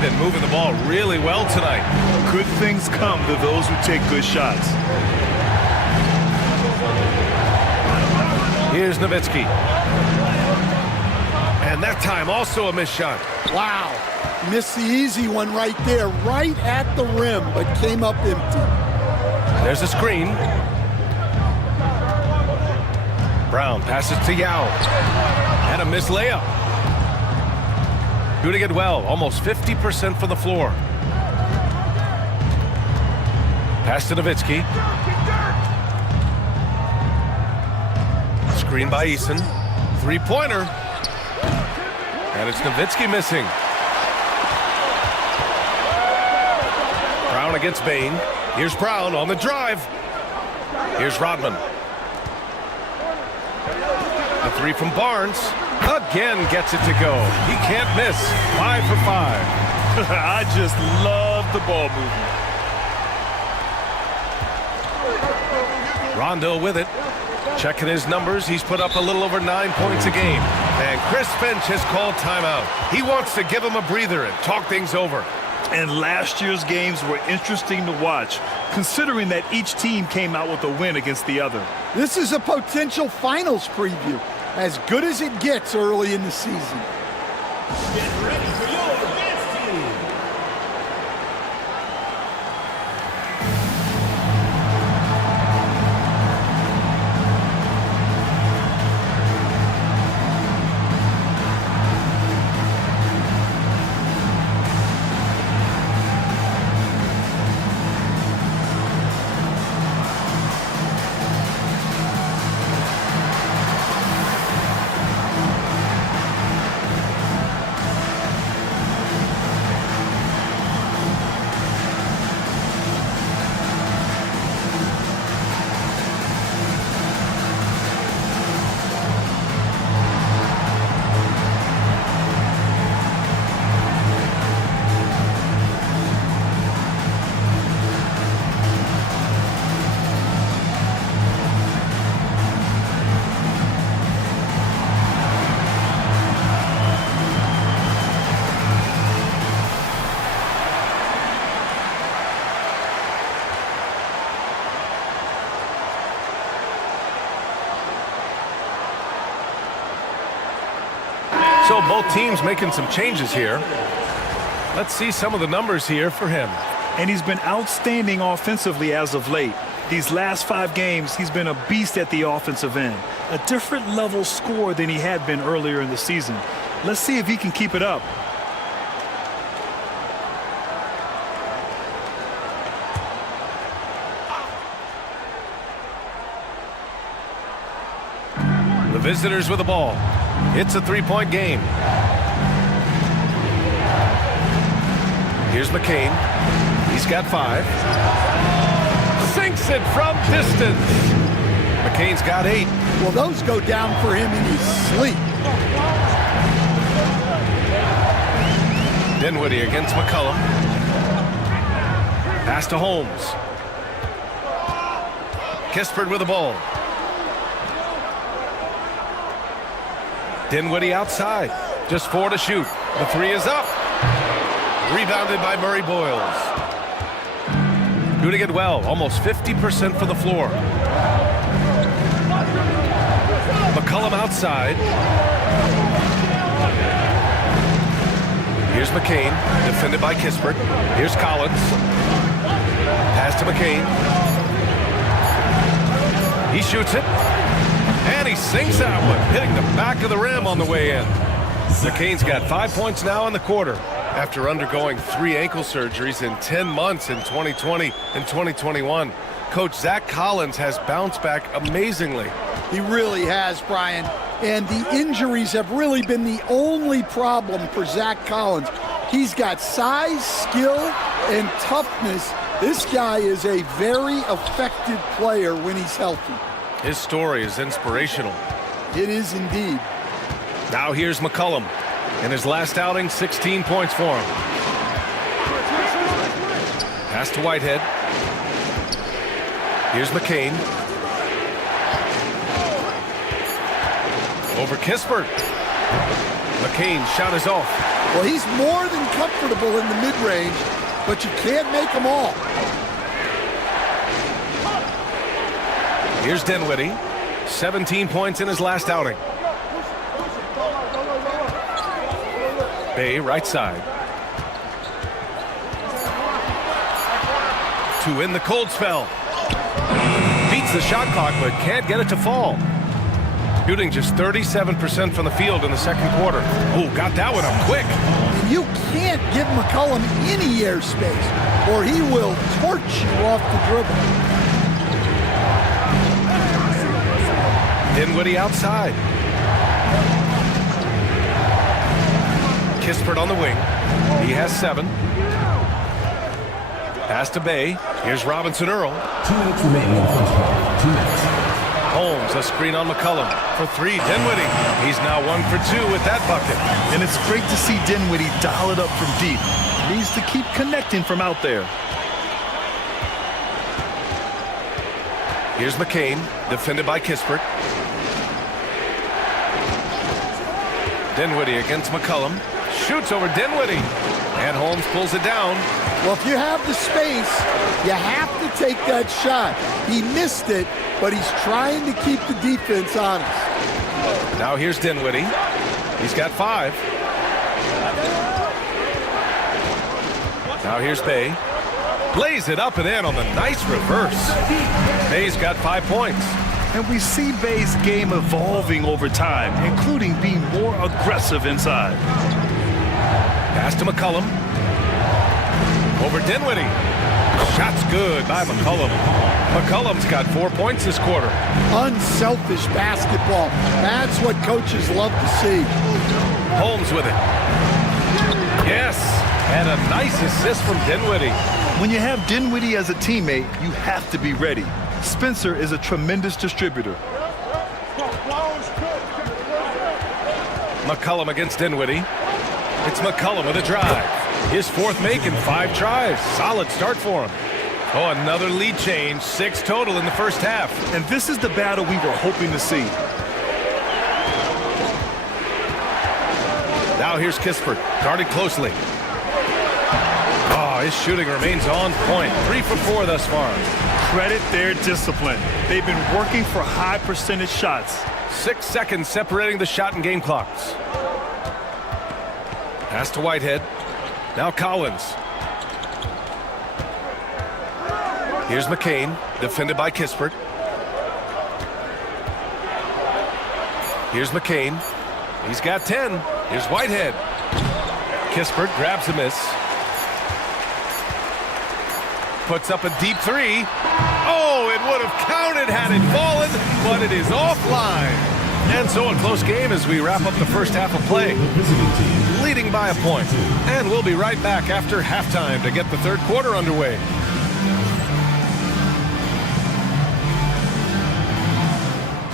they've been moving the ball really well tonight. Good things come to those who take good shots. Here's Nowitzki. And that time also a missed shot. Wow. Missed the easy one right there, right at the rim, but came up empty. There's a screen. Brown passes to Yao. And a missed layup. Doing it well, almost 50% from the floor. Pass to Nowitzki. Screen by Eason. Three-pointer. And it's Nowitzki missing. Brown against Bain. Here's Brown on the drive. Here's Rodman. A three from Barnes. Again gets it to go. He can't miss. 5 for 5. I just love the ball movement. Rondo with it. Checking his numbers. He's put up a little over 9 points a game. And Chris Finch has called timeout. He wants to give him a breather and talk things over. And last year's games were interesting to watch, considering that each team came out with a win against the other. This is a potential finals preview, as good as it gets early in the season. Get ready for your dance team. So both teams making some changes here. Let's see some of the numbers here for him. And he's been outstanding offensively as of late. These last 5 games, he's been a beast at the offensive end. A different level scorer than he had been earlier in the season. Let's see if he can keep it up. The visitors with the ball. It's a 3-point game. Here's McCain. He's got 5. Sinks it from distance. McCain's got 8. Well, those go down for him in his sleep. Dinwiddie against McCollum. Pass to Holmes. Kispert with the ball. Dinwiddie outside. Just 4 to shoot. The 3 is up. Rebounded by Murray Boyles. Doing it well. Almost 50% from the floor. McCollum outside. Here's McCain. Defended by Kispert. Here's Collins. Pass to McCain. He shoots it. And he sinks that one, hitting the back of the rim on the way in. McCain's got 5 points now in the quarter after undergoing 3 ankle surgeries in 10 months in 2020 and 2021. Coach Zach Collins has bounced back amazingly. He really has, Brian. And the injuries have really been the only problem for Zach Collins. He's got size, skill, and toughness. This guy is a very effective player when he's healthy. His story is inspirational. It is indeed. Now here's McCollum. In his last outing, 16 points for him. Pass to Whitehead. Here's McCain. Over Kispert. McCain's shot is off. Well, he's more than comfortable in the mid-range, but you can't make them all. Here's Dinwiddie. 17 points in his last outing. Bay right side. To win the cold spell. Beats the shot clock, but can't get it to fall. Shooting just 37% from the field in the second quarter. Oh, got that one up quick. You can't give McCollum any airspace, or he will torch you off the dribble. Dinwiddie outside. Kispert on the wing. He has 7. Pass to Bay. Here's Robinson Earl. 2 minutes remaining in the first half. 2 minutes. Holmes, a screen on McCollum. For 3, Dinwiddie. He's now 1 for 2 with that bucket. And it's great to see Dinwiddie dial it up from deep. Needs to keep connecting from out there. Here's McCain, defended by Kispert. Dinwiddie against McCollum. Shoots over Dinwiddie. And Holmes pulls it down. Well, if you have the space, you have to take that shot. He missed it, but he's trying to keep the defense honest. Now here's Dinwiddie. He's got 5. Now here's Bay. Blaze it up and in on the nice reverse. Bay's got 5 points. And we see Bay's game evolving over time, including being more aggressive inside. Pass to McCollum. Over Dinwiddie. Shot's good by McCollum. McCollum's got 4 points this quarter. Unselfish basketball. That's what coaches love to see. Holmes with it. Yes, and a nice assist from Dinwiddie. When you have Dinwiddie as a teammate, you have to be ready. Spencer is a tremendous distributor. McCollum against Dinwiddie. It's McCollum with a drive. His 4th make in 5 tries. Solid start for him. Oh, another lead change. 6 total in the first half. And this is the battle we were hoping to see. Now here's Kispert, guarded closely. Oh, his shooting remains on point. 3 for 4 thus far. Credit their discipline. They've been working for high percentage shots. 6 seconds separating the shot and game clocks. Pass to Whitehead. Now Collins. Here's McCain, defended by Kispert. Here's McCain. He's got 10. Here's Whitehead. Kispert grabs a miss. Puts up a deep 3. Oh, it would have counted had it fallen, but it is offline. And so a close game as we wrap up the first half of play. Leading by a point. And we'll be right back after halftime to get the third quarter underway.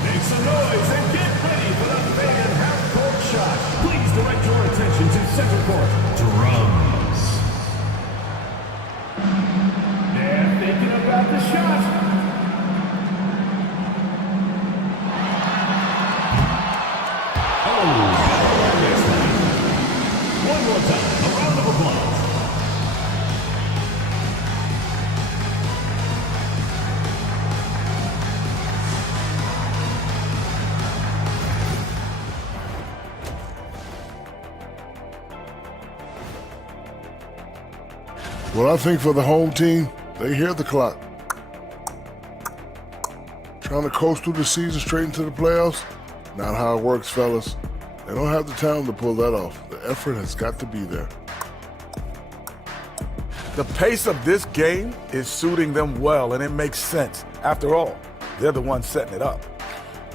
Make some noise and get ready for the fan half-court shot. Please direct your attention to center court. Drums. They're thinking about the shot. One more time, a round of applause. Well, I think for the home team, they hear the clock. Trying to coast through the season straight into the playoffs? Not how it works, fellas. They don't have the talent to pull that off. The effort has got to be there. The pace of this game is suiting them well, and it makes sense. After all, they're the ones setting it up.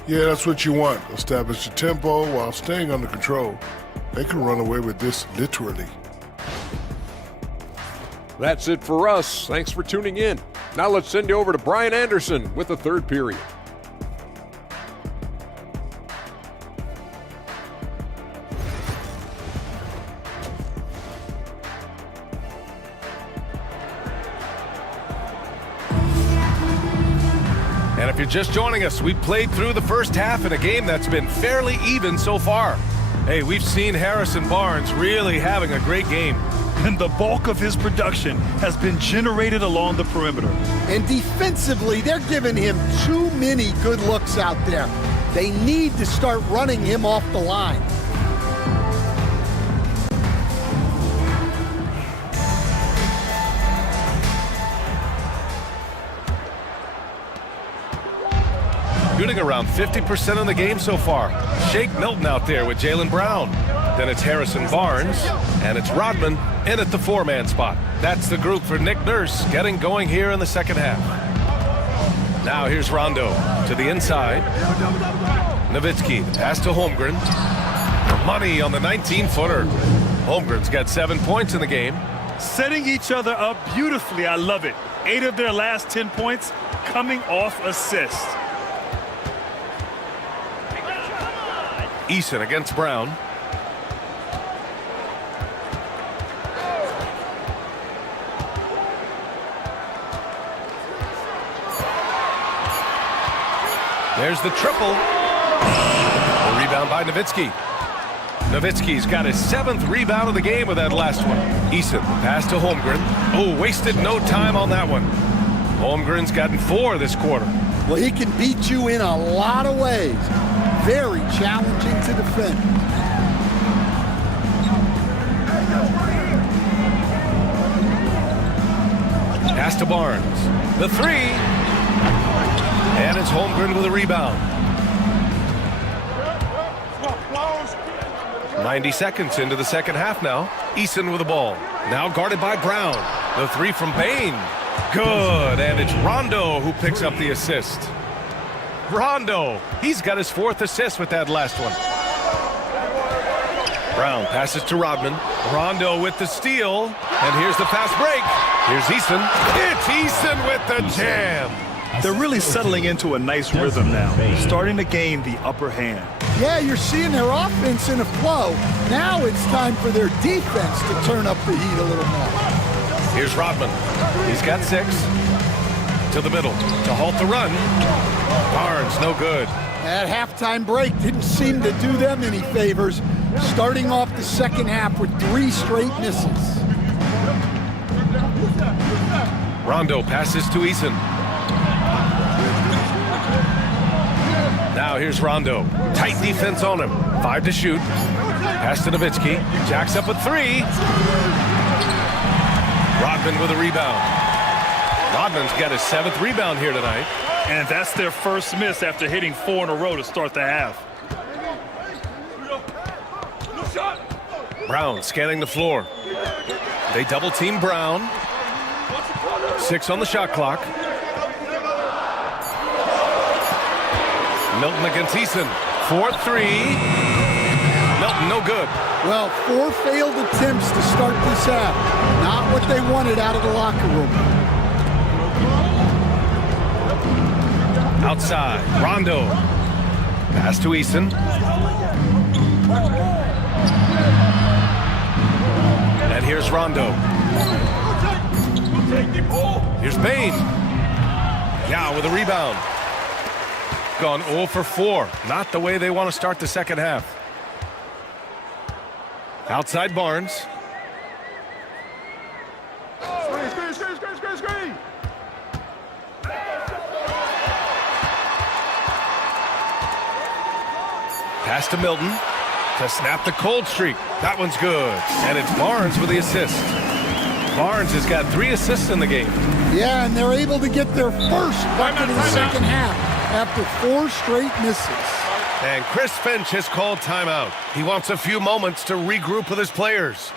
Yeah, that's what you want. Establish the tempo while staying under control. They can run away with this literally. That's it for us. Thanks for tuning in. Now let's send you over to Brian Anderson with the third period. And if you're just joining us, we played through the first half in a game that's been fairly even so far. Hey, we've seen Harrison Barnes really having a great game. and the bulk of his production has been generated along the perimeter. And defensively, they're giving him too many good looks out there. They need to start running him off the line. Shooting around 50% of the game so far. Shake Milton out there with Jaylen Brown. Then it's Harrison Barnes, and it's Rodman in at the four-man spot. That's the group for Nick Nurse getting going here in the second half. Now here's Rondo to the inside. Nowitzki, the pass to Holmgren. The money on the 19-footer. Holmgren's got 7 points in the game. Setting each other up beautifully. I love it. 8 of their last 10 points coming off assists. Eason against Brown. There's the triple. The rebound by Nowitzki. Nowitzki's got his 7th rebound of the game with that last one. Eason, pass to Holmgren. Oh, wasted no time on that one. Holmgren's gotten 4 this quarter. Well, he can beat you in a lot of ways. Very challenging to defend. Pass to Barnes. The 3. And it's Holmgren with a rebound. 90 seconds into the second half now. Eason with the ball. Now guarded by Brown. The 3 from Bain. Good. And it's Rondo who picks up the assist. Rondo. He's got his 4th assist with that last one. Brown passes to Rodman. Rondo with the steal. And here's the fast break. Here's Eason. It's Eason with the jam. They're really settling into a nice rhythm now, starting to gain the upper hand. Yeah, you're seeing their offense in a flow. Now it's time for their defense to turn up the heat a little more. Here's Rodman. He's got 6. To the middle to halt the run. Barnes, no good. That halftime break didn't seem to do them any favors, starting off the second half with 3 straight misses. Rondo passes to Eason. Now here's Rondo. Tight defense on him. 5 to shoot. Pass to Nowitzki. Jacks up a 3. Rodman with a rebound. Rodman's got his 7th rebound here tonight. And that's their first miss after hitting 4 in a row to start the half. Brown scanning the floor. They double team Brown. 6 on the shot clock. Milton against Eason. 4-3. Milton, no good. Well, 4 failed attempts to start this half. Not what they wanted out of the locker room. Outside, Rondo. Pass to Eason. And here's Rondo. Here's Bain. Yeah, with a rebound. Gone 0 for 4. Not the way they want to start the second half. Outside Barnes. Pass to Milton to snap the cold streak. That one's good. And it's Barnes with the assist. Barnes has got 3 assists in the game. Yeah, and they're able to get their first bucket in the second half after 4 straight misses. And Chris Finch has called timeout. He wants a few moments to regroup with his players.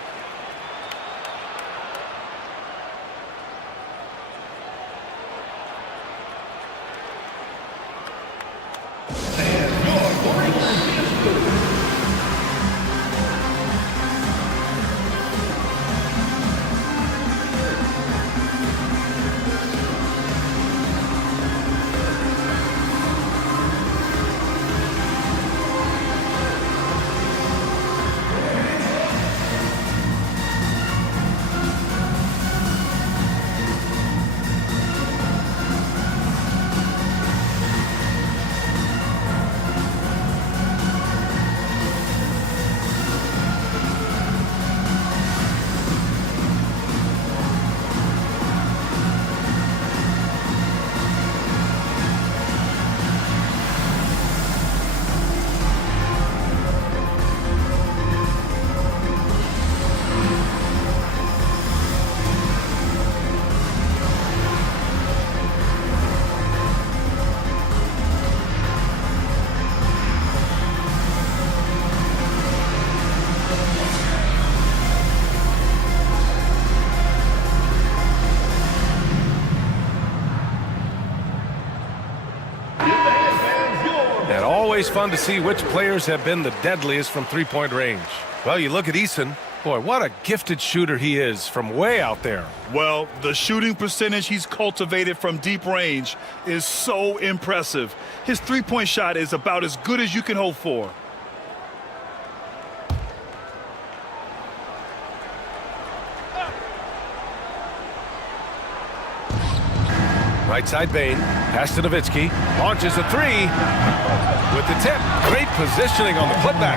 always fun to see which players have been the deadliest from three-point range. Well, you look at Eason. Boy, what a gifted shooter he is from way out there. Well, the shooting percentage he's cultivated from deep range is so impressive. His three-point shot is about as good as you can hope for. Right side Bain, pass to Nowitzki, launches a three with the tip. Great positioning on the putback.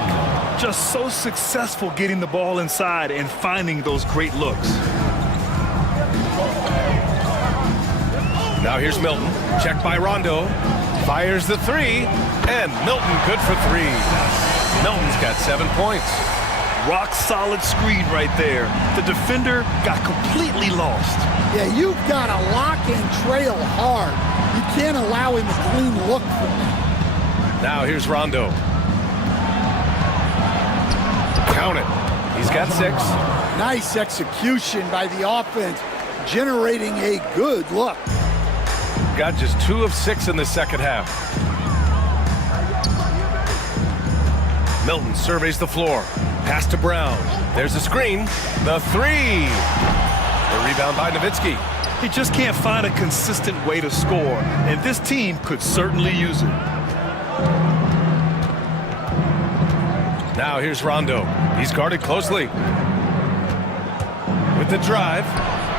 Just so successful getting the ball inside and finding those great looks. Now here's Milton, checked by Rondo, fires the three, and Milton good for three. Milton's got 7 points. Rock solid screen right there. The defender got completely lost. Yeah, you've got to lock and trail hard. You can't allow him a clean look from that. Now here's Rondo. Count it. He's got 6. Nice execution by the offense, generating a good look. Got just 2 of 6 in the second half. Milton surveys the floor. Pass to Brown. There's a screen. The three. The rebound by Nowitzki. He just can't find a consistent way to score, and this team could certainly use it. Now here's Rondo. He's guarded closely. With the drive.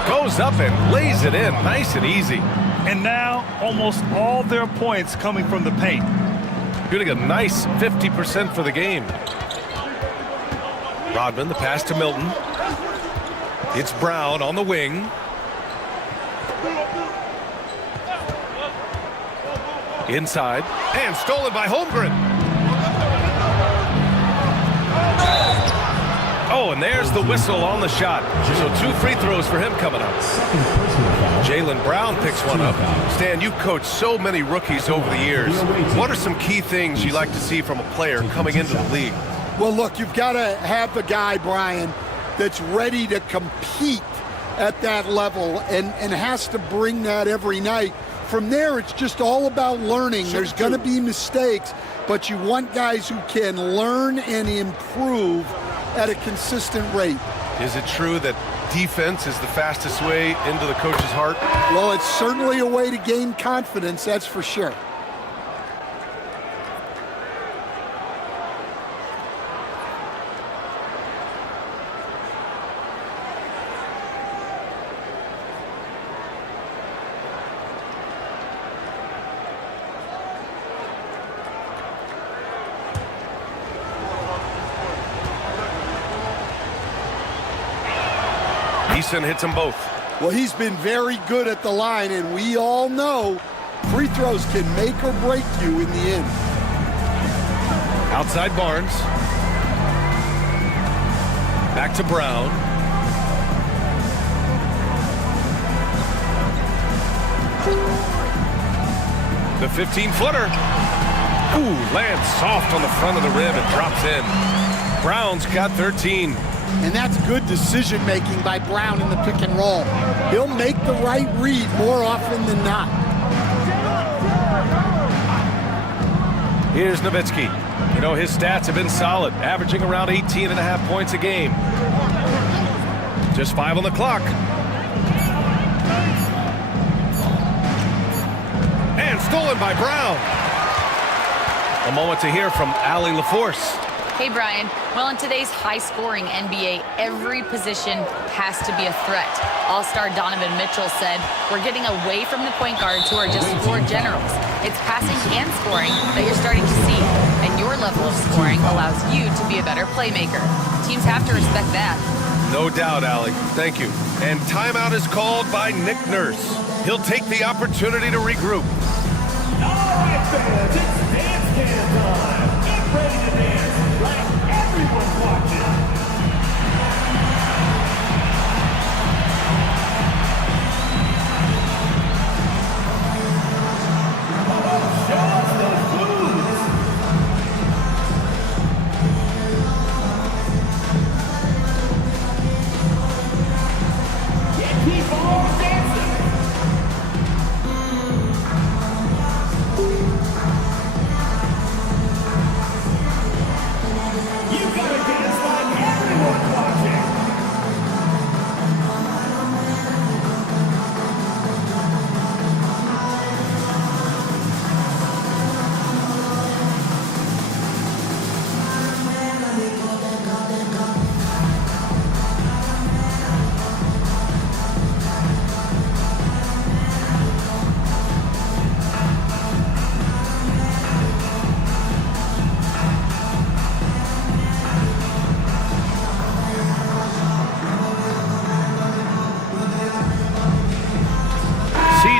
Goes up and lays it in nice and easy. And now almost all their points coming from the paint. Shooting a nice 50% for the game. Rodman, the pass to Milton. It's Brown on the wing. Inside. And stolen by Holmgren. Oh, and there's the whistle on the shot. So 2 free throws for him coming up. Jaylen Brown picks one up. Stan, you've coached so many rookies over the years. What are some key things you like to see from a player coming into the league? Well, look, you've got to have the guy, Brian, that's ready to compete at that level and has to bring that every night. From there, it's just all about learning. There's going to be mistakes, but you want guys who can learn and improve at a consistent rate. Is it true that defense is the fastest way into the coach's heart? Well, it's certainly a way to gain confidence, that's for sure. Eason hits them both. Well, he's been very good at the line, and we all know free throws can make or break you in the end. Outside Barnes. Back to Brown. The 15-footer. Ooh, lands soft on the front of the rim and drops in. Brown's got 13. And that's good decision-making by Brown in the pick and roll. He'll make the right read more often than not. Here's Nowitzki. You know, his stats have been solid, averaging around 18.5 points a game. Just 5 on the clock. And stolen by Brown. A moment to hear from Allie LaForce. Hey, Brian. Well, in today's high-scoring NBA, every position has to be a threat. All-star Donovan Mitchell said, "We're getting away from the point guards who are just floor generals. It's passing and scoring that you're starting to see, and your level of scoring allows you to be a better playmaker. Teams have to respect that." No doubt, Allie. Thank you. And timeout is called by Nick Nurse. He'll take the opportunity to regroup. All right, fans, it's dance can time. Get ready to dance like everyone's watching. Show us those moves. Yeah, keep on dancing.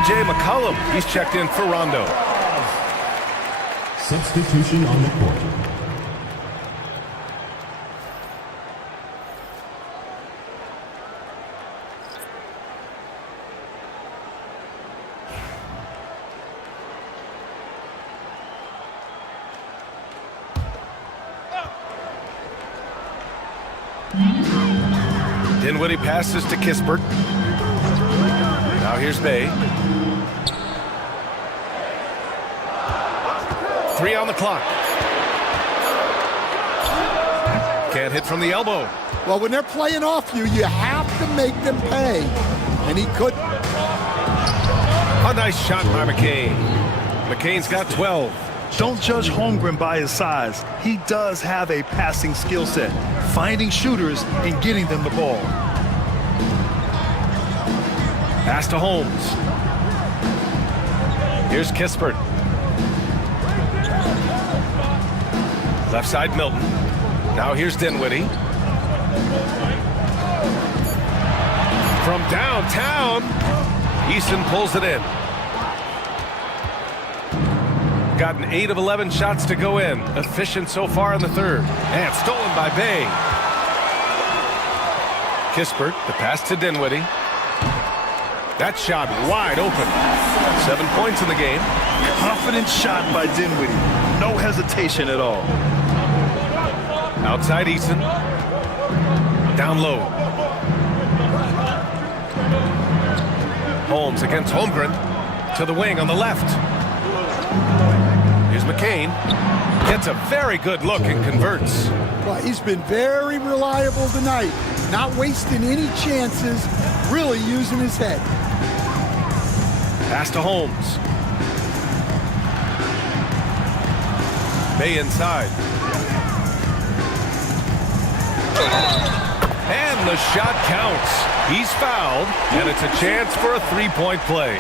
C.J. McCollum. He's checked in for Rondo. Substitution on the court. Dinwiddie passes to Kispert. Now here's Bay. 3 on the clock. Can't hit from the elbow. Well, when they're playing off you, you have to make them pay. And he couldn't. A nice shot by McCain. McCain's got 12. Don't judge Holmgren by his size. He does have a passing skill set, finding shooters and getting them the ball. Pass to Holmes. Here's Kispert. Left side Milton. Now here's Dinwiddie. From downtown, Easton pulls it in. Gotten 8 of 11 shots to go in. Efficient so far in the third. And stolen by Bay. Kispert, the pass to Dinwiddie. That shot wide open. 7 points in the game. Confident shot by Dinwiddie. No hesitation at all. Outside Easton. Down low. Holmes against Holmgren. To the wing on the left. Here's McCain. Gets a very good look and converts. Well, he's been very reliable tonight. Not wasting any chances. Really using his head. Pass to Holmes. Bay inside. And the shot counts. He's fouled, and it's a chance for a three-point play.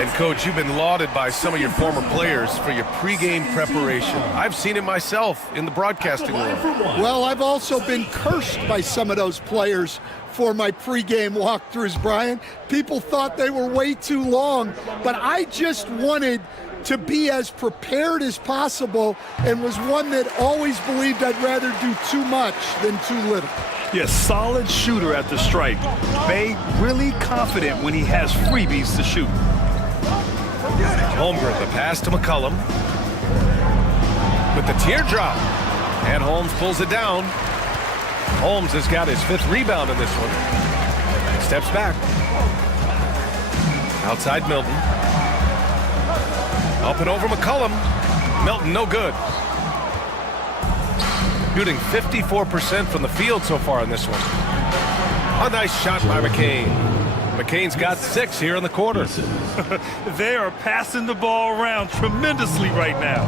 And, Coach, you've been lauded by some of your former players for your pregame preparation. I've seen it myself in the broadcasting world. Well, I've also been cursed by some of those players for my pregame walkthroughs, Brian. People thought they were way too long, but I just wanted to be as prepared as possible and was one that always believed I'd rather do too much than too little. Yes, solid shooter at the stripe. Bay really confident when he has freebies to shoot. Holmgren, the pass to McCollum. With the teardrop. And Holmes pulls it down. Holmes has got his 5th rebound in this one. Steps back. Outside Milton. Up and over McCollum. Milton, no good. Shooting 54% from the field so far in this one. A nice shot by McCain. McCain's got 6 here in the quarter. They are passing the ball around tremendously right now.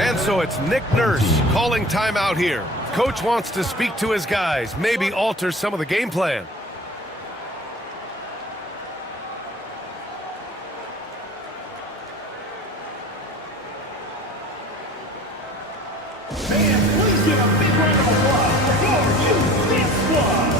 And so it's Nick Nurse calling timeout here. Coach wants to speak to his guys, maybe alter some of the game plan. Fans, please give a big round of applause for you, this squad.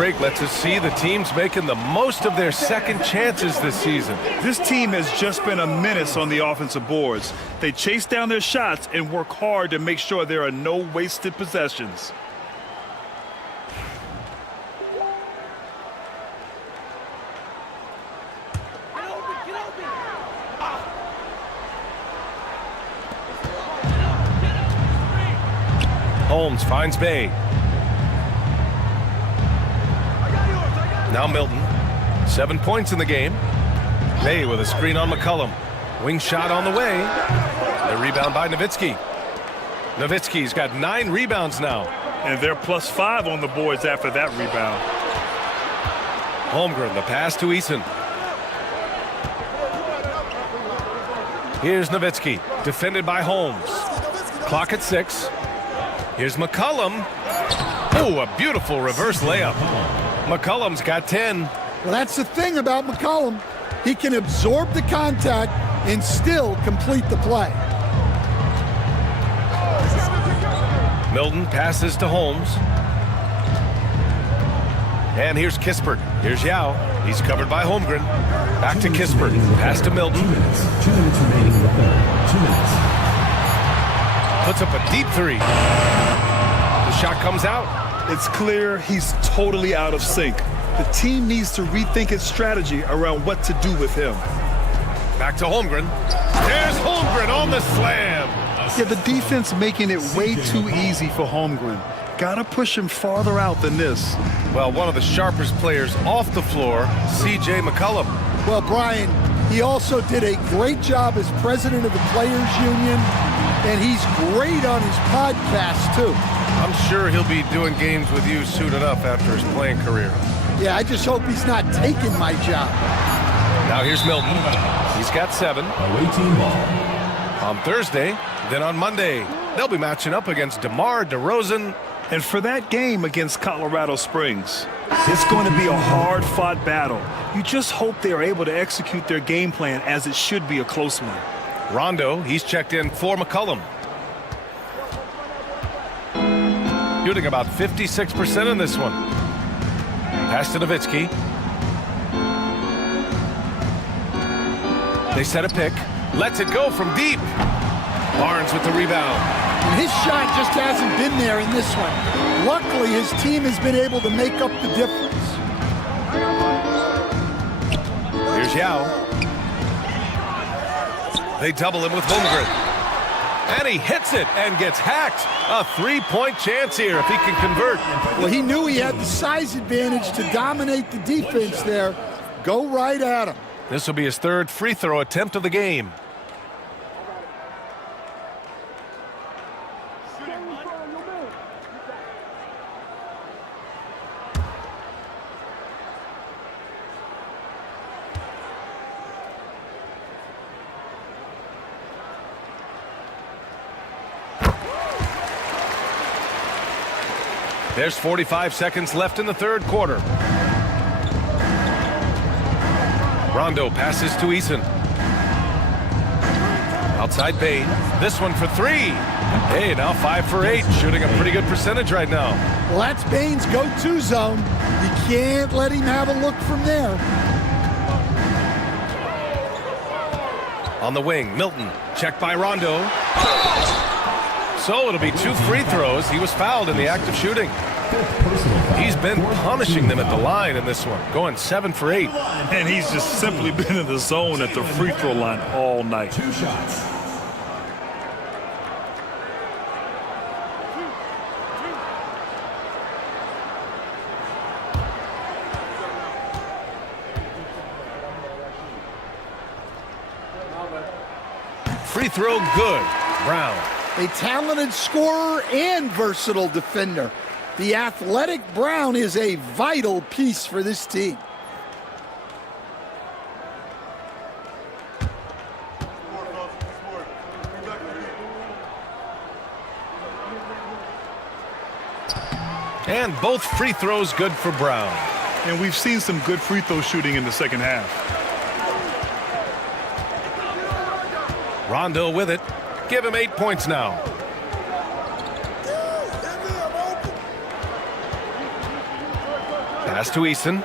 break lets us see the teams making the most of their second chances this season. This team has just been a menace on the offensive boards. They chase down their shots and work hard to make sure there are no wasted possessions. Holmes finds Bay. Now Milton. 7 points in the game. Bay with a screen on McCollum. Wing shot on the way. The rebound by Nowitzki. Nowitzki's got 9 rebounds now. And they're +5 on the boards after that rebound. Holmgren, the pass to Eason. Here's Nowitzki, defended by Holmes. Clock at 6. Here's McCollum. Oh, a beautiful reverse layup. McCollum's got 10. Well, that's the thing about McCollum. He can absorb the contact and still complete the play. Milton passes to Holmes. And here's Kispert. Here's Yao. He's covered by Holmgren. Back to Kispert. Pass to Milton. 2 minutes remaining in the third. 2 minutes. Puts up a deep 3. The shot comes out. It's clear he's totally out of sync. The team needs to rethink its strategy around what to do with him. Back to Holmgren. There's Holmgren on the slam. Yeah, the defense making it way too easy for Holmgren. Gotta push him farther out than this. Well, one of the sharpest players off the floor, C.J. McCollum. Well, Brian, he also did a great job as president of the Players Union, and he's great on his podcast, too. I'm sure he'll be doing games with you soon enough after his playing career. Yeah, I just hope he's not taking my job. Now here's Milton. He's got 7. Away team ball. On Thursday, then on Monday, they'll be matching up against DeMar DeRozan. And for that game against Colorado Springs, it's going to be a hard-fought battle. You just hope they're able to execute their game plan as it should be a close one. Rondo, he's checked in for McCollum. Shooting about 56% in this one. Pass to Nowitzki. They set a pick. Lets it go from deep. Barnes with the rebound. And his shot just hasn't been there in this one. Luckily, his team has been able to make up the difference. Here's Yao. They double him with Holmgren. And he hits it and gets hacked. A 3-point chance here if he can convert. Well, he knew he had the size advantage to dominate the defense there. Go right at him. This will be his 3rd free throw attempt of the game. There's 45 seconds left in the 3rd quarter. Rondo passes to Eason. Outside Bay. This one for 3. Hey, now 5 for 8. Shooting a pretty good percentage right now. Well, that's Bain's go-to zone. You can't let him have a look from there. On the wing, Milton. Checked by Rondo. So it'll be 2 free throws. He was fouled in the act of shooting. He's been punishing them at the line in this one, going 7 for 8. And he's just simply been in the zone at the free throw line all night. 2 shots. Free throw good. Brown. A talented scorer and versatile defender. The athletic Brown is a vital piece for this team. And both free throws good for Brown. And we've seen some good free throw shooting in the second half. Rondo with it. Give him 8 points now. Pass to Eason.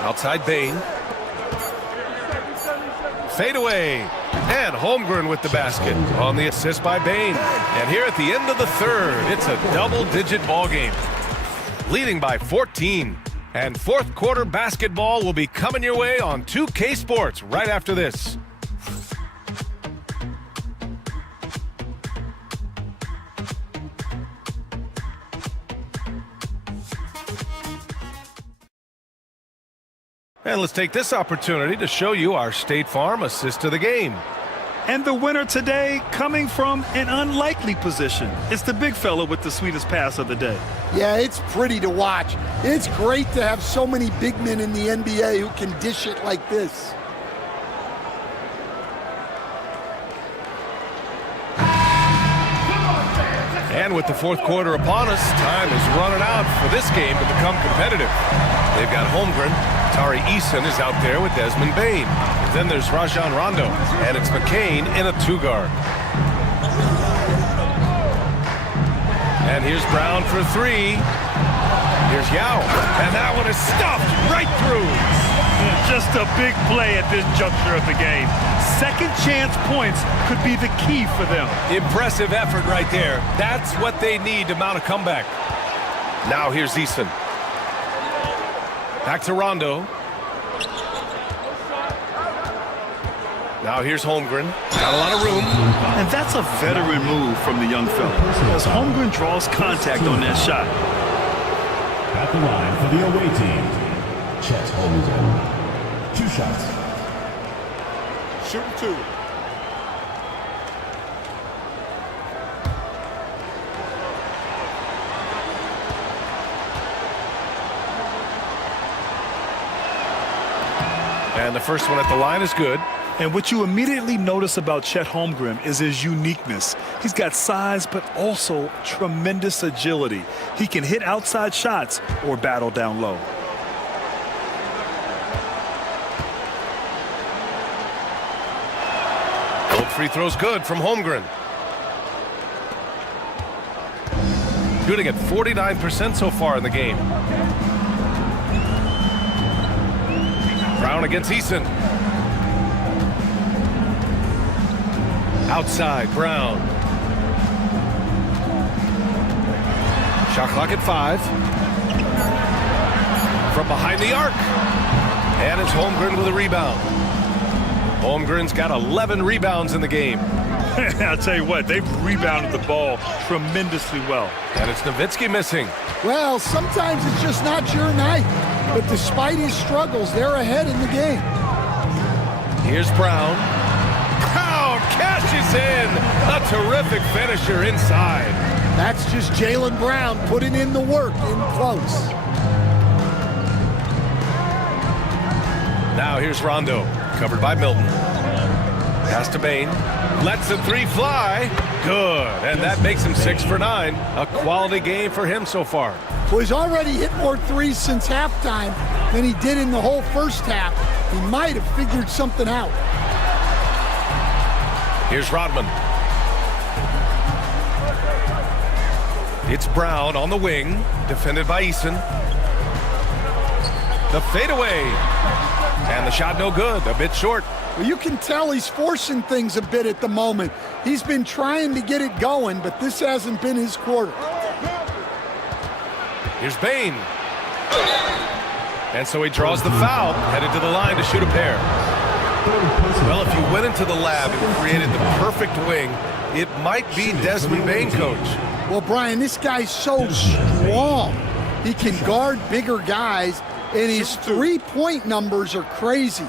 Outside Bain. Fade away. And Holmgren with the basket on the assist by Bain. And here at the end of the third, it's a double-digit ball game. Leading by 14. And fourth quarter basketball will be coming your way on 2K Sports right after this. And let's take this opportunity to show you our State Farm assist to the game. And the winner today coming from an unlikely position. It's the big fella with the sweetest pass of the day. Yeah, it's pretty to watch. It's great to have so many big men in the NBA who can dish it like this. And with the fourth quarter upon us, time is running out for this game to become competitive. They've got Holmgren. Tari Eason is out there with Desmond Bain. Then there's Rajon Rondo, and it's McCain in a two-guard. And here's Brown for three. Here's Yao, and that one is stuffed right through. Just a big play at this juncture of the game. Second chance points could be the key for them. Impressive effort right there. That's what they need to mount a comeback. Now here's Eason. Back to Rondo. Now here's Holmgren. Got a lot of room. And that's a veteran move from the young fella, as Holmgren draws contact on that shot. At the line for the away team, Chet Holmgren. 2 shots. Shooting 2. And the first one at the line is good. And what you immediately notice about Chet Holmgren is his uniqueness. He's got size, but also tremendous agility. He can hit outside shots or battle down low. Both free throws good from Holmgren. Shooting at 49% so far in the game. Brown against Eason. Outside, Brown. Shot clock at 5. From behind the arc. And it's Holmgren with a rebound. Holmgren's got 11 rebounds in the game. I'll tell you what, they've rebounded the ball tremendously well. And it's Nowitzki missing. Well, sometimes it's just not your night. But despite his struggles, they're ahead in the game. Here's Brown. Brown cashes in. A terrific finisher inside. That's just Jaylen Brown putting in the work in close. Now here's Rondo, covered by Milton. Pass to Bain. Lets the three fly. Good. And that makes him 6 for 9. A quality game for him so far. Well, he's already hit more threes since halftime than he did in the whole first half. He might have figured something out. Here's Rodman. It's Brown on the wing, defended by Eason. The fadeaway. And the shot no good, a bit short. Well, you can tell he's forcing things a bit at the moment. He's been trying to get it going, but this hasn't been his quarter. Here's Bain. And so he draws the foul, headed to the line to shoot a pair. Well, if you went into the lab and created the perfect wing, it might be Desmond Bain, coach. Well, Brian, this guy's so strong. He can guard bigger guys, and his three-point numbers are crazy.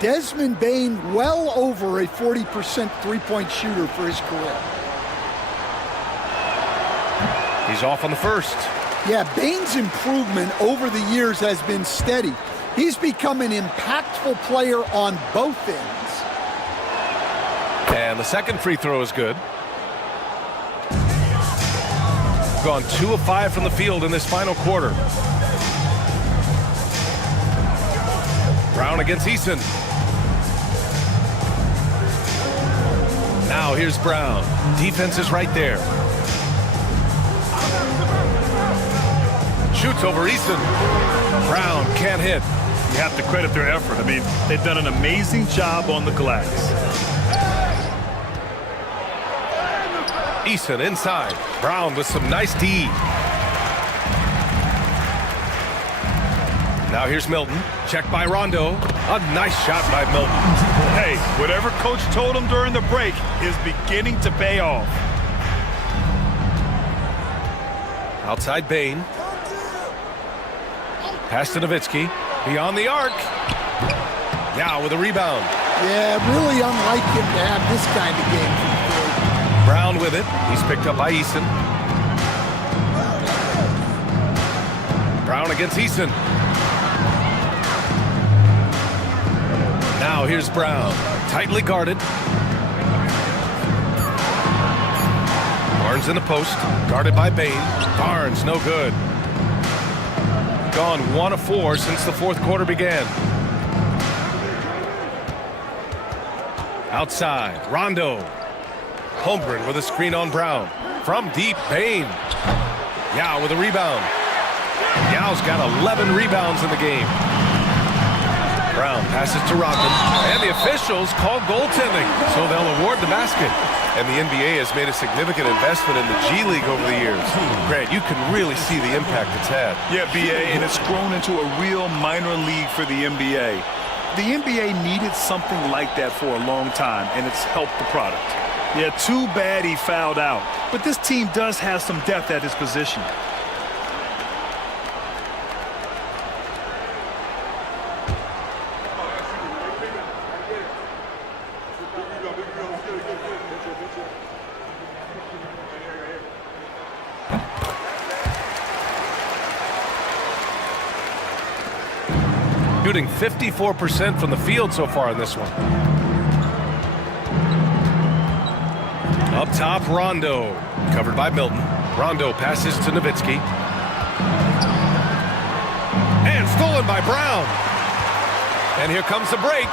Desmond Bain well over a 40% three-point shooter for his career. He's off on the first. Yeah, Bain's improvement over the years has been steady. He's become an impactful player on both ends. And the second free throw is good. Gone 2 of 5 from the field in this final quarter. Brown against Eason. Now here's Brown. Defense is right there. Shoots over Eason. Brown can't hit. You have to credit their effort. I mean, they've done an amazing job on the glass. Eason inside. Brown with some nice D. Now here's Milton. Checked by Rondo. A nice shot by Milton. Hey, whatever coach told him during the break is beginning to pay off. Outside Bain. Pass to Nowitzki. Beyond the arc. Now with a rebound. Yeah, really unlike him to have this kind of game from the field. Brown with it. He's picked up by Eason. Brown against Eason. Now here's Brown. Tightly guarded. Barnes in the post. Guarded by Bain. Barnes no good. Gone 1 of 4 since the fourth quarter began. Outside. Rondo. Holmgren with a screen on Brown. From deep, Bain. Yao with a rebound. Yao's got 11 rebounds in the game. Brown passes to Rodman. And the officials call goaltending, so they'll award the basket. And the NBA has made a significant investment in the G League over the years. Grant, you can really see the impact it's had. Yeah, BA, and it's grown into a real minor league for the NBA. The NBA needed something like that for a long time, and it's helped the product. Yeah, too bad he fouled out. But this team does have some depth at his position. Shooting 54% from the field so far in this one. Up top, Rondo. Covered by Milton. Rondo passes to Nowitzki. And stolen by Brown. And here comes the break.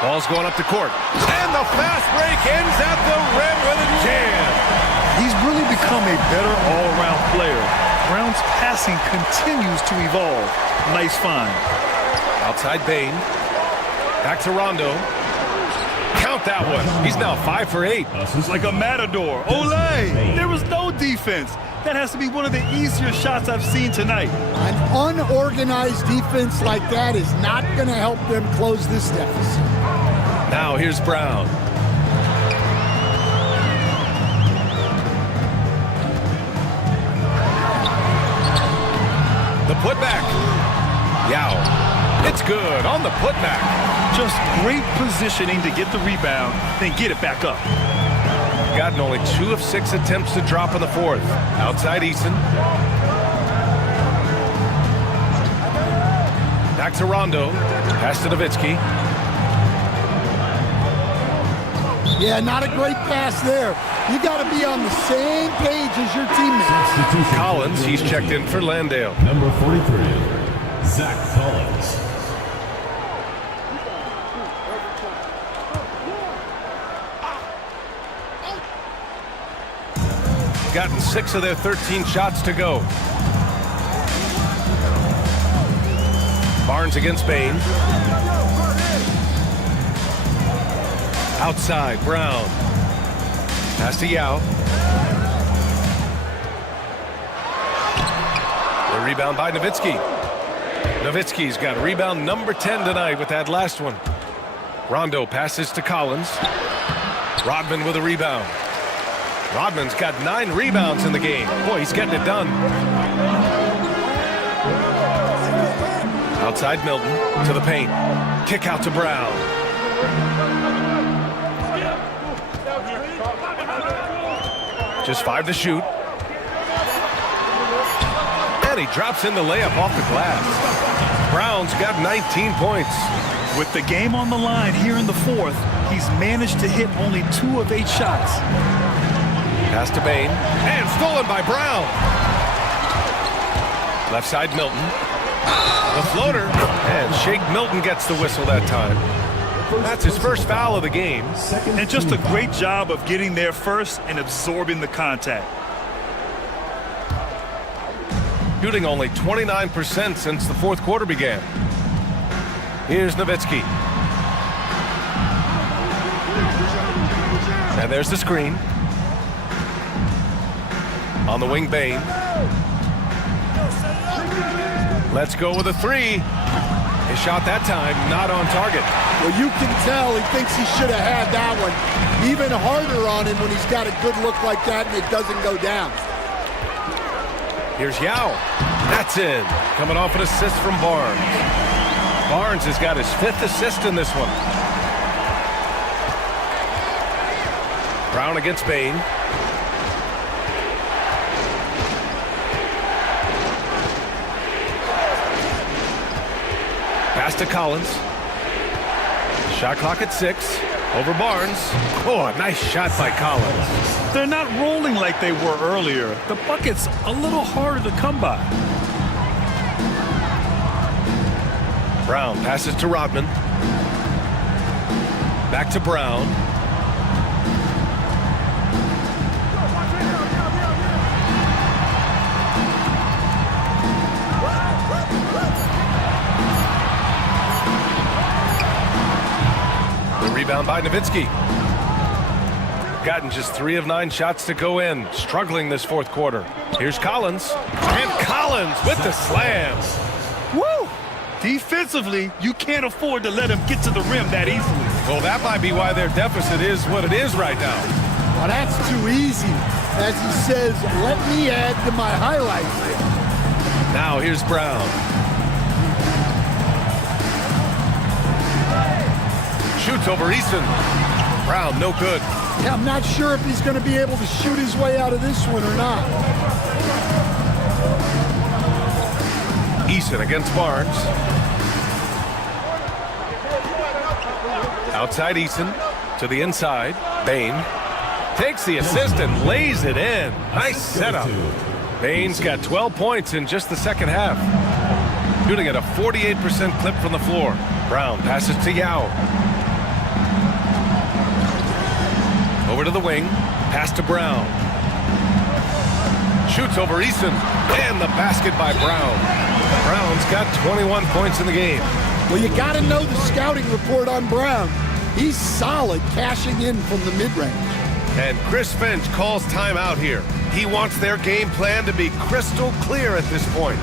Ball's going up the court. And the fast break ends at the rim with a jam. He's really become a better all-around player. Brown's passing continues to evolve. Nice find. Outside Bain. Back to Rondo. Count that one. He's now 5 for 8. It's like a matador. Olay! There was no defense. That has to be one of the easier shots I've seen tonight. An unorganized defense like that is not going to help them close this deficit. Now here's Brown. The putback. Yao. It's good on the putback. Just great positioning to get the rebound, then get it back up. Gotten only 2 of 6 attempts to drop in the fourth. Outside Eason. Back to Rondo. Pass to Nowitzki. Yeah, not a great pass there. You got to be on the same page as your teammates. Collins, he's checked in for Landale. Number 43, Zach Collins. Gotten 6 of their 13 shots to go. Barnes against Bain. Outside, Brown. Pass to Yao. The rebound by Nowitzki. Nowitzki's got rebound number 10 tonight with that last one. Rondo passes to Collins. Rodman with a rebound. Rodman's got 9 rebounds in the game. Boy, he's getting it done. Outside Milton to the paint. Kick out to Brown. Just 5 to shoot. And he drops in the layup off the glass. Brown's got 19 points. With the game on the line here in the fourth, he's managed to hit only 2 of 8 shots. Pass to Bain. And stolen by Brown. Left side Milton. The floater. And Shake Milton gets the whistle that time. That's his first foul of the game. And just a great job of getting there first and absorbing the contact. shooting only 29% since the fourth quarter began. Here's Nowitzki. And there's the screen. On the wing, Bain. Let's go with a three. His shot that time, not on target. Well, you can tell he thinks he should have had that one. Even harder on him when he's got a good look like that and it doesn't go down. Here's Yao. That's in. Coming off an assist from Barnes. Barnes has got his 5th assist in this one. Brown against Bain. Pass to Collins. Shot clock at 6. Over Barnes. Oh, a nice shot by Collins. They're not rolling like they were earlier. The bucket's a little harder to come by. Brown passes to Rodman. Back to Brown. Rebound by Nowitzki. Gotten just 3 of 9 shots to go in. Struggling this fourth quarter. Here's Collins. And Collins with the slam. Woo! Defensively, you can't afford to let him get to the rim that easily. Well, that might be why their deficit is what it is right now. Well, that's too easy. As he says, let me add to my highlights. Now here's Brown. Shoots over Easton. Brown, no good. Yeah, I'm not sure if he's going to be able to shoot his way out of this one or not. Easton against Barnes. Outside Easton to the inside. Bain takes the assist and lays it in. Nice setup. Bain's got 12 points in just the second half. Shooting at a 48% clip from the floor. Brown passes to Yao. Over to the wing. Pass to Brown. Shoots over Easton. And the basket by Brown. Brown's got 21 points in the game. Well, you got to know the scouting report on Brown. He's solid cashing in from the mid-range. And Chris Finch calls timeout here. He wants their game plan to be crystal clear at this point.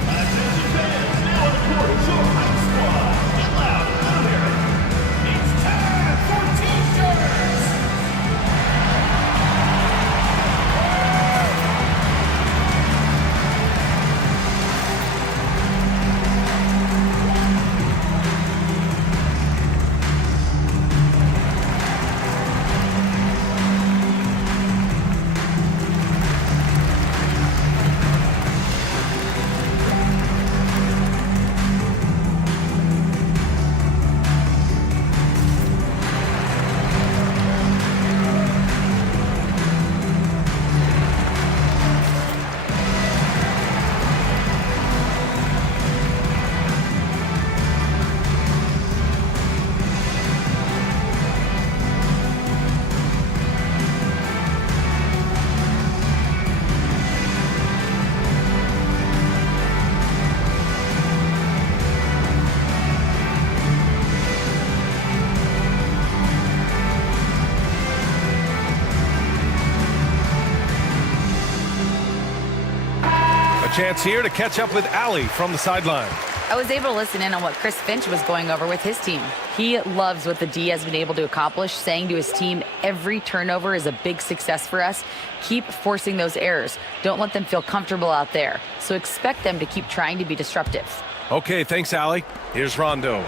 Chance here to catch up with Allie from the sideline. I was able to listen in on what Chris Finch was going over with his team. He loves what the D has been able to accomplish, saying to his team, every turnover is a big success for us. Keep forcing those errors. Don't let them feel comfortable out there. So expect them to keep trying to be disruptive. Okay, thanks, Allie. Here's Rondo.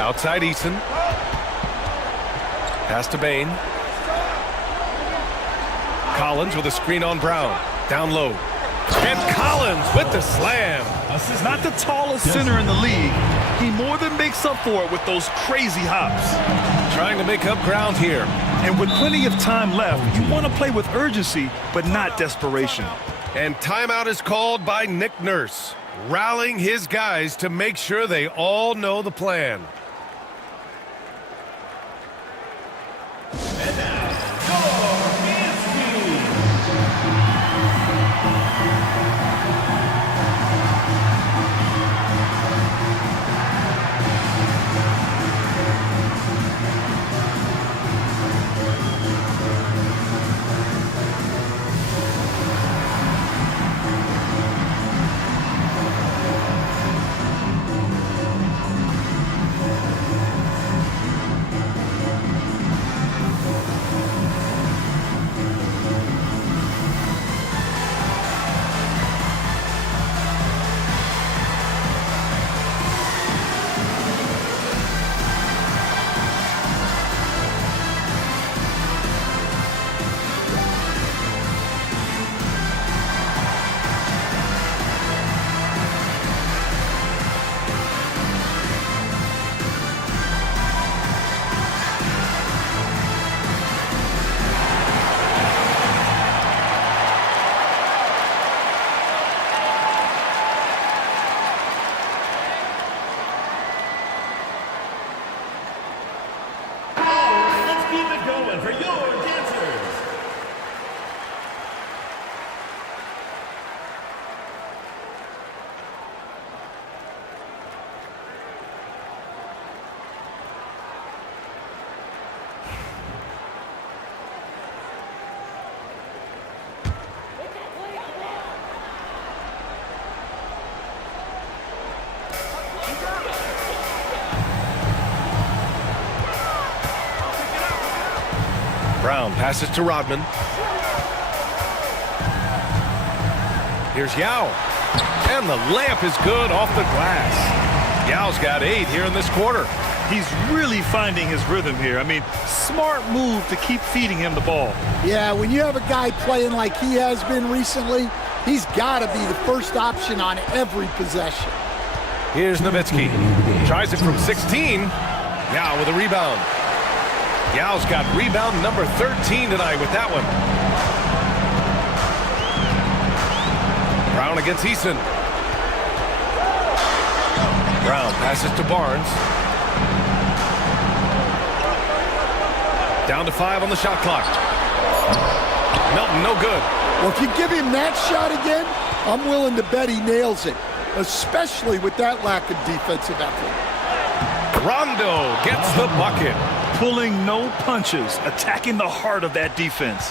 Outside Easton. Pass to Bain. Collins with a screen on Brown. Down low. And Collins with the slam. Not the tallest center in the league. He more than makes up for it with those crazy hops. Trying to make up ground here. And with plenty of time left, you want to play with urgency, but not desperation. And timeout is called by Nick Nurse, rallying his guys to make sure they all know the plan. Brown passes to Rodman. Here's Yao. And the layup is good off the glass. Yao's got 8 here in this quarter. He's really finding his rhythm here. I mean, smart move to keep feeding him the ball. Yeah, when you have a guy playing like he has been recently, he's got to be the first option on every possession. Here's Nowitzki. Tries it from 16. Yao with a rebound. Yao's got rebound number 13 tonight with that one. Brown against Eason. Brown passes to Barnes. Down to 5 on the shot clock. Melton, no good. Well, if you give him that shot again, I'm willing to bet he nails it, especially with that lack of defensive effort. Rondo gets the bucket. Pulling no punches, attacking the heart of that defense.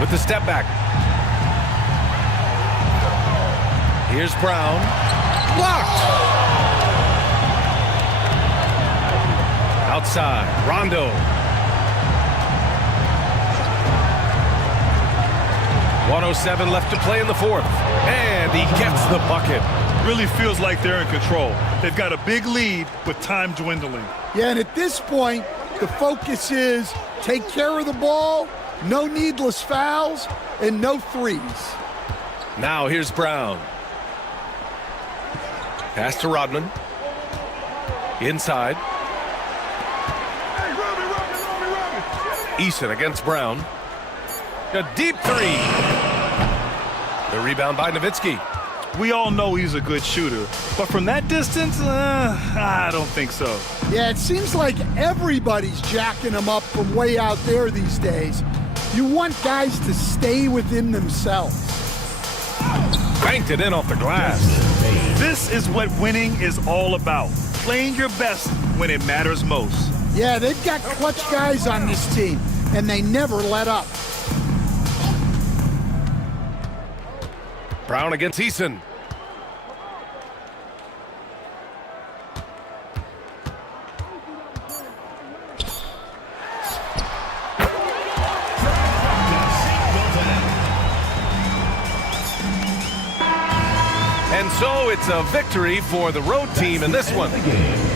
With the step back. Here's Brown. Blocked. Outside, Rondo. .107 left to play in the fourth. And he gets the bucket. Really feels like they're in control. They've got a big lead with time dwindling. Yeah, and at this point, the focus is take care of the ball, no needless fouls, and no threes. Now here's Brown. Pass to Rodman. Inside. Eason against Brown. A deep 3. The rebound by Nowitzki. We all know he's a good shooter, but from that distance, I don't think so. Yeah, it seems like everybody's jacking him up from way out there these days. You want guys to stay within themselves. Banked it in off the glass. This is what winning is all about. Playing your best when it matters most. Yeah, they've got clutch guys on this team, and they never let up. Brown against Eason. And so it's a victory for the road team in this one.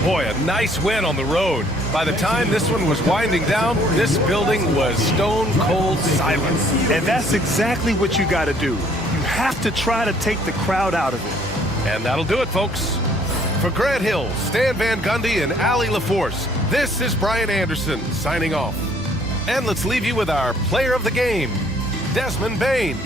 Boy, a nice win on the road. By the time this one was winding down, this building was stone cold silent. And that's exactly what you got to do. You have to try to take the crowd out of it. And that'll do it, folks. For Grant Hill, Stan Van Gundy, and Allie LaForce, this is Brian Anderson signing off. And let's leave you with our player of the game, Desmond Bane.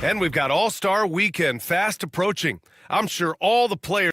And we've got All-Star Weekend fast approaching. I'm sure all the players...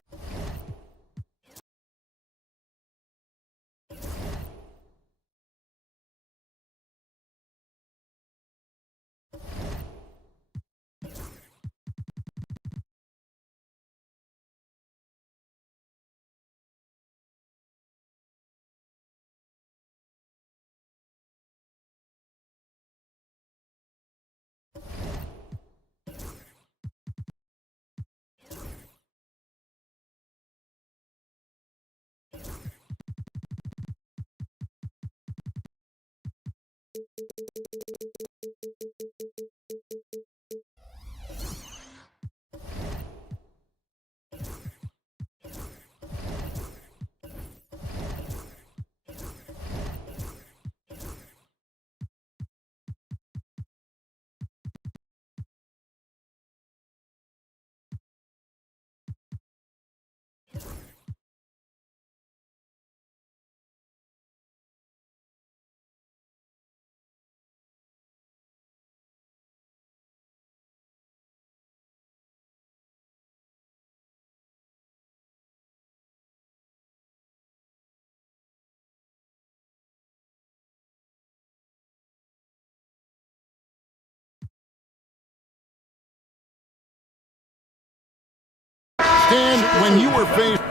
And when you were faced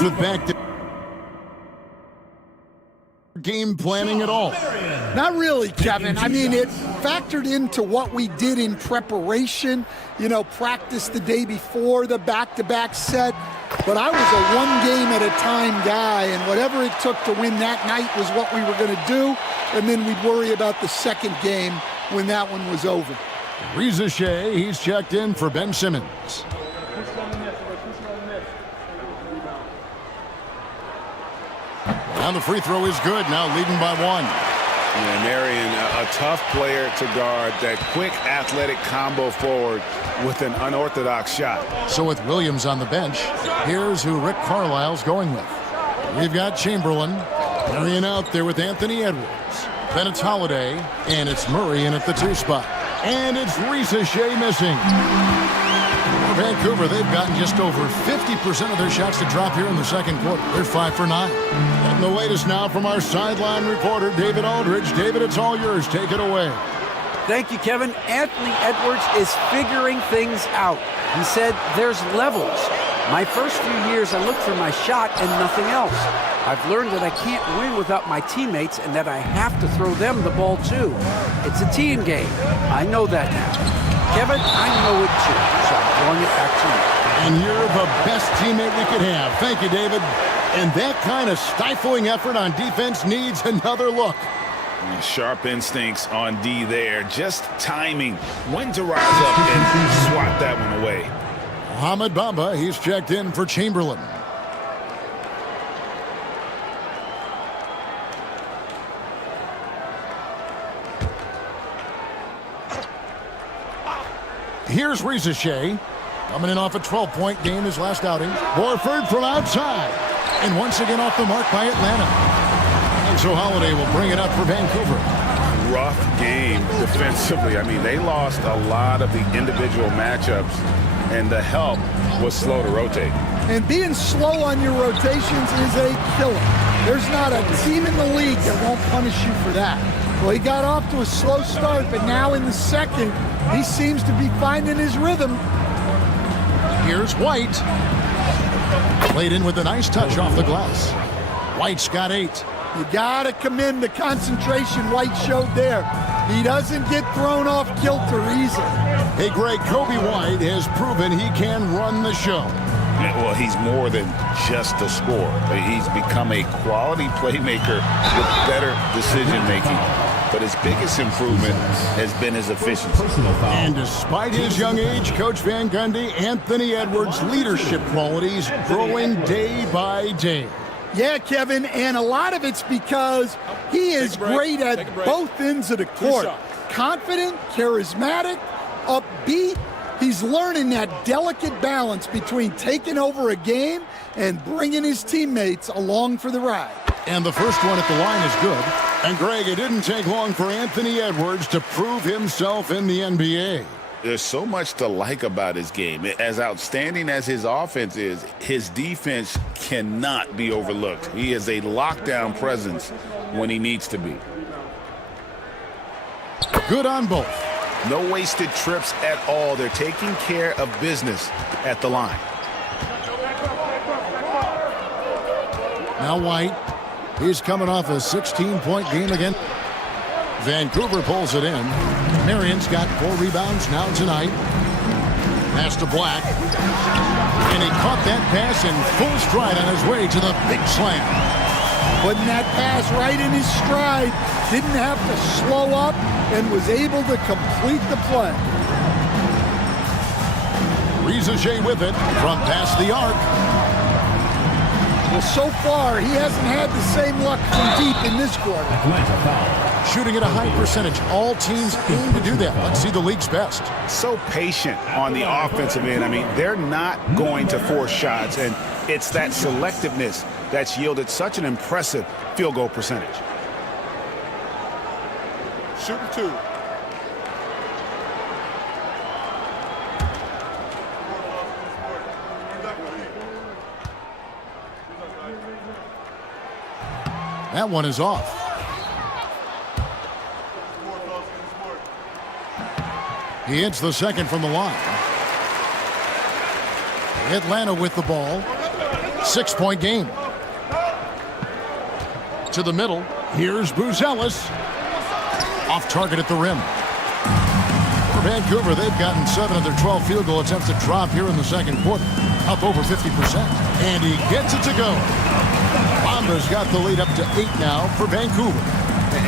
with back to game planning at all? Not really, Kevin. I mean, it factored into what we did in preparation, practice the day before the back-to-back set. But I was a one-game-at-a-time guy, and whatever it took to win that night was what we were going to do, and then we'd worry about the second game when that one was over. Reza Shea, he's checked in for Ben Simmons. And the free throw is good, now leading by one. Yeah, Marion, a tough player to guard, that quick athletic combo forward with an unorthodox shot. So with Williams on the bench, here's who Rick Carlisle's going with. We've got Chamberlain, Marion out there with Anthony Edwards. Then it's Holiday, and it's Murray in at the 2 spot. And it's Reza Shea missing. For Vancouver, they've gotten just over 50% of their shots to drop here in the second quarter. They're 5 for 9. And the latest now from our sideline reporter, David Aldridge. David, it's all yours. Take it away. Thank you, Kevin. Anthony Edwards is figuring things out. He said there's levels. My first few years, I looked for my shot and nothing else. I've learned that I can't win without my teammates and that I have to throw them the ball too. It's a team game. I know that now. Kevin, I know it too, so I'm throwing it back to you. And you're the best teammate we could have. Thank you, David. And that kind of stifling effort on defense needs another look. Sharp instincts on D there. Just timing when to rise up and swat that one away. Mohamed Bamba, he's checked in for Chamberlain. Here's Reza Shea, coming in off a 12-point game his last outing. Horford from outside, and once again off the mark by Atlanta. And so Holiday will bring it up for Vancouver. Rough game defensively. I mean, they lost a lot of the individual matchups, and the help was slow to rotate. And being slow on your rotations is a killer. There's not a team in the league that won't punish you for that. Well, he got off to a slow start, but now in the second, he seems to be finding his rhythm. Here's White. Played in with a nice touch off the glass. White's got 8. You got to commend the concentration White showed there. He doesn't get thrown off kilter easily. Hey, Greg, Kobe White has proven he can run the show. Well, he's more than just a scorer. He's become a quality playmaker with better decision-making. But his biggest improvement has been his efficiency. And despite his young age, Coach Van Gundy, Anthony Edwards' leadership qualities growing day by day. Yeah, Kevin, and a lot of it's because he is great at both ends of the court. Confident, charismatic, upbeat. He's learning that delicate balance between taking over a game and bringing his teammates along for the ride. And the first one at the line is good. And, Greg, it didn't take long for Anthony Edwards to prove himself in the NBA. There's so much to like about his game. As outstanding as his offense is, his defense cannot be overlooked. He is a lockdown presence when he needs to be. Good on both. No wasted trips at all. They're taking care of business at the line. Now White. He's coming off a 16-point game again. Vancouver pulls it in. Marion's got 4 rebounds now tonight. Pass to Black. And he caught that pass in full stride on his way to the big slam. Putting that pass right in his stride. Didn't have to slow up and was able to complete the play. Reza Shea with it from past the arc. Well, so far, he hasn't had the same luck from deep in this quarter. Shooting at a high percentage. All teams aim to do that. Let's see the league's best. So patient on the offensive end. I mean, they're not going to force shots, and it's that selectiveness that's yielded such an impressive field goal percentage. Shooting 2. That one is off. He hits the second from the line. Atlanta with the ball. 6-point game. To the middle. Here's Buzelis. Off target at the rim. For Vancouver, they've gotten 7 of their 12 field goal attempts to drop here in the second quarter. Up over 50%. And he gets it to go. Bamba's got the lead up to 8 now for Vancouver.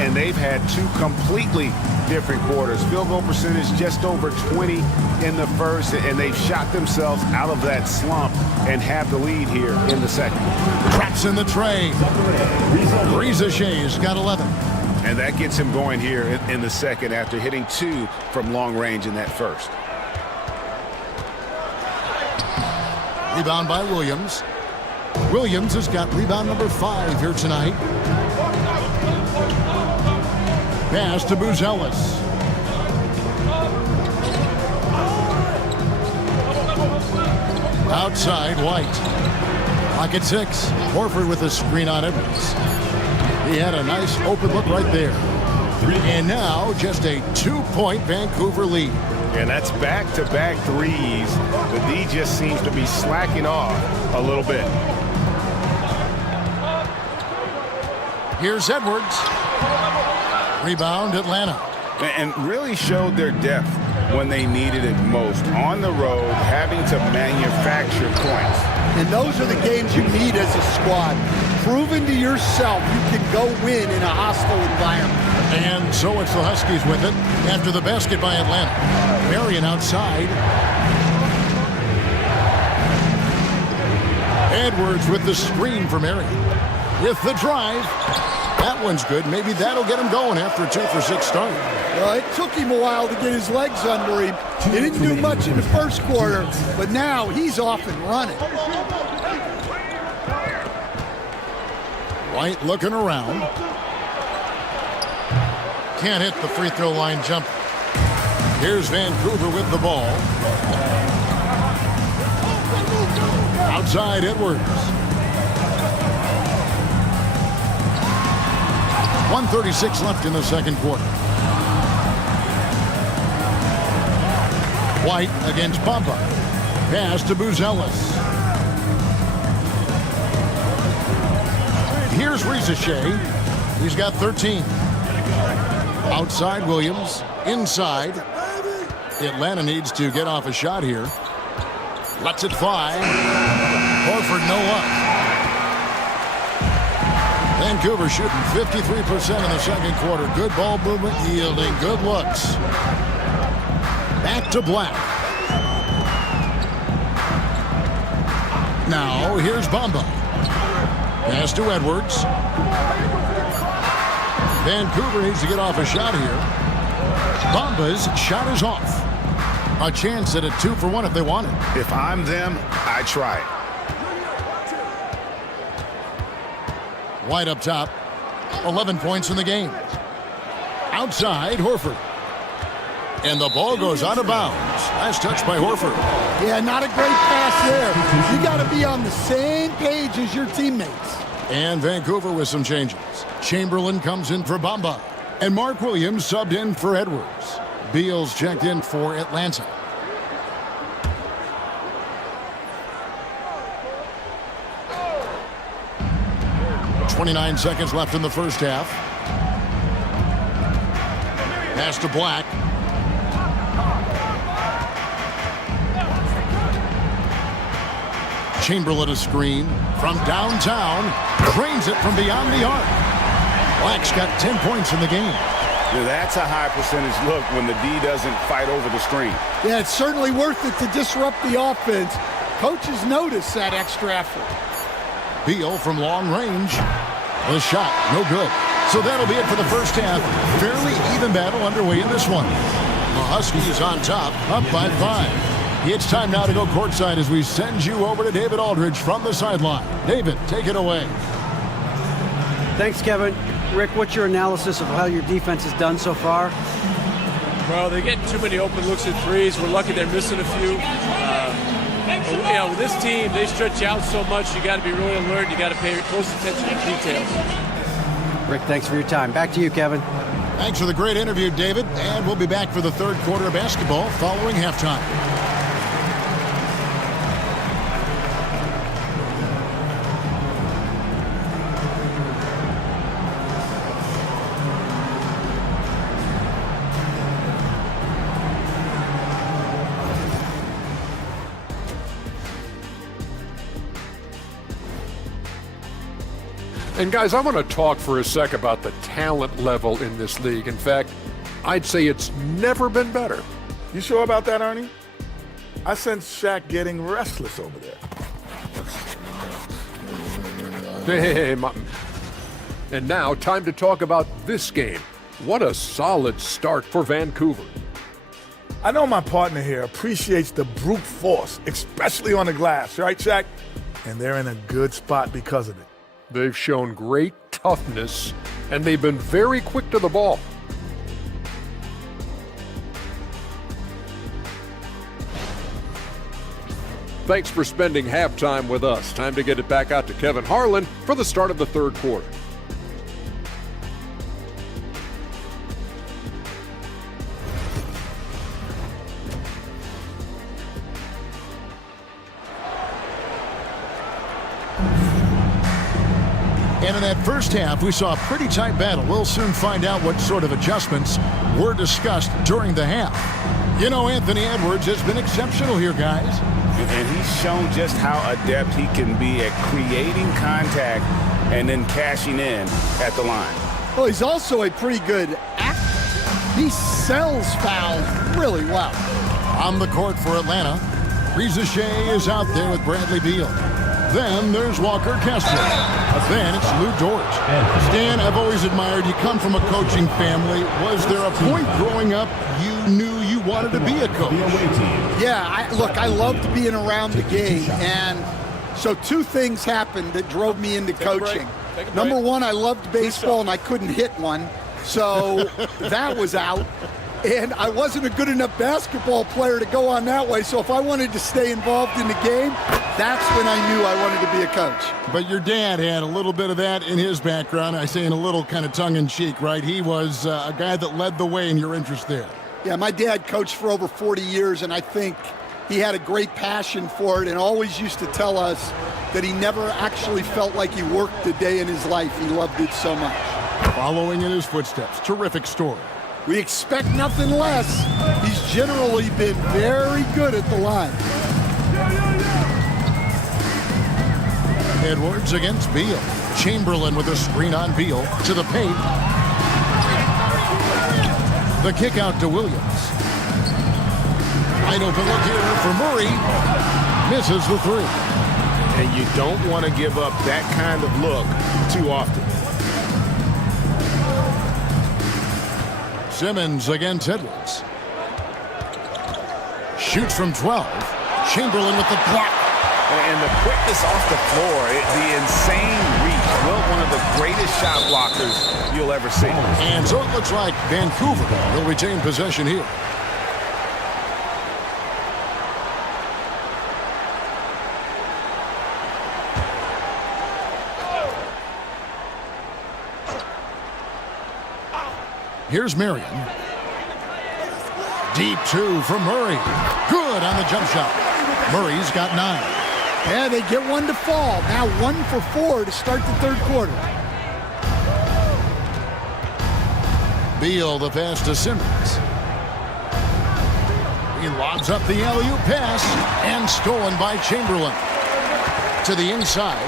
And they've had 2 completely different quarters. Field goal percentage just over 20 in the first, and they've shot themselves out of that slump and have the lead here in the second. Traps in the tray. Reza Shea's got 11. And that gets him going here in the second after hitting 2 from long range in that first. Rebound by Williams. Williams has got rebound number 5 here tonight. Pass to Buzelis. Outside, White. Clock at 6. Horford with a screen on Edwards. He had a nice open look right there. And now just a 2-point Vancouver lead. And that's back-to-back threes. The D just seems to be slacking off a little bit. Here's Edwards. Rebound, Atlanta. And really showed their depth when they needed it most. On the road, having to manufacture points. And those are the games you need as a squad. Proving to yourself you can go win in a hostile environment. And so it's the Huskies with it after the basket by Atlanta. Marion outside. Edwards with the screen for Marion. With the drive. That one's good. Maybe that'll get him going after a 2-for-6 start. Well, it took him a while to get his legs under him. He didn't do much in the first quarter, but now he's off and running. White looking around. Can't hit the free throw line jumper. Here's Vancouver with the ball. Outside Edwards. 1:36 left in the second quarter. White against Bumba. Pass to Buzelis. Here's Rizichet. He's got 13. Outside Williams. Inside. Atlanta needs to get off a shot here. Lets it fly. Horford no luck. Vancouver shooting 53% in the second quarter. Good ball movement yielding good looks. Back to Black. Now here's Bamba. Pass to Edwards. Vancouver needs to get off a shot here. Bamba's shot is off. A chance at a 2-for-1 if they want it. If I'm them, I try it. White up top. 11 points in the game. Outside, Horford. And the ball goes out of bounds. Nice touch by Horford. Yeah, not a great pass there. You got to be on the same page as your teammates. And Vancouver with some changes. Chamberlain comes in for Bamba. And Mark Williams subbed in for Edwards. Beals checked in for Atlanta. .29 seconds left in the first half. Pass to Black. Chamberlain a screen from downtown. Drains it from beyond the arc. Black's got 10 points in the game. Now that's a high percentage look when the D doesn't fight over the screen. Yeah, it's certainly worth it to disrupt the offense. Coaches notice that extra effort. Beal from long range. The shot, no good. So that'll be it for the first half. Fairly even battle underway in this one. The Huskies on top, up by 5. It's time now to go courtside as we send you over to David Aldridge from the sideline. David, take it away. Thanks, Kevin. Rick, what's your analysis of how your defense has done so far? Well, they're getting too many open looks at threes. We're lucky they're missing a few. With this team, they stretch you out so much, you got to be really alert. You got to pay close attention to details. Rick, thanks for your time. Back to you, Kevin. Thanks for the great interview, David. And we'll be back for the third quarter of basketball following halftime. And guys, I want to talk for a sec about the talent level in this league. In fact, I'd say it's never been better. You sure about that, Ernie? I sense Shaq getting restless over there. Hey, and now, time to talk about this game. What a solid start for Vancouver. I know my partner here appreciates the brute force, especially on the glass, right, Shaq? And they're in a good spot because of it. They've shown great toughness, and they've been very quick to the ball. Thanks for spending halftime with us. Time to get it back out to Kevin Harlan for the start of the third quarter. And in that first half, we saw a pretty tight battle. We'll soon find out what sort of adjustments were discussed during the half. You know, Anthony Edwards has been exceptional here, guys. And he's shown just how adept he can be at creating contact and then cashing in at the line. Well, he's also a pretty good actor. He sells fouls really well. On the court for Atlanta, Reza Shea is out there with Bradley Beal. Then there's Walker Kessler. Then it's Lou Dort. Stan, I've always admired you. Come from a coaching family. Was there a point growing up you knew you wanted to be a coach? Yeah, look, I loved being around the game. And so two things happened that drove me into coaching. Number one, I loved baseball and I couldn't hit one. So that was out. And I wasn't a good enough basketball player to go on that way. So if I wanted to stay involved in the game, that's when I knew I wanted to be a coach. But your dad had a little bit of that in his background. I say in a little kind of tongue-in-cheek, right? He was a guy that led the way in your interest there. Yeah, my dad coached for over 40 years, and I think he had a great passion for it and always used to tell us that he never actually felt like he worked a day in his life. He loved it so much. Following in his footsteps, terrific story. We expect nothing less. He's generally been very good at the line. Edwards against Beal. Chamberlain with a screen on Beal to the paint. The kick out to Williams. Wide open look here for Murray. Misses the three. And you don't want to give up that kind of look too often. Simmons against Edwards. Shoots from 12. Chamberlain with the block. And the quickness off the floor, the insane reach. Well, one of the greatest shot blockers you'll ever see. And so it looks like Vancouver will retain possession here. Here's Marion. Deep two from Murray. Good on the jump shot. Murray's got 9. Yeah, they get one to fall. Now 1 for 4 to start the third quarter. Beal the pass to Simmons. He lobs up the alley-oop pass and stolen by Chamberlain. To the inside.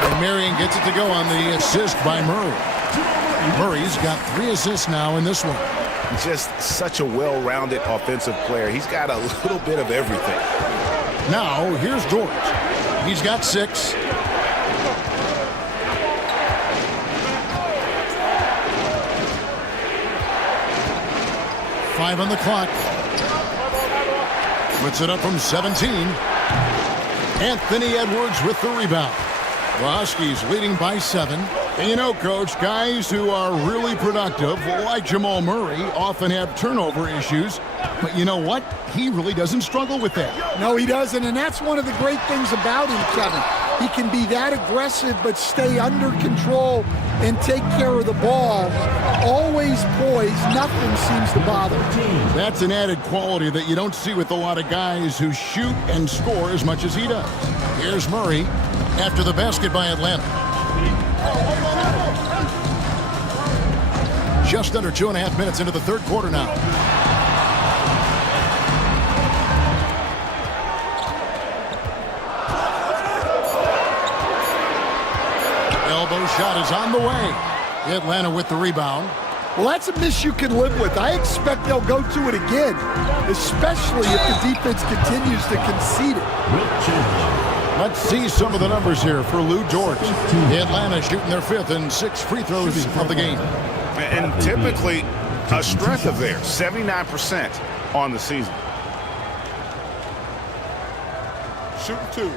And Marion gets it to go on the assist by Murray. Murray's got 3 assists now in this one. Just such a well-rounded offensive player. He's got a little bit of everything. Now, here's Dort. He's got 6. Five on the clock. Puts it up from 17. Anthony Edwards with the rebound. The Huskies leading by 7. And you know, Coach, guys who are really productive, like Jamal Murray, often have turnover issues. But you know what? He really doesn't struggle with that. No, he doesn't. And that's one of the great things about him, Kevin. He can be that aggressive but stay under control and take care of the ball. Always poised. Nothing seems to bother him. That's an added quality that you don't see with a lot of guys who shoot and score as much as he does. Here's Murray after the basket by Atlanta. Just under 2.5 minutes into the third quarter now. Elbow shot is on the way. Atlanta with the rebound. Well, that's a miss you can live with. I expect they'll go to it again, especially if the defense continues to concede it. Let's see some of the numbers here for Lou Dort. Atlanta shooting their 5th and 6 free throws of the game. And typically a strength of theirs, 79% on the season. Shooting 2.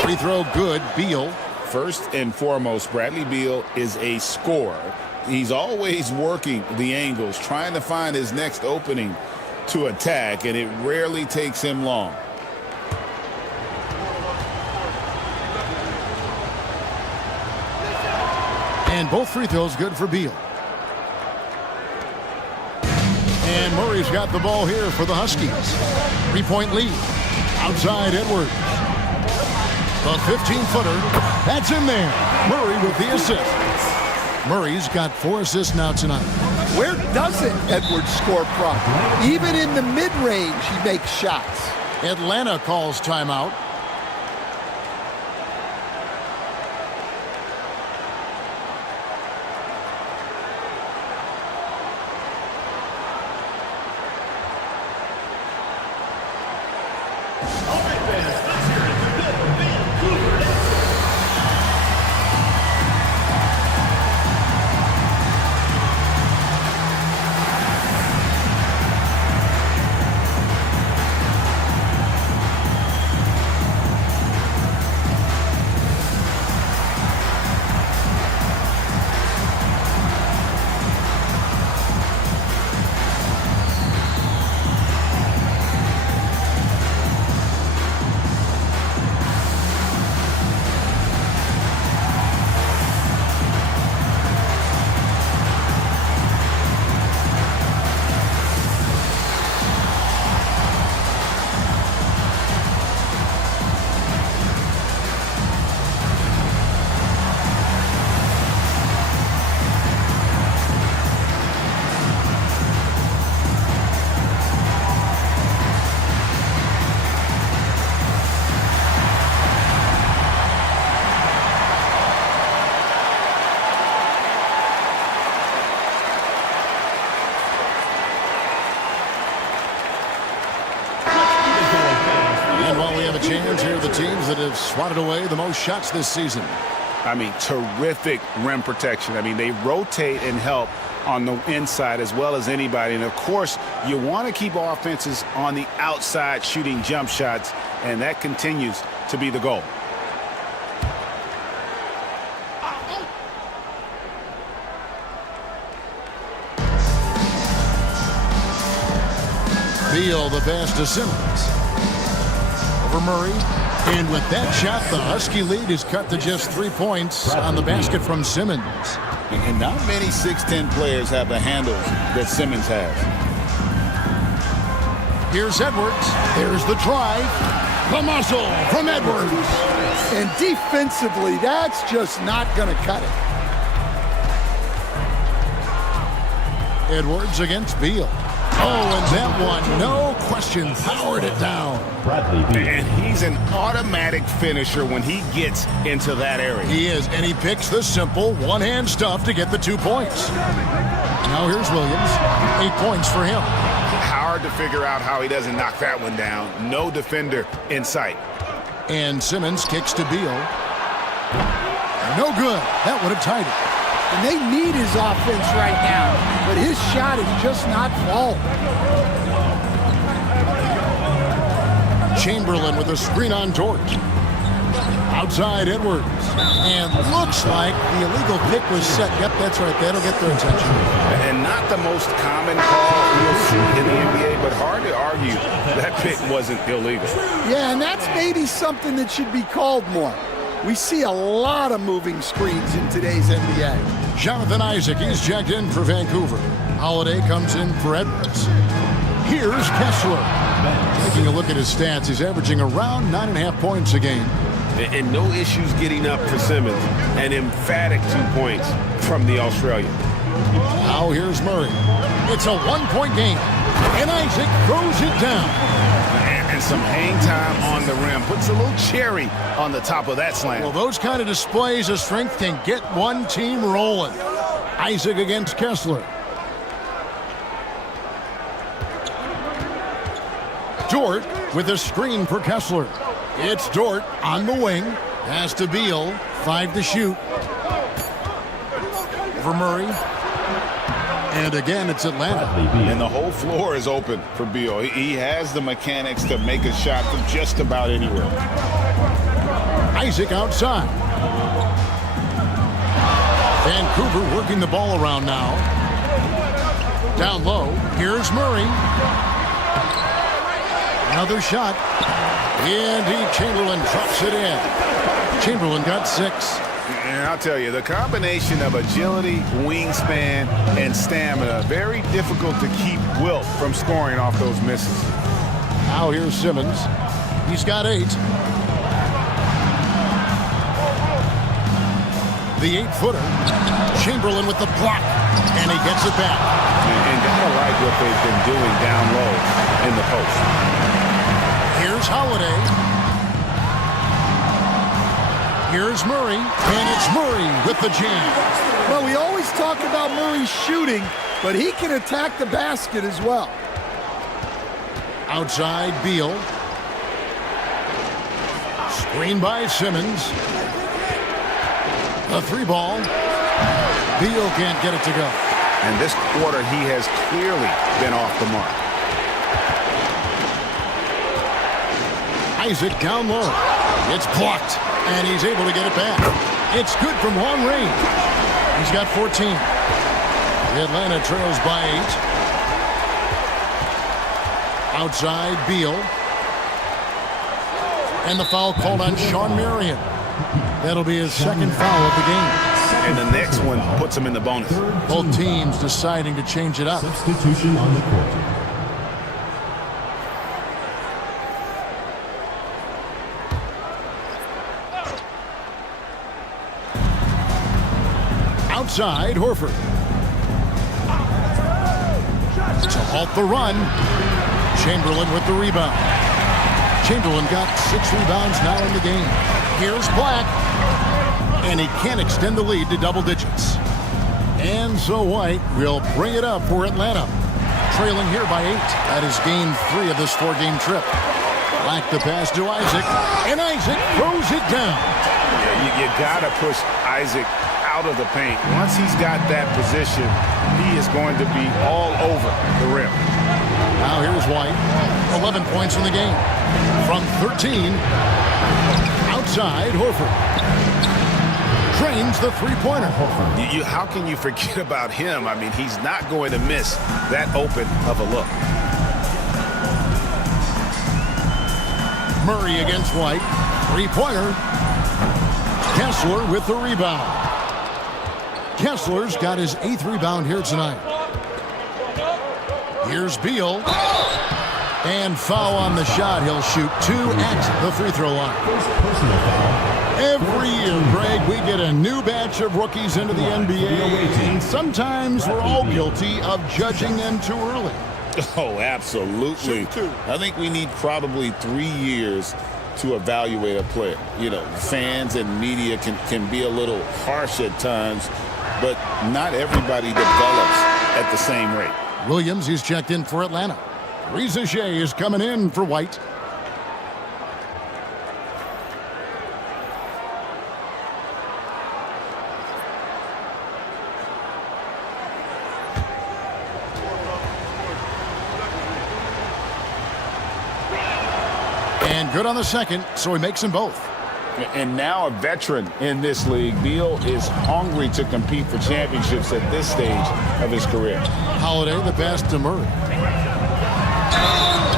Free throw good, Beal. First and foremost, Bradley Beal is a scorer. He's always working the angles, trying to find his next opening to attack, and it rarely takes him long. And both free throws good for Beal. And Murray's got the ball here for the Huskies. 3-point lead. Outside Edwards. The 15-footer. That's in there. Murray with the assist. Murray's got 4 assists now tonight. Where doesn't Edwards score from? Even in the mid-range, he makes shots. Atlanta calls timeout. Chance here are the teams that have swatted away the most shots this season. I mean, terrific rim protection. I mean, they rotate and help on the inside as well as anybody. And, of course, you want to keep offenses on the outside shooting jump shots, and that continues to be the goal. Beal the pass to Simmons. Over Murray. And with that shot, the Husky lead is cut to just 3 points on the basket from Simmons. And not many 6'10 players have the handles that Simmons has. Here's Edwards. There's the drive. The muscle from Edwards. And defensively, that's just not going to cut it. Edwards against Beal. Oh, and that one, no question, powered it down. And he's an automatic finisher when he gets into that area. He is, and he picks the simple one-hand stuff to get the 2 points. Now here's Williams. 8 points for him. Hard to figure out how he doesn't knock that one down. No defender in sight. And Simmons kicks to Beal. No good. That would have tied it. And they need his offense right now, but his shot is just not falling. Chamberlain with a screen on Dort. Outside Edwards. And looks like the illegal pick was set. Yep, that's right. That'll get their attention. And not the most common call you'll see in the NBA, but hard to argue that pick wasn't illegal. Yeah, and that's maybe something that should be called more. We see a lot of moving screens in today's NBA. Jonathan Isaac, he's checked in for Vancouver. Holiday comes in for Edwards. Here's Kessler. Taking a look at his stats, he's averaging around 9.5 points a game. And no issues getting up for Simmons. An emphatic 2 points from the Australian. Now here's Murray. It's a 1-point game. And Isaac throws it down. And some hang time on the rim. Puts a little cherry on the top of that slam. Well, those kind of displays of strength can get one team rolling. Isaac against Kessler. Dort with a screen for Kessler. It's Dort on the wing. Pass to Beal. 5 to shoot. For Murray. And again, it's Atlanta. And the whole floor is open for Beal. He has the mechanics to make a shot from just about anywhere. Isaac outside. Vancouver working the ball around now. Down low. Here's Murray. Another shot. And Chamberlain drops it in. Chamberlain got 6. And I'll tell you, the combination of agility, wingspan, and stamina, very difficult to keep Wilt from scoring off those misses. Now here's Simmons. He's got 8. The 8-footer. Chamberlain with the block. And he gets it back. And gotta like what they've been doing down low in the post. Here's Holiday. Here's Murray. And it's Murray with the jam. Well, we always talk about Murray shooting, but he can attack the basket as well. Outside, Beal. Screen by Simmons. A three ball. Beal can't get it to go. And this quarter, he has clearly been off the mark. Isaac down low. It's blocked, and he's able to get it back. It's good from long range. He's got 14. Atlanta trails by 8. Outside, Beal. And the foul called on Sean Marion. That'll be his second foul of the game. And the next one puts him in the bonus. Both teams deciding to change it up. Substitution on the court. Outside, Horford. To halt the run. Chamberlain with the rebound. Chamberlain got 6 rebounds now in the game. Here's Black. And he can't extend the lead to double digits. And so White will bring it up for Atlanta. Trailing here by 8. That is game 3 of this 4-game trip. Black the pass to Isaac. And Isaac throws it down. Yeah, you got to push Isaac out of the paint. Once he's got that position, he is going to be all over the rim. Now here's White. 11 points in the game. From 13. Outside, Horford. Drains the three-pointer. How can you forget about him? I mean, he's not going to miss that open of a look. Murray against White. Three-pointer. Kessler with the rebound. Kessler's got his 8th rebound here tonight. Here's Beal. And foul on the shot. He'll shoot 2 at the free throw line. Every year, Greg, we get a new batch of rookies into the NBA. And sometimes we're all guilty of judging them too early. Oh, absolutely. I think we need probably 3 years to evaluate a player. You know, fans and media can be a little harsh at times, but not everybody develops at the same rate. Williams, he's checked in for Atlanta. Reza Shea is coming in for White. And good on the second, so he makes them both. And now a veteran in this league, Beal is hungry to compete for championships at this stage of his career. Holiday, the pass to Murray.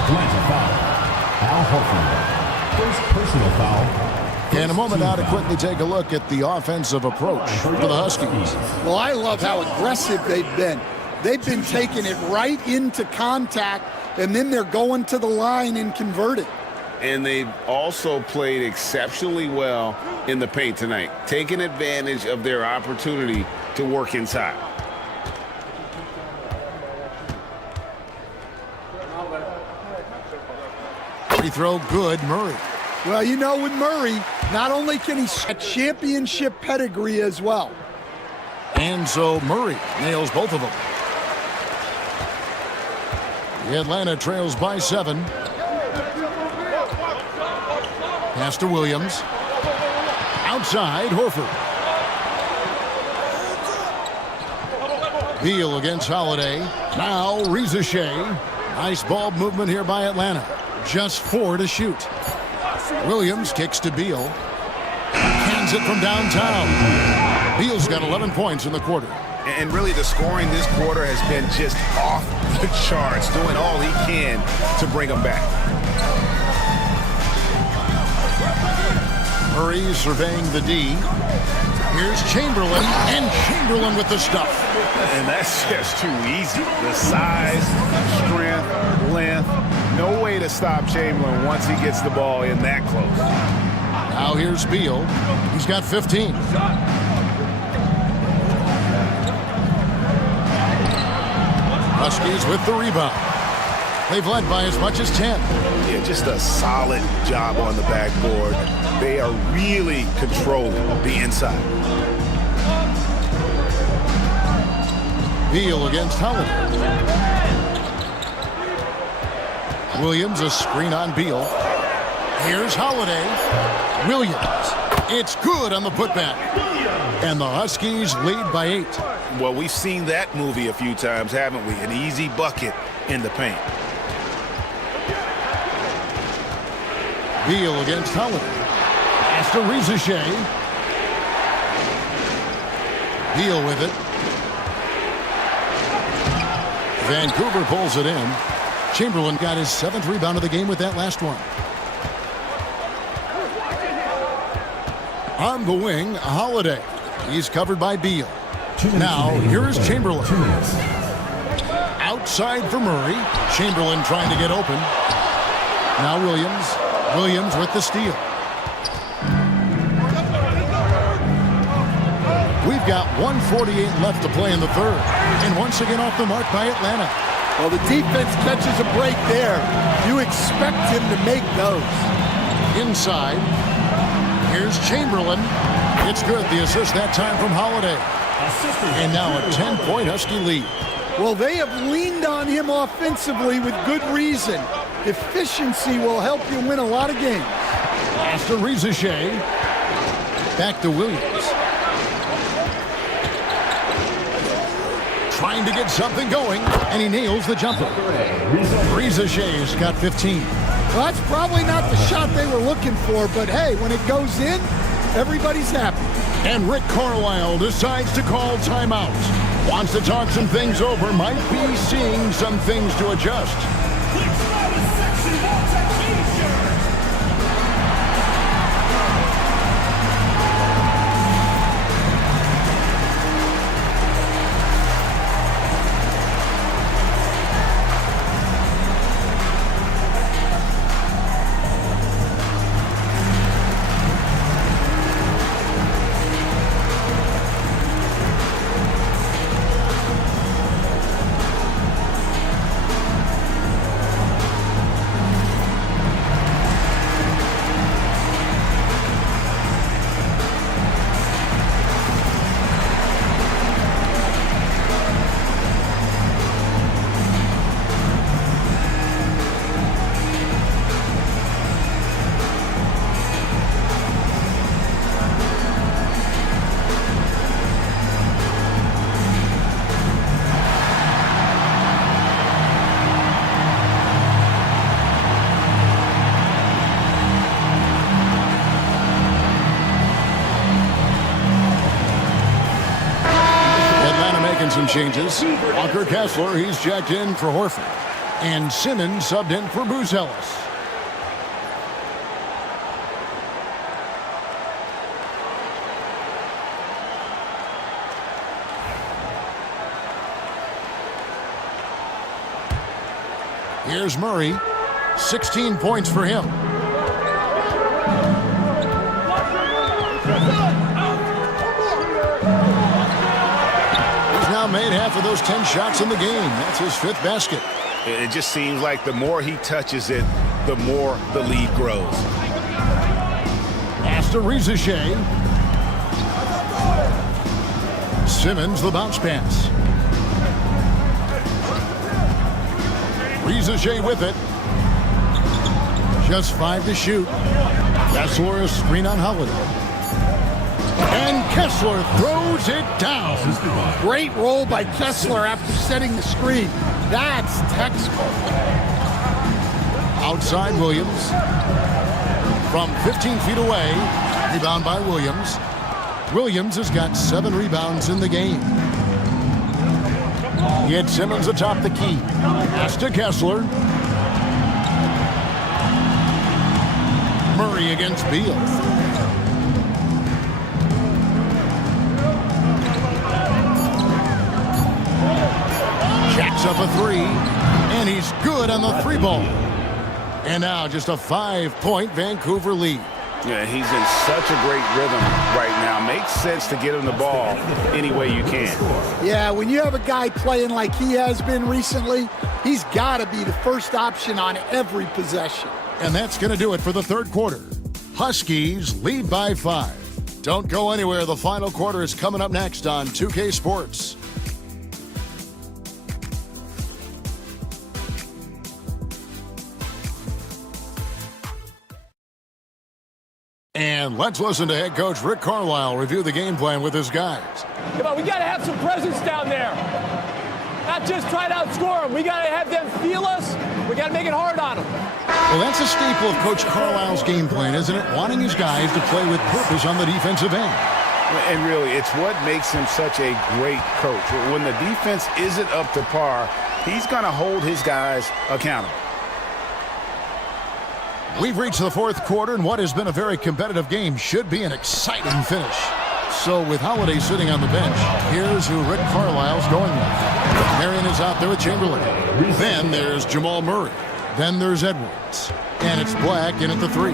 Atlanta foul. Al Horford. First personal foul. In a moment now to quickly take a look at the offensive approach for the Huskies. Well, I love how aggressive they've been. They've been taking it right into contact, and then they're going to the line and converting. And they've also played exceptionally well in the paint tonight, taking advantage of their opportunity to work inside. Free throw good, Murray. Well, you know, with Murray, not only can he a championship pedigree as well. And so Murray nails both of them. The Atlanta trails by 7. Pass to Williams. Outside, Horford. Beal against Holiday. Now Reza Shea. Nice ball movement here by Atlanta. Just 4 to shoot. Williams kicks to Beal. Hands it from downtown. Beal's got 11 points in the quarter. And really the scoring this quarter has been just off the charts, doing all he can to bring them back. Murray surveying the D. Here's Chamberlain, and Chamberlain with the stuff. And that's just too easy. The size, strength, length, no way to stop Chamberlain once he gets the ball in that close. Now here's Beal. He's got 15. Huskies with the rebound. They've led by as much as 10. Yeah, just a solid job on the backboard. They are really controlling the inside. Beal against Holiday. Williams, a screen on Beal. Here's Holiday. Williams. It's good on the putback. And the Huskies lead by 8. Well, we've seen that movie a few times, haven't we? An easy bucket in the paint. Beal against Holiday. Pass to Rizichet. Beal with it. Vancouver pulls it in. Chamberlain got his 7th rebound of the game with that last one. On the wing, Holiday. He's covered by Beal. Now, here is Chamberlain. Outside for Murray. Chamberlain trying to get open. Now Williams. Williams with the steal. We've got 1:48 left to play in the third. And once again off the mark by Atlanta. Well, the defense catches a break there. You expect him to make those. Inside. Here's Chamberlain. It's good. The assist that time from Holiday. And now a 10-point Husky lead. Well, they have leaned on him offensively with good reason. Efficiency will help you win a lot of games. Pass to Rizichet. Back to Williams. Trying to get something going, and he nails the jumper. Rizichet's got 15. Well, that's probably not the shot they were looking for, but hey, when it goes in, everybody's happy. And Rick Carlisle decides to call timeout. Wants to talk some things over, might be seeing some things to adjust. Some changes. Walker Kessler, he's checked in for Horford. And Simmons subbed in for Buzelis. Here's Murray. 16 points for him. Made half of those 10 shots in the game. That's his 5th basket. It just seems like the more he touches it, the more the lead grows. Pass to Rizichet. Simmons, the bounce pass. Rizichet with it. Just 5 to shoot. Kessler, a screen on Holiday. And Kessler throws it down. Great roll by Kessler after setting the screen. That's textbook. Outside Williams. From 15 feet away. Rebound by Williams. Williams has got 7 rebounds in the game. He had Simmons atop the key. Pass to Kessler. Murray against Beal. Jacks up a 3, and he's good on the 3 ball. And now just a 5-point Vancouver lead. Yeah, he's in such a great rhythm right now. Makes sense to get him the ball any way you can. Yeah, when you have a guy playing like he has been recently, he's got to be the first option on every possession. And that's going to do it for the third quarter. Huskies lead by 5. Don't go anywhere. The final quarter is coming up next on 2K Sports. And let's listen to head coach Rick Carlisle review the game plan with his guys. Come on, we got to have some presence down there. Not just try to outscore them. We got to have them feel us. We got to make it hard on them. Well, that's a staple of Coach Carlisle's game plan, isn't it? Wanting his guys to play with purpose on the defensive end. And really, it's what makes him such a great coach. When the defense isn't up to par, he's going to hold his guys accountable. We've reached the fourth quarter, and what has been a very competitive game should be an exciting finish. So with Holiday sitting on the bench, here's who Rick Carlisle's going with. Marion is out there with Chamberlain. Then there's Jamal Murray. Then there's Edwards. And it's Black in at the 3.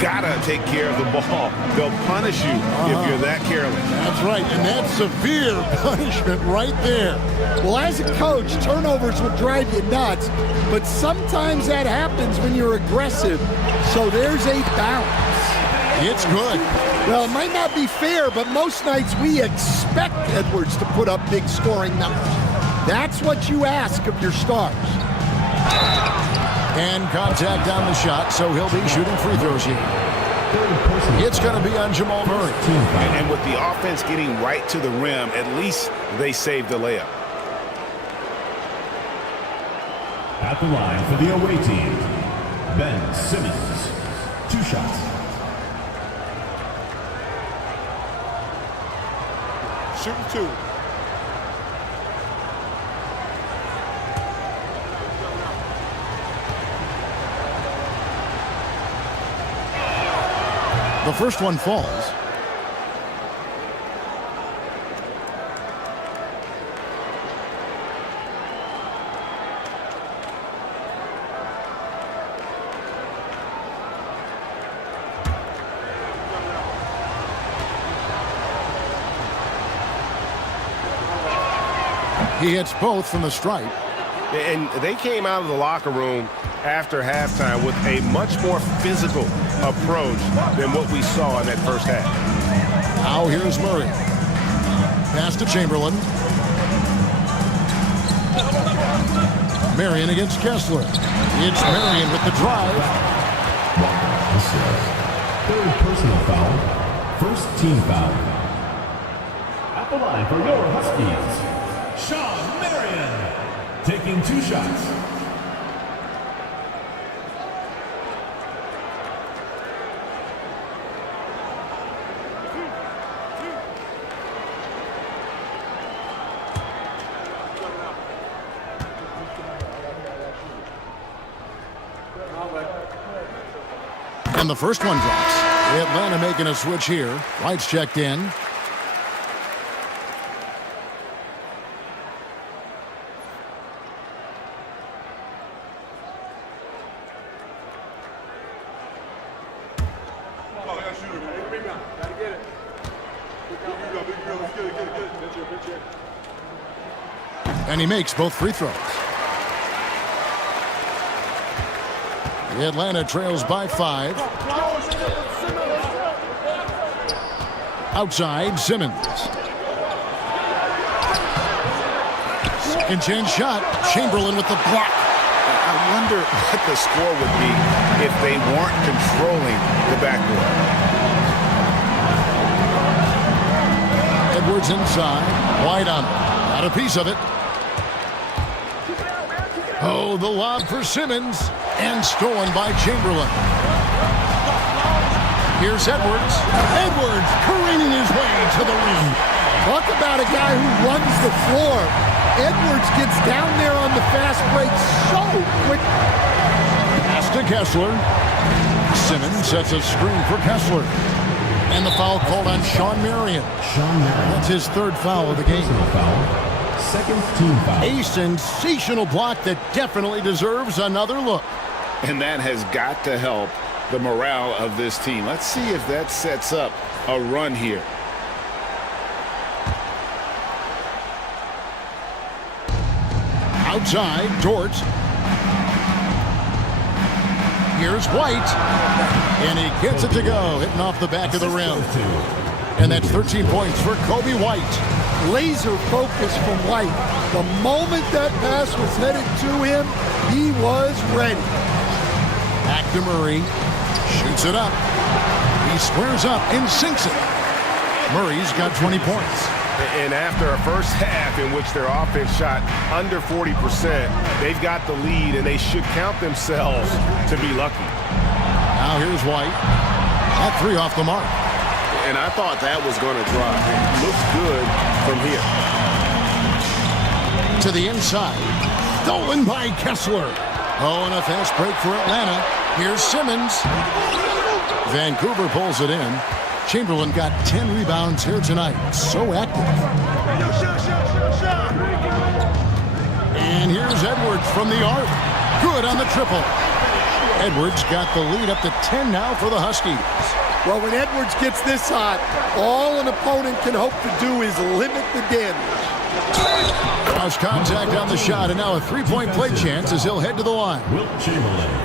Gotta take care of the ball. They'll punish you if you're that careless. That's right, and that's severe punishment right there. Well, as a coach, turnovers will drive you nuts, but sometimes that happens when you're aggressive. So there's a balance. It's good. Well, it might not be fair, but most nights we expect Edwards to put up big scoring numbers. That's what you ask of your stars. And contact on the shot, so he'll be shooting free throws here. It's going to be on Jamal Murray. And with the offense getting right to the rim, at least they saved the layup. At the line for the away team, Ben Simmons. 2 shots. Shooting 2. The first one falls. He hits both from the stripe. And they came out of the locker room after halftime with a much more physical approach than what we saw in that first half. Now here's Murray. Pass to Chamberlain. Marion against Kessler. It's Marion with the drive. This is 3rd personal foul. 1st team foul. At the line for your Huskies, Sean Marion. Taking 2 shots. And the first one drops. Atlanta making a switch here. Lights checked in. And he makes both free throws. Atlanta trails by 5. Outside, Simmons. Second chance shot. Chamberlain with the block. I wonder what the score would be if they weren't controlling the backboard. Edwards inside. White on. Got a piece of it. Oh, the lob for Simmons. And stolen by Chamberlain. Here's Edwards. Edwards careening his way to the rim. Talk about a guy who runs the floor. Edwards gets down there on the fast break so quick. Pass to Kessler. Simmons sets a screen for Kessler. And the foul called on Sean Marion. That's his 3rd foul of the game. 2nd team foul. A sensational block that definitely deserves another look. And that has got to help the morale of this team. Let's see if that sets up a run here. Outside, Dort. Here's White. And he gets it to go, hitting off the back of the rim. And that's 13 points for Kobe White. Laser focus from White. The moment that pass was headed to him, he was ready. Back to Murray. Shoots it up. He squares up and sinks it. Murray's got 20 points. And after a first half in which their offense shot under 40%, they've got the lead, and they should count themselves to be lucky. Now here's White. That three off the mark. And I thought that was going to drop. It looks good from here. To the inside. Stolen by Kessler. Oh, and a fast break for Atlanta. Here's Simmons. Vancouver pulls it in. Chamberlain got 10 rebounds here tonight. So active. And here's Edwards from the arc. Good on the triple. Edwards got the lead up to 10 now for the Huskies. Well, when Edwards gets this hot, all an opponent can hope to do is limit the damage. Cross contact on the shot, and now a three-point play chance as he'll head to the line.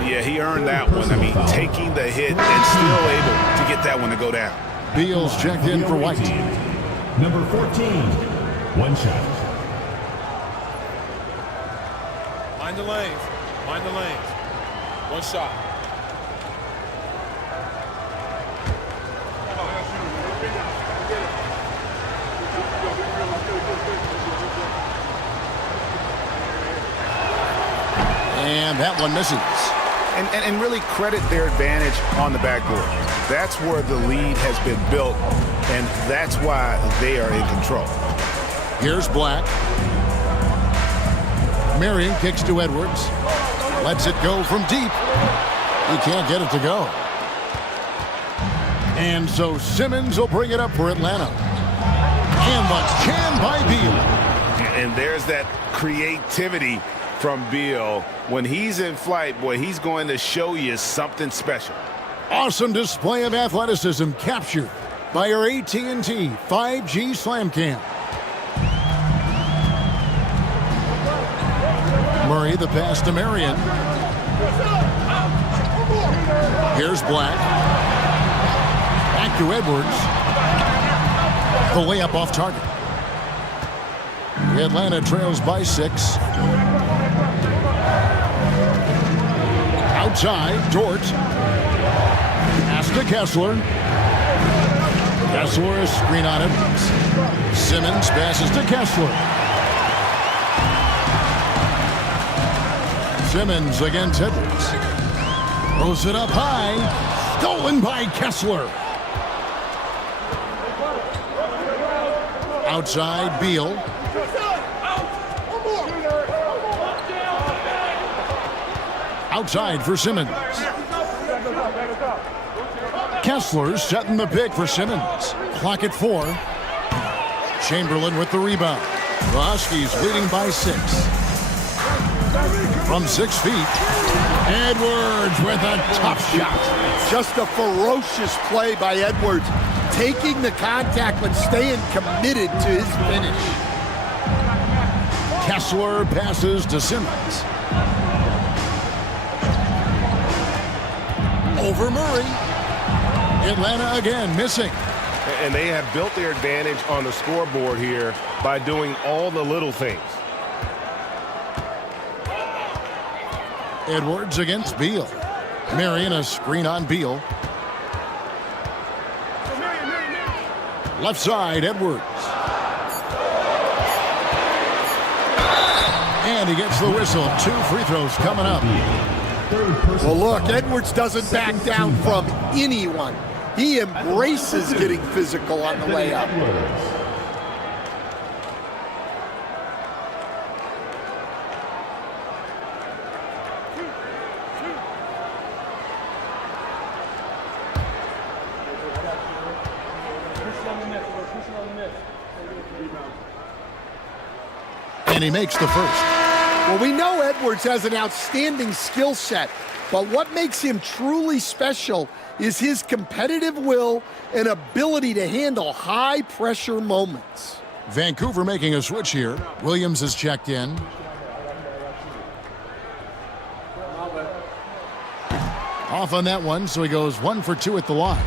Yeah, he earned that one. I mean, taking the hit and still able to get that one to go down. Beal's checked in for White. Number 14, one shot. Mind the lanes. Mind the lanes. One shot. And that one misses. And really credit their advantage on the backboard. That's where the lead has been built, and that's why they are in control. Here's Black. Marion kicks to Edwards. Lets it go from deep. He can't get it to go. And so Simmons will bring it up for Atlanta. And the can by Beal. And there's that creativity from Beal. When he's in flight, boy, he's going to show you something special. Awesome display of athleticism captured by our AT&T 5G Slam Cam. Murray, the pass to Marion. Here's Black. Back to Edwards. The layup off target. Atlanta trails by 6. Outside, Dort. Pass to Kessler. Kessler, a screen on Edwards. Simmons passes to Kessler. Simmons against Edwards. Throws it up high. Stolen by Kessler. Outside, Beal. Outside for Simmons. Kessler setting the pick for Simmons. Clock at 4. Chamberlain with the rebound. The Huskies leading by 6. From 6 feet, Edwards with a tough shot. Just a ferocious play by Edwards. Taking the contact but staying committed to his finish. Kessler passes to Simmons. Over Murray. Atlanta again missing. And they have built their advantage on the scoreboard here by doing all the little things. Edwards against Beal. Marion a screen on Beal. Left side, Edwards. And he gets the whistle. 2 free throws coming up. Well, look, Edwards doesn't back down from anyone. He embraces getting physical on the way up. And he makes the first. Well, we know Edwards has an outstanding skill set, but what makes him truly special is his competitive will and ability to handle high-pressure moments. Vancouver making a switch here. Williams is checked in. Off on that one, so he goes 1 for 2 at the line.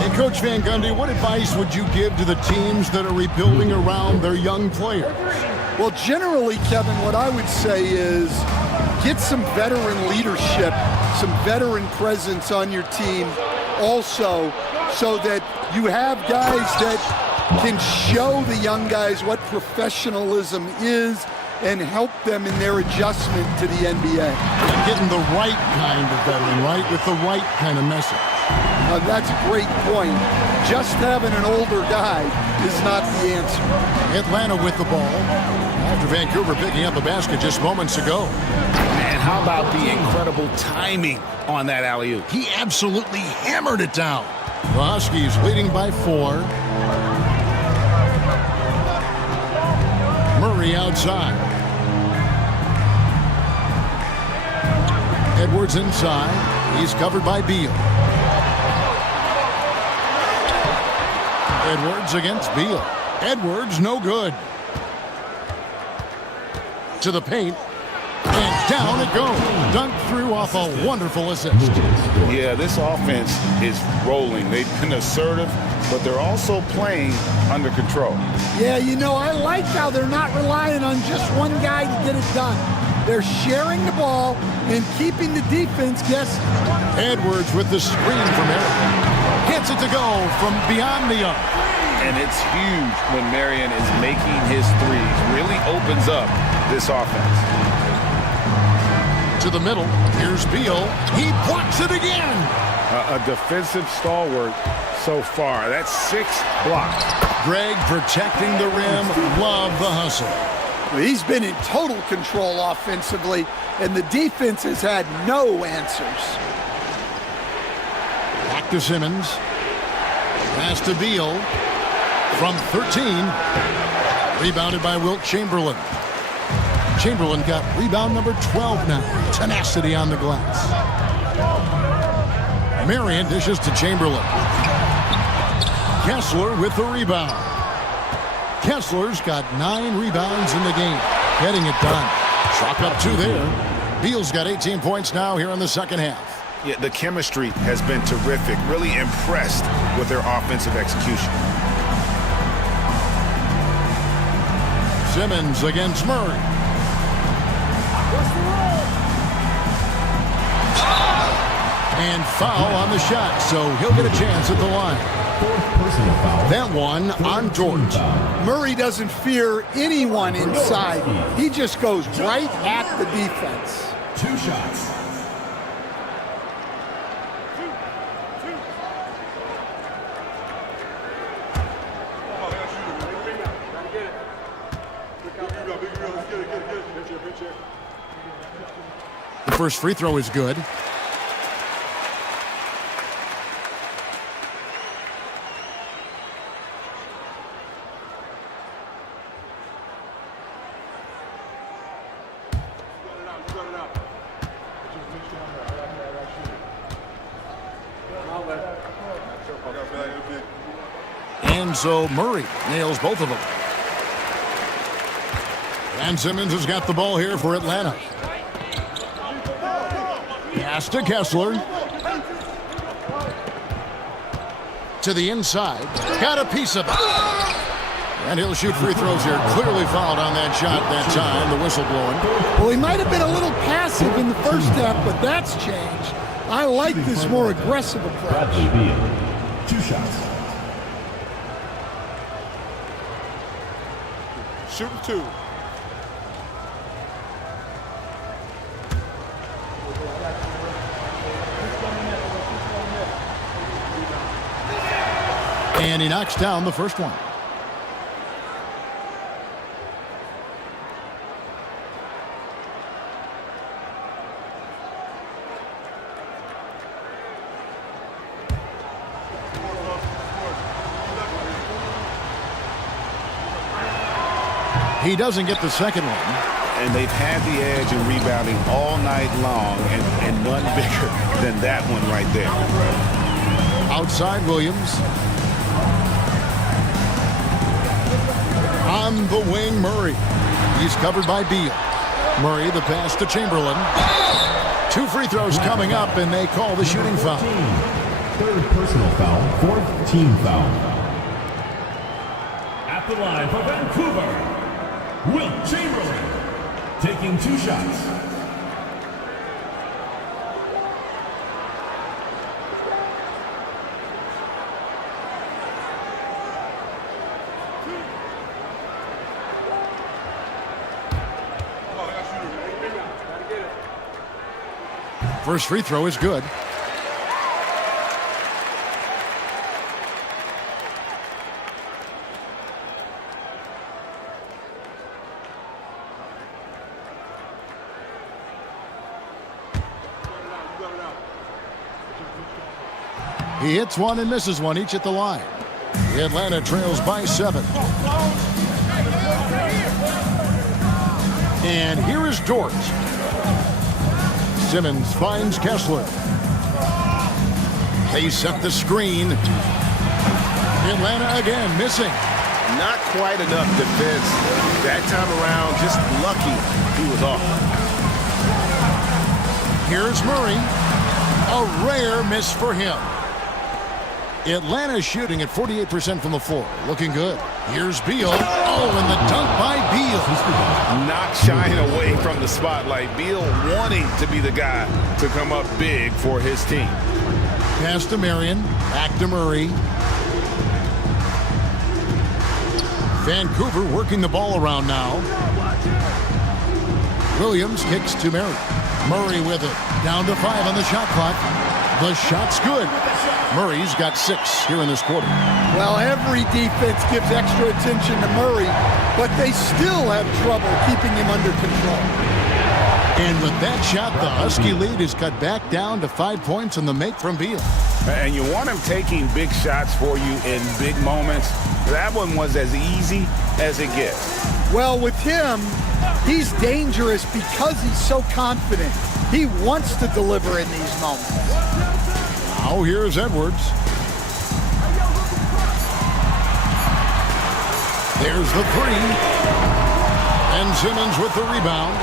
Hey, Coach Van Gundy, what advice would you give to the teams that are rebuilding around their young players? Well, generally, Kevin, what I would say is get some veteran leadership, some veteran presence on your team also, so that you have guys that can show the young guys what professionalism is and help them in their adjustment to the NBA. Getting the right kind of veteran, right? With the right kind of message. That's a great point. Just having an older guy is not the answer. Atlanta with the ball. After Vancouver picking up a basket just moments ago. And how about the incredible timing on that alley-oop? He absolutely hammered it down. The Huskies leading by 4. Murray outside. Edwards inside. He's covered by Beal. Edwards against Beal. Edwards no good. To the paint. And down it goes. Dunked through off a wonderful assist. Yeah, this offense is rolling. They've been assertive, but they're also playing under control. Yeah, you know, I like how they're not relying on just one guy to get it done. They're sharing the ball and keeping the defense guessing. Edwards with the screen from Marion. Gets it to go from beyond the arc. And it's huge when Marion is making his threes. Really opens up this offense. To the middle. Here's Beal. He blocks it again. A defensive stalwart so far. That's 6 blocks. Greg protecting the rim. Love the hustle. He's been in total control offensively, and the defense has had no answers. Back to Simmons. Pass to Beal. From 13. Rebounded by Wilt Chamberlain. Chamberlain got rebound number 12 now. Tenacity on the glass. Marion dishes to Chamberlain. Kessler with the rebound. Kessler's got 9 rebounds in the game. Getting it done. Chalk up 2 there. Beal's got 18 points now here in the second half. Yeah, the chemistry has been terrific. Really impressed with their offensive execution. Simmons against Murray. And foul on the shot, so he'll get a chance at the line. That one on George. Murray doesn't fear anyone inside. He just goes right at the defense. 2 shots. The first free throw is good. And so Murray nails both of them. And Simmons has got the ball here for Atlanta. Pass to Kessler. To the inside. Got a piece of it. And he'll shoot free throws here. Clearly fouled on that shot that time. The whistle blowing. Well, he might have been a little passive in the first half, but that's changed. I like this more aggressive approach. Bradley Beal. 2 shots. Shooting 2. And he knocks down the first one. He doesn't get the second one. and they've had the edge in rebounding all night long, and none bigger than that one right there. Outside Williams. On the wing, Murray. He's covered by Beal. Murray, the pass to Chamberlain. 2 free throws coming up, and they call the shooting foul. Third personal foul, 4th team foul. At the line for Vancouver, Wilt Chamberlain, taking 2 shots. First free throw is good. He hits one and misses one, each at the line. Atlanta trails by 7. And here is Dort. Simmons finds Kessler. They set the screen. Atlanta again missing. Not quite enough defense that time around. Just lucky he was off. Here's Murray. A rare miss for him. Atlanta shooting at 48% from the floor. Looking good. Here's Beal. Oh, and the dunk by Beal. Not shying away from the spotlight. Beal wanting to be the guy to come up big for his team. Pass to Marion. Back to Murray. Vancouver working the ball around now. Williams kicks to Murray. Murray with it. Down to 5 on the shot clock. The shot's good. Murray's got 6 here in this quarter. Well, every defense gives extra attention to Murray, but they still have trouble keeping him under control. And with that shot, the Husky lead is cut back down to 5 points on the make from Beal. And you want him taking big shots for you in big moments. That one was as easy as it gets. Well, with him, he's dangerous because he's so confident. He wants to deliver in these moments. Now here's Edwards. There's the 3. And Simmons with the rebound.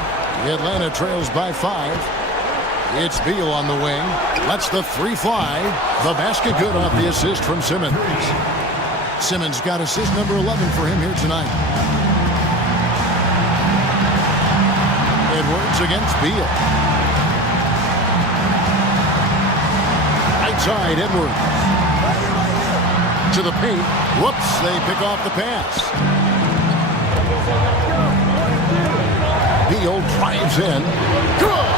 Atlanta trails by 5. It's Beal on the wing. Lets the 3 fly. The basket good off the assist from Simmons. Simmons got assist number 11 for him here tonight. Edwards against Beal. Right side, Edwards. To the paint. Whoops, they pick off the pass. Beal drives in. Good!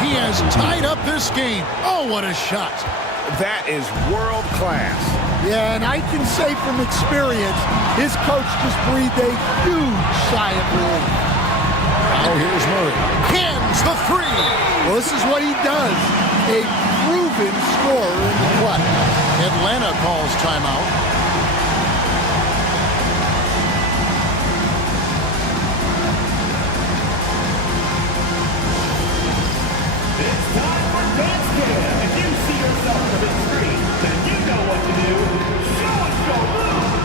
He has tied up this game. Oh, what a shot. That is world class. Yeah, and I can say from experience, his coach just breathed a huge sigh of relief. Now here's Murray. Hands the 3. Well, this is what he does. A proven scorer in the clutch. Atlanta calls timeout. It's time for dance cam. If you see yourself on the big screen, then you know what to do. Show us your moves.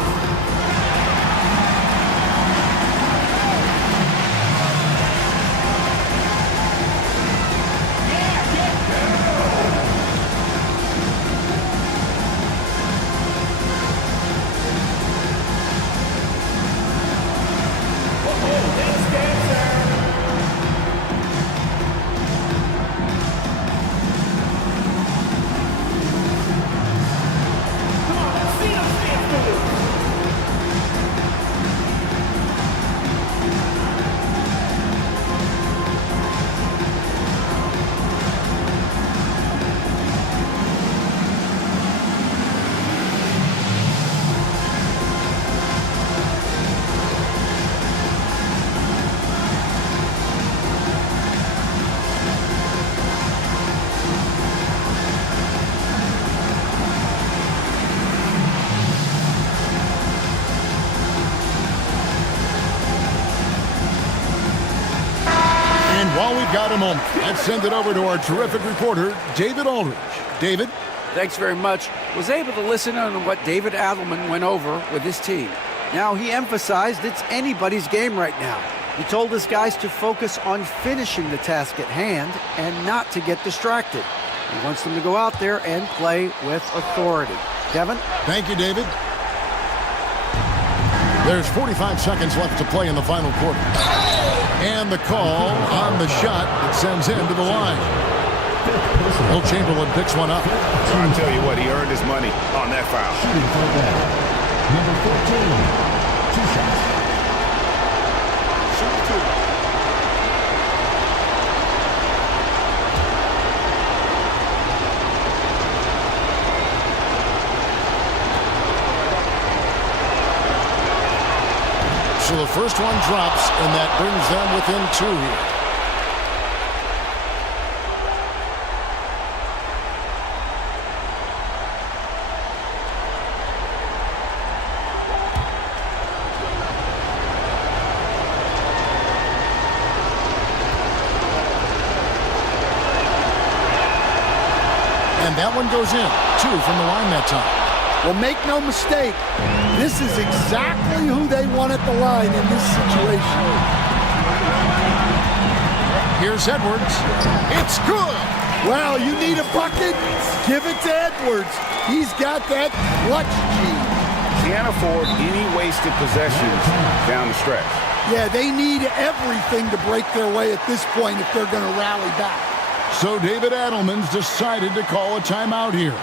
And while we've got a moment, let's send it over to our terrific reporter, David Aldridge. David? Thanks very much. Was able to listen on what David Adelman went over with his team. Now, he emphasized it's anybody's game right now. He told his guys to focus on finishing the task at hand and not to get distracted. He wants them to go out there and play with authority. Kevin? Thank you, David. There's 45 seconds left to play in the final quarter. And the call on the shot that sends him to the line. Will Chamberlain picks one up. I'll tell you what, he earned his money on that foul. Shooting for that. Number 14. 2 shots. Shoot 2. So the first one drops, and that brings them within 2 here. And that one goes in. 2 from the line that time. Well, make no mistake, this is exactly who they want at the line in this situation. Here's Edwards. It's good. Well, you need a bucket? Give it to Edwards. He's got that clutch gene. Can't afford any wasted possessions down the stretch. Yeah, they need everything to break their way at this point if they're going to rally back. So David Adelman's decided to call a timeout here.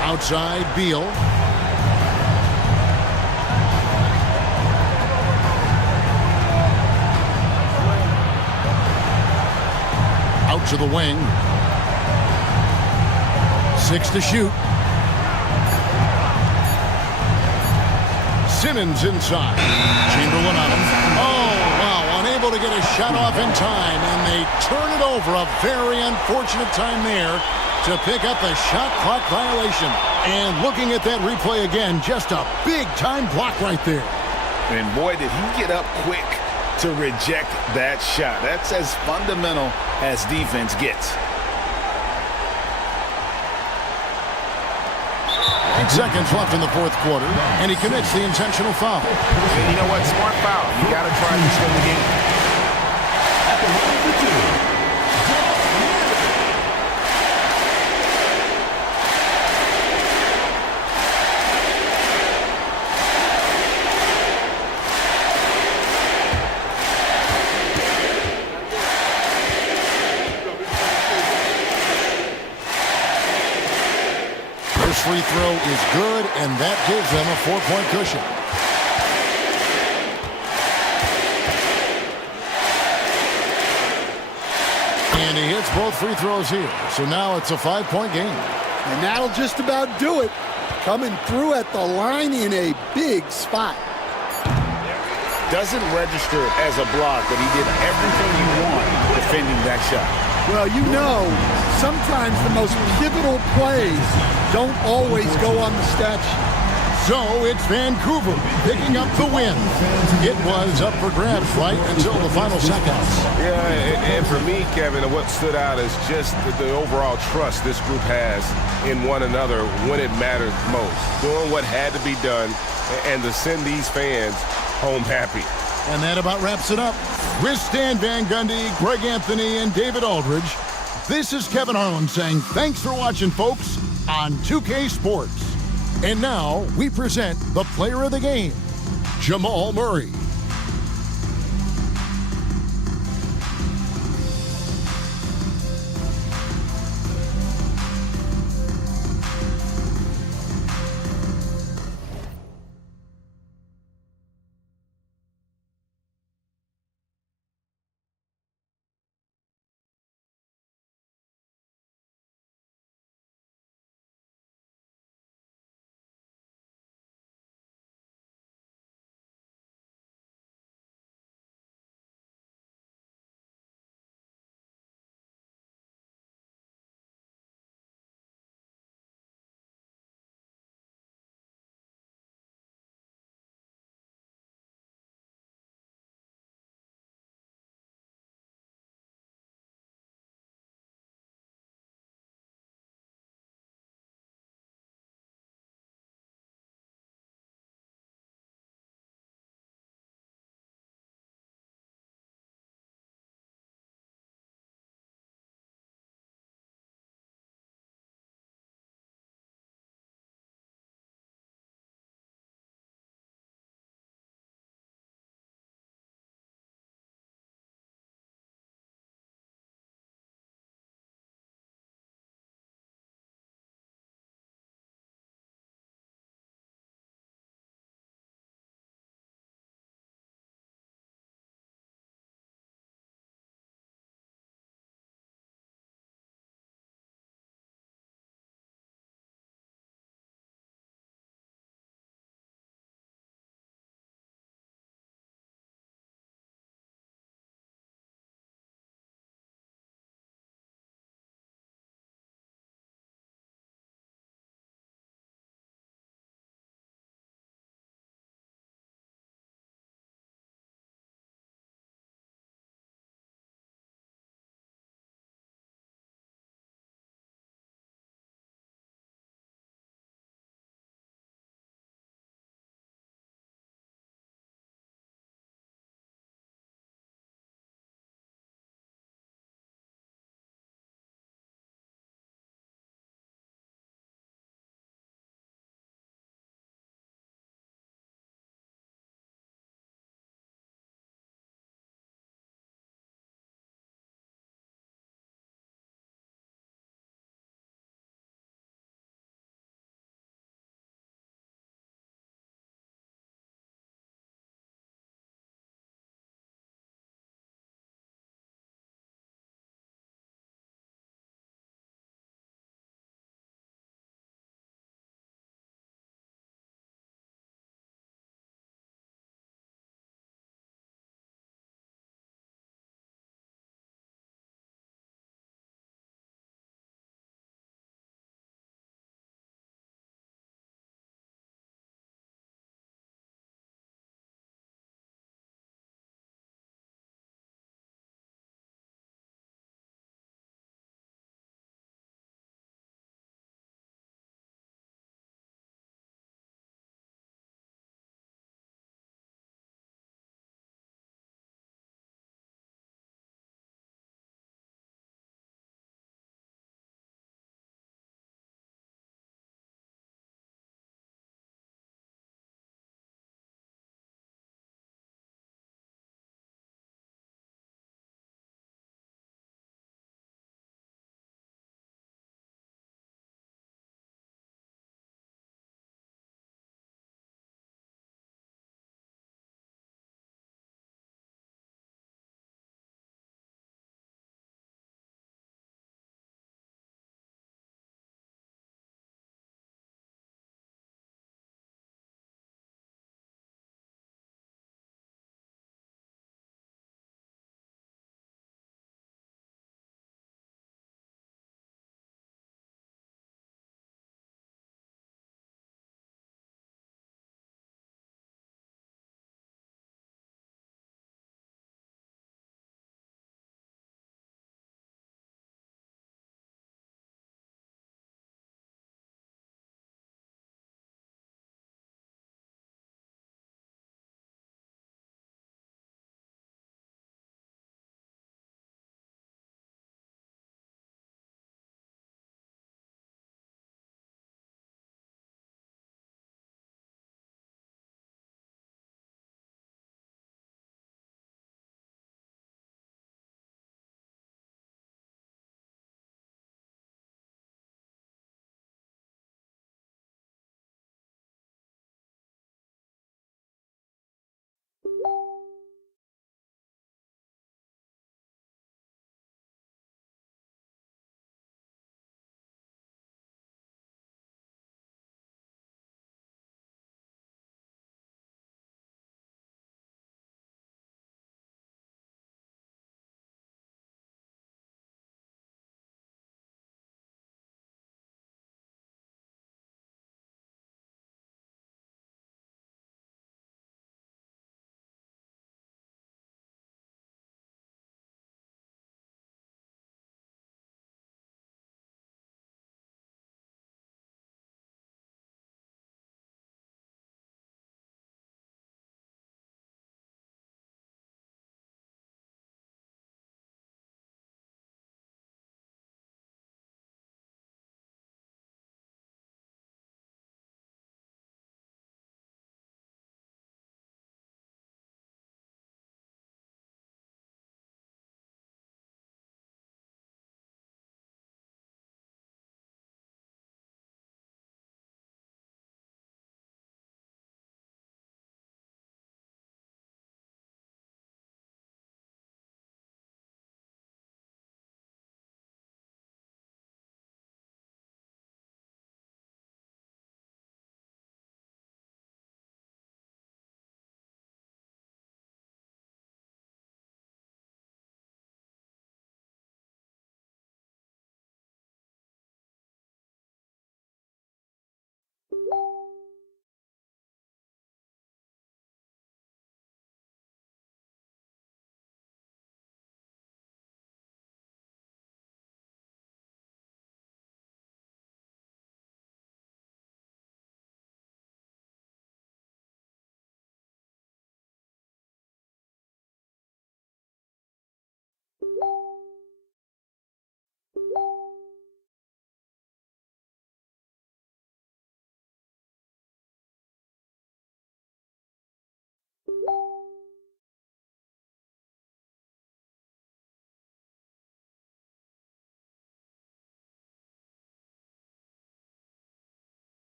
Outside, Beal. Out to the wing. 6 to shoot. Simmons inside. Chamberlain on him. Oh, wow. Unable to get a shot off in time, and they turn it over. A very unfortunate time there to pick up a shot clock violation. And looking at that replay again, just a big-time block right there. And boy, did he get up quick to reject that shot. That's as fundamental as defense gets. 8 seconds left in the fourth quarter, and he commits the intentional foul. And you know what? Smart foul. You got to try to win the game. At the line for 2. Free throw is good, and that gives them a 4-point cushion. And And he hits both free throws here. So now it's a 5-point game. And that'll just about do it. Coming through at the line in a big spot. Doesn't register as a block, but he did everything you want defending that shot. Well, you know, sometimes the most pivotal plays don't always go on the stat sheet. So it's Vancouver picking up the win. It was up for grabs right until the final seconds. Yeah, and for me, Kevin, what stood out is just the overall trust this group has in one another when it mattered most. Doing what had to be done and to send these fans home happy. And that about wraps it up. With Stan Van Gundy, Greg Anthony, and David Aldridge, this is Kevin Harlan saying thanks for watching, folks, on 2K Sports. And now we present the player of the game, Jamal Murray.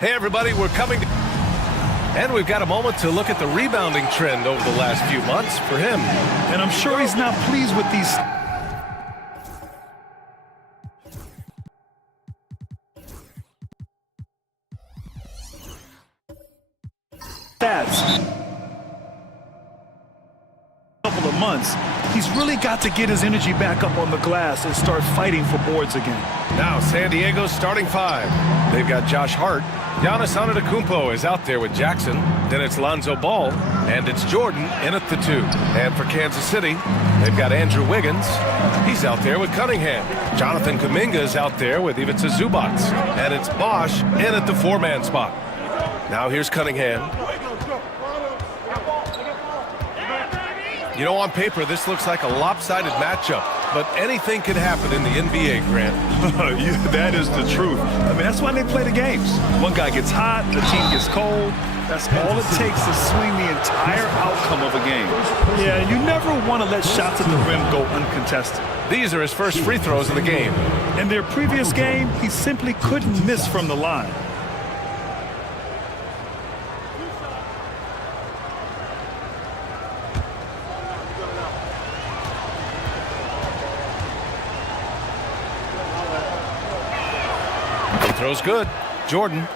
Hey, everybody, we're coming. And we've got a moment to look at the rebounding trend over the last few months for him. And I'm sure he's not pleased with these stats. Couple of months, he's really got to get his energy back up on the glass and start fighting for boards again. Now San Diego's starting five. They've got Josh Hart. Giannis Antetokounmpo is out there with Jackson. Then it's Lonzo Ball, and it's Jordan in at the 2. And for Kansas City, they've got Andrew Wiggins. He's out there with Cunningham. Jonathan Kuminga is out there with Ivica Zubac. And it's Bosch in at the 4-man spot. Now here's Cunningham. You know, on paper, this looks like a lopsided matchup, but anything can happen in the NBA, Grant. Yeah, that is the truth. I mean, that's why they play the games. One guy gets hot, the team gets cold. That's all it takes to swing the entire outcome of a game. Yeah, you never want to let shots at the rim go uncontested. These are his first free throws of the game. In their previous game, he simply couldn't miss from the line. Throws good. Jordan.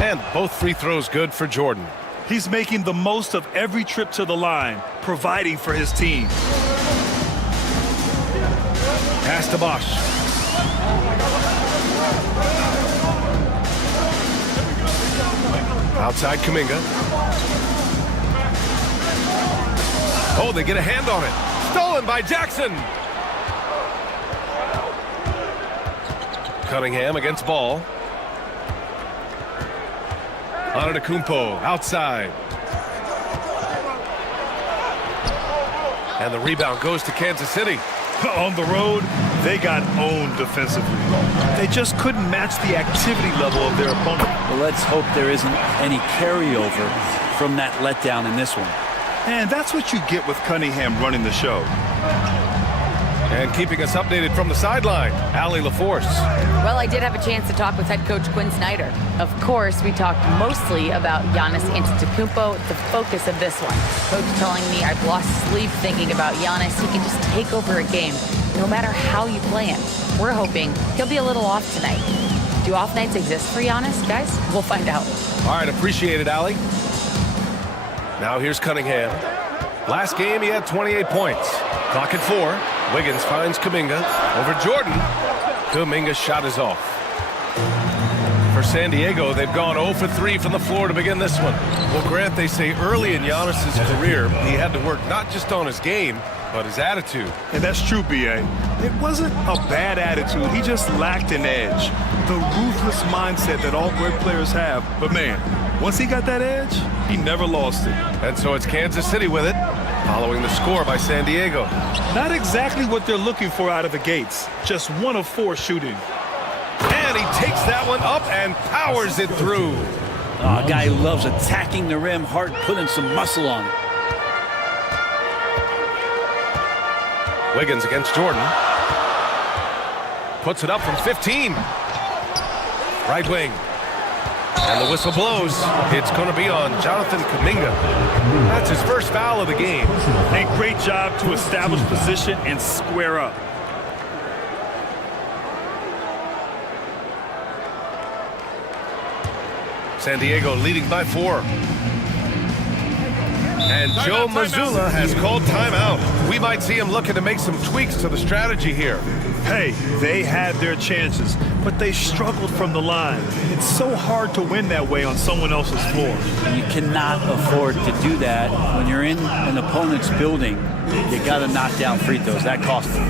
And both free throws good for Jordan. He's making the most of every trip to the line, providing for his team. Pass to Bosch. Outside Kuminga. Oh, they get a hand on it. Stolen by Jackson. Cunningham against Ball. Antetokounmpo outside. And the rebound goes to Kansas City. On the road, they got owned defensively. They just couldn't match the activity level of their opponent. Well, let's hope there isn't any carryover from that letdown in this one. And that's what you get with Cunningham running the show. And keeping us updated from the sideline, Allie LaForce. Well, I did have a chance to talk with head coach Quinn Snyder. Of course, we talked mostly about Giannis Antetokounmpo, the focus of this one. Coach telling me I've lost sleep thinking about Giannis. He can just take over a game, no matter how you play him. We're hoping he'll be a little off tonight. Do off nights exist for Giannis, guys? We'll find out. All right, appreciate it, Allie. Now here's Cunningham. Last game, he had 28 points. Clock at 4. Wiggins finds Kuminga over Jordan. Kuminga's shot is off. For San Diego, they've gone 0 for 3 from the floor to begin this one. Well, Grant, they say early in Giannis's career, he had to work not just on his game, but his attitude. And that's true, B.A. It wasn't a bad attitude. He just lacked an edge. The ruthless mindset that all great players have. But, man, once he got that edge, he never lost it. And so it's Kansas City with it, following the score by San Diego. Not exactly what they're looking for out of the gates. Just 1 of 4 shooting. And he takes that one up and powers it through. A guy who loves attacking the rim hard, putting some muscle on it. Wiggins against Jordan. Puts it up from 15. Right wing. And the whistle blows. It's going to be on Jonathan Kuminga. That's his first foul of the game. A great job to establish position and square up. San Diego leading by 4. And Joe Mazzulla has called timeout. We might see him looking to make some tweaks to the strategy here. Hey, they had their chances, but they struggled from the line. It's so hard to win that way on someone else's floor. You cannot afford to do that when you're in an opponent's building. You got to knock down free throws. That cost them.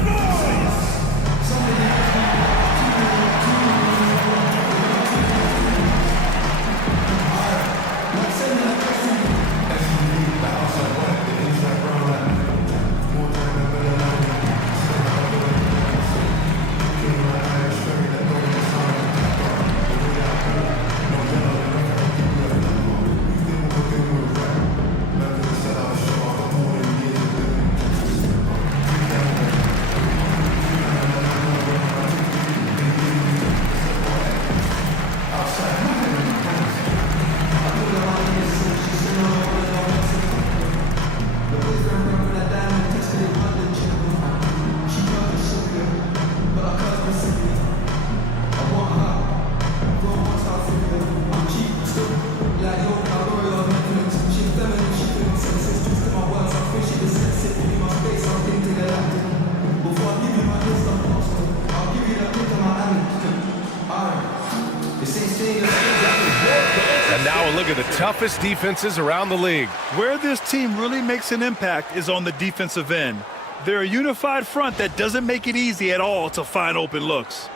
Oh, look at the toughest defenses around the league. Where this team really makes an impact is on the defensive end. They're a unified front that doesn't make it easy at all to find open looks.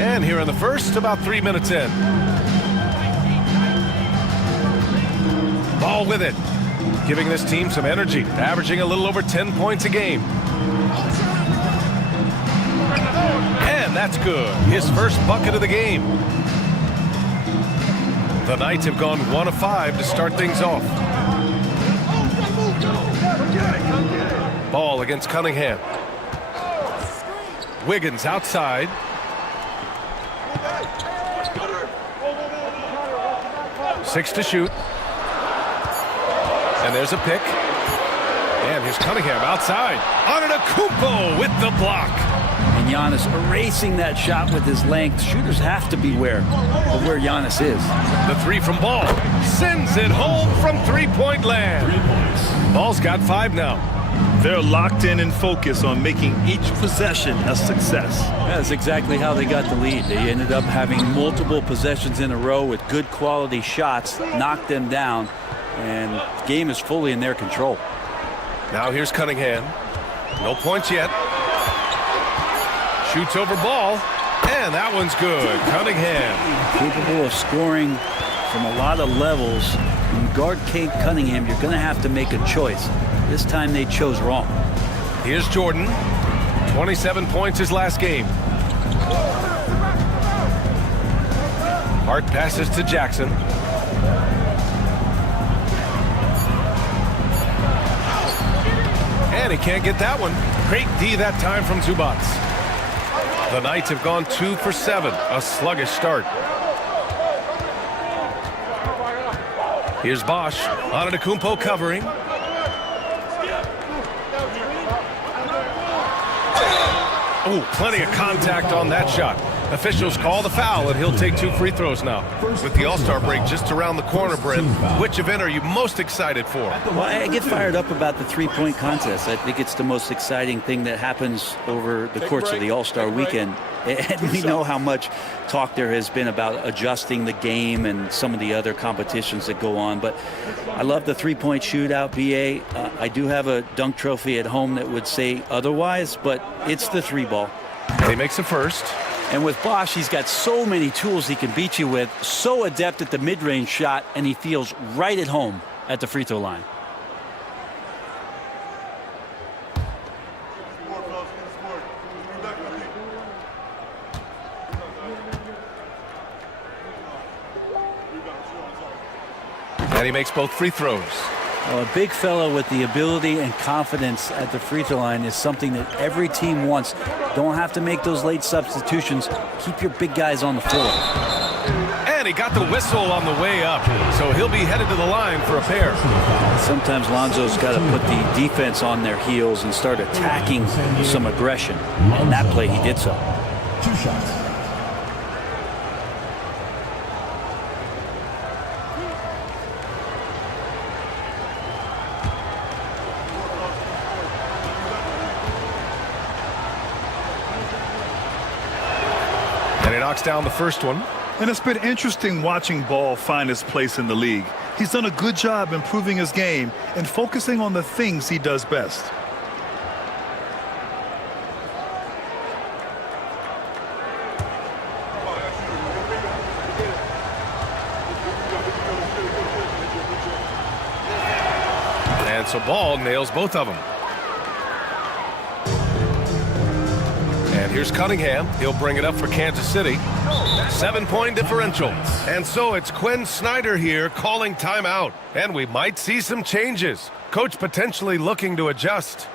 And here in the first, about 3 minutes in. Ball with it, giving this team some energy, averaging a little over 10 points a game. And that's good. His first bucket of the game. The Knights have gone 1 of 5 to start things off. Ball against Cunningham. Wiggins outside. Six to shoot. And there's a pick. And here's Cunningham outside. Antetokounmpo with the block. And Giannis erasing that shot with his length. Shooters have to beware of where Giannis is. The three from Ball. Sends it home from three-point land. Ball's got 5 now. They're locked in and focused on making each possession a success. That's exactly how they got the lead. They ended up having multiple possessions in a row with good quality shots, knocked them down, and the game is fully in their control. Now here's Cunningham. No points yet. Shoots over Ball, and that one's good. Cunningham. Capable of scoring from a lot of levels. When you guard Cade Cunningham, you're going to have to make a choice. This time they chose wrong. Here's Jordan. 27 points his last game. Hart passes to Jackson. And he can't get that one. Great D that time from Zubac. The Knights have gone 2 for 7. A sluggish start. Here's Bosch. Antetokounmpo covering. Oh, plenty of contact on that shot. Officials call the foul, and he'll take 2 free throws now. With the All-Star break just around the corner, Brent, which event are you most excited for? Well, I get fired up about the three-point contest. I think it's the most exciting thing that happens over the course of the All-Star weekend. And we know how much talk there has been about adjusting the game and some of the other competitions that go on. But I love the three-point shootout, BA. I do have a dunk trophy at home that would say otherwise, but it's the 3-ball. He makes a first. And with Bosch, he's got so many tools he can beat you with, so adept at the mid-range shot, and he feels right at home at the free throw line. And he makes both free throws. Well, a big fellow with the ability and confidence at the free throw line is something that every team wants. Don't have to make those late substitutions. Keep your big guys on the floor. And he got the whistle on the way up, so he'll be headed to the line for a pair. Sometimes Lonzo's got to put the defense on their heels and start attacking some aggression. And that play, he did so. 2 shots. And he knocks down the first one. And it's been interesting watching Ball find his place in the league. He's done a good job improving his game and focusing on the things he does best. And so Ball nails both of them. And here's Cunningham. He'll bring it up for Kansas City. 7-point differential. And so it's Quinn Snyder here calling timeout. And we might see some changes. Coach potentially looking to adjust.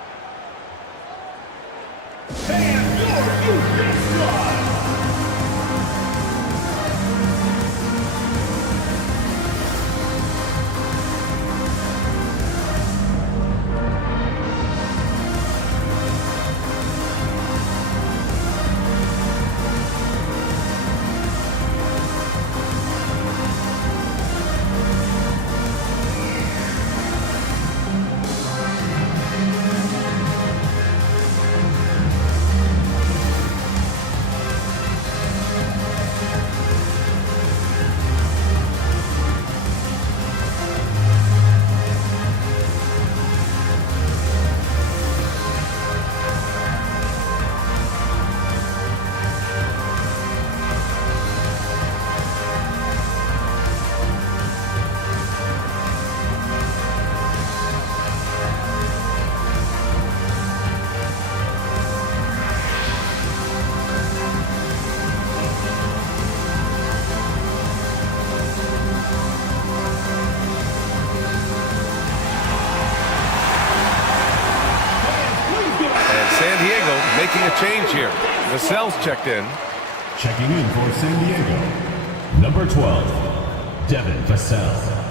making a change here. Vassell's checked in. Checking in for San Diego, number 12, Devin Vassell.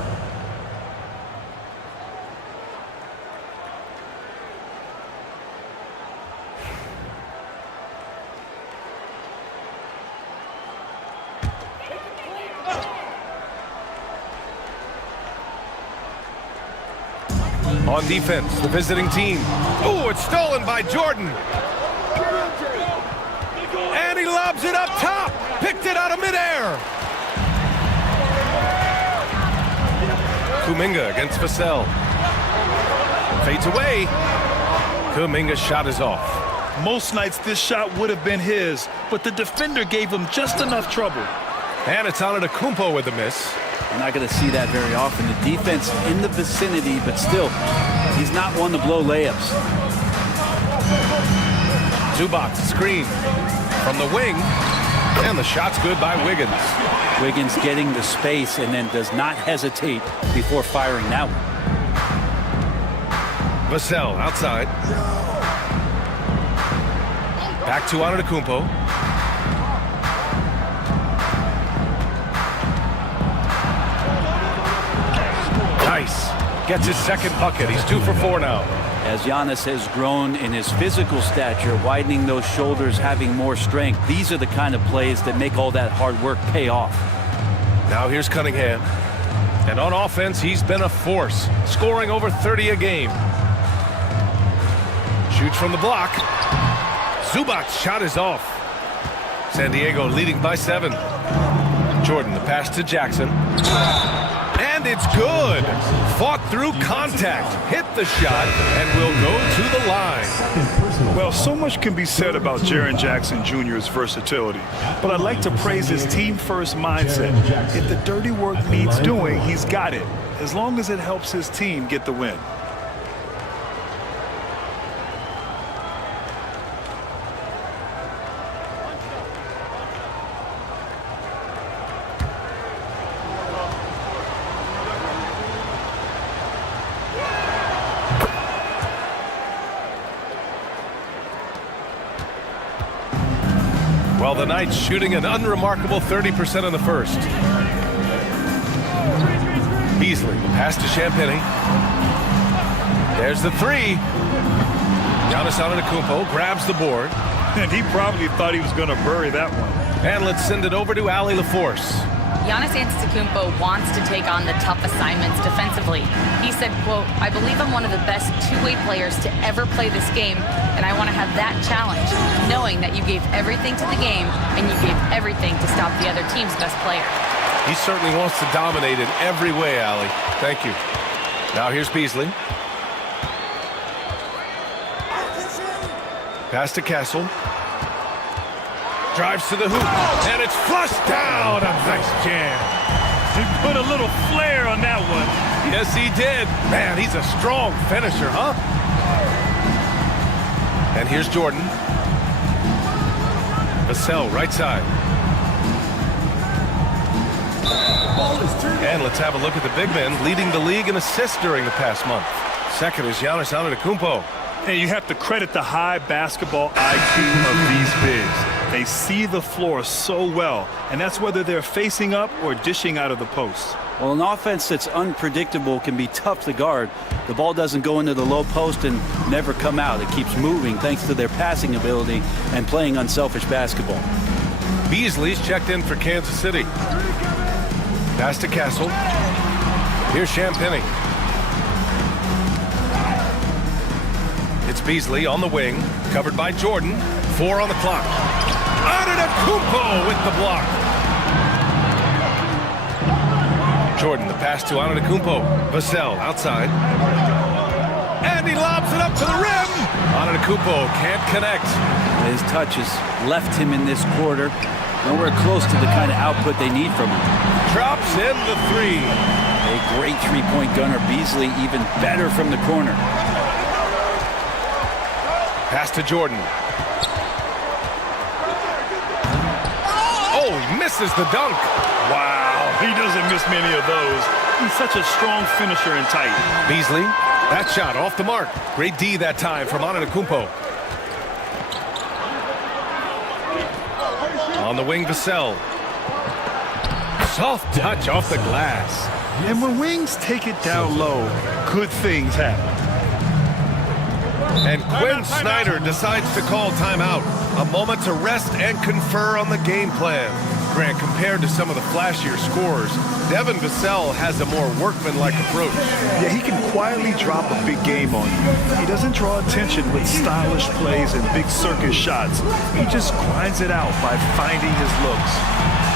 On defense, the visiting team. Oh, it's stolen by Jordan. And he lobs it up top. Picked it out of midair. Kuminga against Vassell. Fades away. Kuminga's shot is off. Most nights this shot would have been his, but the defender gave him just enough trouble. And it's Antetokounmpo with the miss. We're not going to see that very often. The defense in the vicinity, but still, he's not one to blow layups. Zubac screen from the wing, and the shot's good by Wiggins. Wiggins getting the space and then does not hesitate before firing that one. Vassell outside. Back to Antetokounmpo. Nice. Gets his second bucket. He's 2 for 4 now. As Giannis has grown in his physical stature, widening those shoulders, having more strength, these are the kind of plays that make all that hard work pay off. Now here's Cunningham. And on offense, he's been a force, scoring over 30 a game. Shoots from the block. Zubac's shot is off. San Diego leading by 7. Jordan, the pass to Jackson. And it's good. Fought through contact, hit the shot, and will go to the line. Well, so much can be said about Jaren Jackson Jr.'s versatility, but I'd like to praise his team-first mindset. If the dirty work needs doing, he's got it, as long as it helps his team get the win. Well, the Knights shooting an unremarkable 30% in the first. Beasley, the pass to Champagnie. There's the 3. Giannis Antetokounmpo grabs the board. And he probably thought he was going to bury that one. And let's send it over to Allie LaForce. Giannis Antetokounmpo wants to take on the tough assignments defensively. He said, quote, "I believe I'm one of the best two-way players to ever play this game, and I want to have that challenge, knowing that you gave everything to the game and you gave everything to stop the other team's best player." He certainly wants to dominate in every way, Allie. Thank you. Now here's Beasley. Pass to Castle. Drives to the hoop, and it's flushed down. A nice jam. He put a little flair on that one. Yes, he did. Man, he's a strong finisher, huh? And here's Jordan. Vassell, right side. And let's have a look at the big men leading the league in assists during the past month. Second is Giannis Antetokounmpo. And you have to credit the high basketball IQ of these bigs. They see the floor so well, and that's whether they're facing up or dishing out of the post. Well, an offense that's unpredictable can be tough to guard. The ball doesn't go into the low post and never come out. It keeps moving thanks to their passing ability and playing unselfish basketball. Beasley's checked in for Kansas City. Pass to Castle. Here's Champagnie. It's Beasley on the wing, covered by Jordan. 4 on the clock. Antetokounmpo with the block. Jordan, the pass to Antetokounmpo. Vassell outside. And he lobs it up to the rim. Antetokounmpo can't connect. His touch has left him in this quarter. Nowhere close to the kind of output they need from him. Drops in the 3. A great three-point gunner. Beasley even better from the corner. Pass to Jordan. Oh, he misses the dunk. Wow, he doesn't miss many of those. He's such a strong finisher and tight. Beasley, that shot off the mark. Great D that time from Antetokounmpo. On the wing, Vassell. Soft touch off the glass. And when Wings take it down low, good things happen. And Quinn Snyder decides to call timeout. A moment to rest and confer on the game plan. Grant, compared to some of the flashier scorers, Devin Vassell has a more workmanlike approach. Yeah, he can quietly drop a big game on you. He doesn't draw attention with stylish plays and big circus shots. He just grinds it out by finding his looks.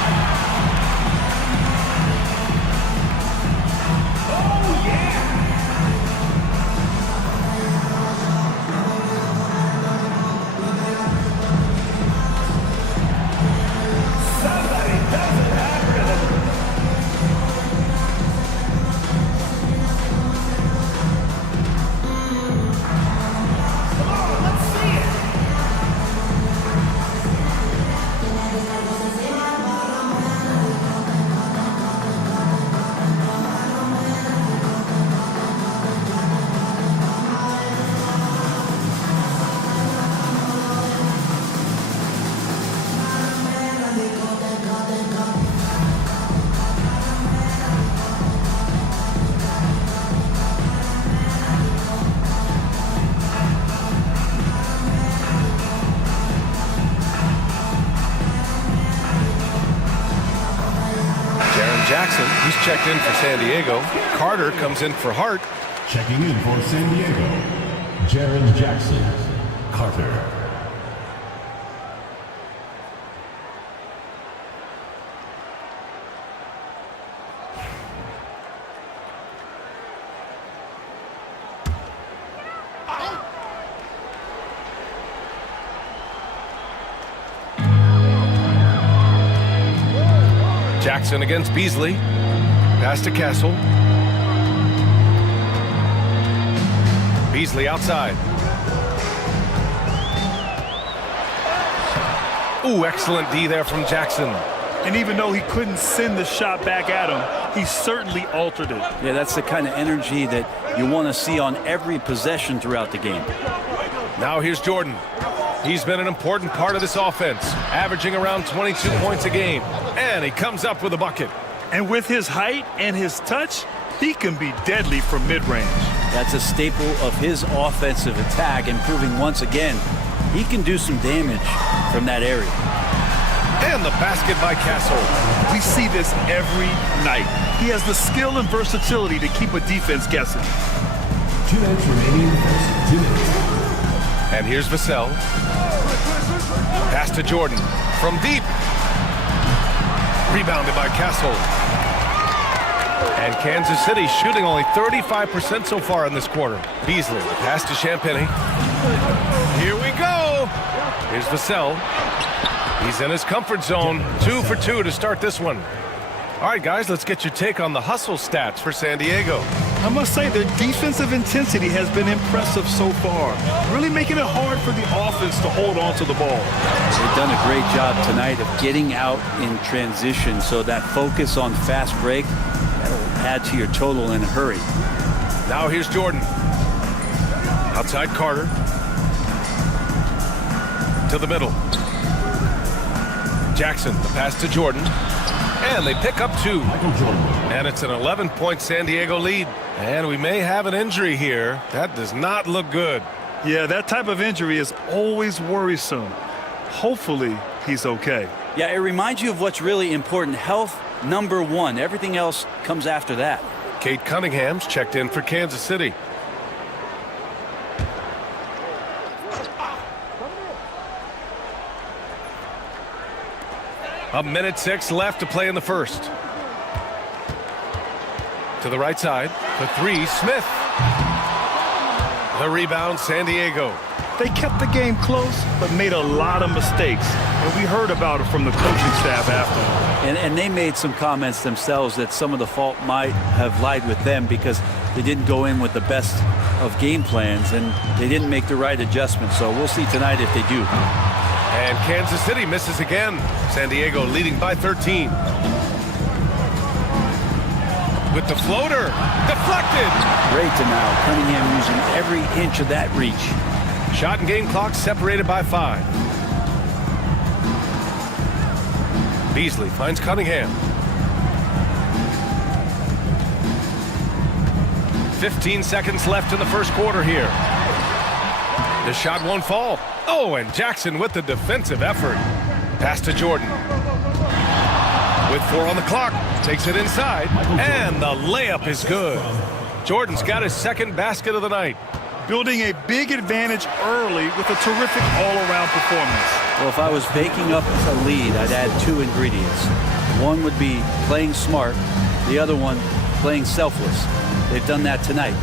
Jackson, he's checked in for San Diego. Carter comes in for Hart. Checking in for San Diego, Jaren Jackson Carter. Jackson against Beasley. Pass to Castle. Beasley outside. Ooh, excellent D there from Jackson. And even though he couldn't send the shot back at him, he certainly altered it. Yeah, that's the kind of energy that you want to see on every possession throughout the game. Now here's Jordan. He's been an important part of this offense, averaging around 22 points a game. And he comes up with a bucket. And with his height and his touch, he can be deadly from mid-range. That's a staple of his offensive attack, and proving once again he can do some damage from that area. And the basket by Castle. We see this every night. He has the skill and versatility to keep a defense guessing. 2 minutes remaining, first 2 minutes. And here's Vassell. Pass to Jordan from deep. Rebounded by Castle. And Kansas City shooting only 35% so far in this quarter. Beasley, pass to Champagny. Here we go. Here's Vassell. He's in his comfort zone. 2 for 2 to start this one. All right, guys, let's get your take on the hustle stats for San Diego. I must say their defensive intensity has been impressive so far, really making it hard for the offense to hold on to the ball. They've done a great job tonight of getting out in transition, so that focus on fast break, that'll add to your total in a hurry. Now here's Jordan. Outside Carter. To the middle. Jackson, the pass to Jordan. And they pick up 2. And it's an 11-point San Diego lead. And we may have an injury here. That does not look good. Yeah, that type of injury is always worrisome. Hopefully, he's okay. Yeah, it reminds you of what's really important. Health, number 1. Everything else comes after that. Kate Cunningham's checked in for Kansas City. A minute 6 left to play in the first. To the right side. The 3, Smith. The rebound, San Diego. They kept the game close, but made a lot of mistakes. And we heard about it from the coaching staff after. And they made some comments themselves that some of the fault might have lied with them because they didn't go in with the best of game plans and they didn't make the right adjustments. So we'll see tonight if they do. And Kansas City misses again. San Diego leading by 13. With the floater. Deflected. Great denial. Cunningham using every inch of that reach. Shot and game clock separated by 5. Beasley finds Cunningham. 15 seconds left in the first quarter here. The shot won't fall. Oh, and Jackson with the defensive effort. Pass to Jordan. With 4 on the clock, takes it inside, and the layup is good. Jordan's got his second basket of the night. Building a big advantage early with a terrific all-around performance. Well, if I was baking up a lead, I'd add 2 ingredients. One would be playing smart. The other one, playing selfless. They've done that tonight.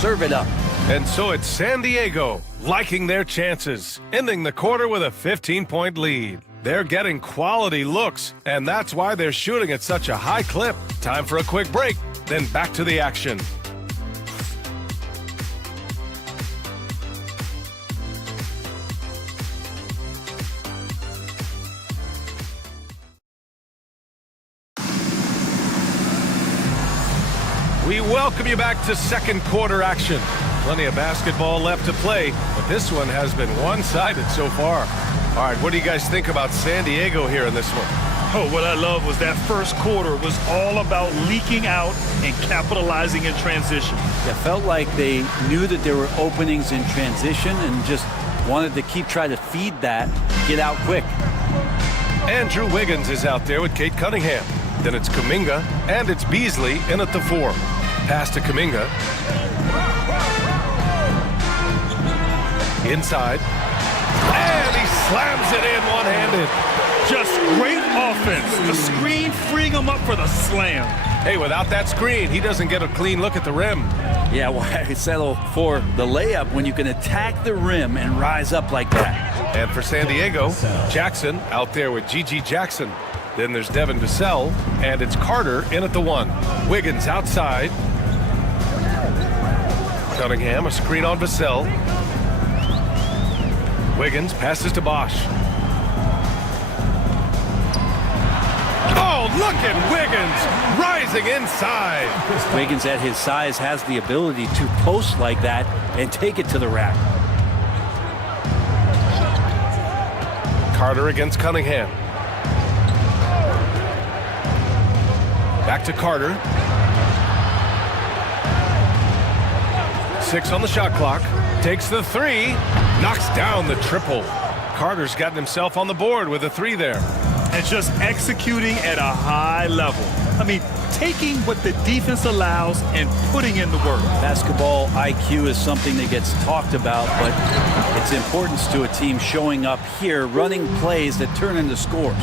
Serve it up. And so it's San Diego liking their chances, ending the quarter with a 15-point lead. They're getting quality looks, and that's why they're shooting at such a high clip. Time for a quick break, then back to the action. We welcome you back to second quarter action. Plenty of basketball left to play, but this one has been one-sided so far. All right, what do you guys think about San Diego here in this one? Oh, what I love was that first quarter was all about leaking out and capitalizing in transition. It felt like they knew that there were openings in transition and just wanted to keep trying to feed that, get out quick. Andrew Wiggins is out there with Kate Cunningham. Then it's Kuminga, and it's Beasley in at the 4. Pass to Kuminga. Inside. And he slams it in one-handed. Just great offense. The screen freeing him up for the slam. Hey, without that screen, he doesn't get a clean look at the rim. Yeah, why settle for the layup when you can attack the rim and rise up like that? And for San Diego, Jackson out there with Gigi Jackson. Then there's Devin Vassell, and it's Carter in at the 1. Wiggins outside. Cunningham, a screen on Vassell. Wiggins passes to Bosch. Oh, look at Wiggins rising inside. Wiggins at his size has the ability to post like that and take it to the rack. Carter against Cunningham. Back to Carter. 6 on the shot clock. Takes the 3. Knocks down the triple. Carter's gotten himself on the board with a 3 there. And just executing at a high level. I mean, taking what the defense allows and putting in the work. Basketball IQ is something that gets talked about, but its importance to a team showing up here, running plays that turn into scores.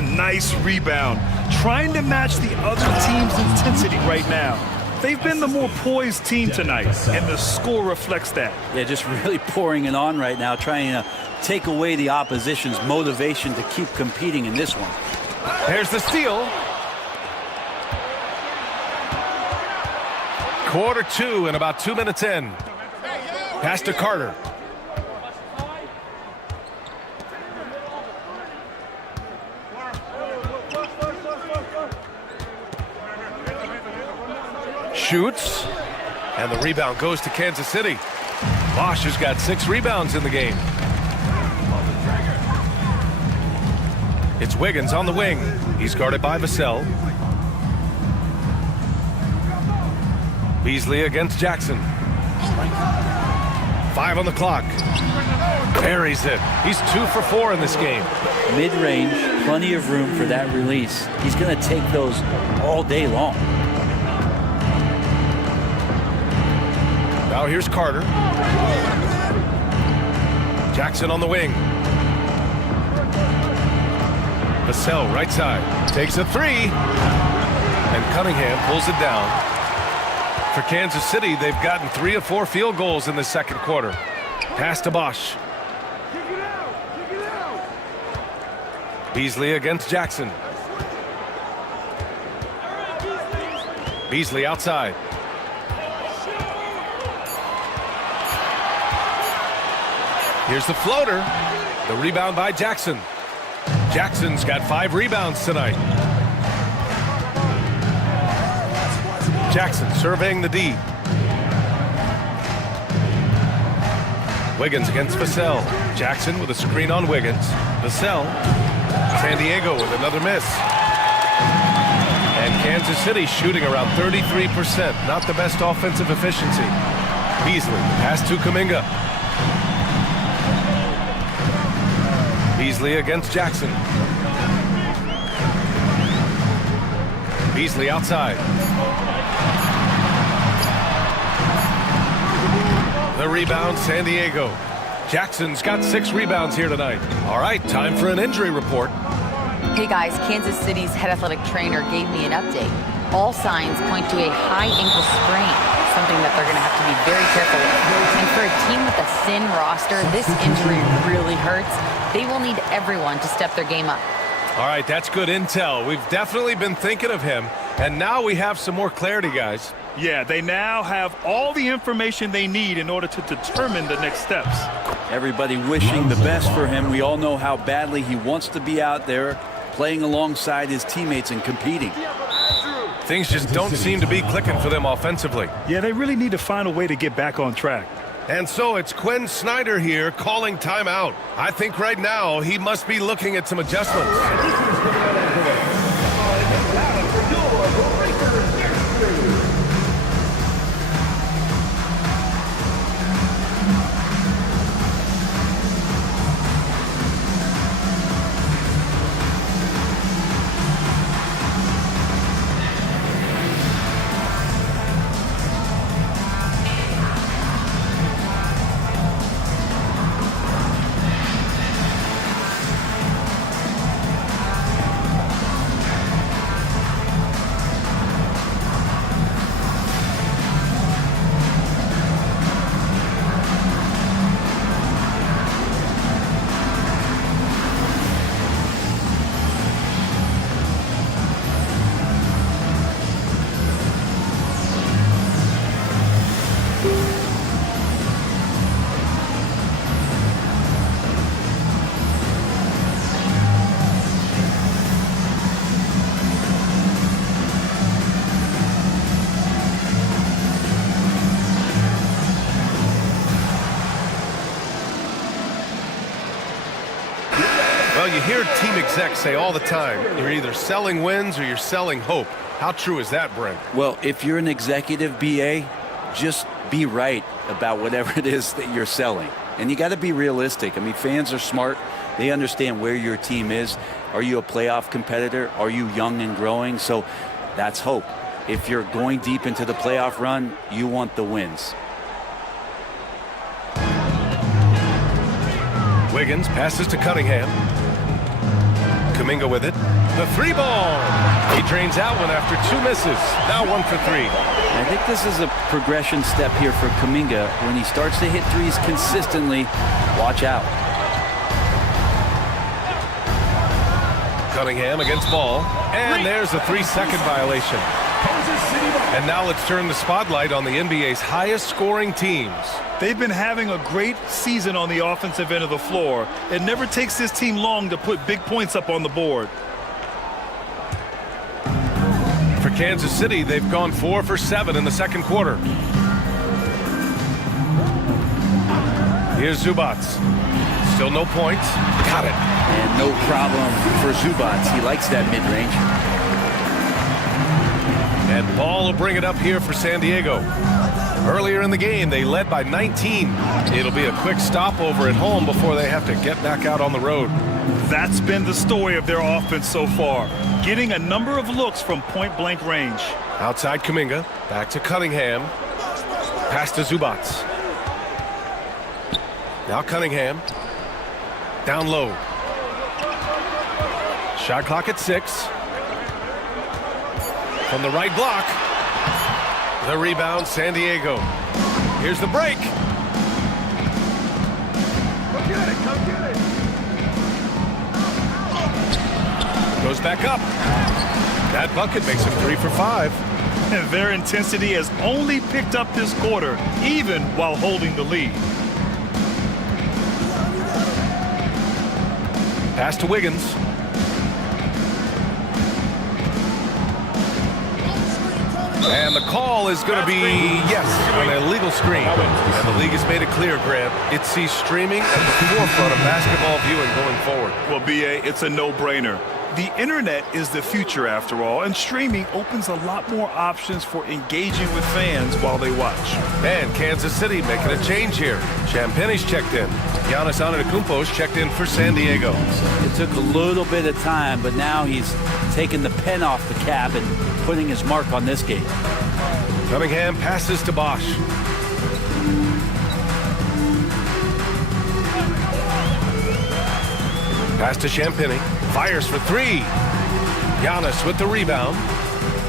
Nice rebound. Trying to match the other team's intensity right now. They've been the more poised team tonight, and the score reflects that. Yeah, just really pouring it on right now, trying to take away the opposition's motivation to keep competing in this one. There's the steal. Quarter 2 and about 2 minutes in. Pass to Carter. Shoots, and the rebound goes to Kansas City. Bosch has got 6 rebounds in the game. It's Wiggins on the wing. He's guarded by Vassell. Beasley against Jackson. 5 on the clock. Buries it. He's 2 for 4 in this game. Mid-range, plenty of room for that release. He's going to take those all day long. Now here's Carter. Jackson on the wing. Vassell right side. Takes a 3. And Cunningham pulls it down. For Kansas City, they've gotten 3 of 4 field goals in the second quarter. Pass to Bosch. Beasley against Jackson. Beasley outside. Here's the floater. The rebound by Jackson. Jackson's got 5 rebounds tonight. Jackson surveying the D. Wiggins against Vassell. Jackson with a screen on Wiggins. Vassell San Diego with another miss. And Kansas City shooting around 33%. Not the best offensive efficiency. Beasley, pass to Kuminga. Beasley against Jackson. Beasley outside. The rebound, San Diego. Jackson's got 6 rebounds here tonight. All right, time for an injury report. Hey guys, Kansas City's head athletic trainer gave me an update. All signs point to a high ankle sprain, something that they're going to have to be very careful with. And for a team with a thin roster, this injury really hurts. They will need everyone to step their game up. All right, that's good intel. We've definitely been thinking of him, and now we have some more clarity, guys. Yeah, they now have all the information they need in order to determine the next steps. Everybody wishing the best for him. We all know how badly he wants to be out there playing alongside his teammates and competing. Things just don't seem to be clicking for them offensively. Yeah, they really need to find a way to get back on track. And so it's Quinn Snyder here calling timeout. I think right now he must be looking at some adjustments. Well, you hear team execs say all the time, you're either selling wins or you're selling hope. How true is that, Brent? Well, if you're an executive BA, just be right about whatever it is that you're selling. And you got to be realistic. I mean, fans are smart. They understand where your team is. Are you a playoff competitor? Are you young and growing? So that's hope. If you're going deep into the playoff run, you want the wins. Wiggins passes to Cunningham. Kuminga with it. The 3-ball. He drains that one after 2 misses. Now 1 for 3. I think this is a progression step here for Kuminga. When he starts to hit threes consistently, watch out. Cunningham against Ball. And there's a 3-second violation. And now let's turn the spotlight on the NBA's highest scoring teams. They've been having a great season on the offensive end of the floor. It never takes this team long to put big points up on the board. For Kansas City, they've gone 4 for 7 in the second quarter. Here's Zubac. Still no points. Got it. And no problem for Zubac. He likes that mid-range. And Ball will bring it up here for San Diego. Earlier in the game, they led by 19. It'll be a quick stopover at home before they have to get back out on the road. That's been the story of their offense so far, getting a number of looks from point-blank range. Outside Kuminga, back to Cunningham. Pass to Zubac. Now Cunningham. Down low. Shot clock at 6. From the right block. The rebound, San Diego. Here's the break. Come get it, come get it. Goes back up. That bucket makes him 3 for 5. And their intensity has only picked up this quarter, even while holding the lead. Pass to Wiggins. And the call is going to be, yes, an illegal screen. And the league has made it clear, Grant. It sees streaming at the forefront of basketball viewing going forward. Well, B.A., it's a no-brainer. The internet is the future, after all, and streaming opens a lot more options for engaging with fans while they watch. And Kansas City making a change here. Champagne's checked in. Giannis Antetokounmpo's checked in for San Diego. It took a little bit of time, but now he's taking the pen off the cap and putting his mark on this game. Cunningham passes to Bosch. Pass to Champagnie. Fires for three. Giannis with the rebound.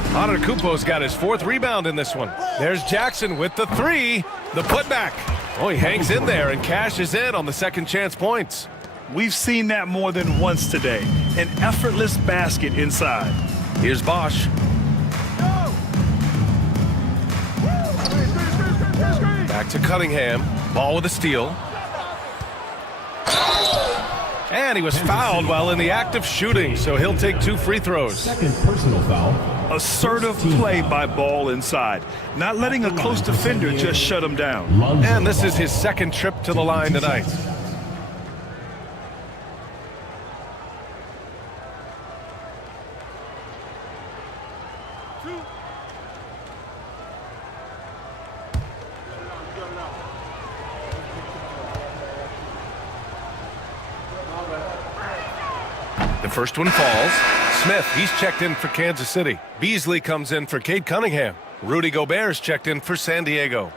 Antetokounmpo's got his 4th rebound in this one. There's Jackson with the three. The putback. Oh, he hangs in there and cashes in on the second chance points. We've seen that more than once today. An effortless basket inside. Here's Bosch. Back to Cunningham. Ball with a steal. And he was fouled while in the act of shooting, so he'll take 2 free throws. Second personal foul. Assertive play by Ball inside. Not letting a close defender just shut him down. And this is his 2nd trip to the line tonight. The first one falls. Smith, he's checked in for Kansas City. Beasley comes in for Cade Cunningham. Rudy Gobert's checked in for San Diego.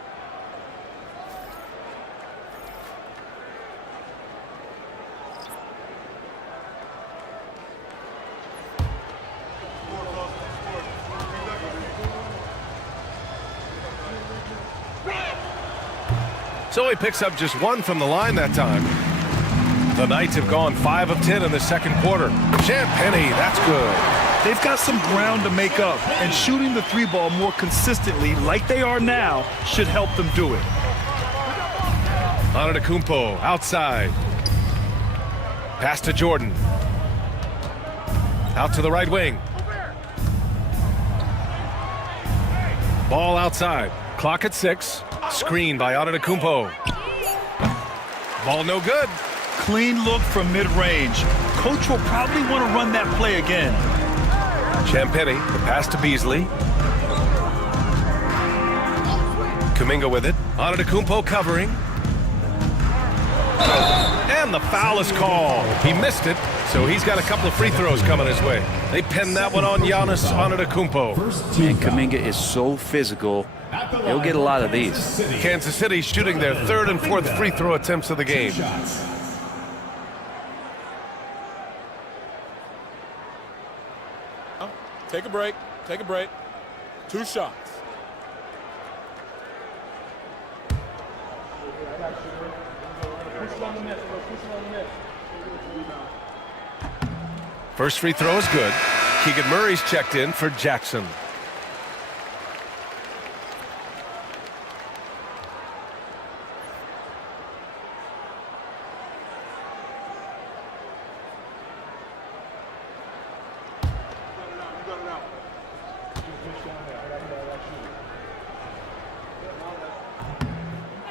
So he picks up just 1 from the line that time. The Knights have gone 5 of 10 in the second quarter. Champagnie, that's good. They've got some ground to make up, and shooting the 3-ball more consistently like they are now should help them do it. Antetokounmpo outside. Pass to Jordan. Out to the right wing. Ball outside. Clock at 6. Screen by Antetokounmpo. Ball no good. Clean look from mid-range. Coach will probably want to run that play again. Champagnie, the pass to Beasley. Kuminga with it. Antetokounmpo covering. And the foul is called. He missed it, so he's got a couple of free throws coming his way. They pinned that one on Giannis Antetokounmpo. And Kuminga is so physical. He'll get a lot of these. Kansas City shooting their 3rd and 4th free throw attempts of the game. Take a break. Take a break. 2 shots. First free throw is good. Keegan Murray's checked in for Jackson.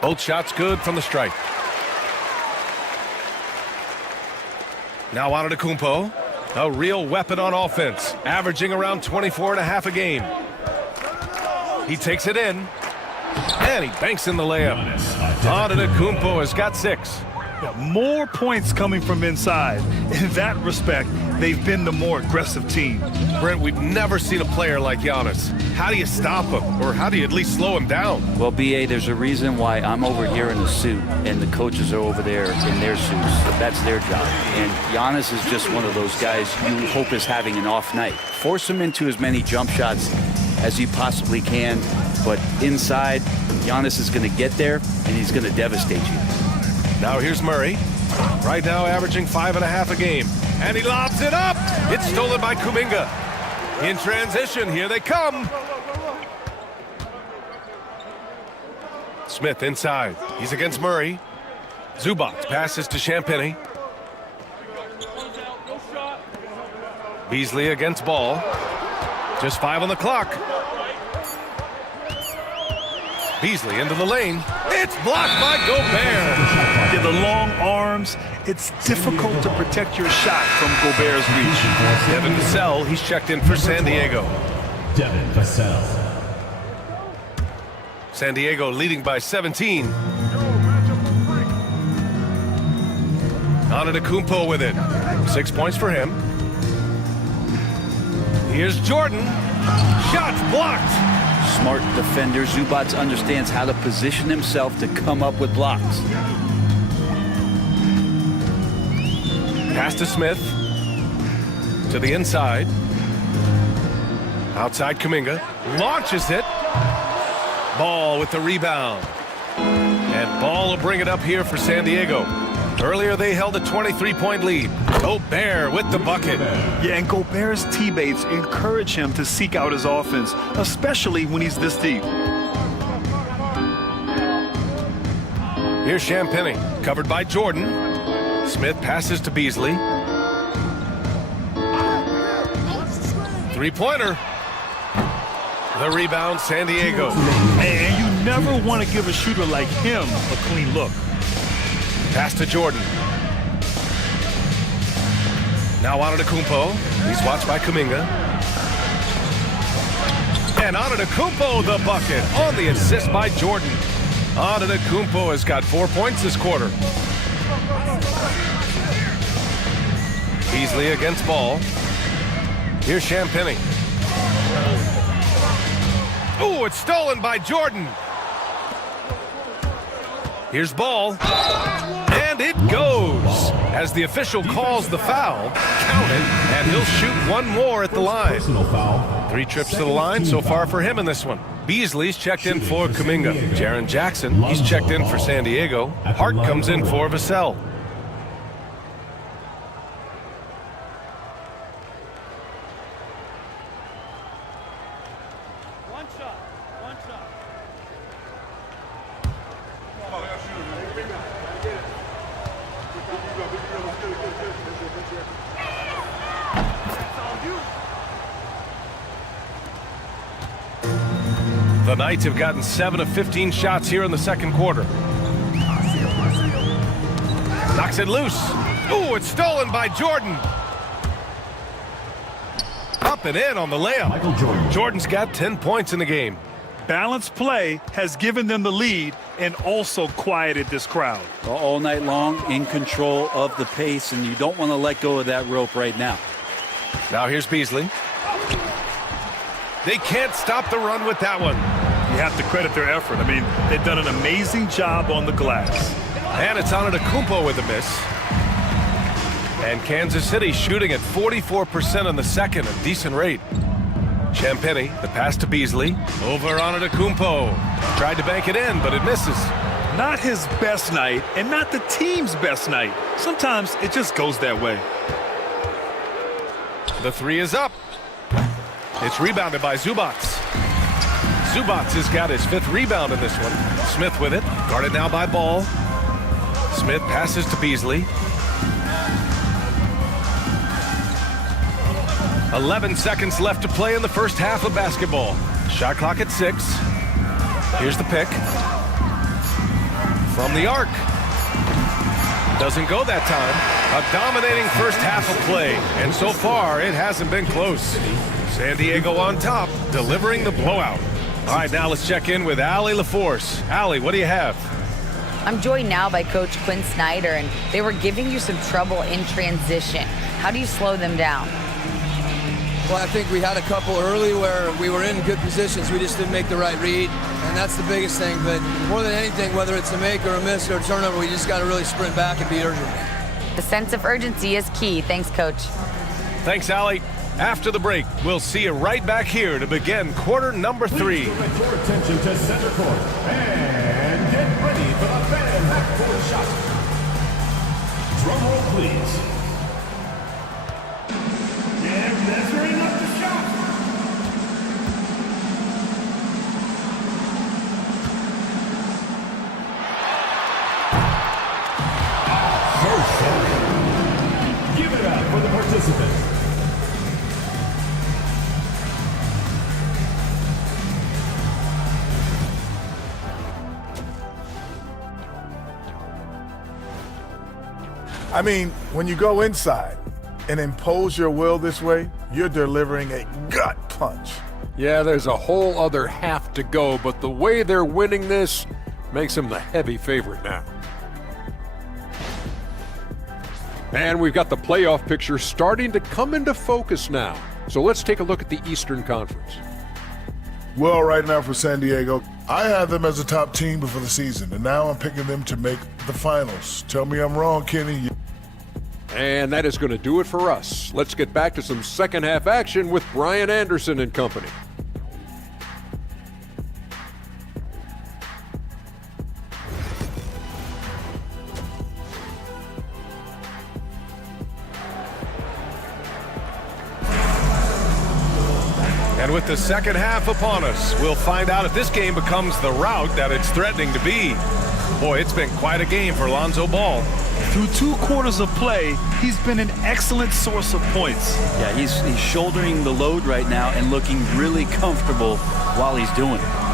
Both shots good from the stripe. Now Antetokounmpo, a real weapon on offense, averaging around 24.5 a game. He takes it in, and he banks in the layup. Antetokounmpo has got 6. Yeah, more points coming from inside. In that respect, they've been the more aggressive team. Brent, we've never seen a player like Giannis. How do you stop him, or how do you at least slow him down? Well, B.A., there's a reason why I'm over here in a suit and the coaches are over there in their suits. That's their job. And Giannis is just one of those guys you hope is having an off night. Force him into as many jump shots as you possibly can, but inside, Giannis is going to get there, and he's going to devastate you. Now here's Murray. Right now averaging 5.5 a game. And he lobs it up. It's stolen by Kuminga. In transition, here they come. Smith inside. He's against Murray. Zubac passes to Champagnie. Beasley against Ball. Just 5 on the clock. Beasley into the lane. It's blocked by Gobert. Yeah, the long arms, it's difficult to protect your shot from Gobert's reach. Devin Vassell, he's checked in for San Diego. Devin Vassell. San Diego leading by 17. Antetokounmpo with it. 6 points for him. Here's Jordan. Shots blocked. Smart defender. Zubac understands how to position himself to come up with blocks. Pass to Smith. To the inside. Outside Kuminga. Launches it. Ball with the rebound. And Ball will bring it up here for San Diego. Earlier they held a 23-point lead. Gobert with the bucket. Yeah, and Gobert's teammates encourage him to seek out his offense, especially when he's this deep. Here's Champagnie, covered by Jordan. Smith passes to Beasley. Three-pointer. The rebound, San Diego. And you never want to give a shooter like him a clean look. Pass to Jordan. Now Antetokounmpo. He's watched by Kuminga. And Antetokounmpo the bucket on the assist by Jordan. Antetokounmpo has got 4 points this quarter. Beasley against Ball. Here's Champagnie. Oh, it's stolen by Jordan. Here's Ball. And it goes. As the official calls the foul, count it, and he'll shoot one more at the line. 3 trips to the line so far for him in this one. Beasley's checked in for Kuminga. Jaren Jackson, he's checked in for San Diego. Hart comes in for Vassell. The Knights have gotten 7 of 15 shots here in the second quarter. Knocks it loose. Ooh, it's stolen by Jordan. Up and in on the layup. Jordan's got 10 points in the game. Balanced play has given them the lead and also quieted this crowd. All night long, in control of the pace, and you don't want to let go of that rope right now. Now here's Beasley. They can't stop the run with that one. You have to credit their effort. I mean, they've done an amazing job on the glass. And it's Antetokounmpo with a miss. And Kansas City shooting at 44% in the second, a decent rate. Champagnie, the pass to Beasley. Over Antetokounmpo. Tried to bank it in, but it misses. Not his best night, and not the team's best night. Sometimes it just goes that way. The three is up. It's rebounded by Zubac. Zubac has got his 5th rebound in this one. Smith with it. Guarded now by Ball. Smith passes to Beasley. 11 seconds left to play in the first half of basketball. Shot clock at 6. Here's the pick. From the arc. Doesn't go that time. A dominating first half of play. And so far, it hasn't been close. San Diego on top, delivering the blowout. All right, now let's check in with Allie LaForce. Allie, what do you have? I'm joined now by Coach Quinn Snyder, and they were giving you some trouble in transition. How do you slow them down? Well, I think we had a couple early where we were in good positions. We just didn't make the right read, and that's the biggest thing. But more than anything, whether it's a make or a miss or a turnover, we just got to really sprint back and be urgent. The sense of urgency is key. Thanks, Coach. Thanks, Allie. After the break, we'll see you right back here to begin quarter number 3. Direct your attention to center court and get ready for the fan half-court shot. Drum roll, please. And measuring up the shot. First shot. Give it up for the participants. I mean, when you go inside and impose your will this way, you're delivering a gut punch. Yeah, there's a whole other half to go, but the way they're winning this makes them the heavy favorite now. And we've got the playoff picture starting to come into focus now. So let's take a look at the Eastern Conference. Well, right now for San Diego, I had them as a top team before the season, and now I'm picking them to make the finals. Tell me I'm wrong, Kenny. And that is going to do it for us. Let's get back to some second half action with Brian Anderson and company. And with the second half upon us, we'll find out if this game becomes the rout that it's threatening to be. Boy, it's been quite a game for Lonzo Ball. Through 2 quarters of play, he's been an excellent source of points. Yeah, he's shouldering the load right now and looking really comfortable while he's doing it.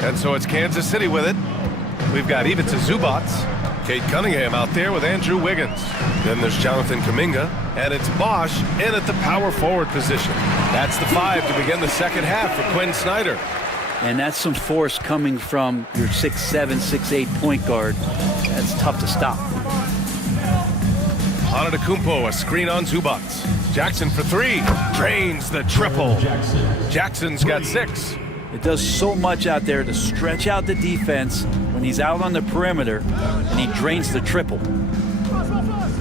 And so it's Kansas City with it. We've got Ivica Zubac, Kate Cunningham out there with Andrew Wiggins. Then there's Jonathan Kuminga, and it's Bosch in at the power forward position. That's the 5 to begin the second half for Quinn Snyder. And that's some force coming from your 6'7", 6'8" point guard. That's tough to stop. Antetokounmpo, a screen on Zubac. Jackson for 3, drains the triple. Jackson's got 6. It does so much out there to stretch out the defense when he's out on the perimeter, and he drains the triple.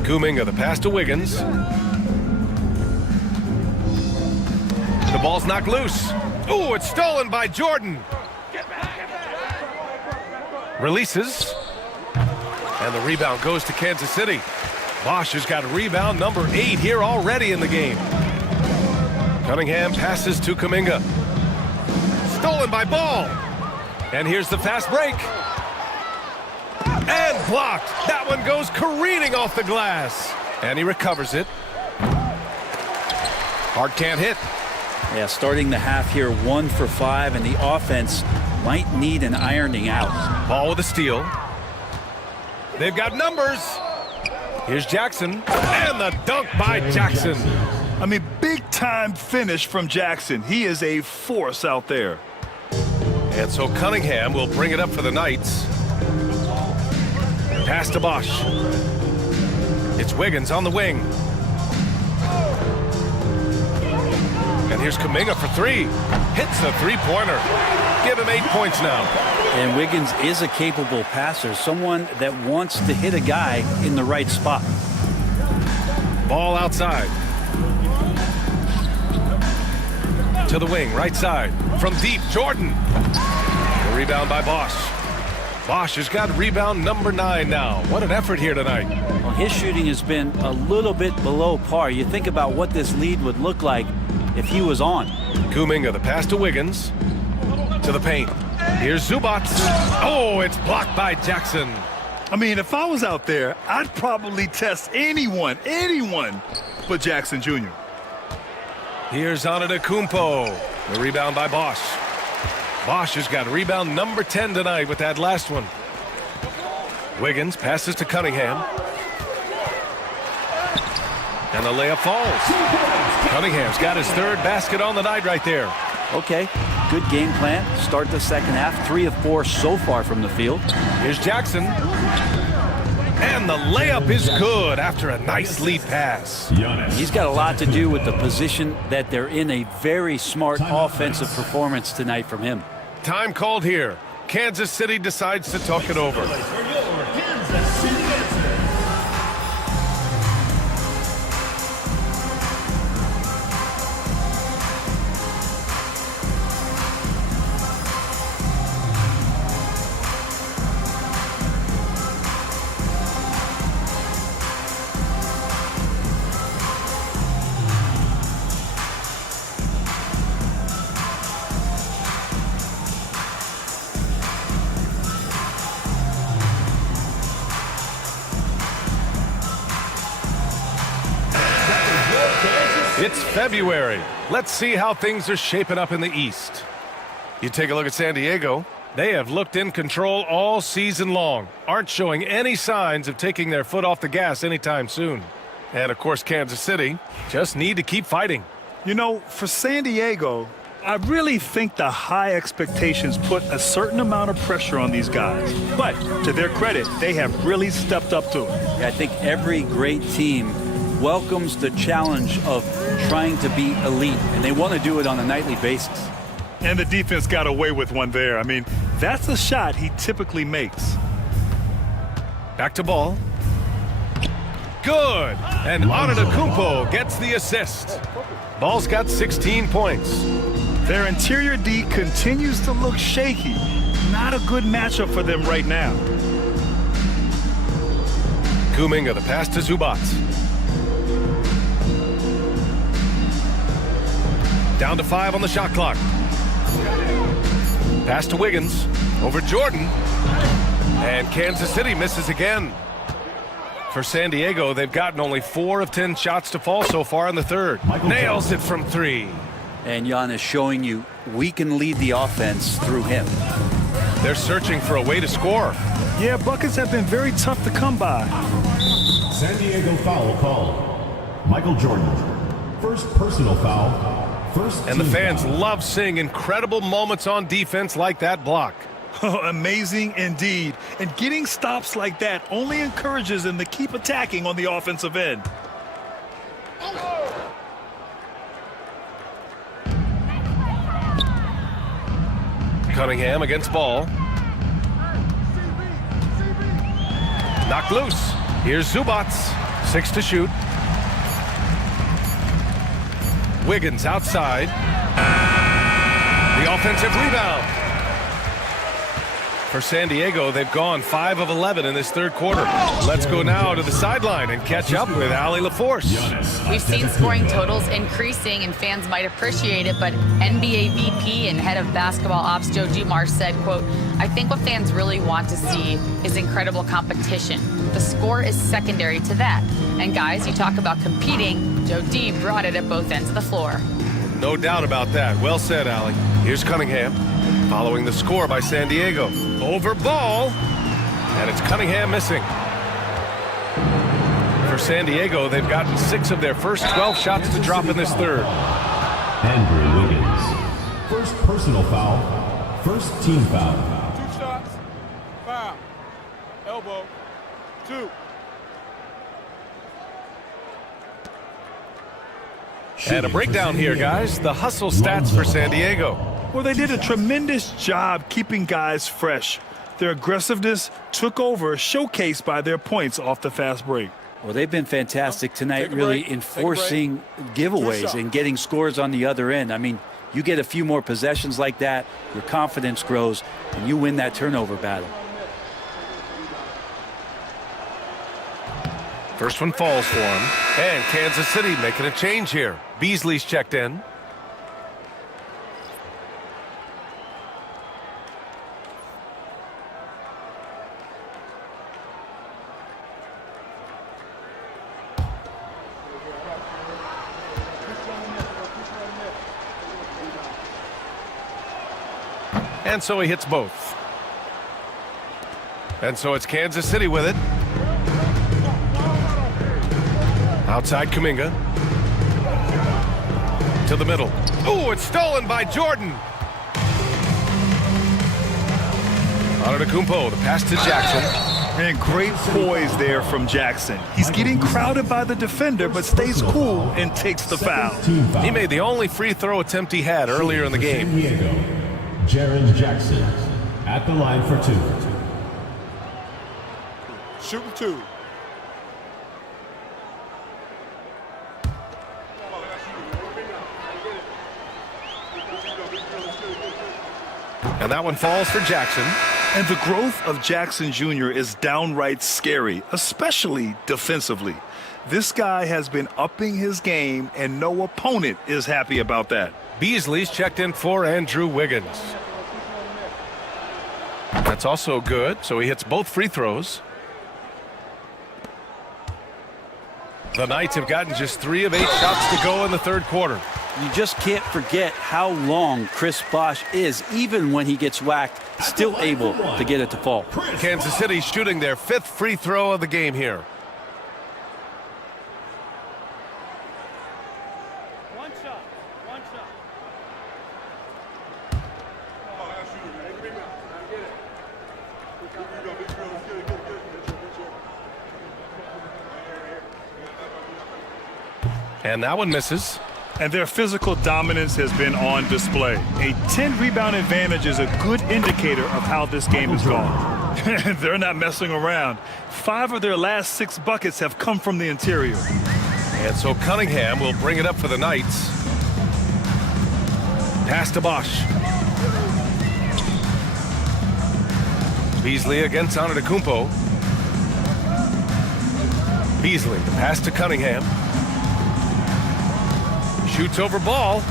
Kuminga, the pass to Wiggins. The ball's knocked loose. Ooh, it's stolen by Jordan. Releases. And the rebound goes to Kansas City. Bosch has got rebound number 8 here already in the game. Cunningham passes to Kuminga. Stolen by Ball. And here's the fast break. And blocked. That one goes careening off the glass. And he recovers it. Hart can't hit. Yeah, starting the half here 1 for 5, and the offense might need an ironing out. Ball with a steal. They've got numbers. Here's Jackson. And the dunk by Jackson. I mean, big-time finish from Jackson. He is a force out there. And so Cunningham will bring it up for the Knights. Pass to Bosch. It's Wiggins on the wing. And here's Kuminga for 3. Hits the three-pointer. Give him 8 points now. And Wiggins is a capable passer, someone that wants to hit a guy in the right spot. Ball outside. To the wing, right side. From deep, Jordan. The rebound by Bosch. Bosch has got rebound number 9 now. What an effort here tonight. Well, his shooting has been a little bit below par. You think about what this lead would look like if he was on. Kuminga, the pass to Wiggins. To the paint. Here's Zubac. Oh, it's blocked by Jackson. I mean, if I was out there, I'd probably test anyone but Jackson Jr. Here's Antetokounmpo. The rebound by Bosch. Bosch has got rebound number 10 tonight with that last one. Wiggins passes to Cunningham. And the layup falls. Cunningham's got his 3rd basket on the night right there. Okay, good game plan. Start the second half. 3 of 4 so far from the field. Here's Jackson. And the layup is good after a nice lead pass. He's got a lot to do with the position that they're in. A very smart offensive performance tonight from him. Time called here. Kansas City decides to talk it over. It's February. Let's see how things are shaping up in the East. You take a look at San Diego. They have looked in control all season long, aren't showing any signs of taking their foot off the gas anytime soon. And of course, Kansas City just need to keep fighting. You know, for San Diego, I really think the high expectations put a certain amount of pressure on these guys. But to their credit, they have really stepped up to it. Yeah, I think every great team welcomes the challenge of trying to be elite, and they want to do it on a nightly basis. And the defense got away with one there. I mean, that's a shot he typically makes. Back to ball. Good. And Antetokounmpo gets the assist. Ball's got 16 points. Their interior D continues to look shaky. Not a good matchup for them right now. Kuminga, the pass to Zubac. Down to 5 on the shot clock. Pass to Wiggins. Over Jordan. And Kansas City misses again. For San Diego, they've gotten only 4 of 10 shots to fall so far in the third. Nails it from 3. And Giannis showing you we can lead the offense through him. They're searching for a way to score. Yeah, buckets have been very tough to come by. San Diego foul called. Michael Jordan. First personal foul. First and the fans foul. love seeing incredible moments on defense like that block. Amazing indeed. And getting stops like that only encourages them to keep attacking on the offensive end. Cunningham against ball. Knocked loose. Here's Zubac. 6 to shoot. Wiggins outside. The offensive rebound. For San Diego, they've gone 5 of 11 in this third quarter. Let's go now to the sideline and catch up with Allie LaForce. We've seen scoring totals increasing, and fans might appreciate it, but NBA VP and head of basketball ops Joe Dumars said, quote, "I think what fans really want to see is incredible competition. The score is secondary to that. And guys, you talk about competing, Joe D brought it at both ends of the floor." No doubt about that. Well said, Allie. Here's Cunningham, following the score by San Diego. Over ball, and it's Cunningham missing. For San Diego, they've gotten 6 of their first 12 shots to drop in this third. Andrew Wiggins. First personal foul. First team foul. 2 shots. Foul. Elbow. 2. And a breakdown here, guys. The hustle stats for San Diego. Well, they did a tremendous job keeping guys fresh. Their aggressiveness took over, showcased by their points off the fast break. Well, they've been fantastic tonight, really enforcing giveaways and getting scores on the other end. I mean, you get a few more possessions like that, your confidence grows, and you win that turnover battle. First one falls for him. And Kansas City making a change here. Beasley's checked in. And so he hits both. And so it's Kansas City with it. Outside Kuminga. To the middle. Ooh, it's stolen by Jordan. Antetokounmpo, the pass to Jackson. And great poise there from Jackson. He's getting crowded by the defender, but stays cool and takes the foul. He made the only free throw attempt he had earlier in the game. San Diego. Jaren Jackson at the line for 2. Shooting 2. And that one falls for Jackson. And the growth of Jackson Jr. is downright scary, especially defensively. This guy has been upping his game, and no opponent is happy about that. Beasley's checked in for Andrew Wiggins. That's also good, so he hits both free throws. The Knights have gotten just 3 of 8 shots to go in the third quarter. You just can't forget how long Chris Bosh is, even when he gets whacked, still able to get it to fall. Kansas City shooting their 5th free throw of the game here. And that one misses. And their physical dominance has been on display. A 10-rebound advantage is a good indicator of how this game has gone. They're not messing around. 5 of their last 6 buckets have come from the interior. And so Cunningham will bring it up for the Knights. Pass to Bosh. Beasley against Antetokounmpo. Beasley, the pass to Cunningham. Shoots over ball.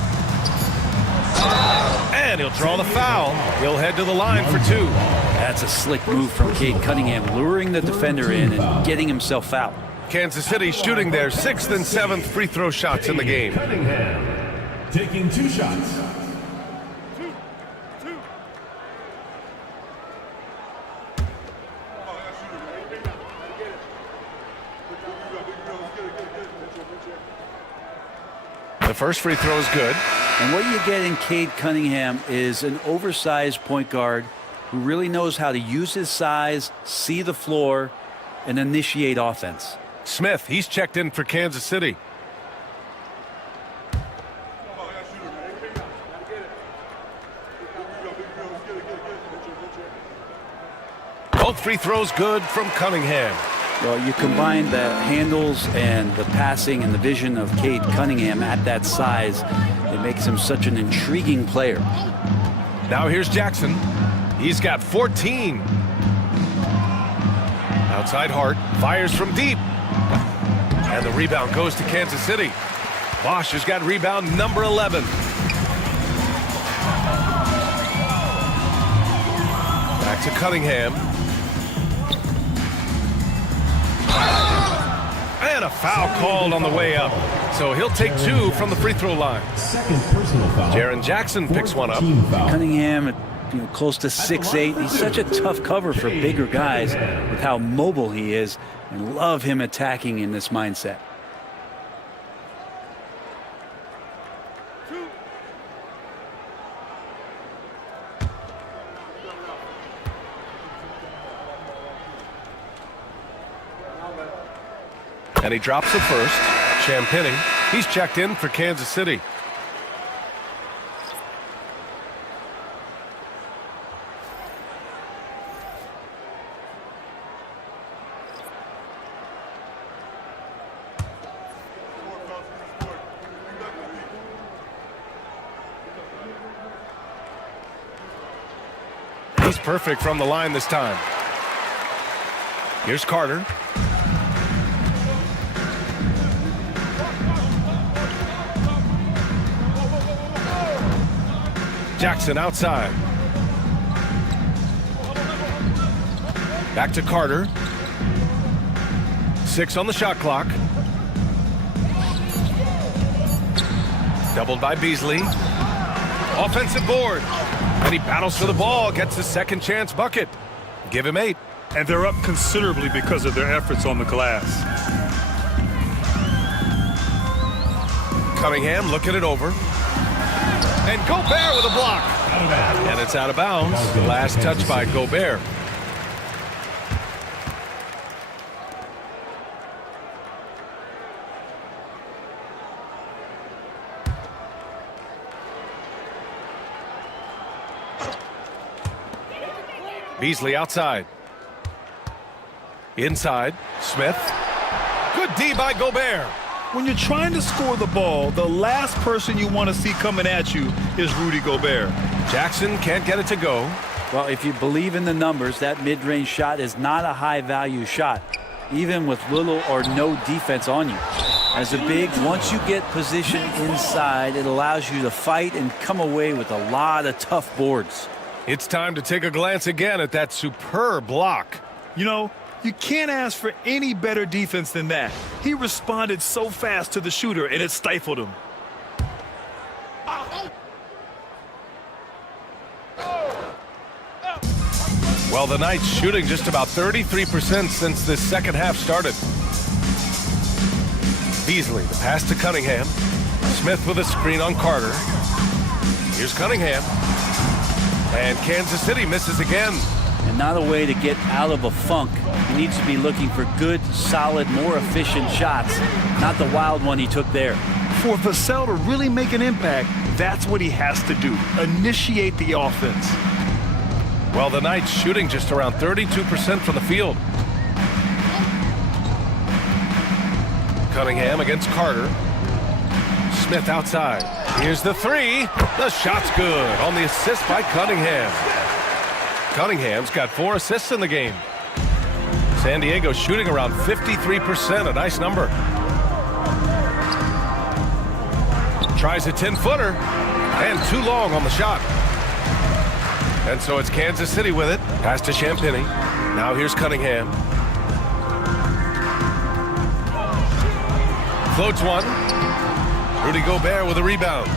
And he'll draw the foul. He'll head to the line for 2. That's a slick move from Cade Cunningham, luring the defender in and getting himself out. Kansas City shooting their 6th and 7th free throw shots in the game. Cunningham taking 2 shots. The first free throw is good. And what you get in Cade Cunningham is an oversized point guard who really knows how to use his size, see the floor, and initiate offense. Smith, he's checked in for Kansas City. Both free throws good from Cunningham. Well, you combine the handles and the passing and the vision of Cade Cunningham at that size, it makes him such an intriguing player. Now here's Jackson. He's got 14. Outside Hart, fires from deep. And the rebound goes to Kansas City. Bosh has got rebound number 11. Back to Cunningham. And a foul called on the way up. So he'll take 2 from the free throw line. Second personal foul. Jaren Jackson picks one up. Cunningham, close to 6'8". He's such a tough cover for bigger guys with how mobile he is, and love him attacking in this mindset. And he drops the first. Champagny, he's checked in for Kansas City. He's perfect from the line this time. Here's Carter. Jackson outside. Back to Carter. 6 on the shot clock. Doubled by Beasley. Offensive board. And he battles for the ball, gets his second chance bucket. Give him 8. And they're up considerably because of their efforts on the glass. Cunningham looking it over. And Gobert with a block. And it's out of bounds. Last touch by Gobert. Beasley outside. Inside. Smith. Good D by Gobert. When you're trying to score the ball, the last person you want to see coming at you is Rudy Gobert. Jackson can't get it to go. Well, if you believe in the numbers, that mid-range shot is not a high-value shot, even with little or no defense on you. As a big, once you get positioned inside, it allows you to fight and come away with a lot of tough boards. It's time to take a glance again at that superb block. You know, You can't ask for any better defense than that. He responded so fast to the shooter, and it stifled him. Well, the Knights shooting just about 33% since this second half started. Beasley, the pass to Cunningham. Smith with a screen on Carter. Here's Cunningham. And Kansas City misses again. And not a way to get out of a funk. He needs to be looking for good, solid, more efficient shots, not the wild one he took there. For Vassell to really make an impact, that's what he has to do. Initiate the offense. Well, the Knights shooting just around 32% from the field. Cunningham against Carter. Smith outside. Here's the three. The shot's good on the assist by Cunningham. Cunningham's got 4 assists in the game. San Diego shooting around 53%, a nice number. Tries a 10-footer, and too long on the shot. And so it's Kansas City with it. Pass to Champagny. Now here's Cunningham. Floats one. Rudy Gobert with a rebound.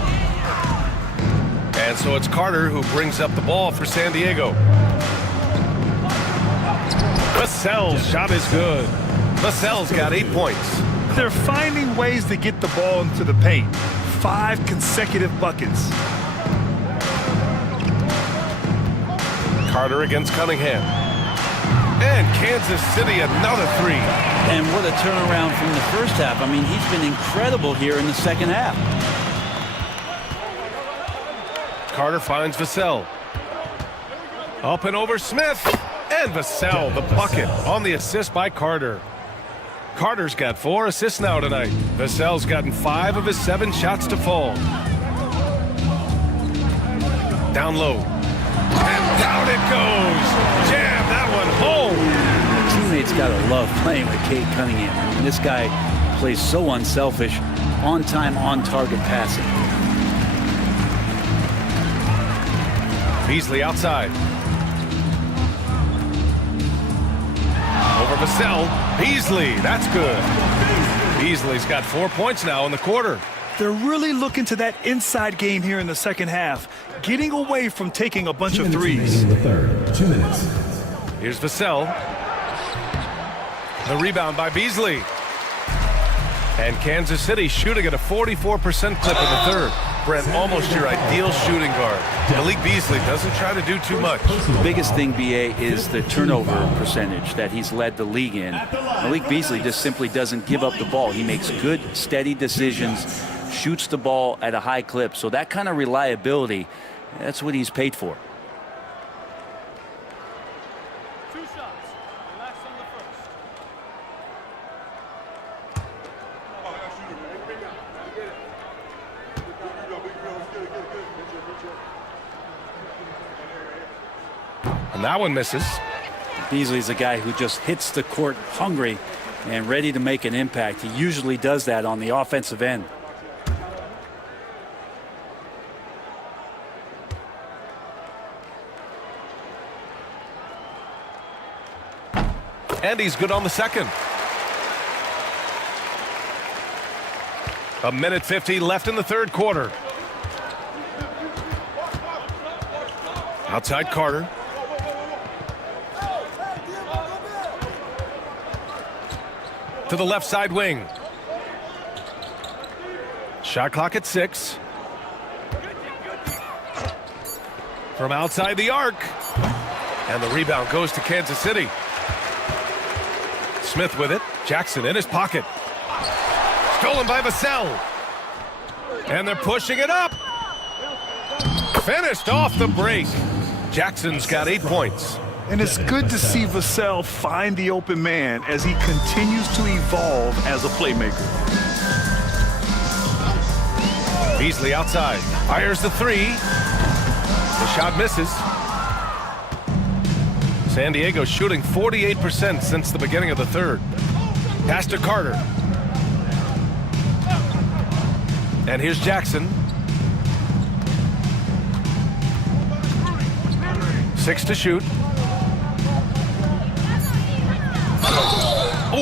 And so it's Carter who brings up the ball for San Diego. Vassell's shot is good. Vassell's got 8 points. They're finding ways to get the ball into the paint. 5 consecutive buckets. Carter against Cunningham. And Kansas City another 3. And what a turnaround from the first half. I mean, he's been incredible here in the second half. Carter finds Vassell. Up and over Smith. And Vassell, the bucket on the assist by Carter. Carter's got 4 assists now tonight. Vassell's gotten 5 of his 7 shots to fall. Down low. And down it goes. Jam that one home. Teammates gotta love playing with Cade Cunningham. I mean, this guy plays so unselfish, on time, on target passing. Beasley outside. Over Vassell. Beasley, that's good. Beasley's got 4 points now in the quarter. They're really looking to that inside game here in the second half, getting away from taking a bunch of threes. In the third, 2 minutes. Here's Vassell. The rebound by Beasley. And Kansas City shooting at a 44% clip in the third. Brent, almost your ideal shooting guard. Malik Beasley doesn't try to do too much. The biggest thing, BA, is the turnover percentage that he's led the league in. Malik Beasley just simply doesn't give up the ball. He makes good, steady decisions, shoots the ball at a high clip. So that kind of reliability, that's what he's paid for. And that one misses. Beasley's a guy who just hits the court hungry and ready to make an impact. He usually does that on the offensive end. And he's good on the second. 1:50 left in the third quarter. Outside Carter. To the left side wing. Shot clock at 6. From outside the arc. And the rebound goes to Kansas City. Smith with it. Jackson in his pocket. Stolen by Vassell. And they're pushing it up. Finished off the break. Jackson's got 8 points. And it's good to see Vassell find the open man as he continues to evolve as a playmaker. Beasley outside. Fires the 3. The shot misses. San Diego shooting 48% since the beginning of the third. Pass to Carter. And here's Jackson. 6 to shoot.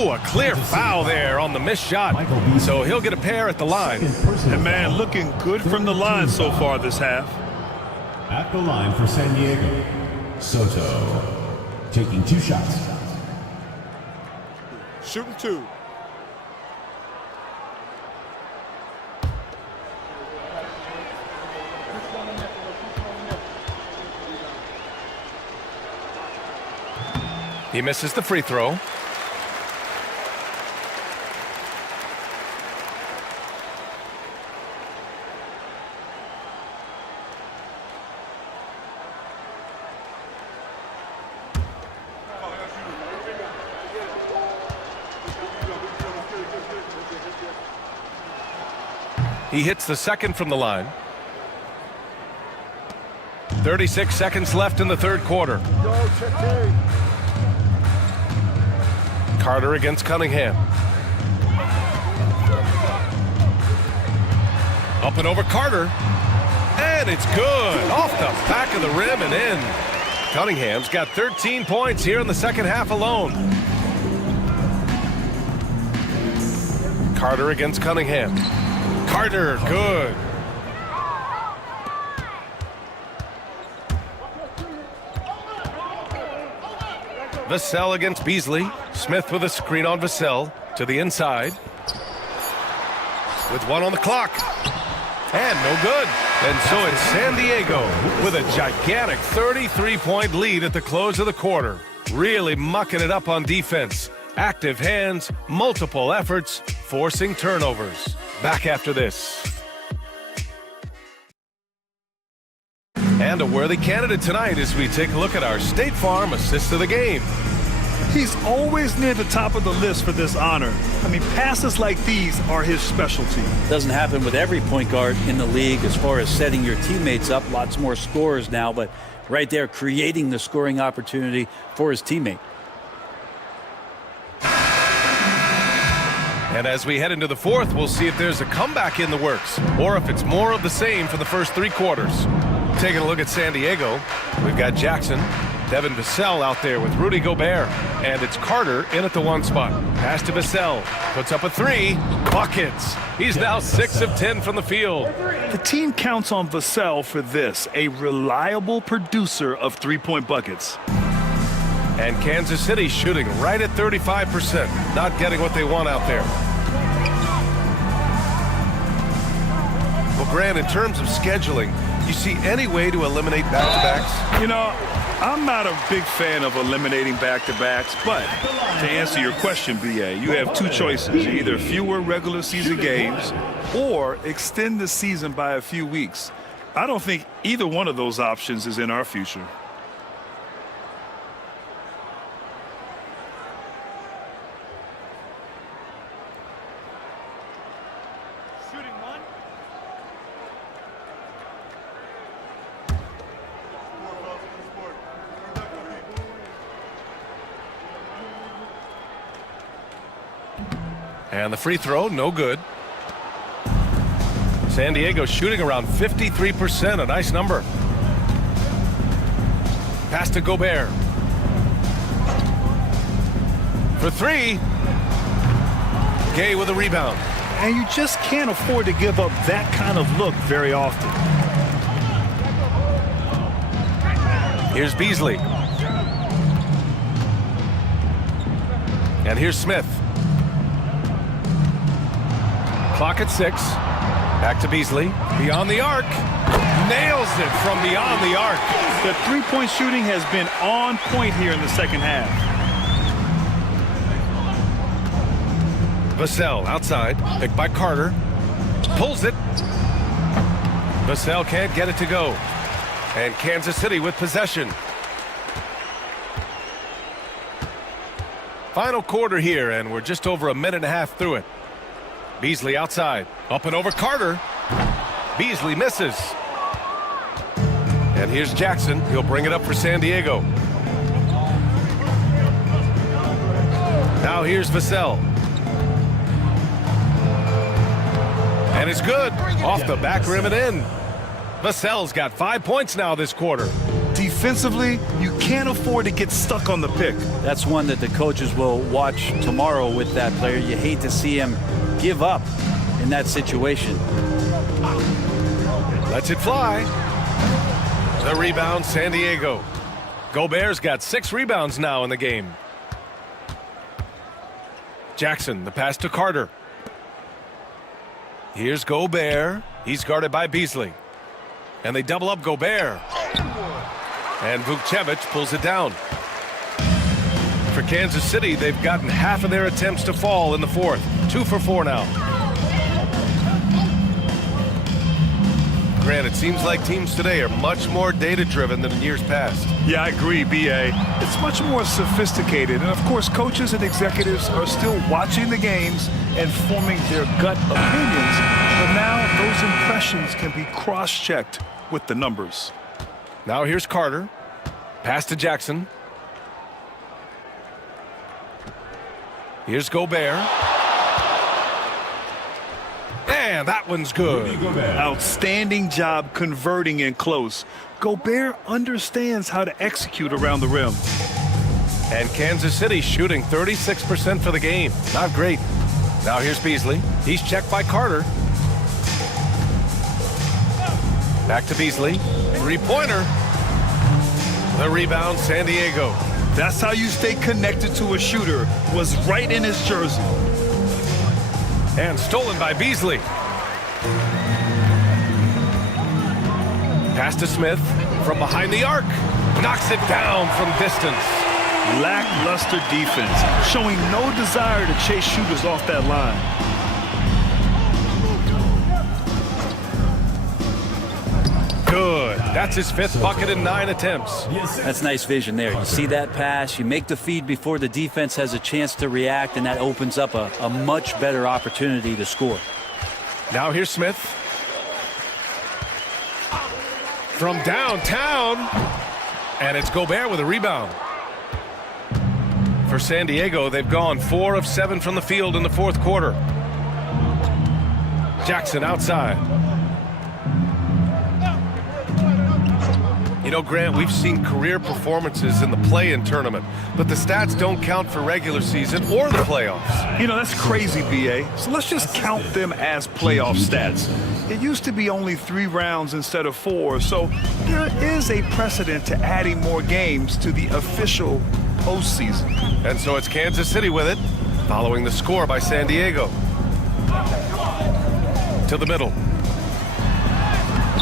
Ooh, a clear foul there on the missed shot. So he'll get a pair at the line. And man, looking good from the line so far this half. At the line for San Diego, Soto, taking 2 shots. Shooting 2. He misses the free throw. He hits the second from the line. 36 seconds left in the third quarter. Carter against Cunningham. Up and over Carter. And it's good. Off the back of the rim and in. Cunningham's got 13 points here in the second half alone. Carter against Cunningham. Carter, good. Vassell against Beasley. Smith with a screen on Vassell to the inside. With 1 on the clock. And no good. And so it's San Diego with a gigantic 33-point lead at the close of the quarter. Really mucking it up on defense. Active hands, multiple efforts, forcing turnovers. Back after this. And a worthy candidate tonight as we take a look at our State Farm assist of the game. He's always near the top of the list for this honor. I mean, passes like these are his specialty. Doesn't happen with every point guard in the league as far as setting your teammates up. Lots more scorers now, but right there creating the scoring opportunity for his teammate. And as we head into the fourth, we'll see if there's a comeback in the works or if it's more of the same for the first 3 quarters. Taking a look at San Diego, we've got Jackson, Devin Vassell out there with Rudy Gobert, and it's Carter in at the 1 spot. Pass to Vassell, puts up a 3, buckets. He's now 6 of 10 from the field. The team counts on Vassell for this, a reliable producer of 3-point buckets. And Kansas City shooting right at 35%, not getting what they want out there. Well, Grant, in terms of scheduling, you see any way to eliminate back-to-backs? You know, I'm not a big fan of eliminating back-to-backs, but to answer your question, B.A., you have 2 choices, either fewer regular season games or extend the season by a few weeks. I don't think either one of those options is in our future. And the free throw, no good. San Diego shooting around 53%, a nice number. Pass to Gobert. For 3. Gay with a rebound. And you just can't afford to give up that kind of look very often. Here's Beasley. And here's Smith. Clock at 6. Back to Beasley. Beyond the arc. Nails it from beyond the arc. The 3-point shooting has been on point here in the second half. Vassell outside. Picked by Carter. Pulls it. Vassell can't get it to go. And Kansas City with possession. Final quarter here, and we're just over a minute and a half through it. Beasley outside. Up and over Carter. Beasley misses. And here's Jackson. He'll bring it up for San Diego. Now here's Vassell. And it's good. Off the back rim and in. Vassell's got 5 points now this quarter. Defensively, you can't afford to get stuck on the pick. That's one that the coaches will watch tomorrow with that player. You hate to see him give up in that situation. Lets it fly. The rebound, San Diego. Gobert's got 6 rebounds now in the game. Jackson, the pass to Carter. Here's Gobert. He's guarded by Beasley. And they double up Gobert. And Vukcevic pulls it down. For Kansas City, they've gotten half of their attempts to fall in the fourth. 2 for 4 now. Grant, it seems like teams today are much more data-driven than in years past. Yeah, I agree, B.A. It's much more sophisticated. And, of course, coaches and executives are still watching the games and forming their gut opinions. But now those impressions can be cross-checked with the numbers. Now here's Carter. Pass to Jackson. Here's Gobert. And that one's good. Outstanding job converting in close. Gobert understands how to execute around the rim. And Kansas City shooting 36% for the game. Not great. Now here's Beasley. He's checked by Carter. Back to Beasley. 3-pointer. The rebound, San Diego. That's how you stay connected to a shooter. Was right in his jersey. And stolen by Beasley. Pass to Smith from behind the arc. Knocks it down from distance. Lackluster defense, showing no desire to chase shooters off that line. Good. That's his 5th bucket in 9 attempts. That's nice vision there. You see that pass, you make the feed before the defense has a chance to react, and that opens up a much better opportunity to score. Now here's Smith. From downtown. And it's Gobert with a rebound. For San Diego, they've gone 4 of 7 from the field in the 4th quarter. Jackson outside. You know, Grant, we've seen career performances in the play-in tournament, but the stats don't count for regular season or the playoffs. You know, that's crazy, B.A. So let's just count them as playoff stats. It used to be only 3 rounds instead of 4, so there is a precedent to adding more games to the official postseason. And so it's Kansas City with it, following the score by San Diego. To the middle.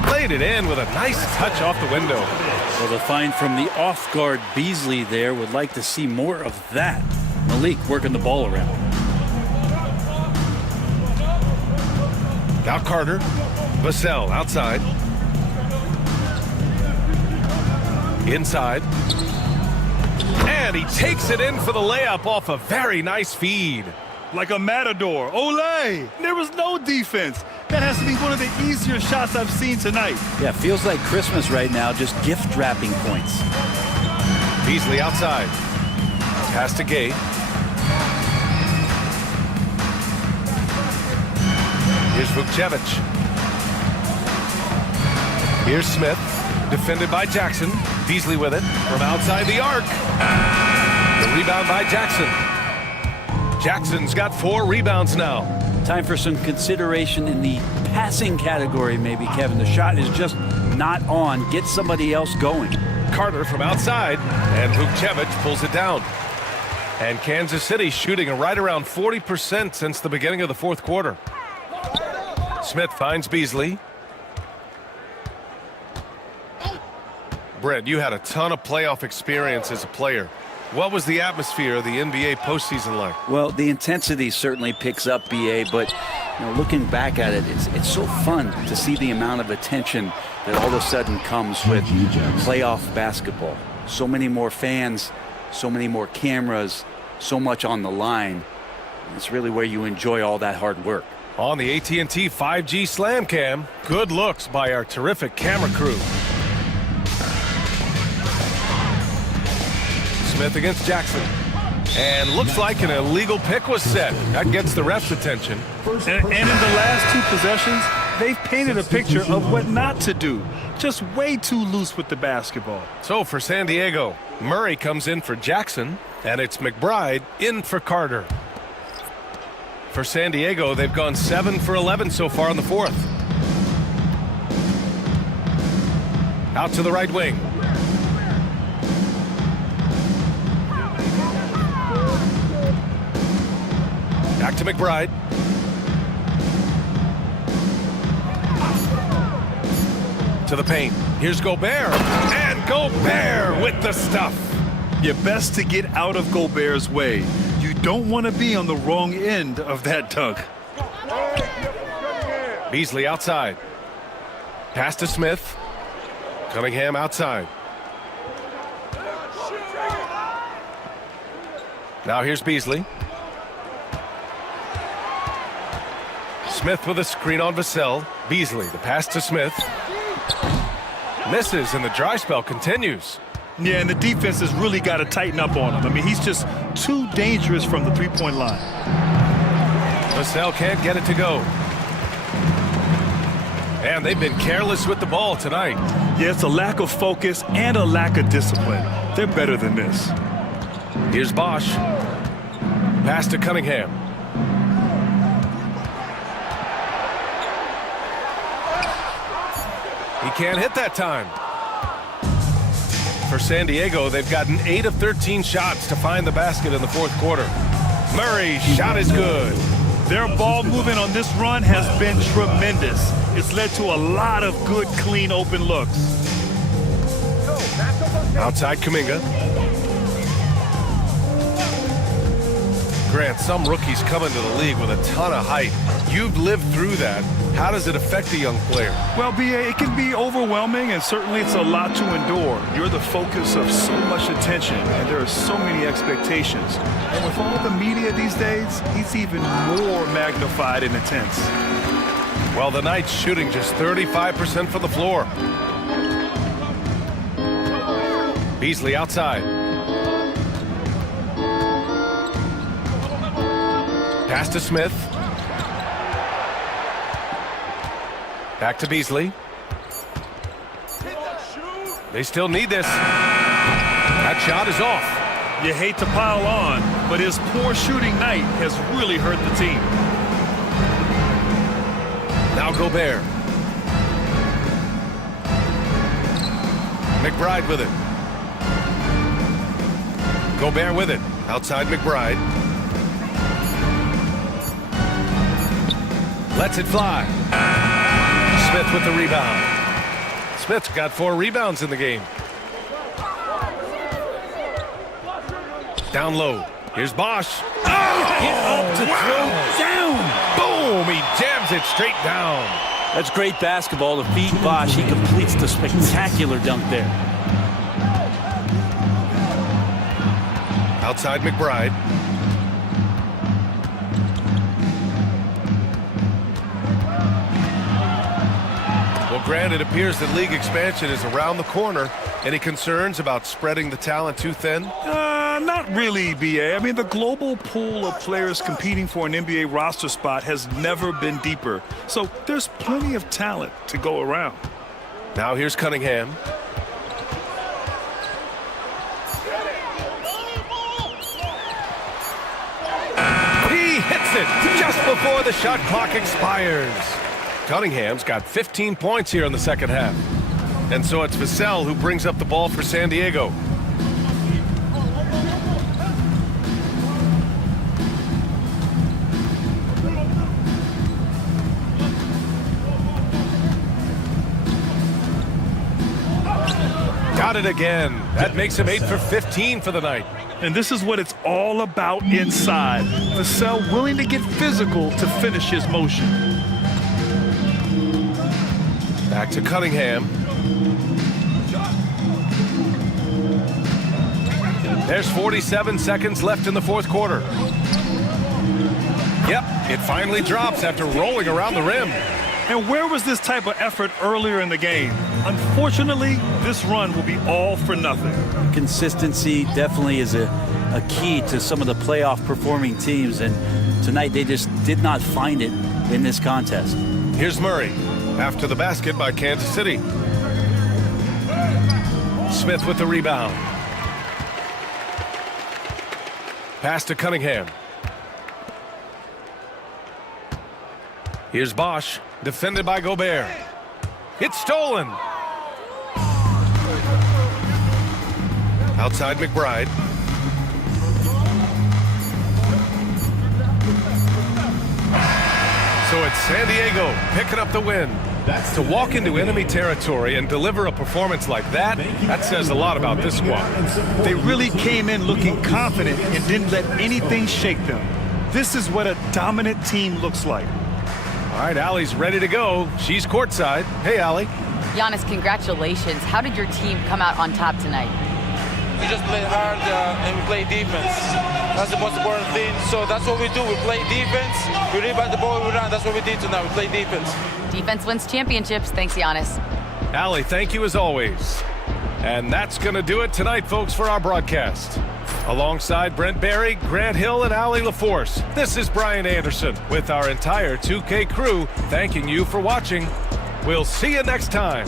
Played it in with a nice touch off the window. Well, the find from the off-guard Beasley there. Would like to see more of that. Malik working the ball around. Now Carter. Vassell outside. Inside. And he takes it in for the layup off a very nice feed. Like a matador. Olé! There was no defense. That has to be one of the easier shots I've seen tonight. Yeah, feels like Christmas right now, just gift wrapping points. Beasley outside. Pass to Gay. Here's Vukcevic. Here's Smith. Defended by Jackson. Beasley with it from outside the arc. The rebound by Jackson. Jackson's got 4 rebounds now. Time for some consideration in the passing category, maybe, Kevin. The shot is just not on. Get somebody else going. Carter from outside, and Vukcevic pulls it down. And Kansas City shooting right around 40% since the beginning of the 4th quarter. Smith finds Beasley. Brent, you had a ton of playoff experience as a player. What was the atmosphere of the NBA postseason like? Well, the intensity certainly picks up, BA, but looking back at it, it's so fun to see the amount of attention that all of a sudden comes with playoff basketball. So many more fans, so many more cameras, so much on the line. It's really where you enjoy all that hard work. On the AT&T 5G Slam Cam, good looks by our terrific camera crew. Smith against Jackson. And looks like an illegal pick was set. That gets the ref's attention. And in the last 2 possessions, they've painted a picture of what not to do. just way too loose with the basketball. So for San Diego, Murray comes in for Jackson, and it's McBride in for Carter. For San Diego, they've gone 7 for 11 so far in the fourth. Out to the right wing. Back to McBride. To the paint. Here's Gobert. And Gobert with the stuff. You're best to get out of Gobert's way. You don't want to be on the wrong end of that dunk. Beasley outside. Pass to Smith. Cunningham outside. Now here's Beasley. Smith with a screen on Vassell. Beasley, the pass to Smith. Misses, and the dry spell continues. Yeah, and the defense has really got to tighten up on him. I mean, he's just too dangerous from the three-point line. Vassell can't get it to go. And they've been careless with the ball tonight. Yeah, it's a lack of focus and a lack of discipline. They're better than this. Here's Bosch. Pass to Cunningham. He can't hit that time. For San Diego, they've gotten 8 of 13 shots to find the basket in the fourth quarter. Murray's shot is good. Their ball movement on this run has been tremendous. It's led to a lot of good, clean, open looks. Outside Kuminga. Grant, some rookies come into the league with a ton of height. You've lived through that. How does it affect a young player? Well, B.A., it can be overwhelming, and certainly it's a lot to endure. You're the focus of so much attention, and there are so many expectations. And with all the media these days, it's even more magnified and intense. Well, the Knights shooting just 35% from the floor. Beasley outside. Pass to Smith. Back to Beasley. They still need this. That shot is off. You hate to pile on, but his poor shooting night has really hurt the team. Now Gobert. McBride with it. Gobert with it. Outside McBride. Lets it fly. Smith with the rebound. Smith's got 4 rebounds in the game. Down low. Here's Bosch. Up to throw down. Boom! He jams it straight down. That's great basketball to feed Bosch. He completes the spectacular dunk there. Outside McBride. Well, Grant, it appears that league expansion is around the corner. Any concerns about spreading the talent too thin? Not really, B.A. I mean, the global pool of players competing for an NBA roster spot has never been deeper. So there's plenty of talent to go around. Now here's Cunningham. He hits it just before the shot clock expires. Cunningham's got 15 points here in the second half. And so it's Vassell who brings up the ball for San Diego. Got it again. That makes him 8 for 15 for the night. And this is what it's all about inside. Vassell willing to get physical to finish his motion. Back to Cunningham. There's 47 seconds left in the fourth quarter. Yep, it finally drops after rolling around the rim. And where was this type of effort earlier in the game? Unfortunately, this run will be all for nothing. Consistency definitely is a key to some of the playoff performing teams, and tonight they just did not find it in this contest. Here's Murray after the basket by Kansas City. Smith with the rebound. Pass to Cunningham. Here's Bosch, defended by Gobert. It's stolen. Outside McBride. So it's San Diego picking up the win. To walk into enemy territory and deliver a performance like that, that says a lot about this squad. They really came in looking confident and didn't let anything shake them. This is what a dominant team looks like. All right, Allie's ready to go. She's courtside. Hey, Allie. Giannis, congratulations. How did your team come out on top tonight? We just played hard and we play defense. That's the most important thing. So that's what we do. We play defense. We rebound the ball, we run. That's what we did tonight. We play defense. Defense wins championships. Thanks, Giannis. Allie, thank you as always. And that's going to do it tonight, folks, for our broadcast. Alongside Brent Barry, Grant Hill, and Allie LaForce, this is Brian Anderson with our entire 2K crew thanking you for watching. We'll see you next time.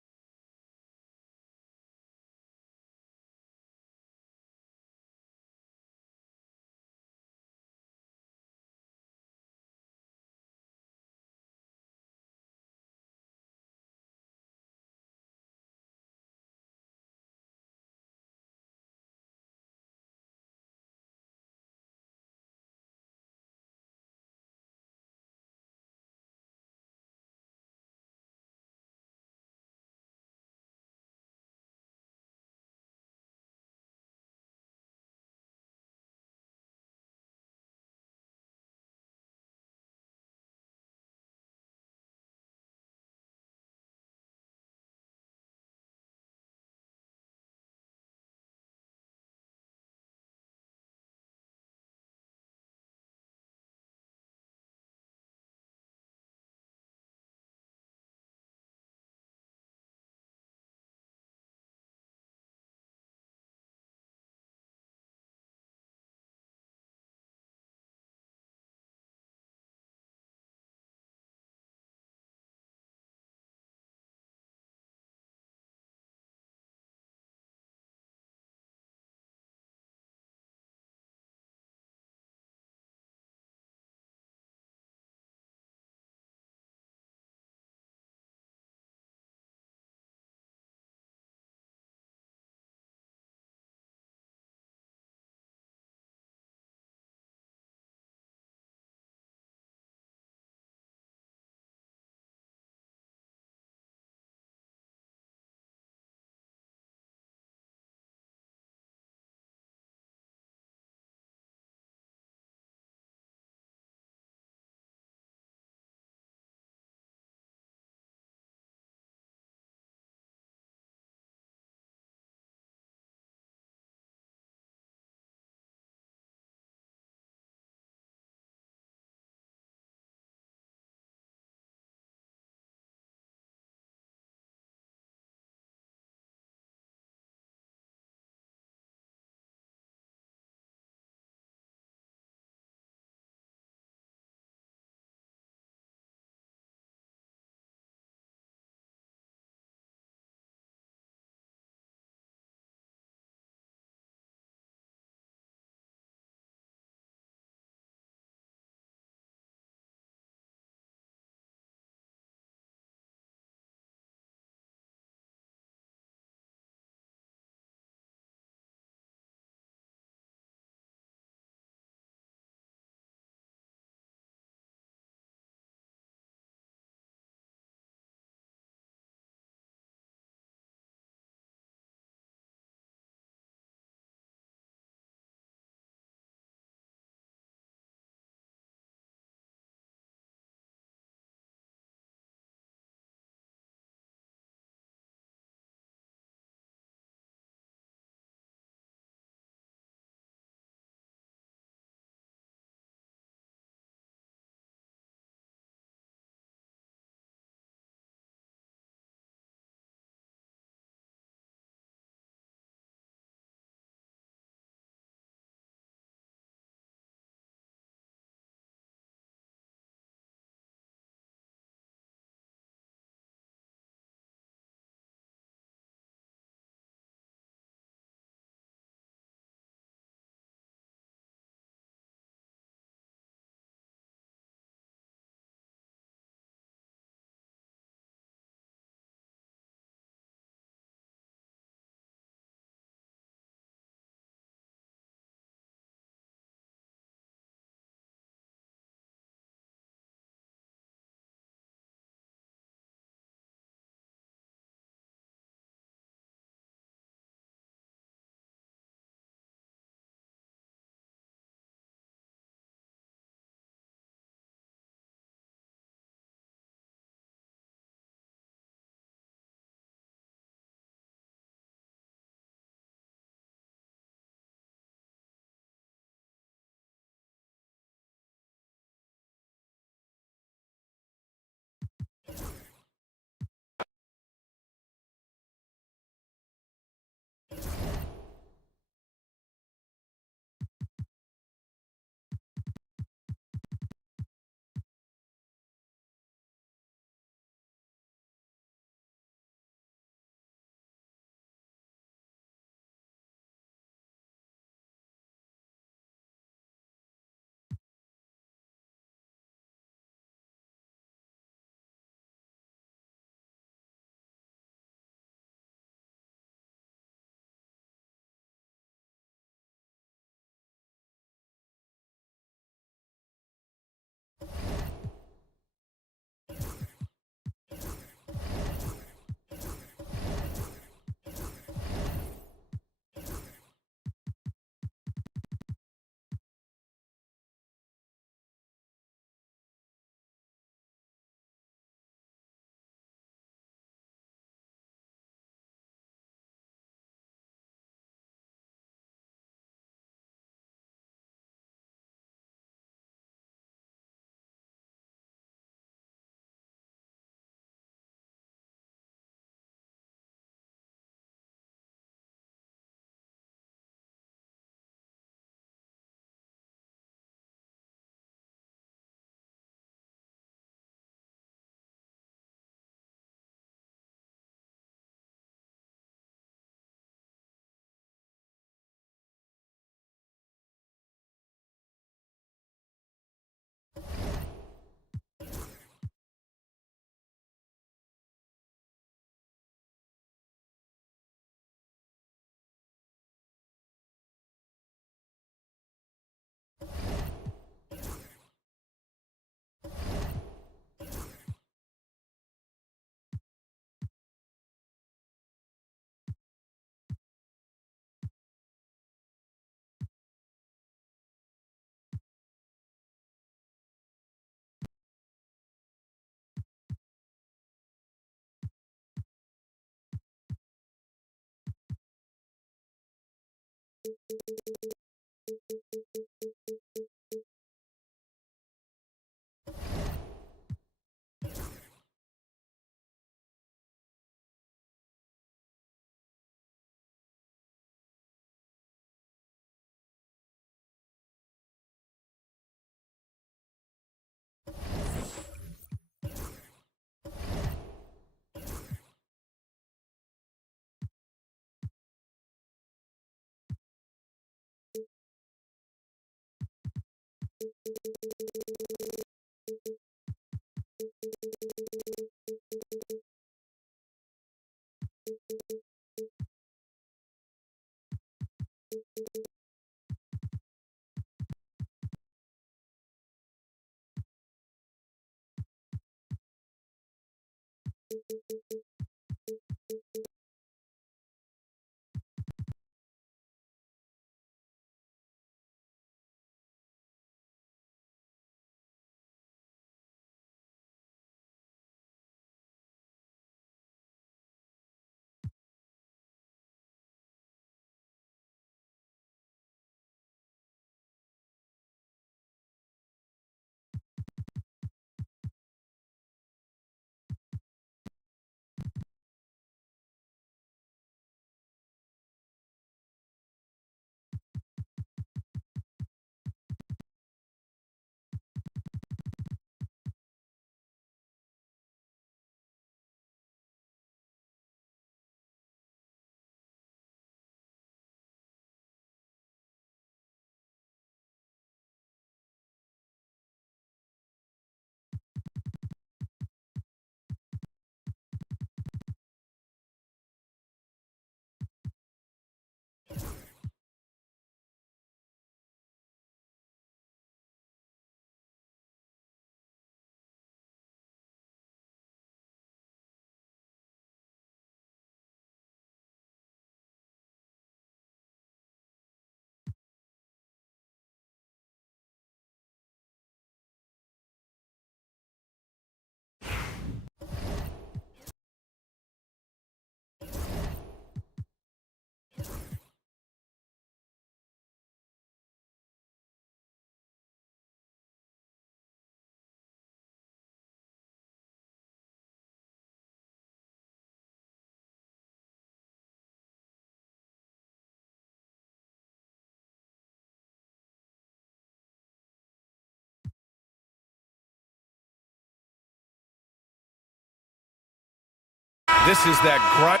This is that grind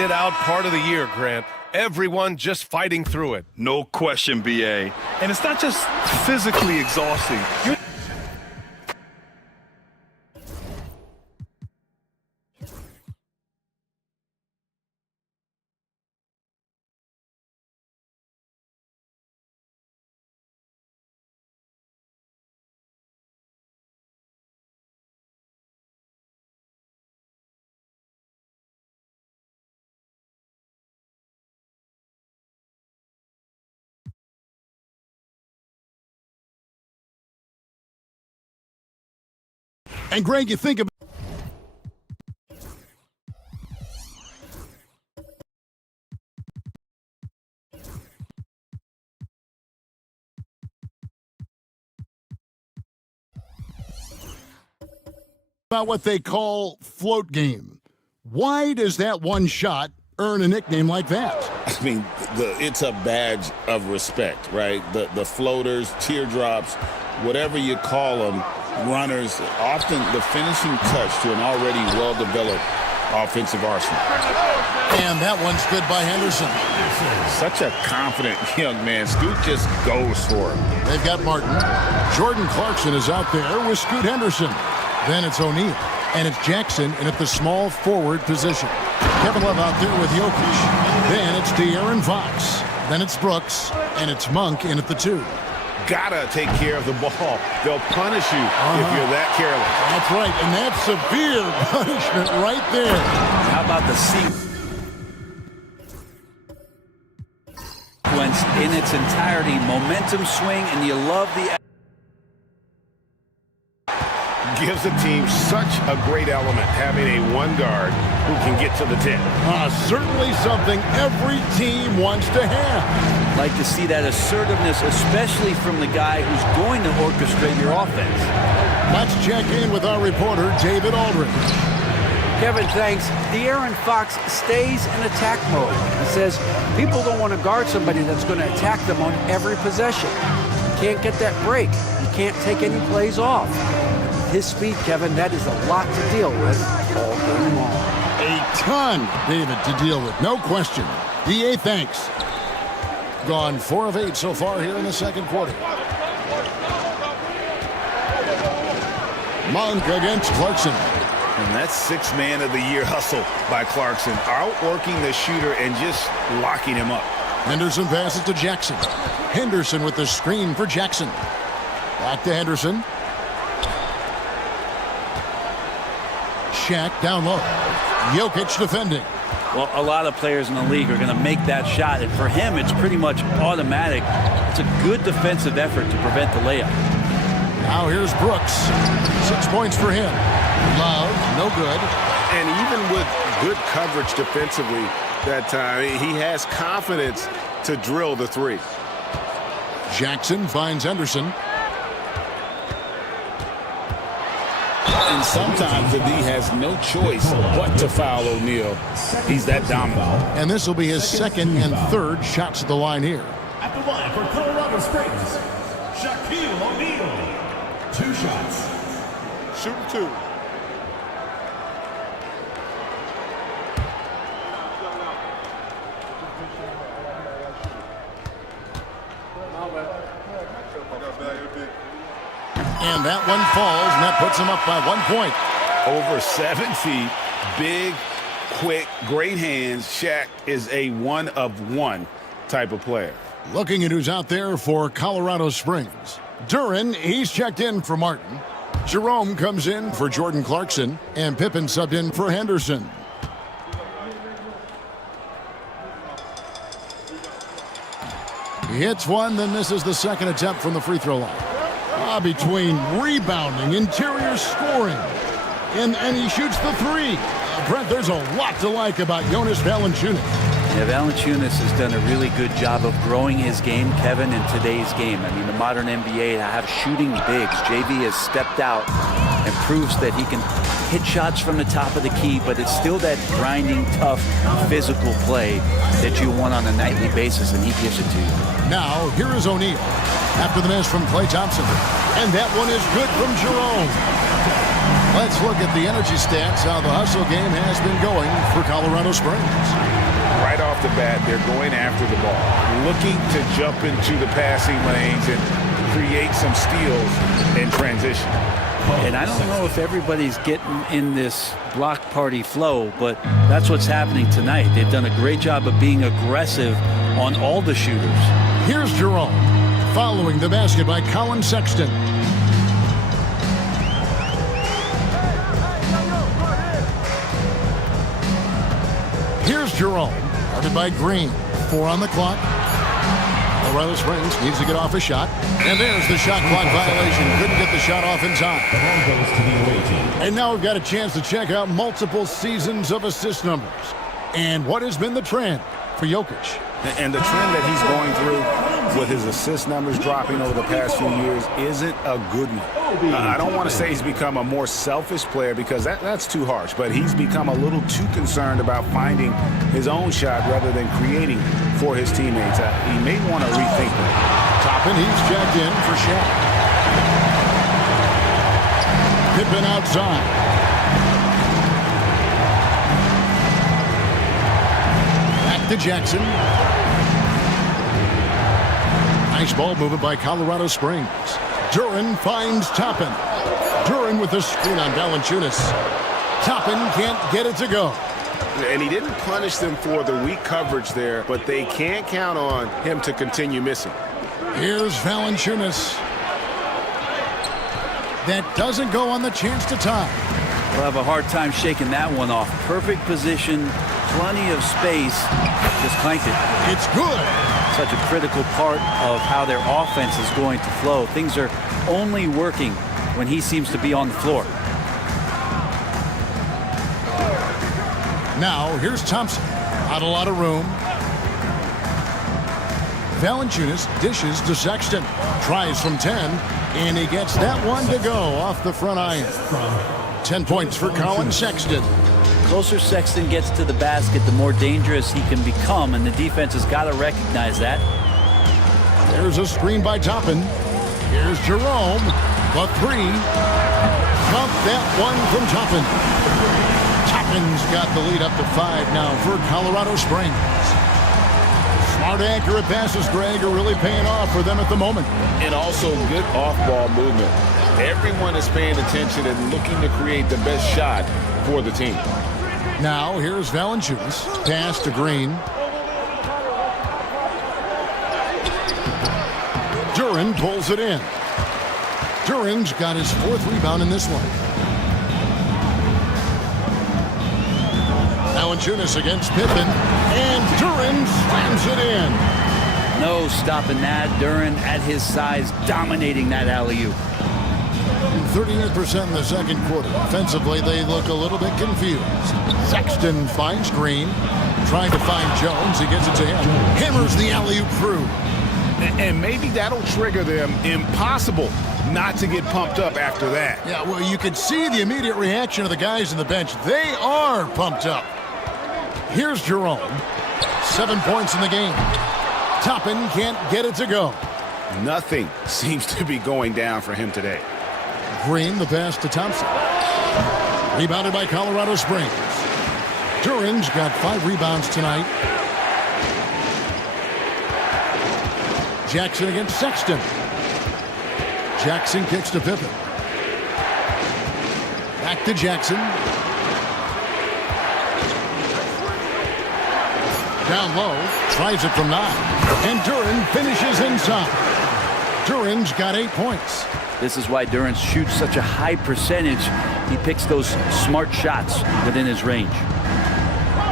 it out part of the year, Grant. Everyone just fighting through it. No question, BA. And it's not just physically exhausting. And Greg, you think about what they call float game. Why does that one shot earn a nickname like that? I mean, it's a badge of respect, right? The floaters, teardrops, whatever you call them, runners, often the finishing touch to an already well-developed offensive arsenal. And that one's good by Henderson. Such a confident young man. Scoot just goes for him. They've got Martin. Jordan Clarkson is out there with Scoot Henderson. Then it's O'Neal. And it's Jackson in at the small forward position. Kevin Love out there with Jokic. Then it's De'Aaron Fox. Then it's Brooks. And it's Monk in at the 2. Gotta take care of the ball. They'll punish you if you're that careless. That's right, and that's severe punishment right there. How about the seat? sequence in its entirety. Momentum swing, and you love the... Gives the team such a great element having a one guard who can get to the 10. Certainly something every team wants to have. Like to see that assertiveness, especially from the guy who's going to orchestrate your offense. Let's check in with our reporter, David Aldridge. Kevin, thanks. De'Aaron Fox stays in attack mode. He says people don't want to guard somebody that's going to attack them on every possession. You can't get that break. You can't take any plays off. His speed, Kevin, that is a lot to deal with all game long. A ton, David, to deal with, no question. DA, thanks. Gone 4 of 8 so far here in the second quarter. Monk against Clarkson. And that's 6th man of the year hustle by Clarkson, outworking the shooter and just locking him up. Henderson passes to Jackson. Henderson with the screen for Jackson. Back to Henderson. Shaq down low. Jokic defending. Well, a lot of players in the league are going to make that shot, and for him, it's pretty much automatic. It's a good defensive effort to prevent the layup. Now here's Brooks. 6 points for him. Love, no good. And even with good coverage defensively that time, he has confidence to drill the 3. Jackson finds Henderson. And sometimes the D has no choice but to foul O'Neal. He's that dominant. And this will be his 2nd and 3rd shots at the line here. At the line for Colorado Springs, Shaquille O'Neal. 2 shots. Shooting 2. And that one falls, and that puts him up by 1 point. Over 7 feet, big, quick, great hands. Shaq is a one-of-one type of player. Looking at who's out there for Colorado Springs. Duran, he's checked in for Martin. Jerome comes in for Jordan Clarkson, and Pippen subbed in for Henderson. He hits one, then misses the 2nd attempt from the free throw line. Between rebounding, interior scoring, and he shoots the 3. Brent, there's a lot to like about Jonas Valanciunas. Yeah, Valanciunas has done a really good job of growing his game, Kevin, in today's game. I mean, the modern NBA have shooting bigs. JV has stepped out and proves that he can hit shots from the top of the key, but it's still that grinding, tough, physical play that you want on a nightly basis, and he gives it to you. Now, here is O'Neal after the miss from Klay Thompson. And that one is good from Jerome. Let's look at the energy stats, how the hustle game has been going for Colorado Springs. Right off the bat, they're going after the ball, looking to jump into the passing lanes and create some steals in transition. And I don't know if everybody's getting in this block party flow, but that's what's happening tonight. They've done a great job of being aggressive on all the shooters. Here's Jerome, following the basket by Colin Sexton. Here's Jerome, guarded by Green. 4 on the clock. Colorado Springs needs to get off a shot. And there's the shot clock violation. Couldn't get the shot off in time. And now we've got a chance to check out multiple seasons of assist numbers. And what has been the trend for Jokic? And the trend that he's going through with his assist numbers dropping over the past few years isn't a good one. I don't want to say he's become a more selfish player because that's too harsh, but he's become a little too concerned about finding his own shot rather than creating for his teammates. He may want to rethink that. Toppin, he's checked in for Shaq. Pippen outside. Back to Jackson. Nice ball movement by Colorado Springs. Duran finds Toppin. Duran with the screen on Valanciunas. Toppin can't get it to go. And he didn't punish them for the weak coverage there, but they can't count on him to continue missing. Here's Valanciunas. That doesn't go on the chance to tie. We'll have a hard time shaking that one off. Perfect position, plenty of space. Just clanked it. It's good. It's such a critical part of how their offense is going to flow. Things are only working when he seems to be on the floor. Now, here's Thompson. Not a lot of room. Valanciunas dishes to Sexton. Tries from 10, and he gets that one to go off the front iron. 10 points for Colin Sexton. The closer Sexton gets to the basket, the more dangerous he can become, and the defense has got to recognize that. There's a screen by Toppin. Here's Jerome. The three. Bump that one from Toppin. Toppin's got the lead up to 5 now for Colorado Springs. Smart, accurate passes, Greg, are really paying off for them at the moment. And also good off-ball movement. Everyone is paying attention and looking to create the best shot for the team. Now, here's Valanciunas. Pass to Green. Duren pulls it in. Duren's got his 4th rebound in this one. Valanciunas against Pippen, and Duren slams it in. No stopping that. Duren at his size dominating that alley-oop. 38% in the second quarter. Offensively, they look a little bit confused. Sexton finds Green. Trying to find Jones. He gets it to him. Hammers the alley-oop through. And maybe that'll trigger them. Impossible not to get pumped up after that. Yeah, well, you can see the immediate reaction of the guys on the bench. They are pumped up. Here's Jerome. 7 points in the game. Toppin can't get it to go. Nothing seems to be going down for him today. Green, the pass to Thompson. Rebounded by Colorado Springs. Duren's got 5 rebounds tonight. Jackson against Sexton. Jackson kicks to Pippen. Back to Jackson. Down low. Tries it from 9. And Duren finishes inside. Duren's got 8 points. This is why Duren shoots such a high percentage. He picks those smart shots within his range.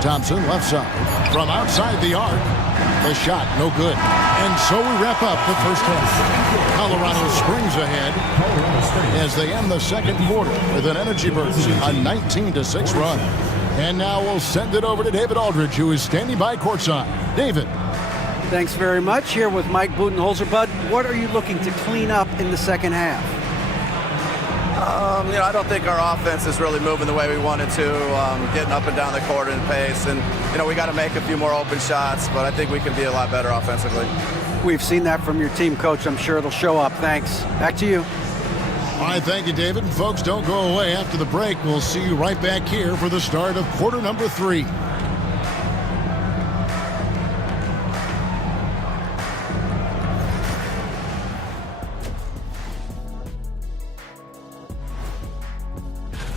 Thompson left side. From outside the arc. The shot no good. And so we wrap up the first half. Colorado Springs ahead as they end the second quarter with an energy burst, a 19-6 run. And now we'll send it over to David Aldridge, who is standing by courtside. David. Thanks very much. Here with Mike Budenholzer. Bud, what are you looking to clean up in the second half? I don't think our offense is really moving the way we wanted to, getting up and down the court in pace. And, we got to make a few more open shots, but I think we can be a lot better offensively. We've seen that from your team, Coach. I'm sure it'll show up. Thanks. Back to you. All right, thank you, David. And folks, don't go away. After the break, we'll see you right back here for the start of quarter number 3.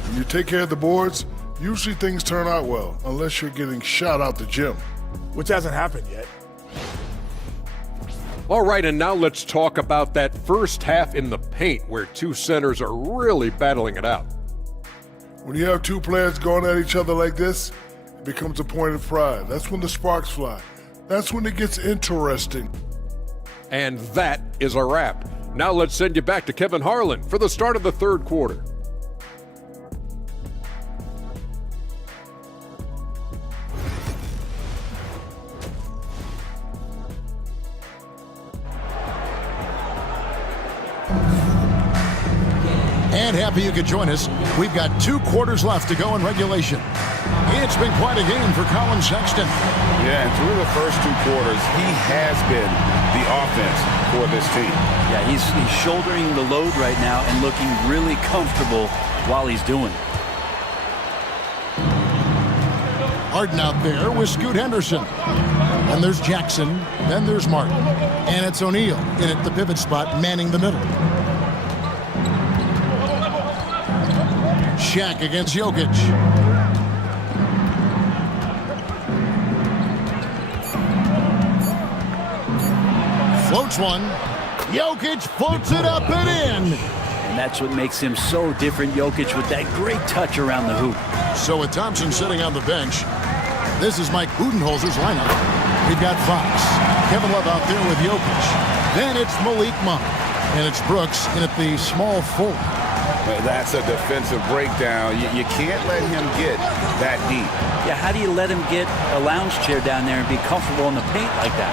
When you take care of the boards, usually things turn out well, unless you're getting shot out the gym. Which hasn't happened yet. All right, and now let's talk about that first half in the paint where two centers are really battling it out. When you have two players going at each other like this, it becomes a point of pride. That's when the sparks fly. That's when it gets interesting. And that is a wrap. Now let's send you back to Kevin Harlan for the start of the third quarter. And happy you could join us. We've got 2 quarters left to go in regulation. It's been quite a game for Colin Sexton. Yeah, and through the first 2 quarters, he has been the offense for this team. Yeah, he's shouldering the load right now and looking really comfortable while he's doing it. Harden out there with Scoot Henderson. And there's Jackson. Then there's Martin. And it's O'Neal in at the pivot spot, manning the middle. Shaq against Jokic. Floats one. Jokic floats it up and in. And that's what makes him so different, Jokic, with that great touch around the hoop. So with Thompson sitting on the bench, this is Mike Budenholzer's lineup. We've got Fox, Kevin Love out there with Jokic. Then it's Malik Monk. And it's Brooks in at the small forward. That's a defensive breakdown. You can't let him get that deep. Yeah, how do you let him get a lounge chair down there and be comfortable in the paint like that?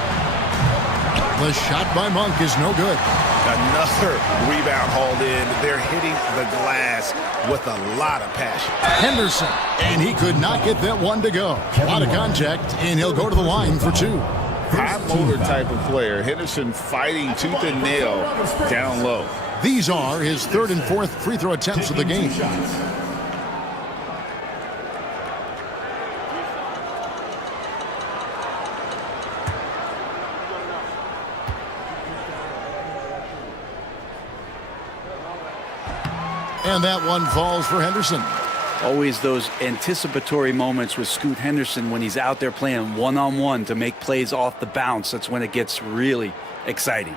The shot by Monk is no good. Another rebound hauled in. They're hitting the glass with a lot of passion. Henderson, and he could not get that one to go. A lot of contact, and he'll go to the line for two. High motor type of player. Henderson fighting tooth and nail down low. These are his third and fourth free throw attempts of the game. And that one falls for Henderson. Always those anticipatory moments with Scoot Henderson when he's out there playing one-on-one to make plays off the bounce. That's when it gets really exciting.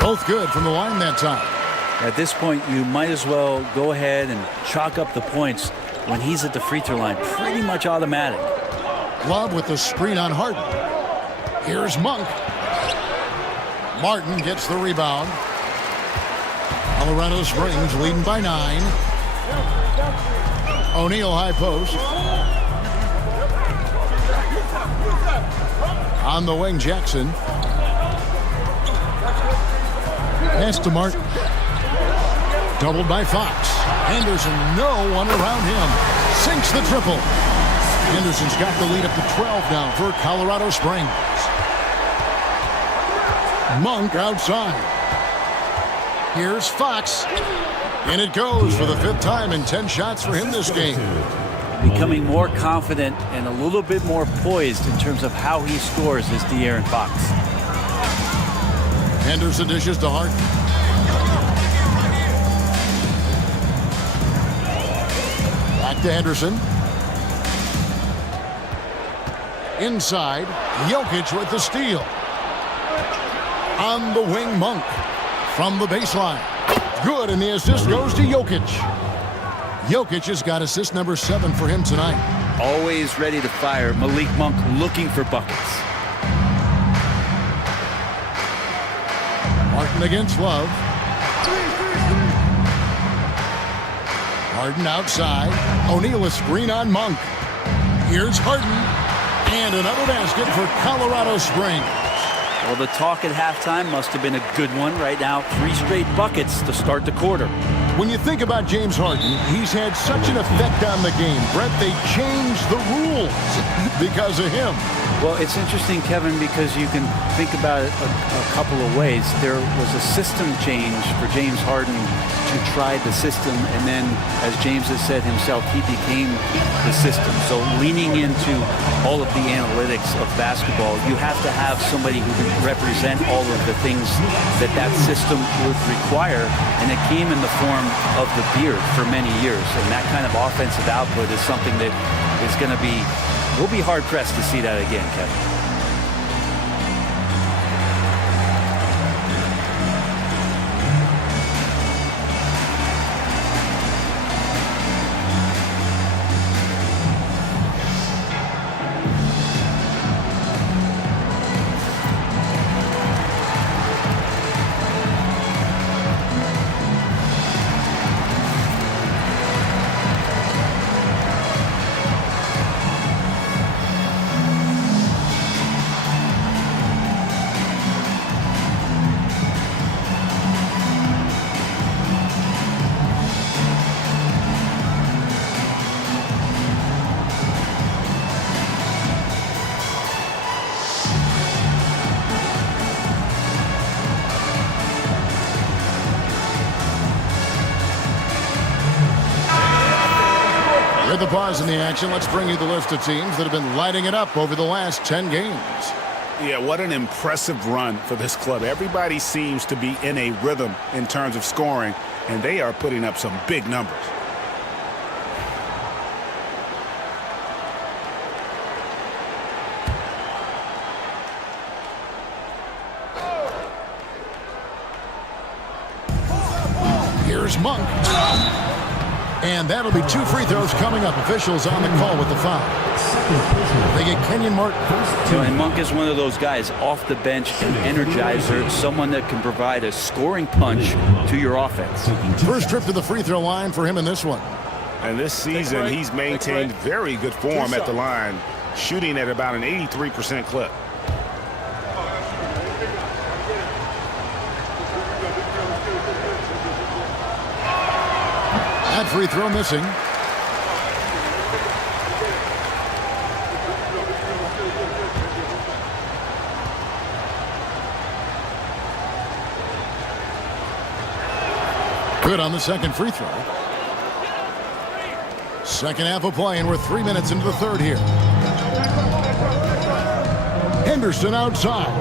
Both good from the line that time. At this point, you might as well go ahead and chalk up the points when he's at the free throw line. Pretty much automatic. Love with the screen on Harden. Here's Monk. Martin gets the rebound. Colorado Springs leading by 9. O'Neal high post. On the wing, Jackson. Pass to Martin. Doubled by Fox. Henderson, no one around him. Sinks the triple. Henderson's got the lead up to 12 now for Colorado Springs. Monk outside. Here's Fox. And it goes for the 5th time in 10 shots for him this game. Becoming more confident and a little bit more poised in terms of how he scores is De'Aaron Fox. Henderson dishes to Hart. Back to Henderson. Inside, Jokic with the steal. On the wing, Monk. From the baseline. Good, and the assist goes to Jokic. Jokic has got assist number 7 for him tonight. Always ready to fire. Malik Monk looking for buckets. Martin against Love. Harden outside. O'Neal a screen on Monk. Here's Harden. And another basket for Colorado Springs. Well, the talk at halftime must have been a good one. Right now, 3 straight buckets to start the quarter. When you think about James Harden, he's had such an effect on the game. Brett, they changed the rules because of him. Well, it's interesting, Kevin, because you can think about it a couple of ways. There was a system change for James Harden to try the system, and then, as James has said himself, he became the system. So leaning into all of the analytics of basketball, you have to have somebody who can represent all of the things that that system would require, and it came in the form of the beard for many years. And that kind of offensive output is something that is going to be, we'll be hard-pressed to see that again, Kevin. With the pause in the action, let's bring you the list of teams that have been lighting it up over the last 10 games. Yeah, what an impressive run for this club. Everybody seems to be in a rhythm in terms of scoring, and they are putting up some big numbers. Here's Monk. And that'll be 2 free throws coming up. Officials on the call with the foul. They get Kenyon Martin. And Monk is one of those guys off the bench, an energizer, someone that can provide a scoring punch to your offense. First trip to the free throw line for him in this one. And this season, he's maintained very good form at the line, shooting at about an 83% clip. That free throw missing. Good on the second free throw. Second half of play, and we're 3 minutes into the third here. Henderson outside.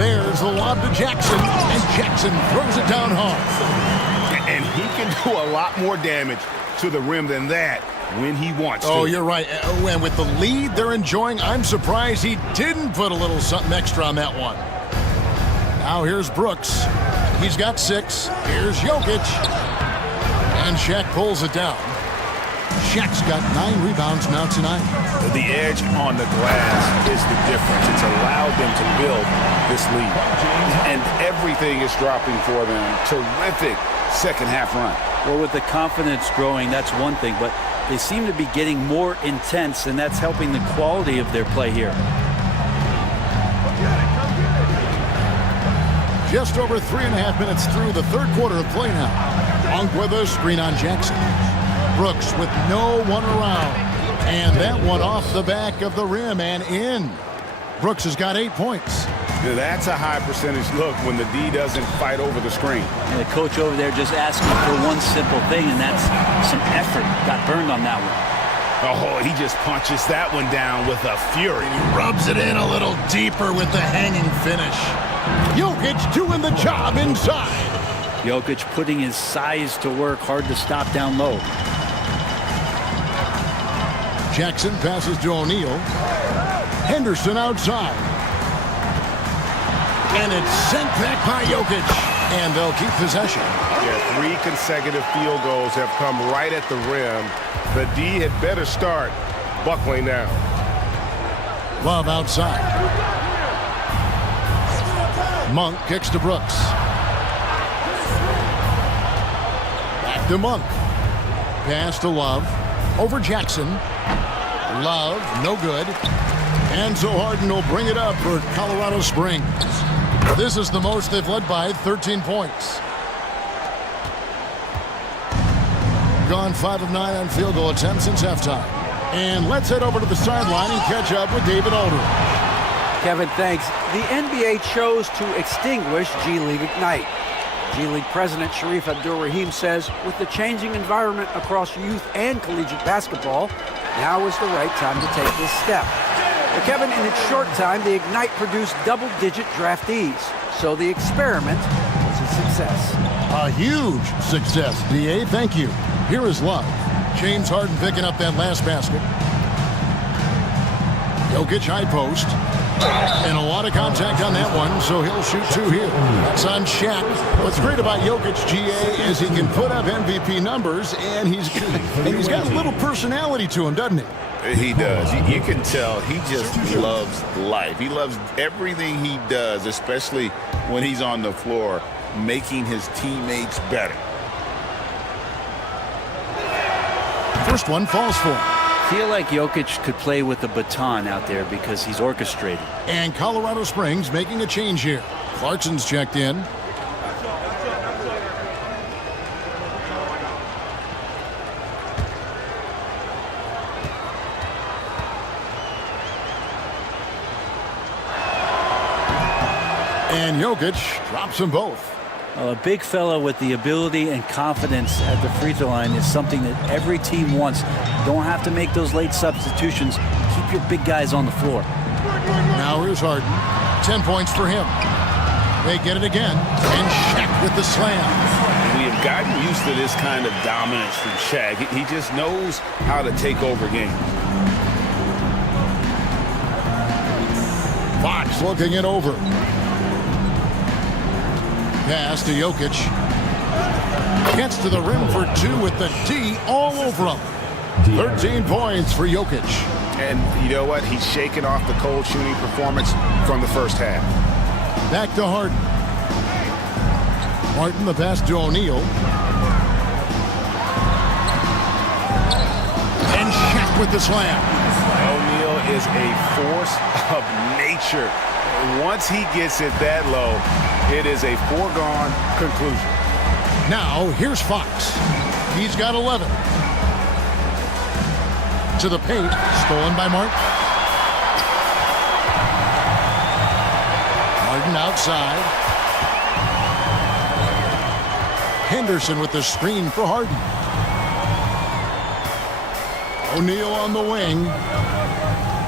There's the lob to Jackson, and Jackson throws it down hard. And he can do a lot more damage to the rim than that when he wants to. Oh, you're right. And with the lead they're enjoying, I'm surprised he didn't put a little something extra on that one. Now here's Brooks. He's got 6. Here's Jokic. And Shaq pulls it down. Shaq's got 9 rebounds now tonight. The edge on the glass is the difference. It's allowed them to build this lead. And everything is dropping for them. Terrific second half run. Well, with the confidence growing, that's one thing, but they seem to be getting more intense, and that's helping the quality of their play here. Just over 3.5 minutes through the third quarter of play now. Monk with a screen on Jackson. Brooks with no one around. And that one off the back of the rim and in. Brooks has got 8 points. That's a high percentage look when the D doesn't fight over the screen. And the coach over there just asking for one simple thing, and that's some effort. Got burned on that one. Oh, he just punches that one down with a fury. He rubs it in a little deeper with the hanging finish. Jokic doing the job inside. Jokic putting his size to work, hard to stop down low. Jackson passes to O'Neal. Henderson outside. And it's sent back by Jokic. And they'll keep possession. Yeah, 3 consecutive field goals have come right at the rim. The D had better start buckling now. Love outside. Monk kicks to Brooks. Back to Monk. Pass to Love. Over Jackson. Love, no good. And so Harden will bring it up for Colorado Springs. This is the most they've led by, 13 points. Gone 5 of 9 on field goal attempts since halftime. And let's head over to the sideline and catch up with David Aldridge. Kevin, thanks. The NBA chose to extinguish G League Ignite. G League President Sharif Abdul-Rahim says, with the changing environment across youth and collegiate basketball, now is the right time to take this step. But Kevin, in its short time, the Ignite produced double-digit draftees. So the experiment was a success. A huge success, D.A. Thank you. Here is Love. James Harden picking up that last basket. Jokic high post. And a lot of contact on that one, so he'll shoot 2 here. That's on Shaq. What's great about Jokic, GA, is he can put up MVP numbers, and he's got a little personality to him, doesn't he? He does. You can tell he just loves life. He loves everything he does, especially when he's on the floor, making his teammates better. First one falls for him. I feel like Jokic could play with a baton out there because he's orchestrated. And Colorado Springs making a change here. Clarkson's checked in. And Jokic drops them both. A big fella with the ability and confidence at the free throw line is something that every team wants. Don't have to make those late substitutions. Keep your big guys on the floor. Now here's Harden. 10 points for him. They get it again. And Shaq with the slam. We have gotten used to this kind of dominance from Shaq. He just knows how to take over games. Fox looking it over. Pass to Jokic. Gets to the rim for 2 with the D all over him. 13 points for Jokic. And you know what? He's shaking off the cold shooting performance from the first half. Back to Harden. Harden the pass to O'Neal. And Shaq with the slam. O'Neal is a force of nature. Once he gets it that low, it is a foregone conclusion. Now, here's Fox. He's got 11. To the paint, stolen by Martin. Martin outside. Henderson with the screen for Harden. O'Neal on the wing.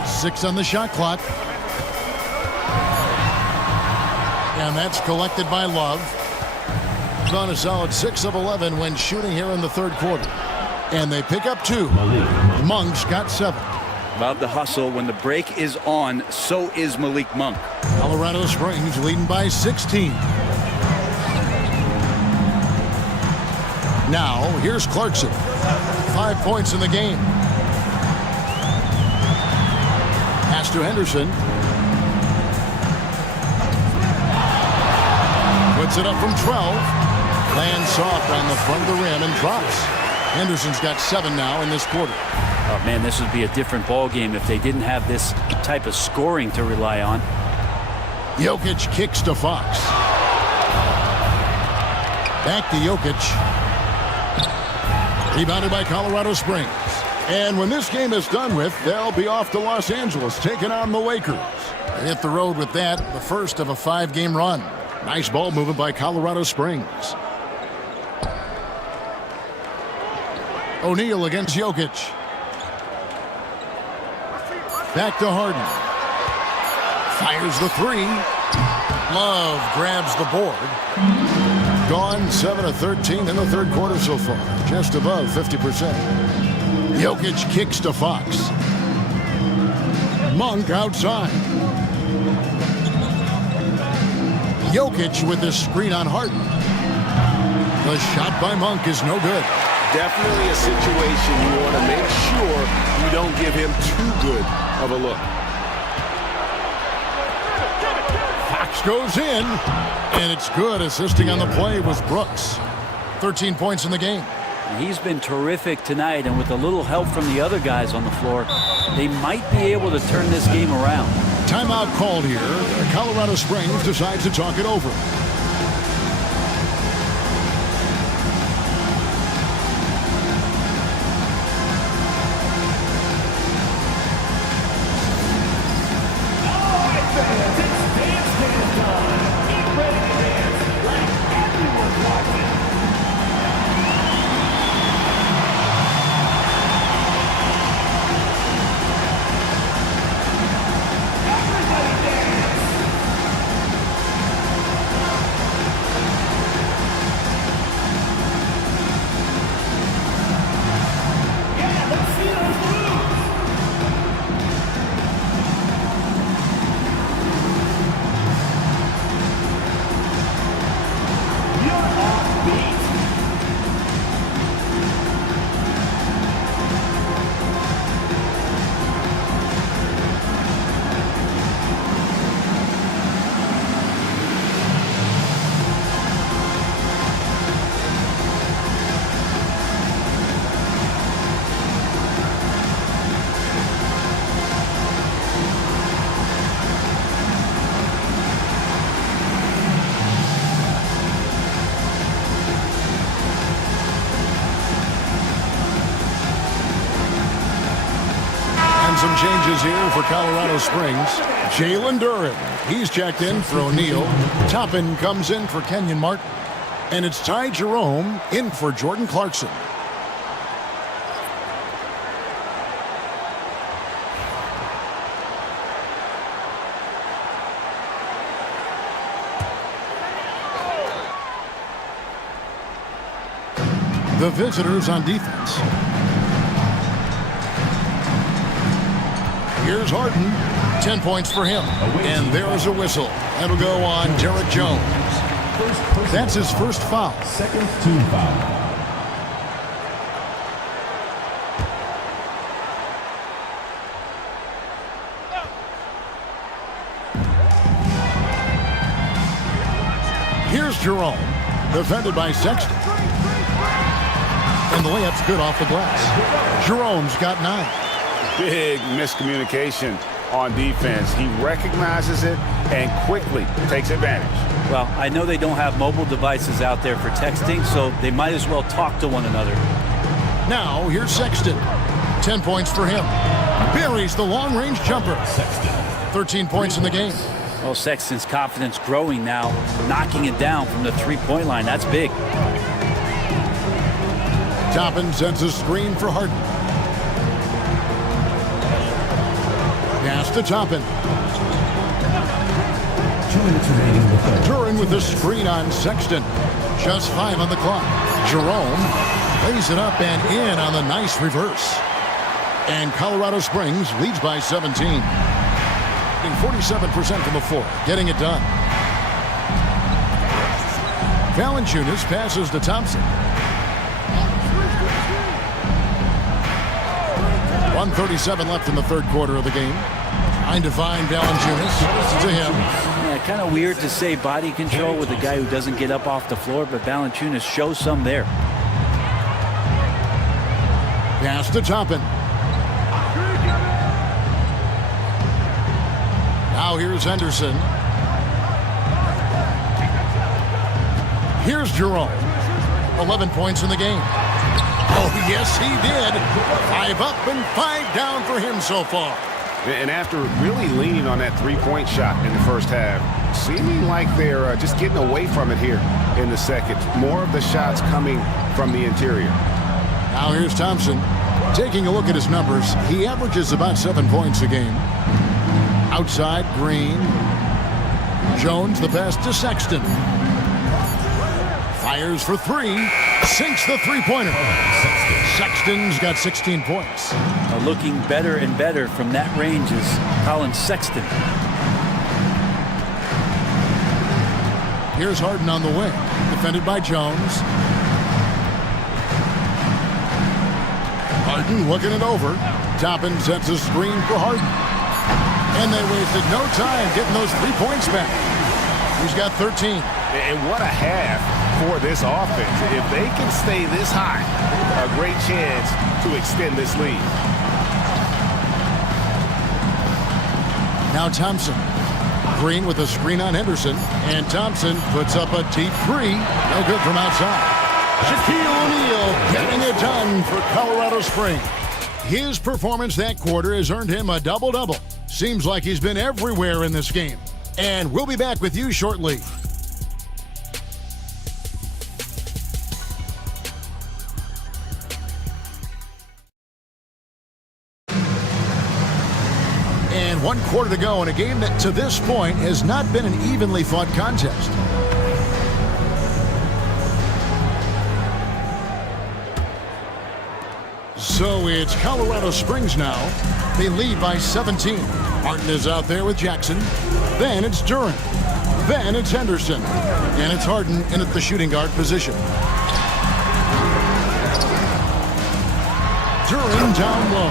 6 on the shot clock. And that's collected by Love. On a solid 6 of 11 when shooting here in the third quarter. And they pick up 2. Monk's got 7. Love the hustle. When the break is on, so is Malik Monk. Colorado Springs leading by 16. Now, here's Clarkson. 5 points in the game. Pass to Henderson. Puts it up from 12. Lands soft on the front of the rim and drops. Henderson's got 7 now in this quarter. Oh, man, this would be a different ball game if they didn't have this type of scoring to rely on. Jokic kicks to Fox. Back to Jokic. Rebounded by Colorado Springs. And when this game is done with, they'll be off to Los Angeles taking on the Lakers. They hit the road with that, the first of a 5-game run. Nice ball movement by Colorado Springs. O'Neal against Jokic. Back to Harden. Fires the 3. Love grabs the board. Gone 7 of 13 in the third quarter so far. Just above 50%. Jokic kicks to Fox. Monk outside. Jokic with the screen on Harden. The shot by Monk is no good. Definitely a situation you want to make sure you don't give him too good of a look. Fox goes in, and it's good. Assisting on the play was Brooks. 13 points in the game. He's been terrific tonight, and with a little help from the other guys on the floor, they might be able to turn this game around. Timeout called here. Colorado Springs decides to talk it over. Some changes here for Colorado Springs. Jalen Duren, he's checked in for O'Neal. Toppin comes in for Kenyon Martin. And it's Ty Jerome in for Jordan Clarkson. The visitors on defense. Here's Harden. 10 points for him. And there's a whistle. That'll go on Derek Jones. That's his first foul. Second team foul. Here's Jerome, defended by Sexton. And the layup's good off the glass. Jerome's got 9. Big miscommunication on defense. He recognizes it and quickly takes advantage. Well, I know they don't have mobile devices out there for texting, so they might as well talk to one another. Now, here's Sexton. 10 points for him. Buries the long-range jumper. 13 points in the game. Well, Sexton's confidence growing now, knocking it down from the three-point line. That's big. Toppin sends a screen for Harden. Pass to Toppin. 2 minutes remaining in the third. Duren with the screen on Sexton. Just 5 on the clock. Jerome lays it up and in on the nice reverse. And Colorado Springs leads by 17. 47% from the floor, getting it done. Valanciunas passes to Thompson. 1:37 left in the third quarter of the game. Trying to find Valanciunas. To him. Yeah, kind of weird to say body control with a guy who doesn't get up off the floor, but Valanciunas shows some there. Pass to Toppin. Now here's Henderson. Here's Jerome. 11 points in the game. Oh, yes, he did. 5 up and 5 down for him so far. And after really leaning on that three-point shot in the first half, seeming like they're just getting away from it here in the second. More of the shots coming from the interior. Now here's Thompson. Taking a look at his numbers, he averages about 7 points a game. Outside, Green. Jones, the pass to Sexton. Fires for 3. Sinks the three-pointer. Sexton's got 16 points. Looking better and better from that range is Colin Sexton. Here's Harden on the wing. Defended by Jones. Harden looking it over. Toppin sets a screen for Harden. And they wasted no time getting those 3 points back. He's got 13. And what a half for this offense. If they can stay this high, a great chance to extend this lead. Now Thompson. Green with a screen on Henderson. And Thompson puts up a deep 3. No good from outside. Shaquille O'Neal getting it done for Colorado Springs. His performance that quarter has earned him a double-double. Seems like he's been everywhere in this game. And we'll be back with you shortly. And 1 quarter to go in a game that to this point has not been an evenly fought contest. So it's Colorado Springs now. They lead by 17. Martin is out there with Jackson. Then it's Duren. Then it's Henderson. And it's Harden in at the shooting guard position. Duren down low.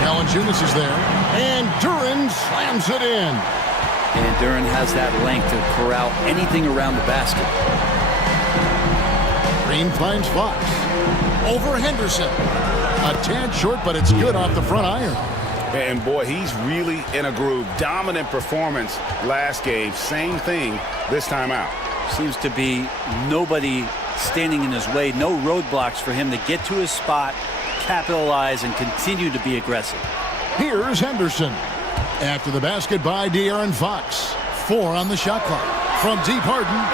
Valanciunas is there. And Duren slams it in. And Duren has that length to corral anything around the basket. Green finds Fox. Over Henderson. A tad short, but it's good off the front iron. And boy, he's really in a groove. Dominant performance last game. Same thing this time out. Seems to be nobody standing in his way. No roadblocks for him to get to his spot, capitalize, and continue to be aggressive. Here's Henderson. After the basket by De'Aaron Fox. 4 on the shot clock. From deep, Harden.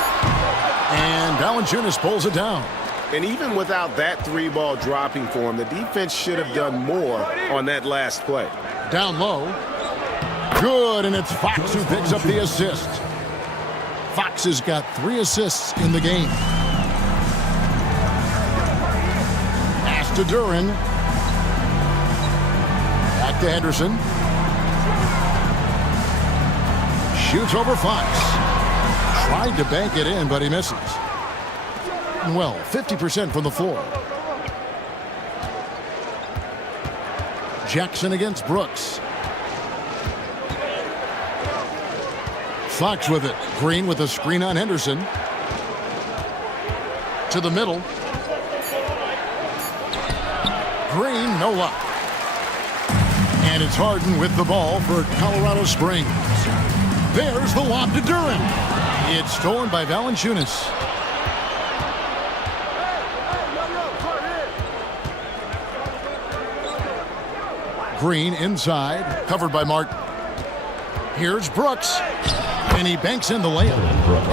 And Valanciunas pulls it down. And even without that 3-ball dropping for him, the defense should have done more on that last play. Down low. Good, and it's Fox who picks up the assist. Fox has got 3 assists in the game. Pass to Duren. Back to Henderson. Shoots over Fox. Tried to bank it in, but he misses. Well, 50% from the floor. Jackson against Brooks. Fox with it. Green with a screen on Henderson. To the middle. Green, no luck. And it's Harden with the ball for Colorado Springs. There's the lob to Duren. It's stolen by Valanciunas. Green inside, covered by Martin. Here's Brooks, and he banks in the layup.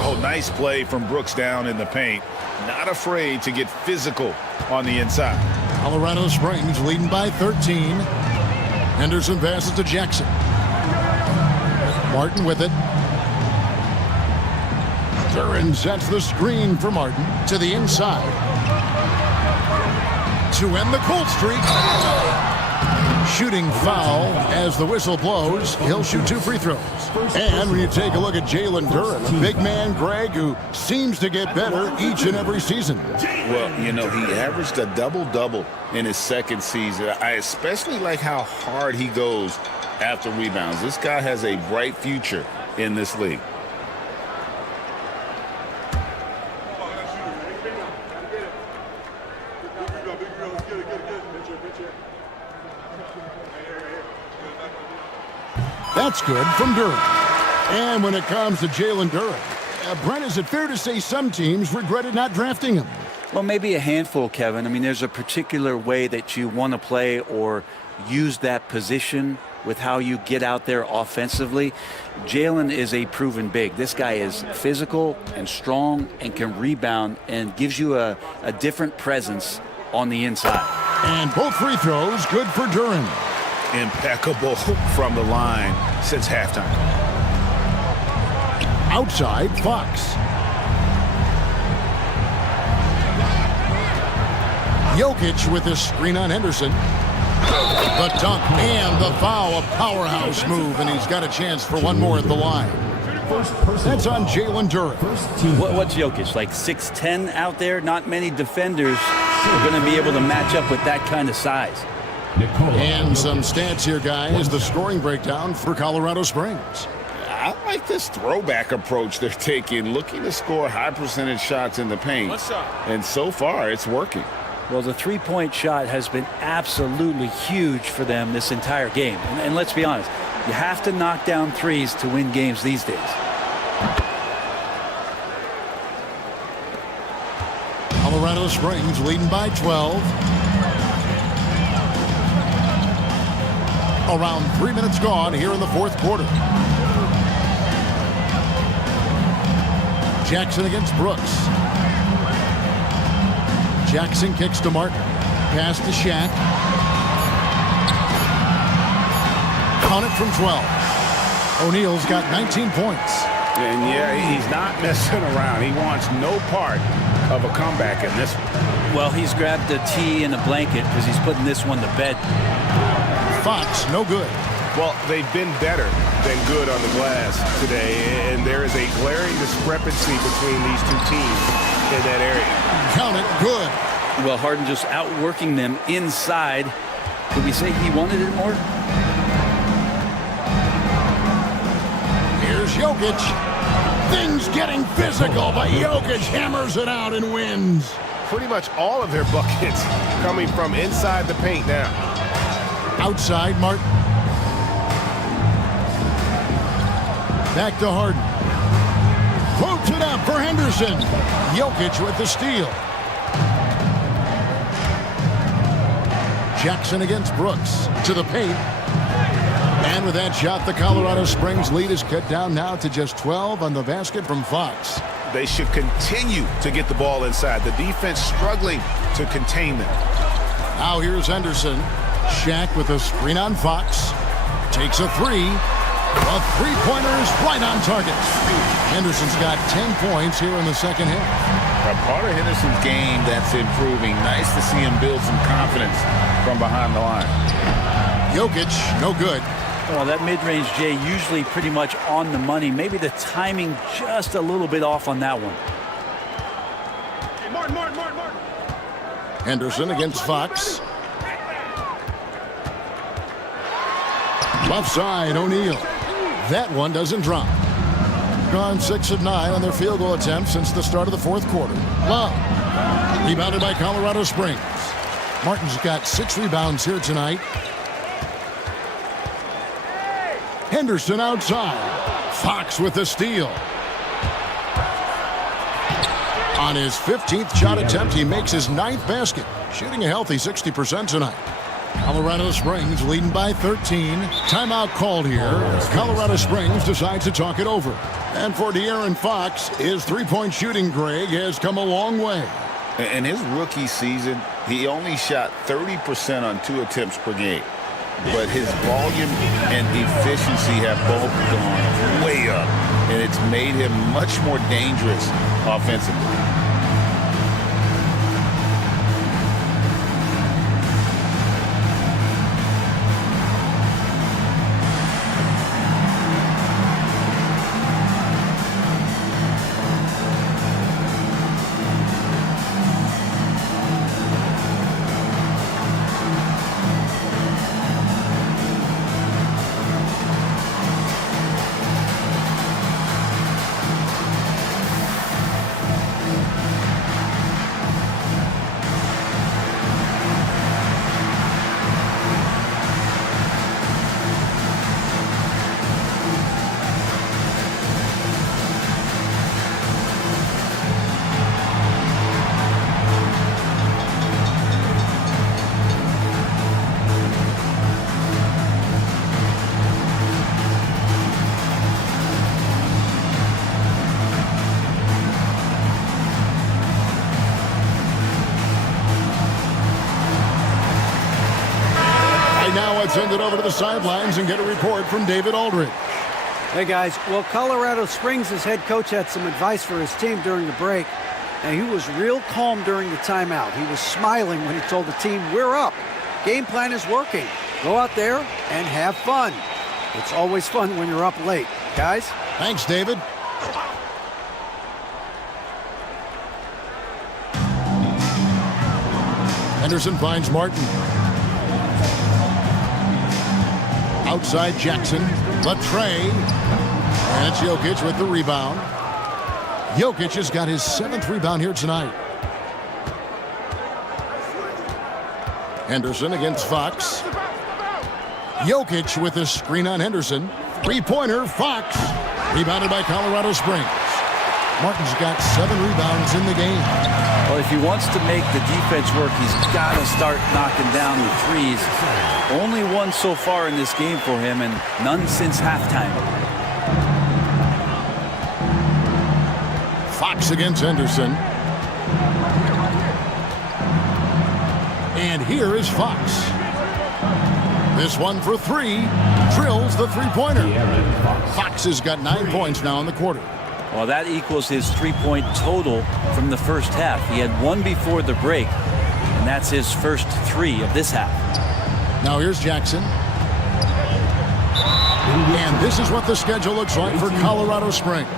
Oh, nice play from Brooks down in the paint. Not afraid to get physical on the inside. Colorado Springs leading by 13. Henderson passes to Jackson. Martin with it. Duren sets the screen for Martin to the inside. To end the cold streak. Shooting foul as the whistle blows. He'll shoot 2 free throws. And when you take a look at Jalen Duren, big man Greg, who seems to get better each and every season. Well, you know, he averaged a double-double in his second season. I especially like how hard he goes after rebounds. This guy has a bright future in this league. That's good from Duren. And when it comes to Jalen Duren, Brent, is it fair to say some teams regretted not drafting him? Well, maybe a handful, Kevin. I mean, there's a particular way that you want to play or use that position with how you get out there offensively. Jalen is a proven big. This guy is physical and strong and can rebound and gives you a different presence on the inside. And both free throws good for Duren. Impeccable from the line since halftime. Outside, Fox. Jokic with a screen on Henderson. The dunk and the foul, a powerhouse move, and he's got a chance for one more at the line. That's on Jalen Duren. What's Jokic, like 6'10" out there? Not many defenders are going to be able to match up with that kind of size. And some stats here, guys. The scoring breakdown for Colorado Springs. I like this throwback approach they're taking, looking to score high percentage shots in the paint. And so far, it's working. Well, the three-point shot has been absolutely huge for them this entire game. And let's be honest, you have to knock down threes to win games these days. Colorado Springs leading by 12. Around 3 minutes gone here in the fourth quarter. Jackson against Brooks. Jackson kicks to Martin. Pass to Shaq. Count it from 12. O'Neal's got 19 points. And yeah, he's not messing around. He wants no part of a comeback in this one. Well, he's grabbed a tee and a blanket because he's putting this one to bed. Fox, no good. Well, they've been better than good on the glass today, and there is a glaring discrepancy between these two teams in that area. Count it, good. Well, Harden just outworking them inside. Could we say he wanted it more? Here's Jokic. Things getting physical, but Jokic hammers it out and wins. Pretty much all of their buckets coming from inside the paint now. Outside, Martin. Back to Harden. Floats it up for Henderson. Jokic with the steal. Jackson against Brooks to the paint. And with that shot, the Colorado Springs lead is cut down now to just 12 on the basket from Fox. They should continue to get the ball inside. The defense struggling to contain them. Now here's Henderson. Shaq with a screen on Fox. Takes a three. A three-pointer is right on target. Henderson's got 10 points here in the second half. A part of Henderson's game that's improving. Nice to see him build some confidence from behind the line. Jokic, no good. Well, that mid-range, Jay, usually pretty much on the money. Maybe the timing just a little bit off on that one. Henderson against Fox. Left side, O'Neal. That one doesn't drop. Gone 6 of 9 on their field goal attempts since the start of the fourth quarter. Love. Rebounded by Colorado Springs. Martin's got 6 rebounds here tonight. Henderson outside. Fox with the steal. On his 15th shot attempt, he makes his 9th basket, shooting a healthy 60% tonight. Colorado Springs leading by 13. Timeout called here. Colorado Springs decides to talk it over. And for De'Aaron Fox, his three-point shooting, Greg, has come a long way. In his rookie season, he only shot 30% on 2 attempts per game. But his volume and efficiency have both gone way up, and it's made him much more dangerous offensively. Send it over to the sidelines and get a report from David Aldridge. Hey, guys. Well, Colorado Springs' head coach had some advice for his team during the break, and he was real calm during the timeout. He was smiling when he told the team, we're up. Game plan is working. Go out there and have fun. It's always fun when you're up late. Guys? Thanks, David. Henderson finds Martin. Outside Jackson, the tray, and it's Jokic with the rebound. Jokic has got his 7th rebound here tonight. Henderson against Fox. Jokic with a screen on Henderson. Three-pointer, Fox. Rebounded by Colorado Springs. Martin's got 7 rebounds in the game. Well, if he wants to make the defense work, he's got to start knocking down the threes. Only one so far in this game for him, and none since halftime. Fox against Henderson. And here is Fox. This one for 3. Drills the three-pointer. Fox has got 9 points now in the quarter. Well, that equals his 3-point total from the first half. He had 1 before the break, and that's his first 3 of this half. Now here's Jackson. And this is what the schedule looks like for Colorado Springs.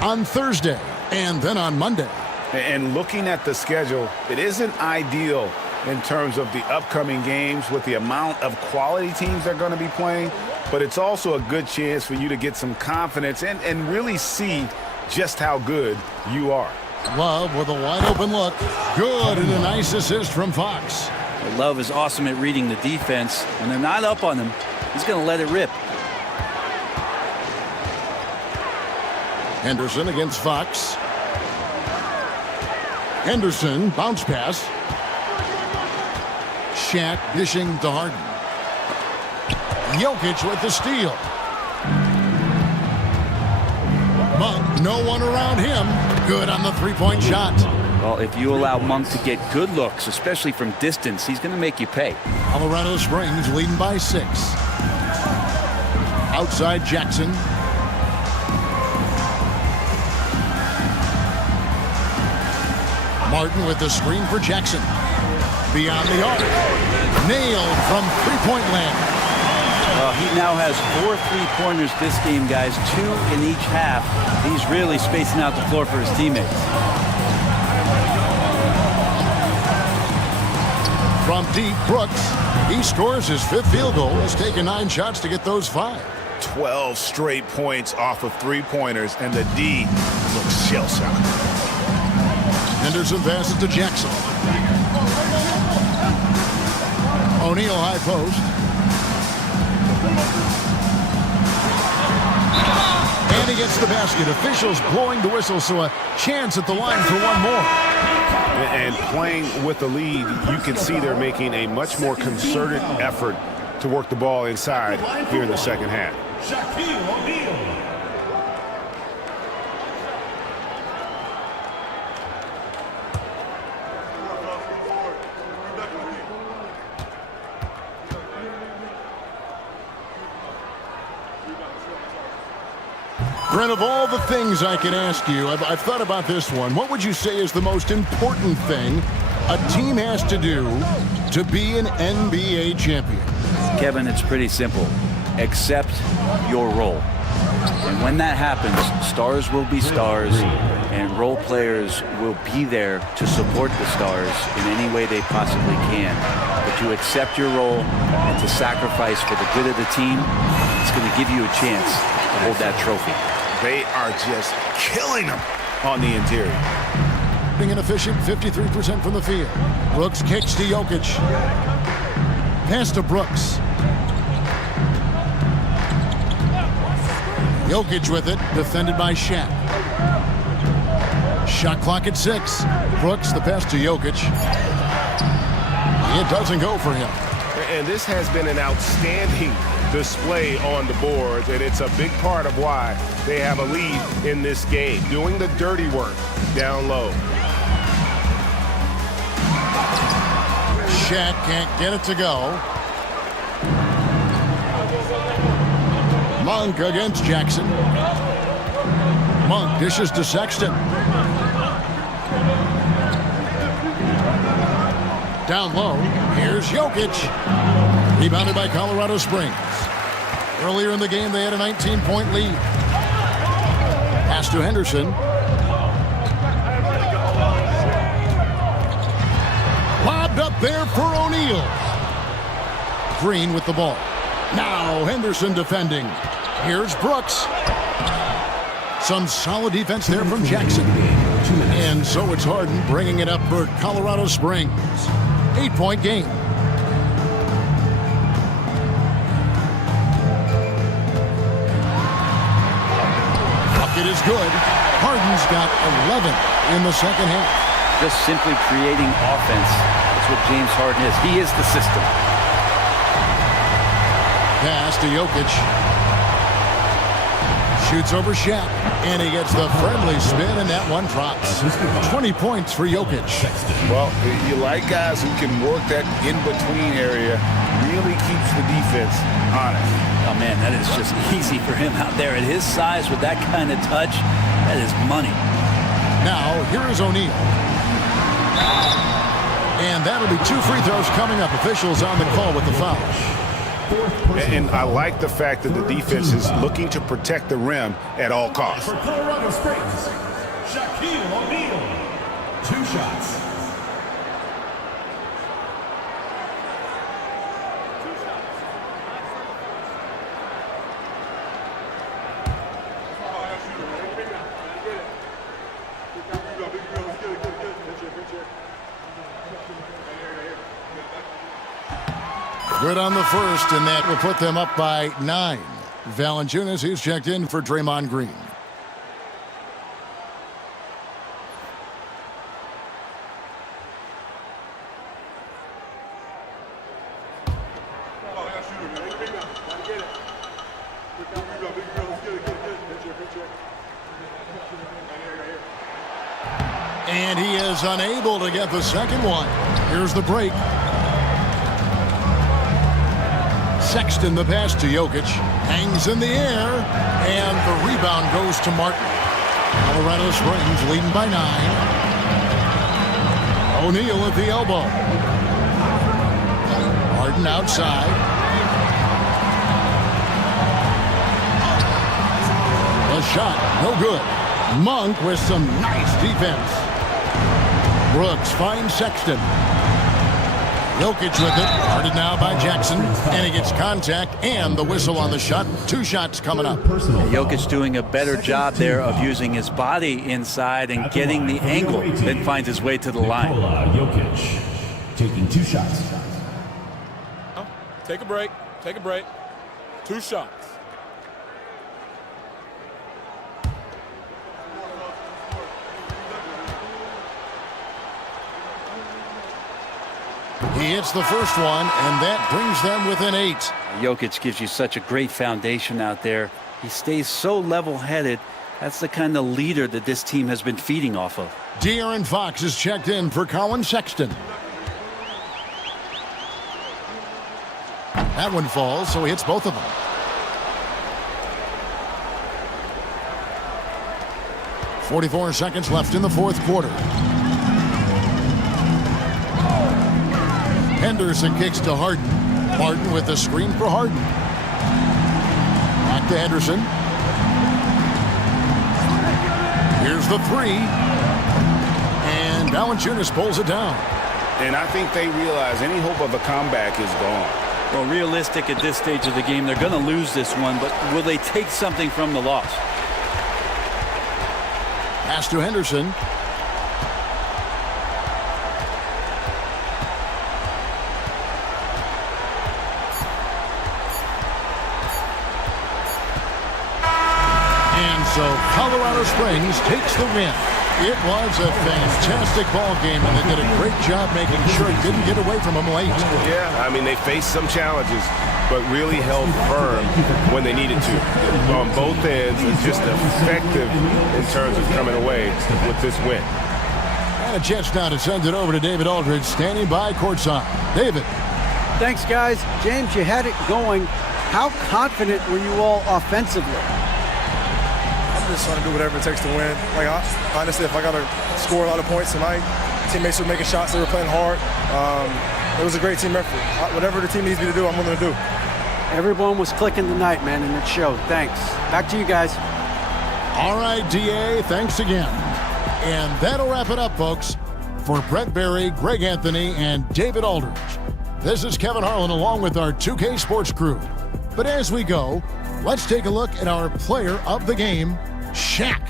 On Thursday and then on Monday. And looking at the schedule, it isn't ideal in terms of the upcoming games with the amount of quality teams they're going to be playing. But it's also a good chance for you to get some confidence and really see just how good you are. Love with a wide open look. Good, and a nice assist from Fox. Love is awesome at reading the defense. When they're not up on him, he's going to let it rip. Henderson against Fox. Henderson, bounce pass. Shaq dishing to Harden. Jokic with the steal. Monk, no one around him. Good on the three-point shot. Well, if you allow Monk to get good looks, especially from distance, he's going to make you pay. Colorado Springs leading by 6. Outside Jackson. Martin with the screen for Jackson. Beyond the arc. Nailed from three-point land. Well, he now has 4 3-pointers this game, guys. 2 in each half. He's really spacing out the floor for his teammates. From deep, Brooks. He scores his 5th field goal. He's taken 9 shots to get those 5. 12 straight points off of 3-pointers, and the D looks shell-shocked. Henderson passes to Jackson. O'Neal high post. And he gets the basket. Officials blowing the whistle, so a chance at the line for one more. And playing with the lead, you can see they're making a much more concerted effort to work the ball inside here in the second half. Brent, of all the things I can ask you, I've thought about this one. What would you say is the most important thing a team has to do to be an NBA champion? Kevin, it's pretty simple. Accept your role. And when that happens, stars will be stars, and role players will be there to support the stars in any way they possibly can. But to accept your role and to sacrifice for the good of the team, it's going to give you a chance to hold that trophy. They are just killing them on the interior. Being an efficient 53% from the field. Brooks kicks to Jokic. Pass to Brooks. Jokic with it, defended by Shaq. Shot clock at 6. Brooks, the pass to Jokic. It doesn't go for him. And this has been an outstanding display on the boards, and it's a big part of why they have a lead in this game, doing the dirty work down low. Shaq can't get it to go. Monk against Jackson. Monk dishes to Sexton. Down low, here's Jokic. Rebounded by Colorado Springs. Earlier in the game, they had a 19-point lead. Pass to Henderson. Lobbed up there for O'Neal. Green with the ball. Now Henderson defending. Here's Brooks. Some solid defense there from Jackson. And so it's Harden bringing it up for Colorado Springs. 8-point game. Bucket is good. Harden's got 11 in the second half. Just simply creating offense. That's what James Harden is. He is the system. Pass to Jokic. Shoots over Shaq, and he gets the friendly spin, and that one drops. 20 points for Jokic. Well, you like guys who can work that in-between area, really keeps the defense honest. Oh, man, that is just easy for him out there. At his size, with that kind of touch, that is money. Now, here is O'Neal. And that'll be 2 free throws coming up. Officials on the call with the foul. And I like the fact that the defense is looking to protect the rim at all costs. For Colorado Springs, Shaquille O'Neal. 2 shots. Good on the first, and that will put them up by 9. Valanciunas, he's checked in for Draymond Green. And he is unable to get the second one. Here's the break. Sexton, the pass to Jokic, hangs in the air, and the rebound goes to Martin. Colorado Springs leading by 9. O'Neal at the elbow. Harden outside. The shot, no good. Monk with some nice defense. Brooks finds Sexton. Jokic with it. Guarded now by Jackson. And he gets contact and the whistle on the shot. 2 shots coming up. Jokic doing a better job there of using his body inside and getting the angle, then finds his way to the line. Jokic taking 2 shots. Take a break. Take a break. 2 shots. He hits the first one, and that brings them within 8. Jokic gives you such a great foundation out there. He stays so level-headed. That's the kind of leader that this team has been feeding off of. De'Aaron Fox is checked in for Colin Sexton. That one falls, so he hits both of them. .44 seconds left in the 4th quarter. Henderson kicks to Harden. Harden with the screen for Harden. Back to Henderson. Here's the 3. And Valanciunas pulls it down. And I think they realize any hope of a comeback is gone. Well, realistic at this stage of the game, they're going to lose this one, but will they take something from the loss? Pass to Henderson. So Colorado Springs takes the win. It was a fantastic ball game, and they did a great job making sure it didn't get away from them late. Yeah, I mean, they faced some challenges, but really held firm when they needed to. On both ends, it's just effective in terms of coming away with this win. And a chance now to send it over to David Aldridge, standing by courtside. David. Thanks, guys. James, you had it going. How confident were you all offensively? I'm just trying to do whatever it takes to win. Like, honestly, if I got to score a lot of points tonight, teammates were making shots, they were playing hard. It was a great team effort. Whatever the team needs me to do, I'm willing to do. Everyone was clicking tonight, man, and it showed. Thanks. Back to you guys. All right, DA, thanks again. And that'll wrap it up, folks. For Brett Berry, Greg Anthony, and David Aldridge, this is Kevin Harlan along with our 2K Sports crew. But as we go, let's take a look at our player of the game, Shaq.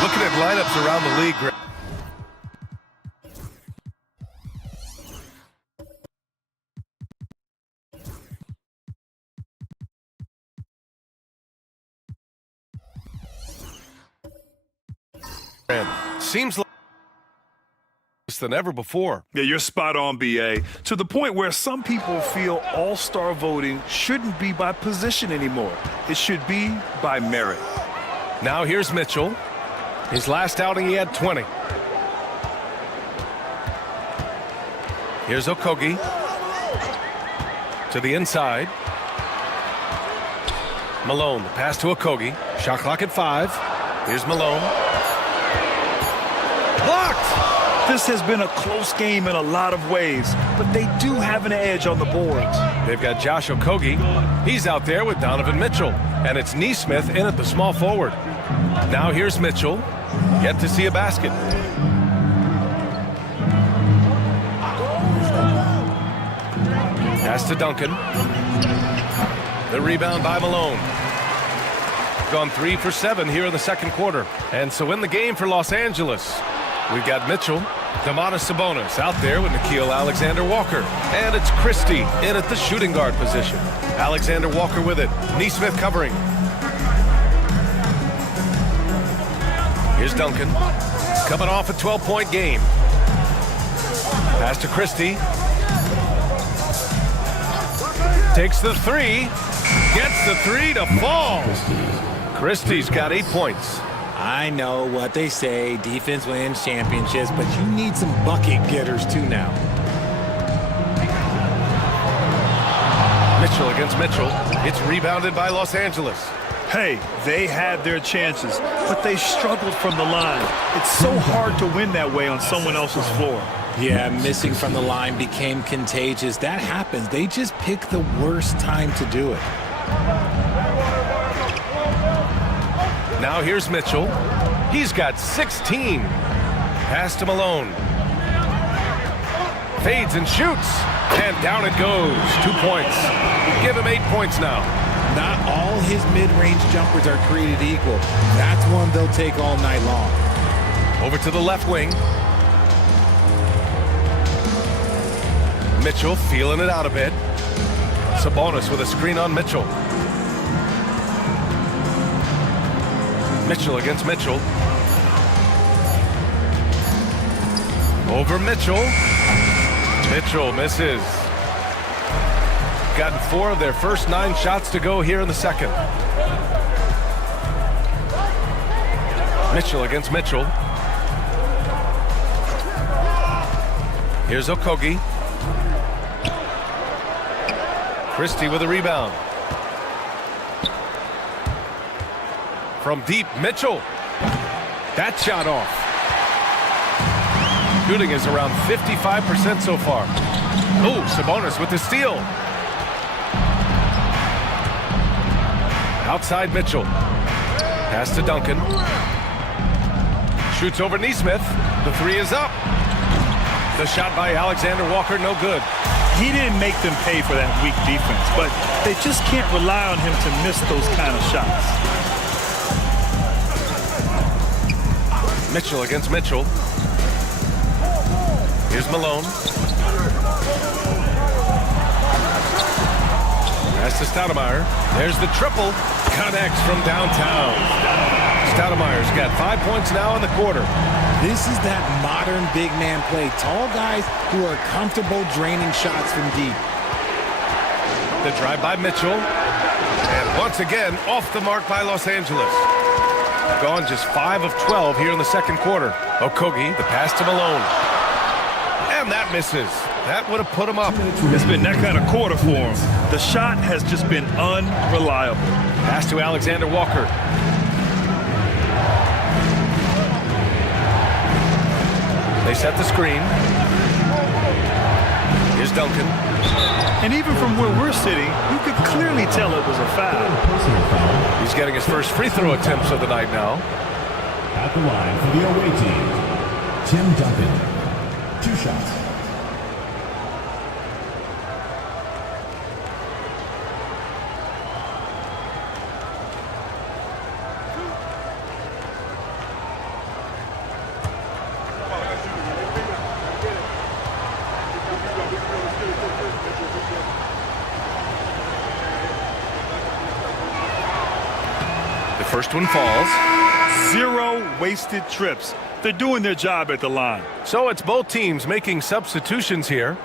Looking at lineups around the league, Greg. Seems like than ever before. Yeah, you're spot on, BA. To the point where some people feel all-star voting shouldn't be by position anymore. It should be by merit. Now here's Mitchell. His last outing, he had 20. Here's Okogie. To the inside. Malone, the pass to Okogie. Shot clock at 5. Here's Malone. Blocked! This has been a close game in a lot of ways, but they do have an edge on the boards. They've got Josh Okogie. He's out there with Donovan Mitchell. And it's Neesmith in at the small forward. Now here's Mitchell. Yet to see a basket. Pass to Duncan. The rebound by Malone. Gone 3 for 7 here in the second quarter. And so in the game for Los Angeles, we've got Mitchell. Domantas Sabonis out there with Nickeil Alexander-Walker. And it's Christie in at the shooting guard position. Alexander-Walker with it. Nesmith covering. Here's Duncan. Coming off a 12-point game. Pass to Christie. Takes the three. Gets the three to fall. Christie's got 8 points. I know what they say, defense wins championships, but you need some bucket getters too now. Mitchell against Mitchell. It's rebounded by Los Angeles. Hey, they had their chances, but they struggled from the line. It's so hard to win that way on someone else's floor. Yeah, missing from the line became contagious. That happens. They just pick the worst time to do it. Now here's Mitchell. He's got 16. Pass to Malone. Fades and shoots. And down it goes. 2 points. Give him 8 points now. Not all his mid-range jumpers are created equal. That's one they'll take all night long. Over to the left wing. Mitchell feeling it out a bit. Sabonis with a screen on Mitchell. Mitchell against Mitchell. Over Mitchell. Mitchell misses. Gotten 4 of their first 9 shots to go here in the second. Mitchell against Mitchell. Here's Okogie. Christie with a rebound. From deep, Mitchell. That shot off. Shooting is around 55% so far. Oh, Sabonis with the steal. Outside Mitchell. Pass to Duncan. Shoots over Nesmith. The three is up. The shot by Alexander-Walker, no good. He didn't make them pay for that weak defense, but they just can't rely on him to miss those kind of shots. Mitchell against Mitchell. Here's Malone. Pass to Stoudemire. There's the triple. Connects from downtown. Stoudemire's got 5 points now in the quarter. This is that modern big man play. Tall guys who are comfortable draining shots from deep. The drive by Mitchell. And once again, off the mark by Los Angeles. Gone just 5 of 12 here in the second quarter. Okogie, the pass to Malone. And that misses. That would have put him up. It's been that kind of quarter for him. The shot has just been unreliable. Pass to Alexander-Walker. They set the screen. Here's Duncan. And even from where we're sitting, you could clearly tell it was a foul. He's getting his first free throw attempts of the night now. At the line for the away team, Tim Duncan. 2 shots. First one falls. 0 wasted trips. They're doing their job at the line. So it's both teams making substitutions here.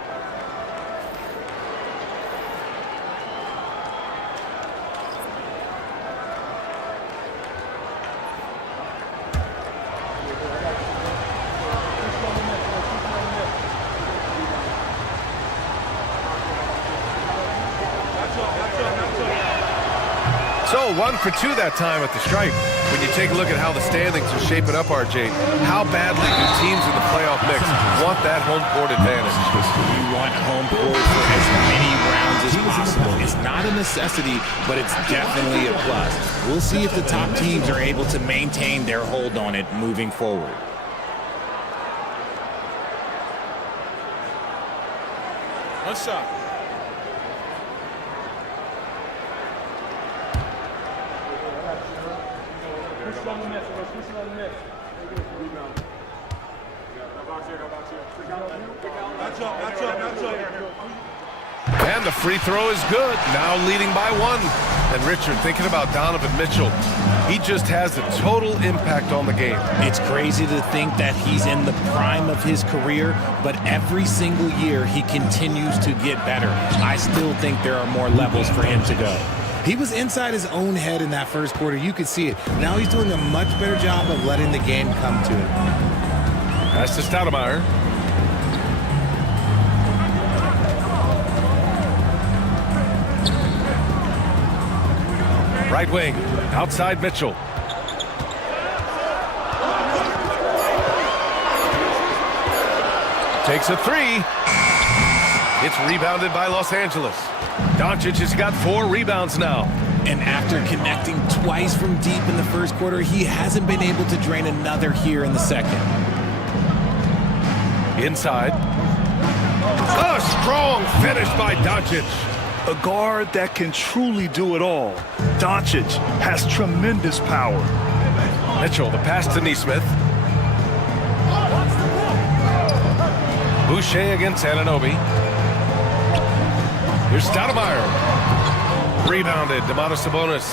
So 1 for 2 that time at the stripe. When you take a look at how the standings are shaping up, RJ, how badly do teams in the playoff mix want that home court advantage? You want home court for as many rounds as possible. It's not a necessity, but it's definitely a plus. We'll see if the top teams are able to maintain their hold on it moving forward. One shot. And the free throw is good. Now leading by 1. And Richard, thinking about Donovan Mitchell, he just has a total impact on the game. It's crazy to think that he's in the prime of his career, but every single year he continues to get better. I still think there are more levels for him to go. He was inside his own head in that first quarter. You could see it. Now he's doing a much better job of letting the game come to him. Pass to Stoudemire. Right wing, outside Mitchell. Takes a 3. It's rebounded by Los Angeles. Doncic has got 4 rebounds now. And after connecting twice from deep in the first quarter, he hasn't been able to drain another here in the second. Inside. A strong finish by Doncic. A guard that can truly do it all. Doncic has tremendous power. Mitchell, the pass to Nesmith. Boucher against Anunoby. Here's Stoudemire. Rebounded, Domantas Sabonis.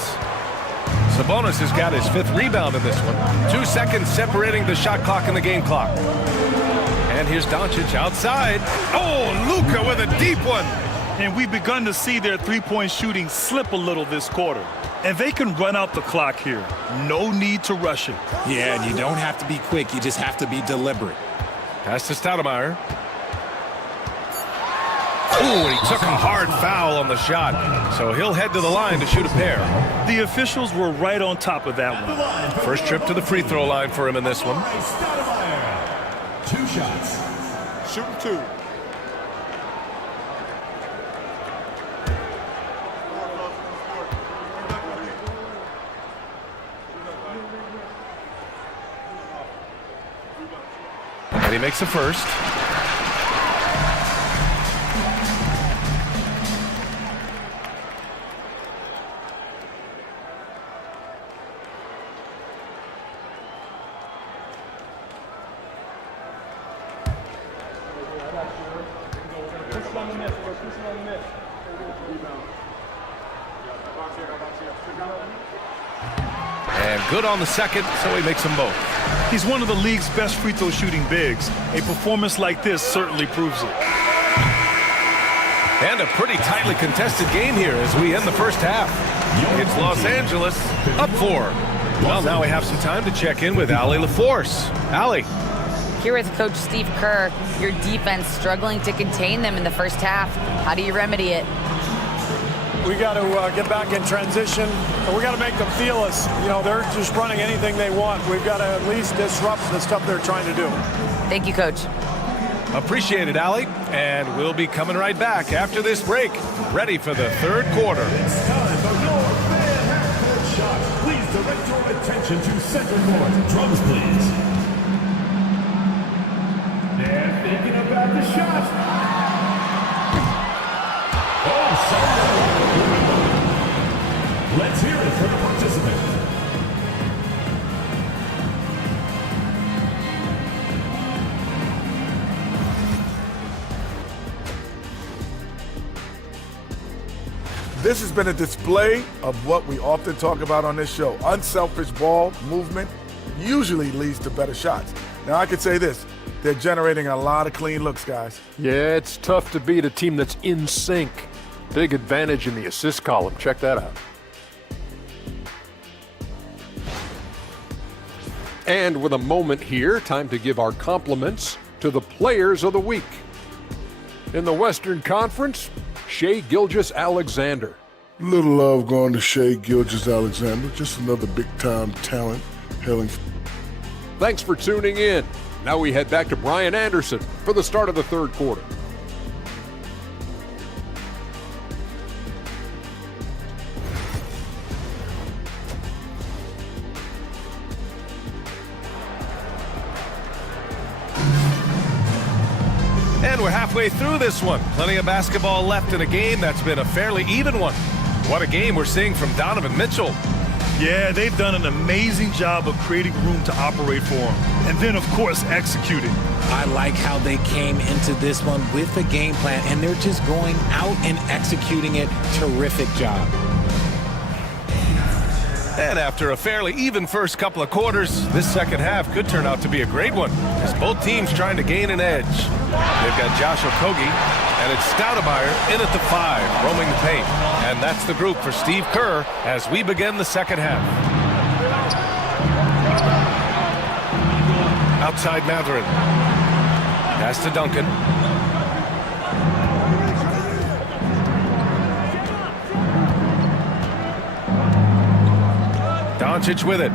Sabonis has got his 5th rebound in this one. 2 seconds separating the shot clock and the game clock. And here's Doncic outside. Oh, Luka with a deep one. And we've begun to see their three-point shooting slip a little this quarter. And they can run out the clock here. No need to rush it. Yeah, and you don't have to be quick. You just have to be deliberate. Pass to Stoudemire. Ooh, he took a hard foul on the shot. So he'll head to the line to shoot a pair. The officials were right on top of that one. First trip to the free throw line for him in this one. 2 shots. Shooting 2. And he makes the first. And good on the second, so he makes them both. He's one of the league's best free throw shooting bigs. A performance like this certainly proves it. And a pretty tightly contested game here as we end the first half. It's Los Angeles up 4. Well, now we have some time to check in with Allie LaForce. Allie. Here with Coach Steve Kerr, your defense struggling to contain them in the first half. How do you remedy it? We got to get back in transition, and we got to make them feel us. You know, they're just running anything they want. We've got to at least disrupt the stuff they're trying to do. Thank you, Coach. Appreciate it, Allie. And we'll be coming right back after this break, ready for the third quarter. It's time for your fan half-court shot. Please direct your attention to center court. Drums, please. They're thinking about the shot. Oh, sorry. Let's hear it for the participant. This has been a display of what we often talk about on this show. Unselfish ball movement usually leads to better shots. Now, I could say this. They're generating a lot of clean looks, guys. Yeah, it's tough to beat a team that's in sync. Big advantage in the assist column. Check that out. And with a moment here, time to give our compliments to the players of the week. In the Western Conference, Shai Gilgeous-Alexander. Little love going to Shai Gilgeous-Alexander. Just another big-time talent hailing. Thanks for tuning in. Now we head back to Brian Anderson for the start of the third quarter. And we're halfway through this one. Plenty of basketball left in a game that's been a fairly even one. What a game we're seeing from Donovan Mitchell. Yeah, they've done an amazing job of creating room to operate for him. And then, of course, executing. I like how they came into this one with a game plan, and they're just going out and executing it. Terrific job. And after a fairly even first couple of quarters, this second half could turn out to be a great one, as both teams trying to gain an edge. They've got Josh Okogie, and it's Stoudemire in at the 5, roaming the paint. And that's the group for Steve Kerr as we begin the second half. Outside Matherin. Pass to Duncan. Doncic with it.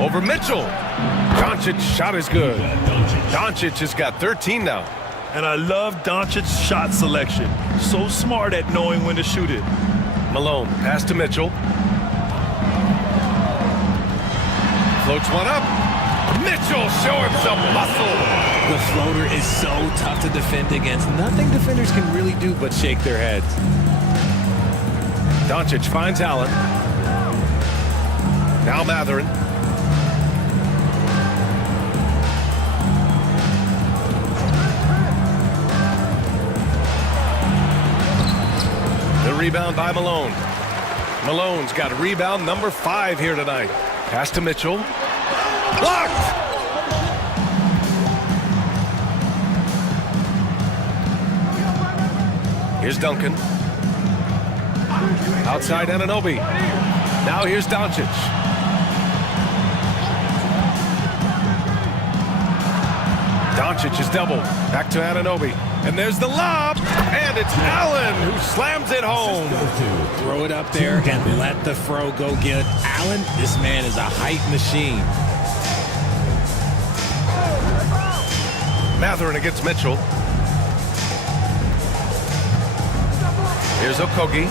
Over Mitchell. Doncic's shot is good. Doncic has got 13 now. And I love Doncic's shot selection. So smart at knowing when to shoot it. Malone, pass to Mitchell. Floats one up. Mitchell showing some muscle. The floater is so tough to defend against. Nothing defenders can really do but shake their heads. Doncic finds Allen. Now Matherin. The rebound by Malone. Malone's got rebound number 5 here tonight. Pass to Mitchell. Blocked! Here's Duncan. Outside Anunoby. Now here's Doncic. Doncic is doubled. Back to Anunoby. And there's the lob. And it's Allen who slams it home. Throw it up there and let the throw go get Allen. This man is a height machine. Matherin against Mitchell. Here's Okogie.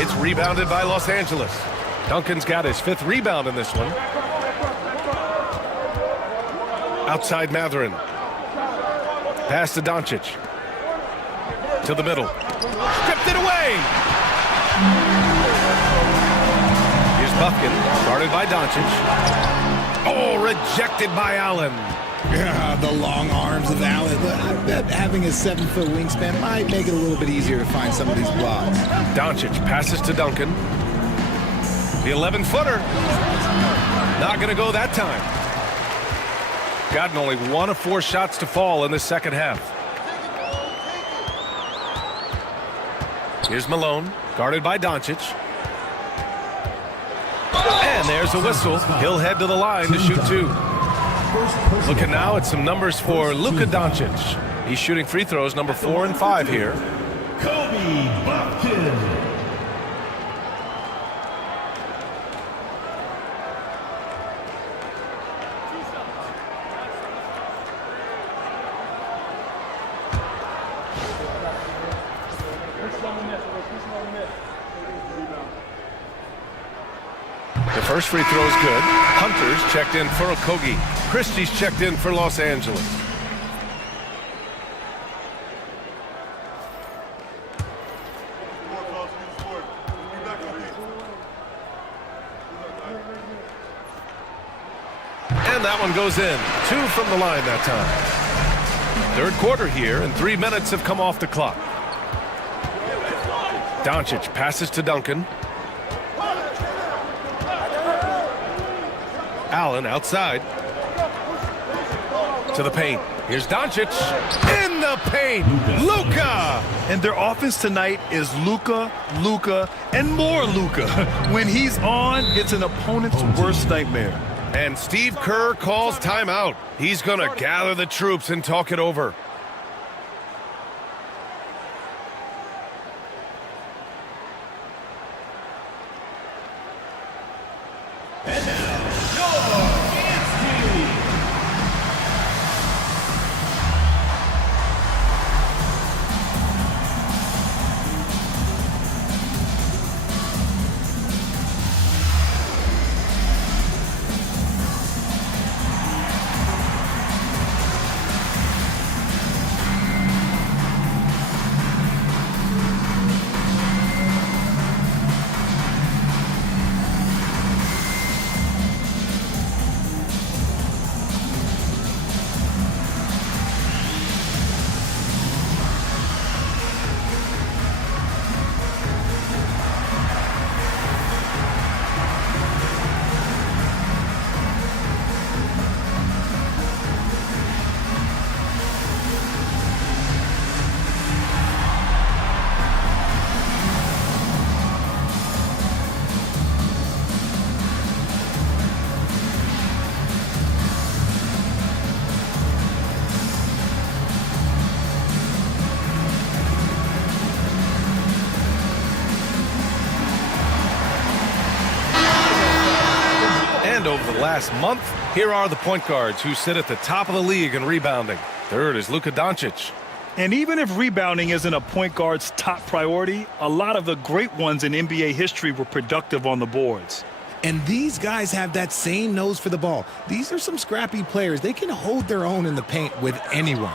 It's rebounded by Los Angeles. Duncan's got his 5th rebound in this one. Outside Matherin. Pass to Doncic. To the middle. Stripped it away. Here's Buffkin, guarded by Doncic. Oh, rejected by Allen. Yeah, the long arms of Allen. I bet having a 7-foot wingspan might make it a little bit easier to find some of these blocks. Doncic passes to Duncan. The 11-footer. Not going to go that time. Gotten only 1 of 4 shots to fall in the second half. Here's Malone, guarded by Doncic. And there's a whistle. He'll head to the line to shoot 2. Looking now at some numbers for Luka Doncic. He's shooting free throws number 4 and 5 here. Kobe Buffkin. The first free throw is good. Hunter's checked in for Okogie. Christie's checked in for Los Angeles. And that one goes in. 2 from the line that time. Third quarter here, and 3 minutes have come off the clock. Doncic passes to Duncan. Allen outside. To the paint. Here's Doncic. In the paint. Luka. And their offense tonight is Luka, Luka, and more Luka. When he's on, it's an opponent's worst nightmare. And Steve Kerr calls timeout. He's going to gather the troops and talk it over. And over the last month, here are the point guards who sit at the top of the league in rebounding. Third is Luka Doncic. And even if rebounding isn't a point guard's top priority, a lot of the great ones in NBA history were productive on the boards. And these guys have that same nose for the ball. These are some scrappy players. They can hold their own in the paint with anyone.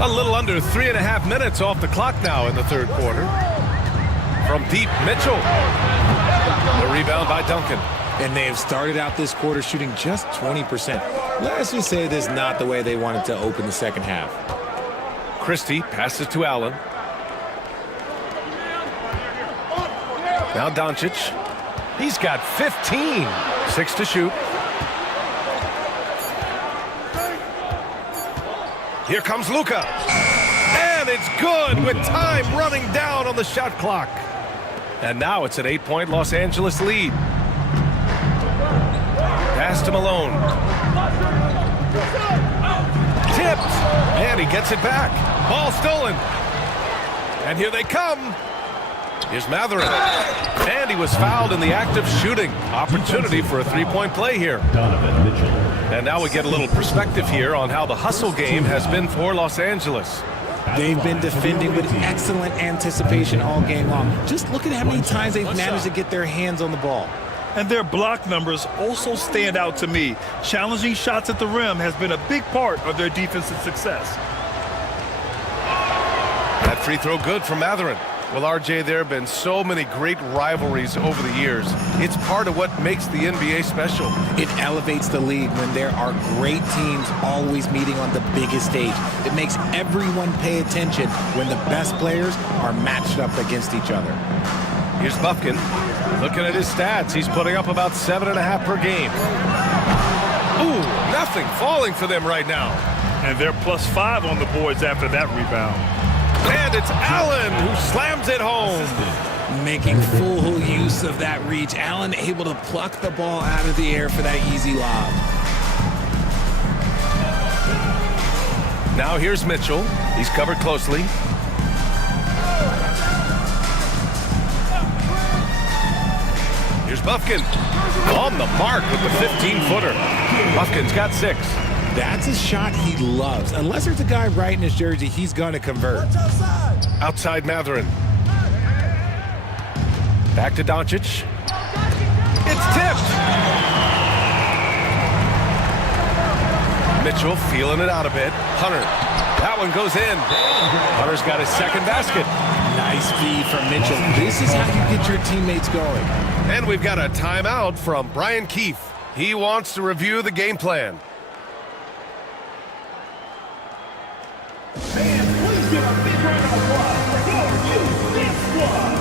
A little under 3.5 minutes off the clock now in the third quarter. From deep, Mitchell. The rebound by Duncan. And they have started out this quarter shooting just 20%. Let's just say this is not the way they wanted to open the second half. Christie passes to Allen. Now Doncic. He's got 15. 6 to shoot. Here comes Luka. And it's good with time running down on the shot clock. And now it's an 8-point Los Angeles lead. Pass to Malone. Tipped. And he gets it back. Ball stolen. And here they come. Here's Matherin. And he was fouled in the act of shooting. Opportunity for a three-point play here. Donovan Mitchell. And now we get a little perspective here on how the hustle game has been for Los Angeles. They've been defending with excellent anticipation all game long. Just look at how many times they've managed to get their hands on the ball. And their block numbers also stand out to me. Challenging shots at the rim has been a big part of their defensive success. That free throw good from Matherin. Well, RJ, there have been so many great rivalries over the years. It's part of what makes the NBA special. It elevates the league when there are great teams always meeting on the biggest stage. It makes everyone pay attention when the best players are matched up against each other. Here's Bufkin. Looking at his stats, he's putting up about 7.5 per game. Ooh, nothing falling for them right now. And they're +5 on the boards after that rebound. And it's Allen who slams it home. Making full use of that reach. Allen able to pluck the ball out of the air for that easy lob. Now here's Mitchell. He's covered closely. Here's Bufkin. On the mark with the 15-footer. Bufkin's got 6. That's a shot he loves. Unless there's a guy right in his jersey, he's going to convert. Outside Matherin. Back to Doncic. It's tipped. Mitchell feeling it out a bit. Hunter. That one goes in. Hunter's got his second basket. Nice feed from Mitchell. This is how you get your teammates going. And we've got a timeout from Brian Keefe. He wants to review the game plan. Fans, please give a big round of applause for your youth dance squad.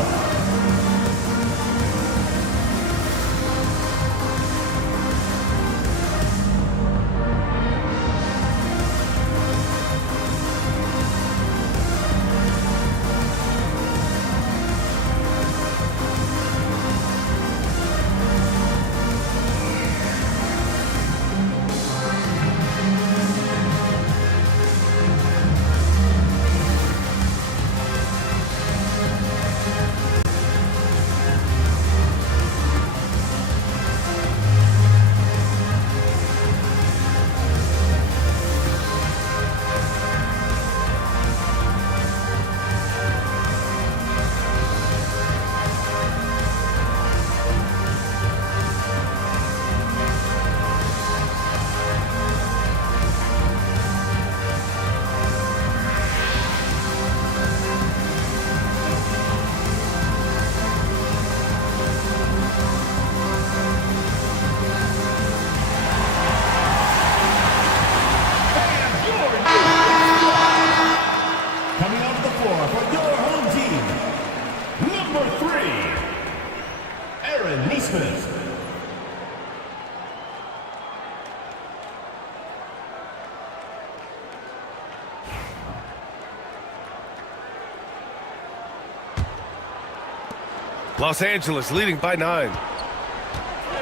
Los Angeles leading by 9.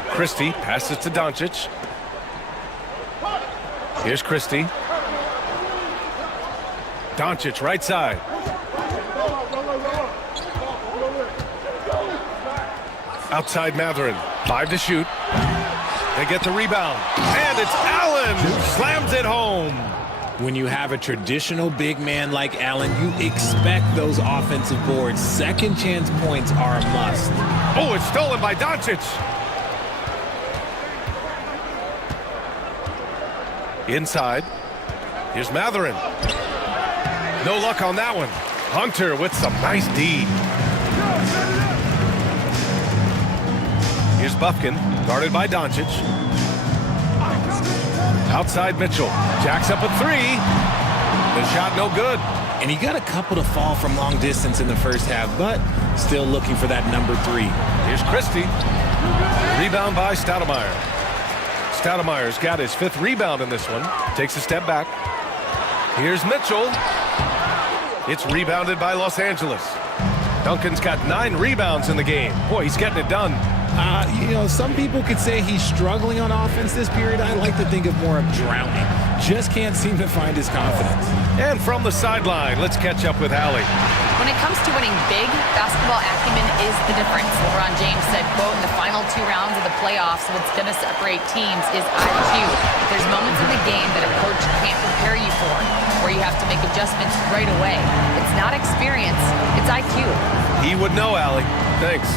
Christie passes to Doncic. Here's Christie. Doncic right side. Outside Matherin. 5 to shoot. They get the rebound. And it's Allen who slams it home. When you have a traditional big man like Allen, you expect those offensive boards. Second chance points are a must. Oh, it's stolen by Doncic. Inside. Here's Matherin. No luck on that one. Hunter with some nice D. Here's Bufkin, guarded by Doncic. Outside Mitchell. Jacks up a 3. The shot no good. And he got a couple to fall from long distance in the first half, but still looking for that number 3. Here's Christie. Rebound by Stoudemire. Stoudemire's got his 5th rebound in this one. Takes a step back. Here's Mitchell. It's rebounded by Los Angeles. Duncan's got 9 rebounds in the game. Boy, he's getting it done. You know, some people could say he's struggling on offense this period. I like to think of more of drowning. Just can't seem to find his confidence. And from the sideline, let's catch up with Allie. When it comes to winning big, basketball acumen is the difference. LeBron James said, quote, in the final 2 rounds of the playoffs, what's going to separate teams is IQ. There's moments in the game that a coach can't prepare you for, where you have to make adjustments right away. It's not experience, it's IQ. He would know, Allie. Thanks.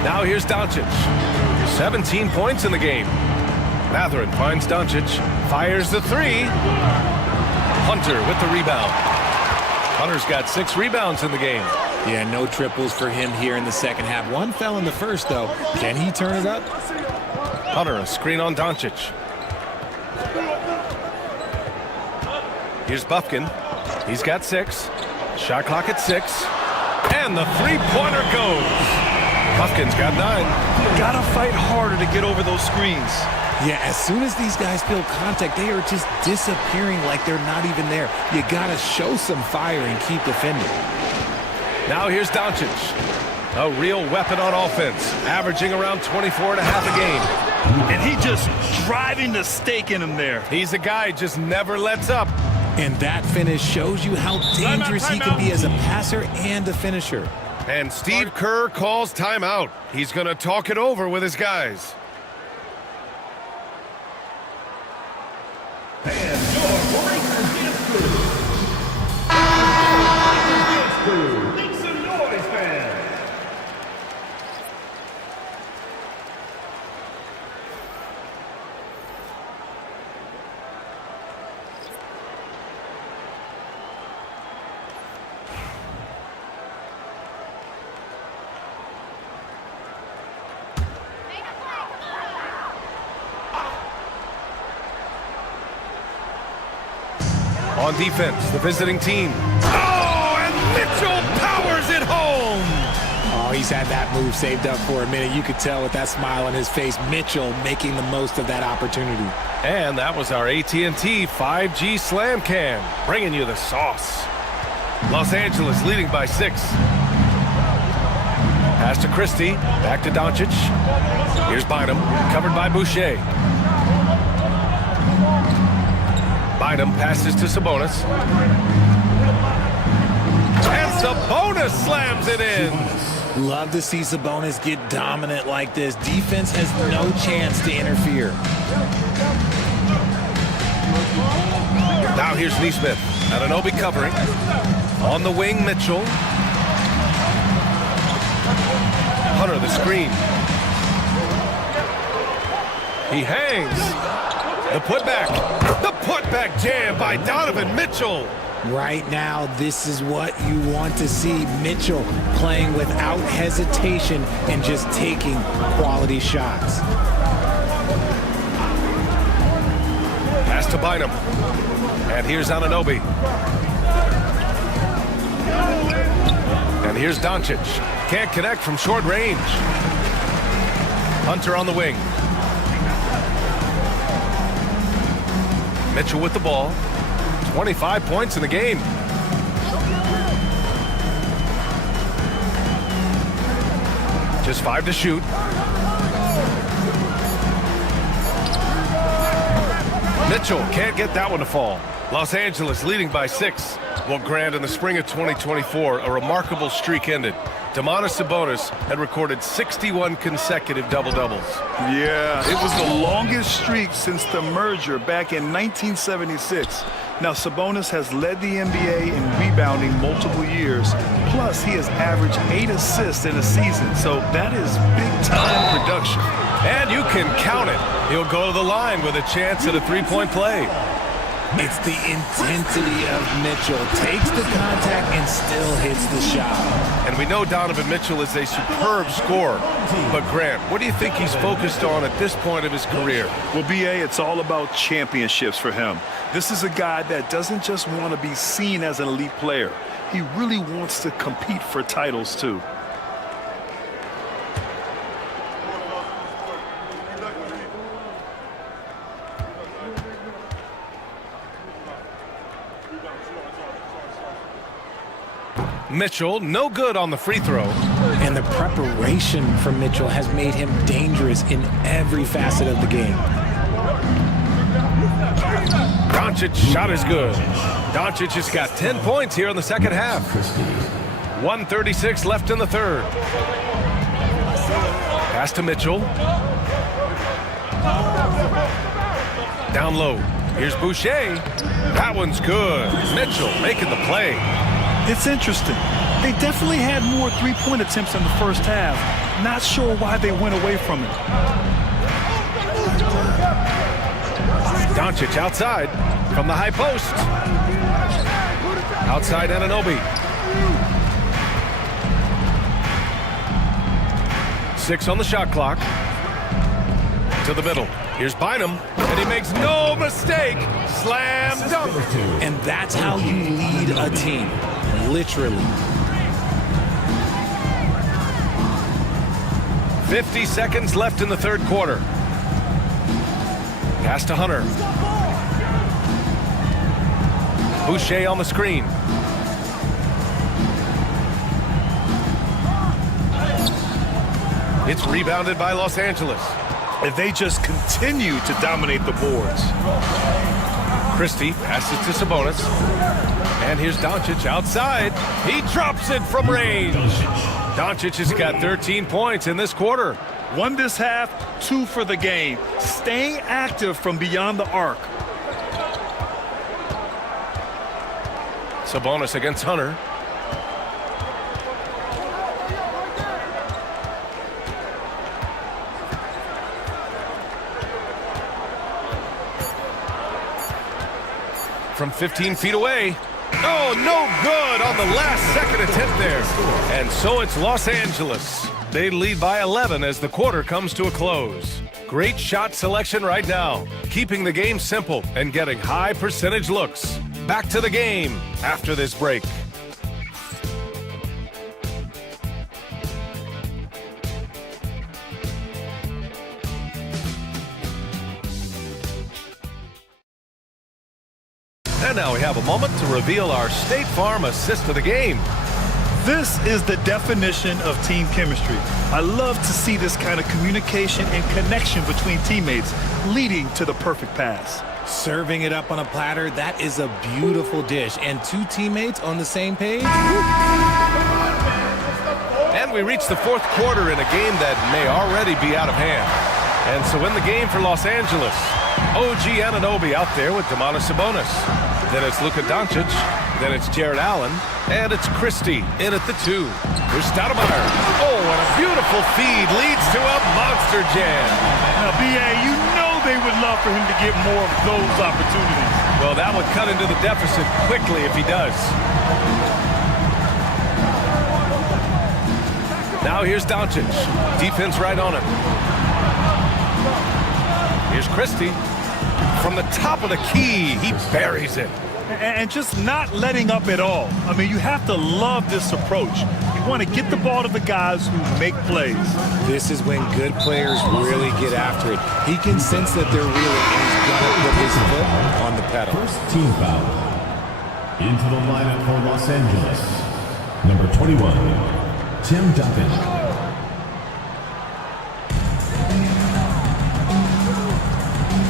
Now here's Doncic. 17 points in the game. Matherin finds Doncic. Fires the 3. Hunter with the rebound. Hunter's got 6 rebounds in the game. Yeah, no triples for him here in the second half. 1 fell in the first, though. Can he turn it up? Hunter, a screen on Doncic. Here's Bufkin. He's got 6. Shot clock at 6. And the 3-pointer goes. Bufkin's got 9. Gotta fight harder to get over those screens. Yeah, as soon as these guys feel contact, they are just disappearing like they're not even there. You gotta show some fire and keep defending. Now here's Doncic. A real weapon on offense, averaging around 24 and a half a game. And he just driving the stake in him there. He's a guy who just never lets up. And that finish shows you how dangerous he can be as a passer and a finisher. And Steve Kerr calls timeout. He's going to talk it over with his guys. And your Breakers dance crew. Make some noise, fans. On defense, the visiting team. Oh, and Mitchell powers it home. Oh, he's had that move saved up for a minute. You could tell with that smile on his face, Mitchell making the most of that opportunity. And that was our AT&T 5G Slam Can, bringing you the sauce. Los Angeles leading by 6. Pass to Christie, back to Doncic. Here's Bynum, covered by Boucher. Bynum passes to Sabonis. And Sabonis slams it in. Love to see Sabonis get dominant like this. Defense has no chance to interfere. Now here's Neesmith. Anunoby covering. On the wing, Mitchell. Hunter the screen. He hangs. The putback. The putback jam by Donovan Mitchell. Right now, this is what you want to see. Mitchell playing without hesitation and just taking quality shots. Pass to Bynum. And here's Anunoby. And here's Doncic. Can't connect from short range. Hunter on the wing. Mitchell with the ball. 25 points in the game. Just 5 to shoot. Mitchell can't get that one to fall. Los Angeles leading by 6. Well, Grant, in the spring of 2024, a remarkable streak ended. Domantas Sabonis had recorded 61 consecutive double-doubles. Yeah, it was the longest streak since the merger back in 1976. Now, Sabonis has led the NBA in rebounding multiple years. Plus, he has averaged 8 assists in a season, so that is big-time production. And you can count it. He'll go to the line with a chance at a three-point play. It's the intensity of Mitchell. Takes the contact and still hits the shot. And we know Donovan Mitchell is a superb scorer. But Grant, what do you think he's focused on at this point of his career? Well, B.A., it's all about championships for him. This is a guy that doesn't just want to be seen as an elite player. He really wants to compete for titles, too. Mitchell, no good on the free throw. And the preparation from Mitchell has made him dangerous in every facet of the game. Doncic's shot is good. Doncic has got 10 points here in the second half. 1:36 left in the third. Pass to Mitchell. Down low. Here's Boucher. That one's good. Mitchell making the play. It's interesting. They definitely had more three-point attempts in the first half. Not sure why they went away from it. Doncic outside from the high post. Outside Anunoby. 6 on the shot clock. To the middle. Here's Bynum, and he makes no mistake. Slam dunk. And that's how you lead a team. Literally. 50 seconds left in the third quarter. Pass to Hunter. Boucher on the screen. It's rebounded by Los Angeles. And they just continue to dominate the boards. Christie passes to Sabonis. And here's Doncic outside. He drops it from range. Doncic has got 13 points in this quarter. 1 this half, 2 for the game. Staying active from beyond the arc. Sabonis against Hunter. From 15 feet away. Oh, no good on the last second attempt there. And so it's Los Angeles. They lead by 11 as the quarter comes to a close. Great shot selection right now, keeping the game simple and getting high percentage looks. Back to the game after this break. And now we have a moment to reveal our State Farm assist of the game. This is the definition of team chemistry. I love to see this kind of communication and connection between teammates leading to the perfect pass. Serving it up on a platter, that is a beautiful dish. And 2 teammates on the same page. And we reach the fourth quarter in a game that may already be out of hand. And so in the game for Los Angeles, OG Anunoby out there with Domantas Sabonis. Then it's Luka Doncic. Then it's Jared Allen. And it's Christie in at the 2. Here's Stoudemire. Oh, and a beautiful feed leads to a monster jam. Now, B.A., you know they would love for him to get more of those opportunities. Well, that would cut into the deficit quickly if he does. Now here's Doncic. Defense right on him. Here's Christie. From the top of the key, he buries it. And just not letting up at all. I mean, you have to love this approach. You want to get the ball to the guys who make plays. This is when good players really get after it. He can sense that they're reeling, and he's going to put his foot on the pedal. First team foul. Into the lineup for Los Angeles. Number 21, Tim Duncan.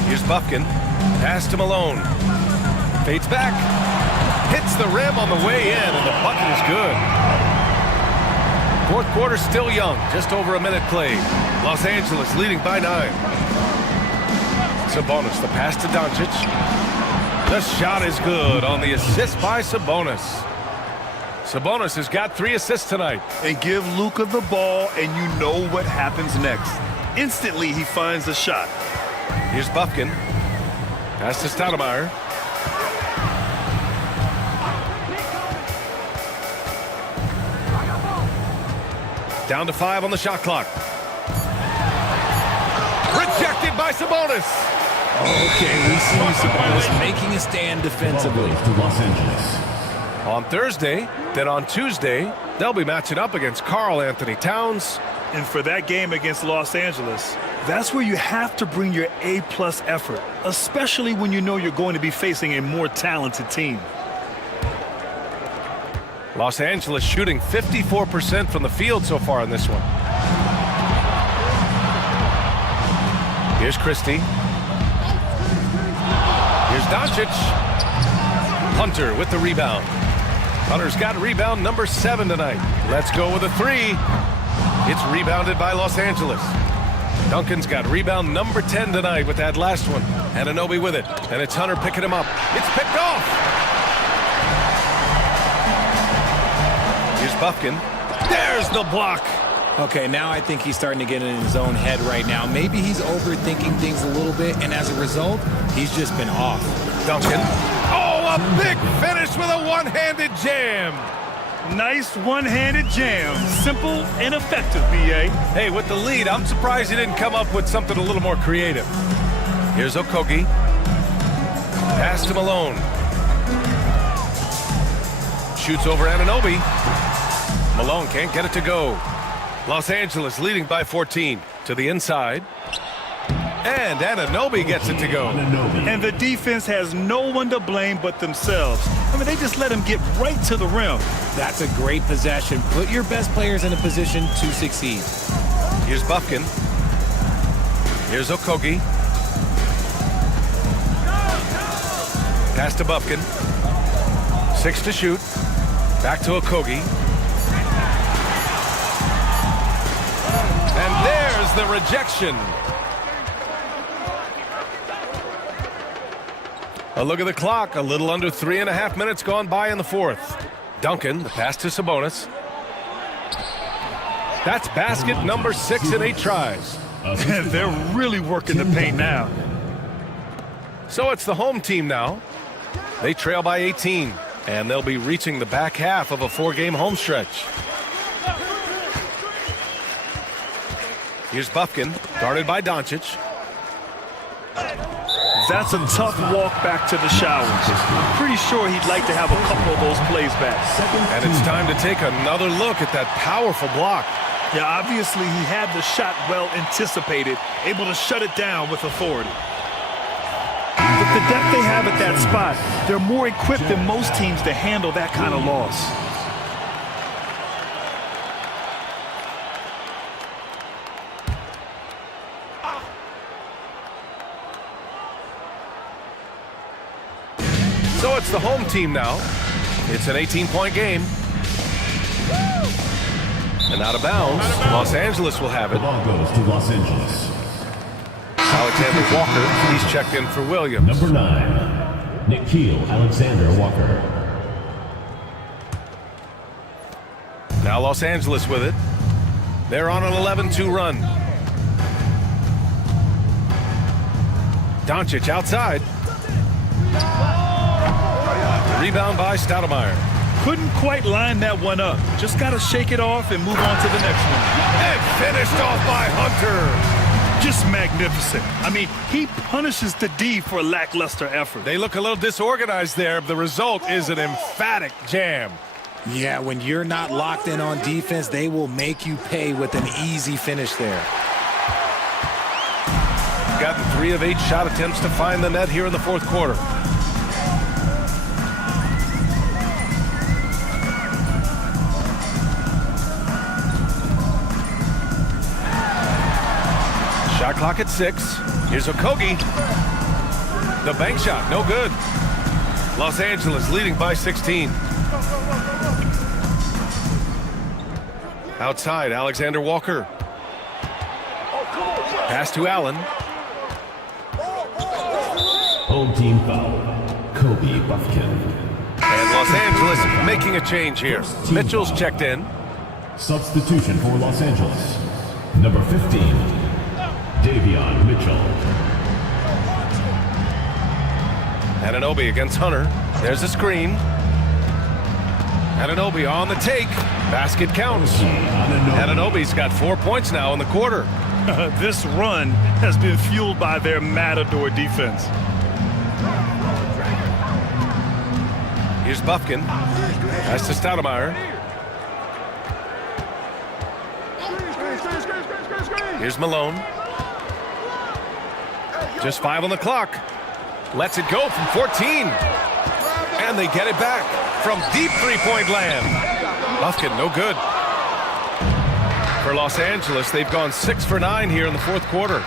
Here's Bufkin. Pass to Malone. Fades back. Hit Hits the rim on the way in, and the bucket is good. Fourth quarter still young, just over a minute played. Los Angeles leading by 9. Sabonis, the pass to Doncic. The shot is good on the assist by Sabonis. Sabonis has got 3 assists tonight. And give Luka the ball, and you know what happens next. Instantly, he finds the shot. Here's Bufkin. Pass to Stoudemire. Down to 5 on the shot clock. Rejected by Sabonis. Okay, we see Sabonis making a stand defensively. To Los Angeles. On Thursday, then on Tuesday, they'll be matching up against Karl Anthony Towns. And for that game against Los Angeles, that's where you have to bring your A-plus effort, especially when you know you're going to be facing a more talented team. Los Angeles shooting 54% from the field so far in this one. Here's Christie. Here's Doncic. Hunter with the rebound. Hunter's got rebound number 7 tonight. Let's go with a 3. It's rebounded by Los Angeles. Duncan's got rebound number 10 tonight with that last one. Anunoby with it. And it's Hunter picking him up. It's picked off. Here's Bufkin. There's the block. Okay, now I think he's starting to get in his own head right now. Maybe he's overthinking things a little bit, and as a result, he's just been off. Duncan. Oh, a big finish with a one-handed jam. Nice one-handed jam. Simple and effective, B.A. Hey, with the lead, I'm surprised he didn't come up with something a little more creative. Here's Okogie. Pass to Malone. Shoots over Anunoby. Malone can't get it to go. Los Angeles leading by 14 to the inside. And Anunoby gets it to go. And the defense has no one to blame but themselves. I mean, they just let him get right to the rim. That's a great possession. Put your best players in a position to succeed. Here's Bufkin. Here's Okogie. Pass to Bufkin. 6 to shoot. Back to Okogie. And there's the rejection. A look at the clock. A little under 3.5 minutes gone by in the fourth. Duncan, the pass to Sabonis. That's basket number 6 in 8 tries. They're really working the paint now. So it's the home team now. They trail by 18, and they'll be reaching the back half of a 4-game home stretch. Here's Bufkin, guarded by Doncic. That's a tough walk back to the showers. Pretty sure he'd like to have a couple of those plays back. And it's time to take another look at that powerful block. Yeah, obviously he had the shot well anticipated, able to shut it down with authority. With the depth they have at that spot, they're more equipped than most teams to handle that kind of loss. So it's the home team now. It's an 18-point game. And out of bounds, Los Angeles will have it. The ball goes to Los Angeles. Alexander Walker, he's checked in for Williams. Number 9, Nikhil Alexander Walker. Now Los Angeles with it. They're on an 11-2 run. Doncic outside. Rebound by Stoudemire. Couldn't quite line that one up. Just got to shake it off and move on to the next one. And finished off by Hunter. Just magnificent. I mean, he punishes the D for lackluster effort. They look a little disorganized there. The result is an emphatic jam. Yeah, when you're not locked in on defense, they will make you pay with an easy finish there. Gotten 3 of 8 shot attempts to find the net here in the fourth quarter. Shot clock at 6. Here's Okogie. The bank shot, no good. Los Angeles leading by 16. Outside, Alexander Walker. Pass to Allen. Home team foul. Kobe Buffkin. And Los Angeles making a change here. Mitchell's checked in. Substitution for Los Angeles. Number 15, Davion Mitchell. Anunoby against Hunter. There's a screen. Anunoby on the take. Basket counts. Anunoby's got 4 points now in the quarter. This run has been fueled by their matador defense. Here's Buffkin. Pass to Stoudemire. Here's Malone. Just 5 on the clock. Lets it go from 14. And they get it back from deep three-point land. Buffkin, no good. For Los Angeles, they've gone 6 for 9 here in the fourth quarter.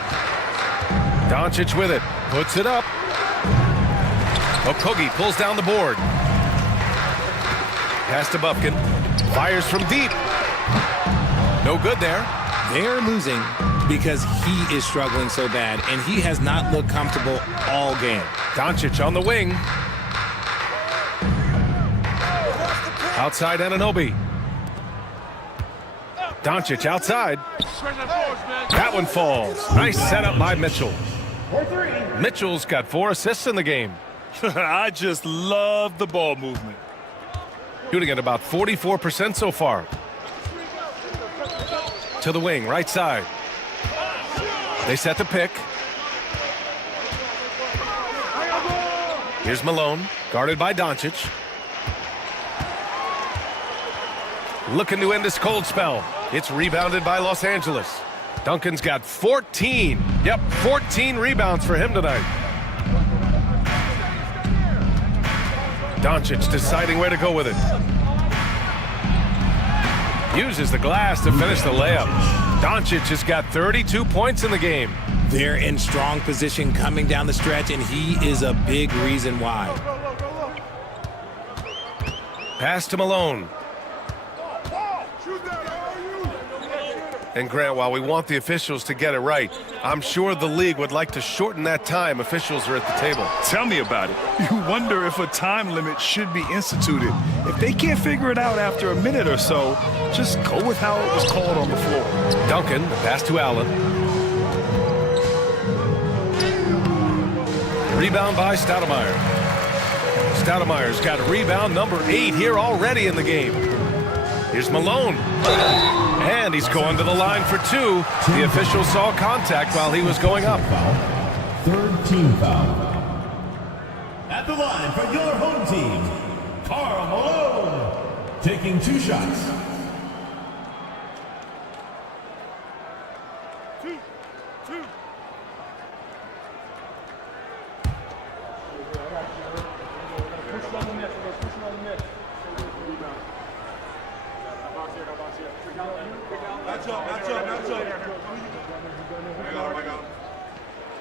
Doncic with it. Puts it up. Okogie pulls down the board. Pass to Buffkin. Fires from deep. No good there. They're losing because he is struggling so bad, and he has not looked comfortable all game. Doncic on the wing. Outside Anunoby. Doncic outside. That one falls. Nice setup by Mitchell. Mitchell's got 4 assists in the game. I just love the ball movement. Shooting at about 44% so far. To the wing, right side. They set the pick. Here's Malone, guarded by Doncic. Looking to end this cold spell. It's rebounded by Los Angeles. Duncan's got 14. Yep, 14 rebounds for him tonight. Doncic deciding where to go with it. Uses the glass to finish the layup. Doncic has got 32 points in the game. They're in strong position coming down the stretch, and he is a big reason why. Pass to Malone. And Grant, while we want the officials to get it right, I'm sure the league would like to shorten that time officials are at the table. Tell me about it. You wonder if a time limit should be instituted. If they can't figure it out after a minute or so, just go with how it was called on the floor. Duncan, pass to Allen. Rebound by Stoudemire. Stoudemire's got rebound number 8 here already in the game. Here's Malone. And he's going to the line for 2. The official saw contact while he was going up. Third team foul. At the line for your home team, Karl Malone, taking 2 shots.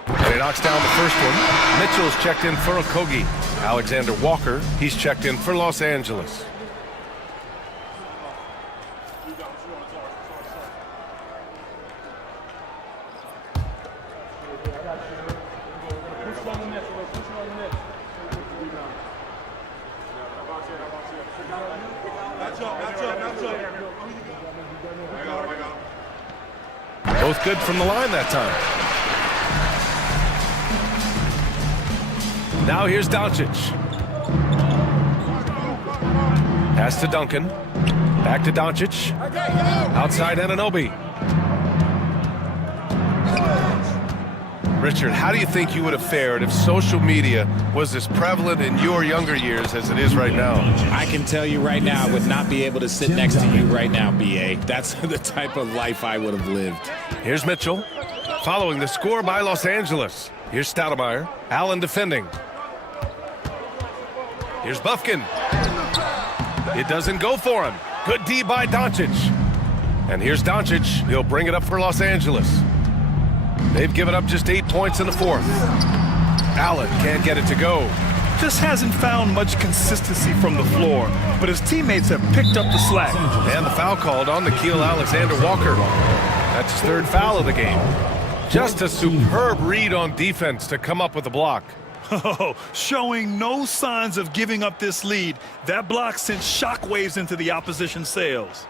And he knocks down the first one. Mitchell's checked in for Okogie. Alexander Walker, he's checked in for Los Angeles. Both good from the line that time. Now here's Doncic. Pass to Duncan. Back to Doncic. Outside Anunoby. Richard, how do you think you would have fared if social media was as prevalent in your younger years as it is right now? I can tell you right now, I would not be able to sit next to you right now, B.A. That's the type of life I would have lived. Here's Mitchell, following the score by Los Angeles. Here's Stoudemire. Allen defending. Here's Buffkin. It doesn't go for him. Good D by Doncic. And here's Doncic. He'll bring it up for Los Angeles. They've given up just 8 points in the fourth. Allen can't get it to go. just hasn't found much consistency from the floor, but his teammates have picked up the slack. And the foul called on Nikhil Alexander-Walker. That's his third foul of the game. Just a superb read on defense to come up with a block. Showing no signs of giving up this lead. That block sent shockwaves into the opposition sails.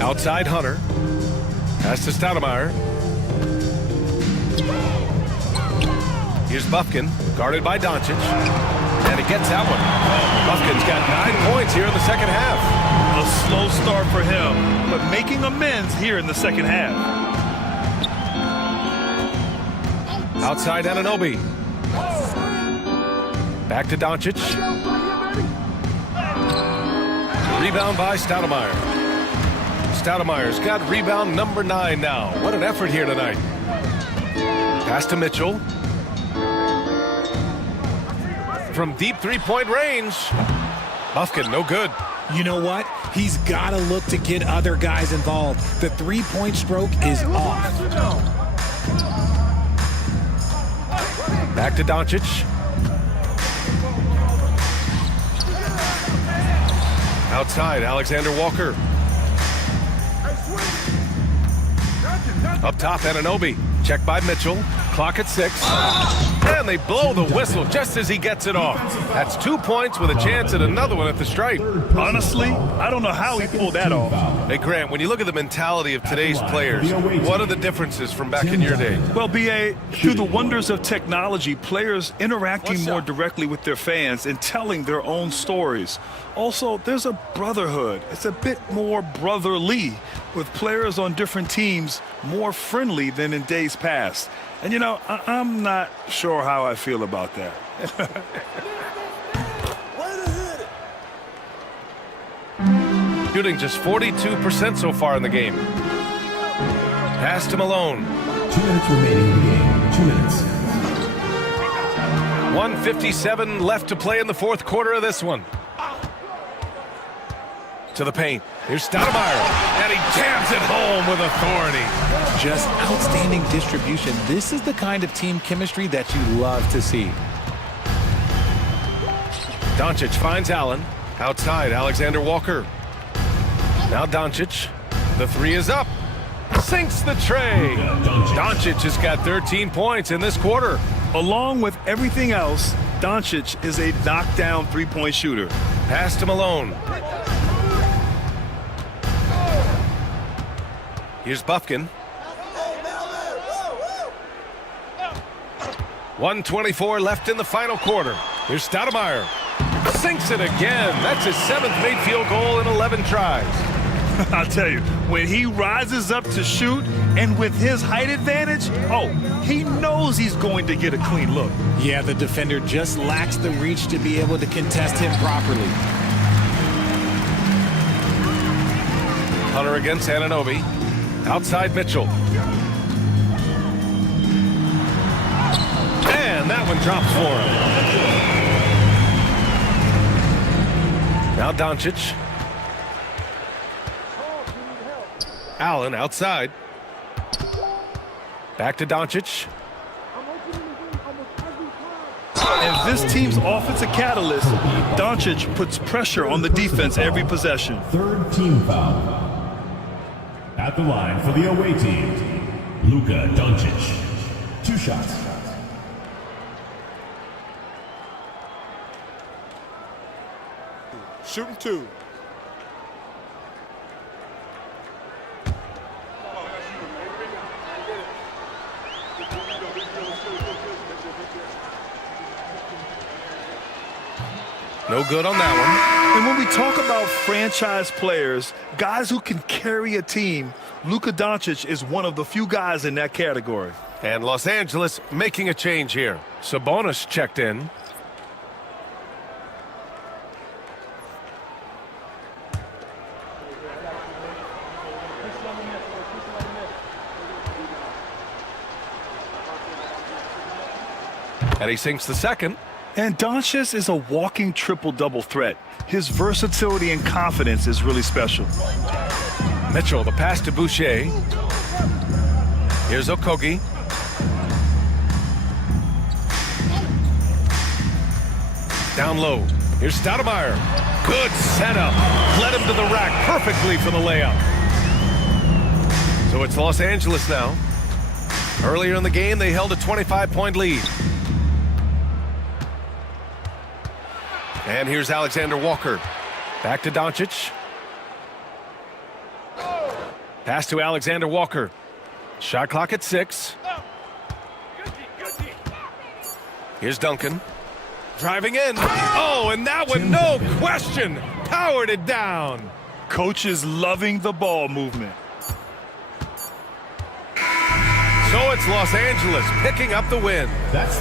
Outside Hunter. Pass to Stoudemire. Here's Bufkin, guarded by Doncic. And he gets that one. Bufkin's got 9 points here in the second half. A slow start for him, but making amends here in the second half. Outside Anunoby. Back to Doncic. Rebound by Stoudemire. Stoudemire's got rebound number 9 now. What an effort here tonight. Pass to Mitchell. From deep three-point range. Bufkin, no good. You know what? He's got to look to get other guys involved. The three-point stroke is off. Back to Doncic. Outside, Alexander-Walker. Up top, Anunoby. Checked by Mitchell. Clock at 6. And they blow the whistle just as he gets it off. That's 2 points with a chance at another one at the stripe. Honestly, I don't know how he pulled that off. Hey, Grant, when you look at the mentality of today's players, what are the differences from back in your day? Well, B.A., through the wonders of technology, players interacting more directly with their fans and telling their own stories. Also, there's a brotherhood. It's a bit more brotherly, with players on different teams more friendly than in days past. And, you know, I'm not sure how I feel about that. Shooting just 42% so far in the game. Pass to Malone. 2 minutes remaining in the game. 2 minutes. 1:57 left to play in the fourth quarter of this one. To the paint. Here's Stoudemire. And he jams it home with authority. Just outstanding distribution. This is the kind of team chemistry that you love to see. Doncic finds Allen. Outside, Alexander-Walker. Now Doncic. The three is up. Sinks the tray. Doncic has got 13 points in this quarter. Along with everything else, Doncic is a knockdown three-point shooter. Pass to Malone. Here's Bufkin. 1:24 left in the final quarter. Here's Stoudemire. Sinks it again. That's his 7th made field goal in 11 tries. I'll tell you, when he rises up to shoot and with his height advantage, he knows he's going to get a clean look. Yeah, the defender just lacks the reach to be able to contest him properly. Hunter against Anunoby. Outside Mitchell. And that one drops for him. Now Doncic. Allen outside. Back to Doncic. As this team's offensive catalyst, Doncic puts pressure on the defense every possession. Third team foul. At the line for the away team, Luka Doncic. 2 shots. Shooting 2. No good on that one. And when we talk about franchise players, guys who can carry a team, Luka Doncic is one of the few guys in that category. And Los Angeles making a change here. Sabonis checked in. And he sinks the second. And Doncic is a walking triple-double threat. His versatility and confidence is really special. Mitchell, the pass to Boucher. Here's Okogie. Down low. Here's Stoudemire. Good setup. Led him to the rack perfectly for the layup. So it's Los Angeles now. Earlier in the game, they held a 25-point lead. And here's Alexander Walker. Back to Doncic. Pass to Alexander Walker. Shot clock at 6. Here's Duncan. Driving in. Oh, and that one, no question, powered it down. Coach is loving the ball movement. So it's Los Angeles picking up the win.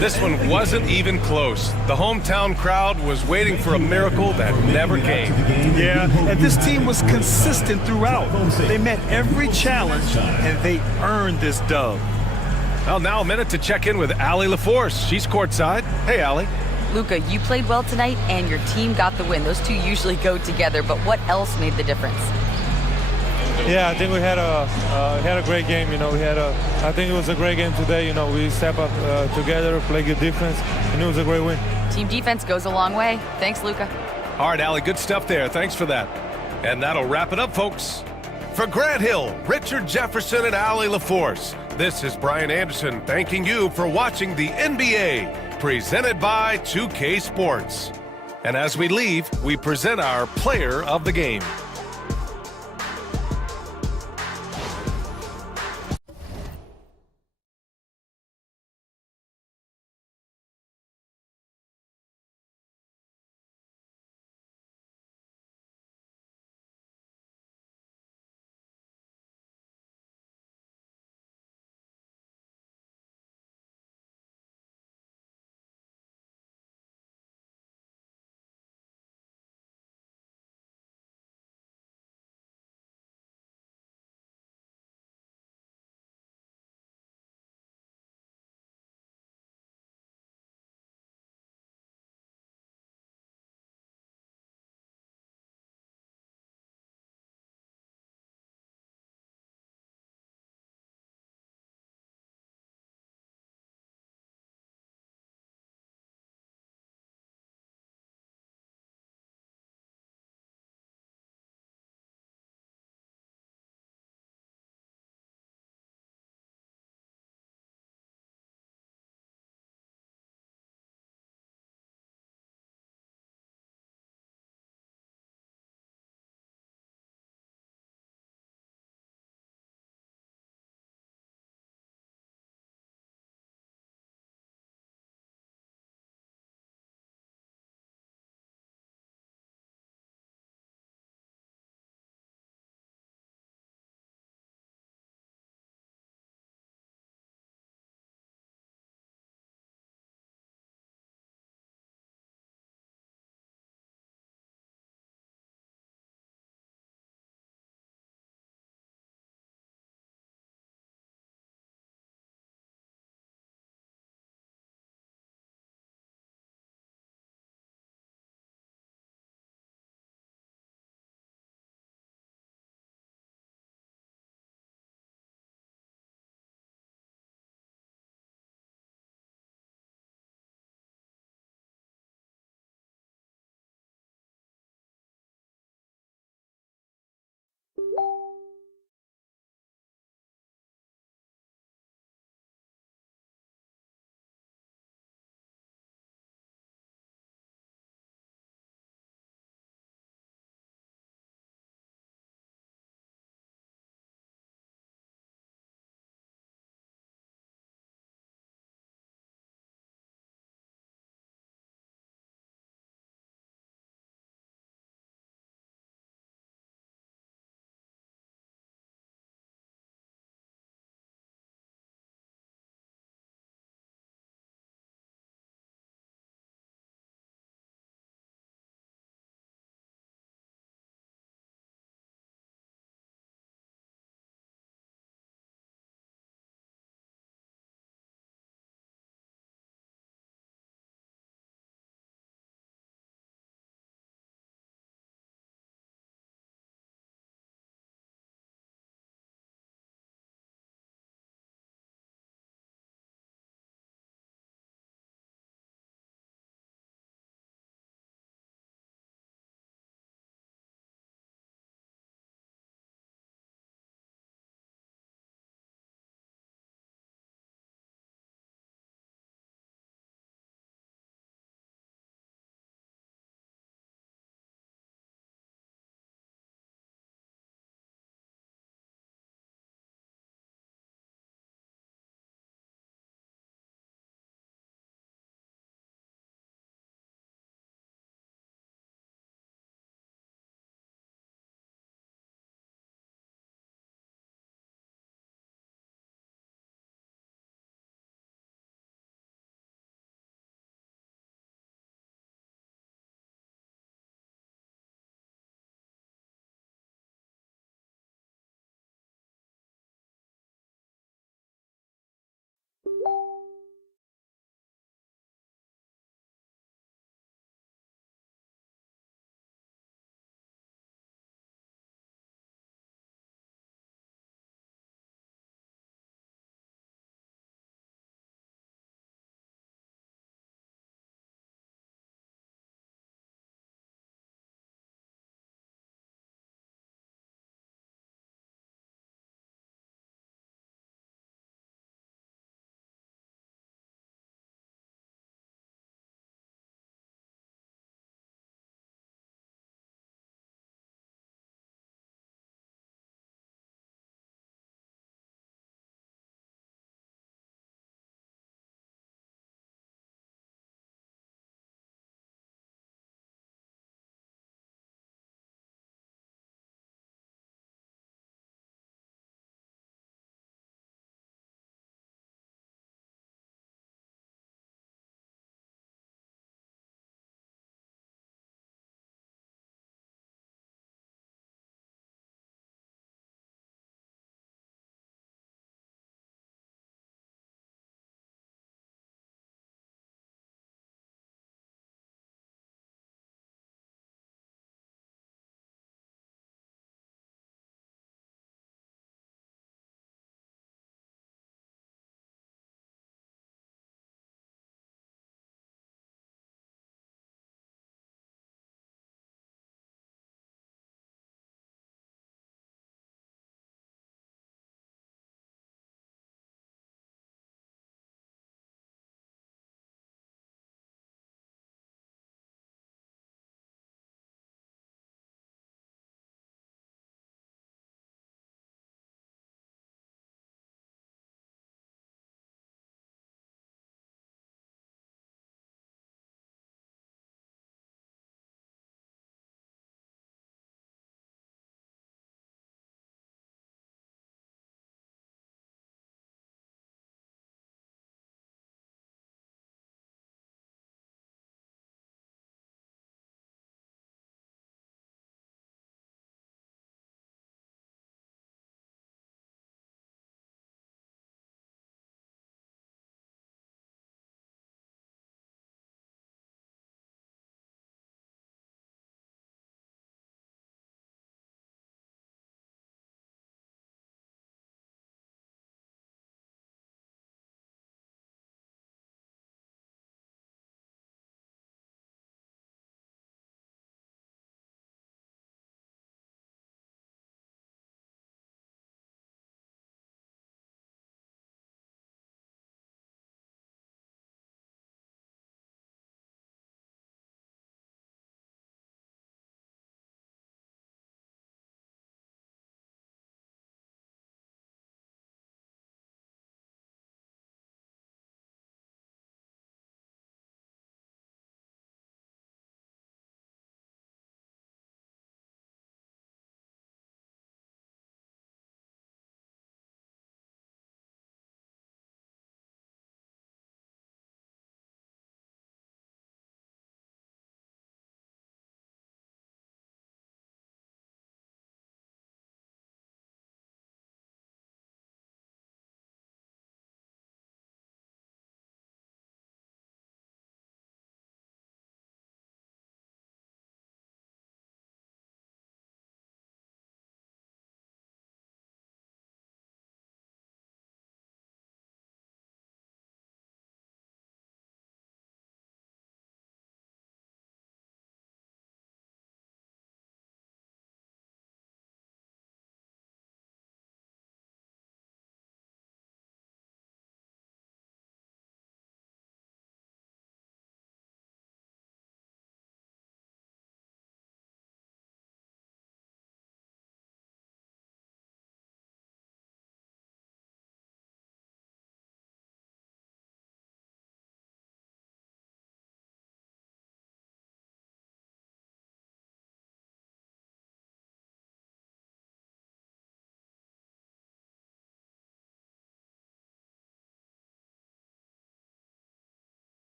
This one wasn't even close. The hometown crowd was waiting for a miracle that never came. Yeah, and this team was consistent throughout. They met every challenge, and they earned this dub. Well, now a minute to check in with Allie LaForce. She's courtside. Hey, Allie. Luka, you played well tonight, and your team got the win. Those two usually go together, but what else made the difference? Yeah, I think we had a great game. I think it was a great game today. We step up together, play good defense, and it was a great win. Team defense goes a long way. Thanks, Luka. All right, Allie, good stuff there. Thanks for that. And that'll wrap it up, folks. For Grant Hill, Richard Jefferson, and Allie LaForce, this is Brian Anderson thanking you for watching the NBA, presented by 2K Sports. And as we leave, we present our player of the game.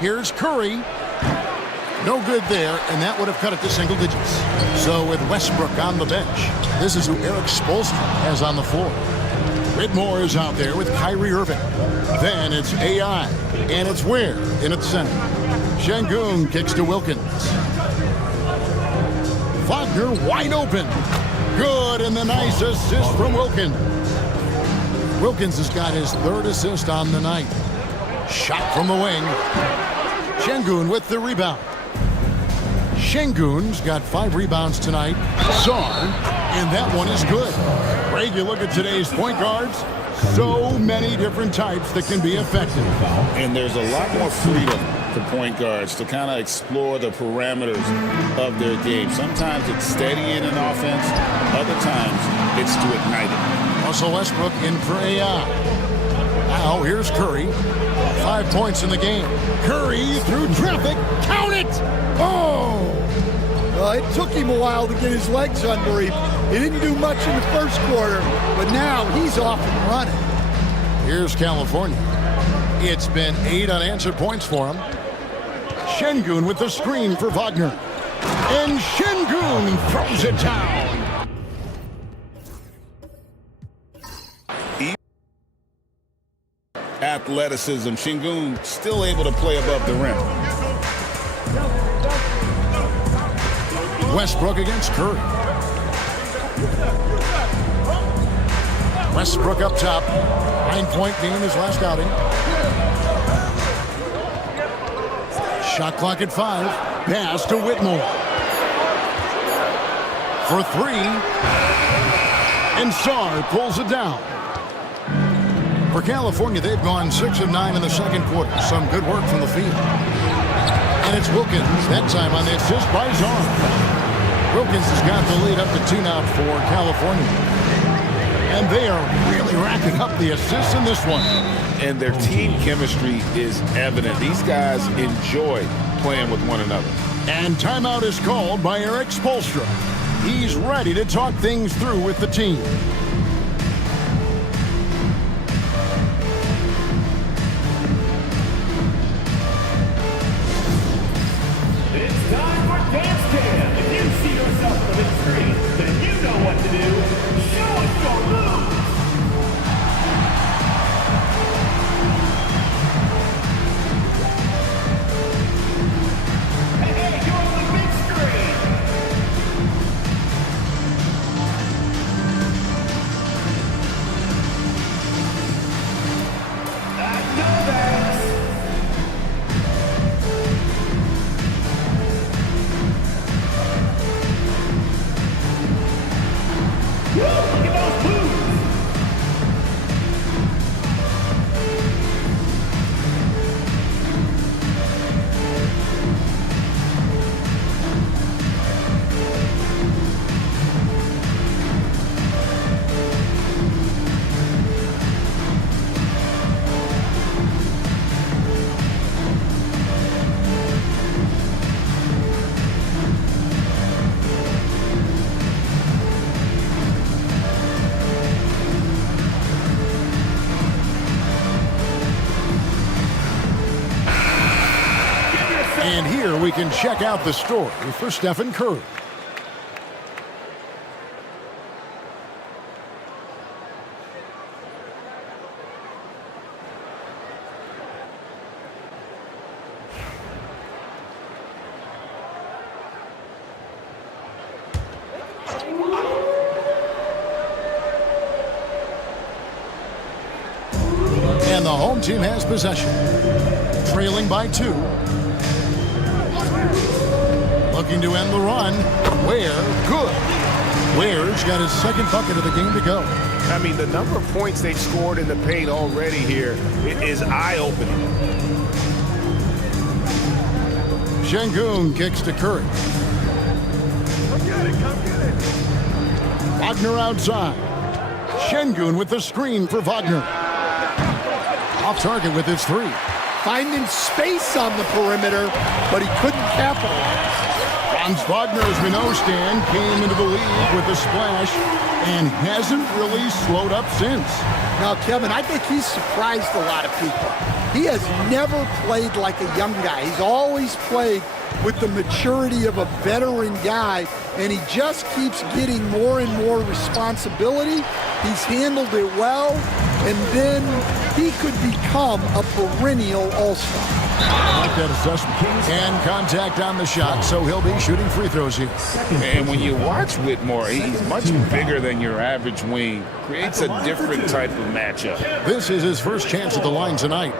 Here's Curry. No good there, and that would have cut it to single digits. So with Westbrook on the bench, this is who Eric Spoelstra has on the floor. Whitmore is out there with Kyrie Irving. Then it's AI, and it's Ware in at the center. Şengün kicks to Wilkins. Wagner wide open. Good, and the nice assist from Wilkins. Wilkins has got his third assist on the night. Shot from the wing. Şengün with the rebound. Şengün's got 5 rebounds tonight. Sarr, and that one is good. Greg, you look at today's point guards, so many different types that can be effective. And there's a lot more freedom for point guards to kind of explore the parameters of their game. Sometimes it's steadying an offense. Other times it's to ignite it. Russell Westbrook in for AI. Now here's Curry. 5 points in the game. Curry through traffic. Count it! Oh! It took him a while to get his legs under him. He didn't do much in the first quarter, but now he's off and running. Here's California. It's been 8 unanswered points for him. Şengün with the screen for Wagner. And Şengün throws it down. Athleticism. Şengün still able to play above the rim. Westbrook against Curry. Westbrook up top. 9-point game his last outing. Shot clock at 5. Pass to Whitmore. For 3. And Sarr pulls it down. For California, they've gone 6 of 9 in the second quarter. Some good work from the field. And it's Wilkins, that time on the assist by Sarr. Wilkins has got the lead up to 2 now for California. And they are really racking up the assists in this one. And their team chemistry is evident. These guys enjoy playing with one another. And timeout is called by Eric Spoelstra. He's ready to talk things through with the team. It's time for Dance Jam. If you see yourself on the big screen, then you know what to do. Show us your moves. Hey, you're on the big screen. I know that. Look at those moves! And here we can check out the story for Stephen Curry. And the home team has possession. Trailing by 2. Looking to end the run. Ware, good. Ware's got his second bucket of the game to go. I mean, the number of points they've scored in the paint already here is eye-opening. Şengün kicks to Curry. Come get it. Wagner outside. Şengün with the screen for Wagner. Off target with his 3. Finding space on the perimeter, but he couldn't capitalize. Franz Wagner, as we know, Stan, came into the league with a splash and hasn't really slowed up since. Now, Kevin, I think he's surprised a lot of people. He has never played like a young guy. He's always played with the maturity of a veteran guy, and he just keeps getting more and more responsibility. He's handled it well, and then he could become a perennial all-star. I like that assessment. And contact on the shot, so he'll be shooting free throws here. And when you watch Whitmore, he's much bigger than your average wing. Creates a different type of matchup. This is his first chance at the line tonight.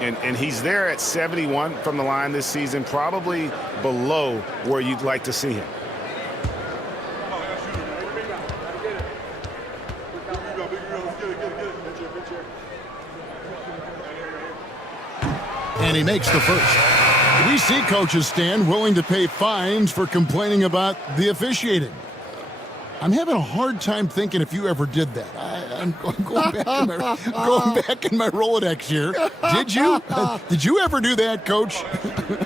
And he's there at 71 from the line this season, probably below where you'd like to see him. And he makes the first. We see coaches stand willing to pay fines for complaining about the officiating. I'm having a hard time thinking if you ever did that. I'm going back in my Rolodex here. Did you? Did you ever do that, Coach?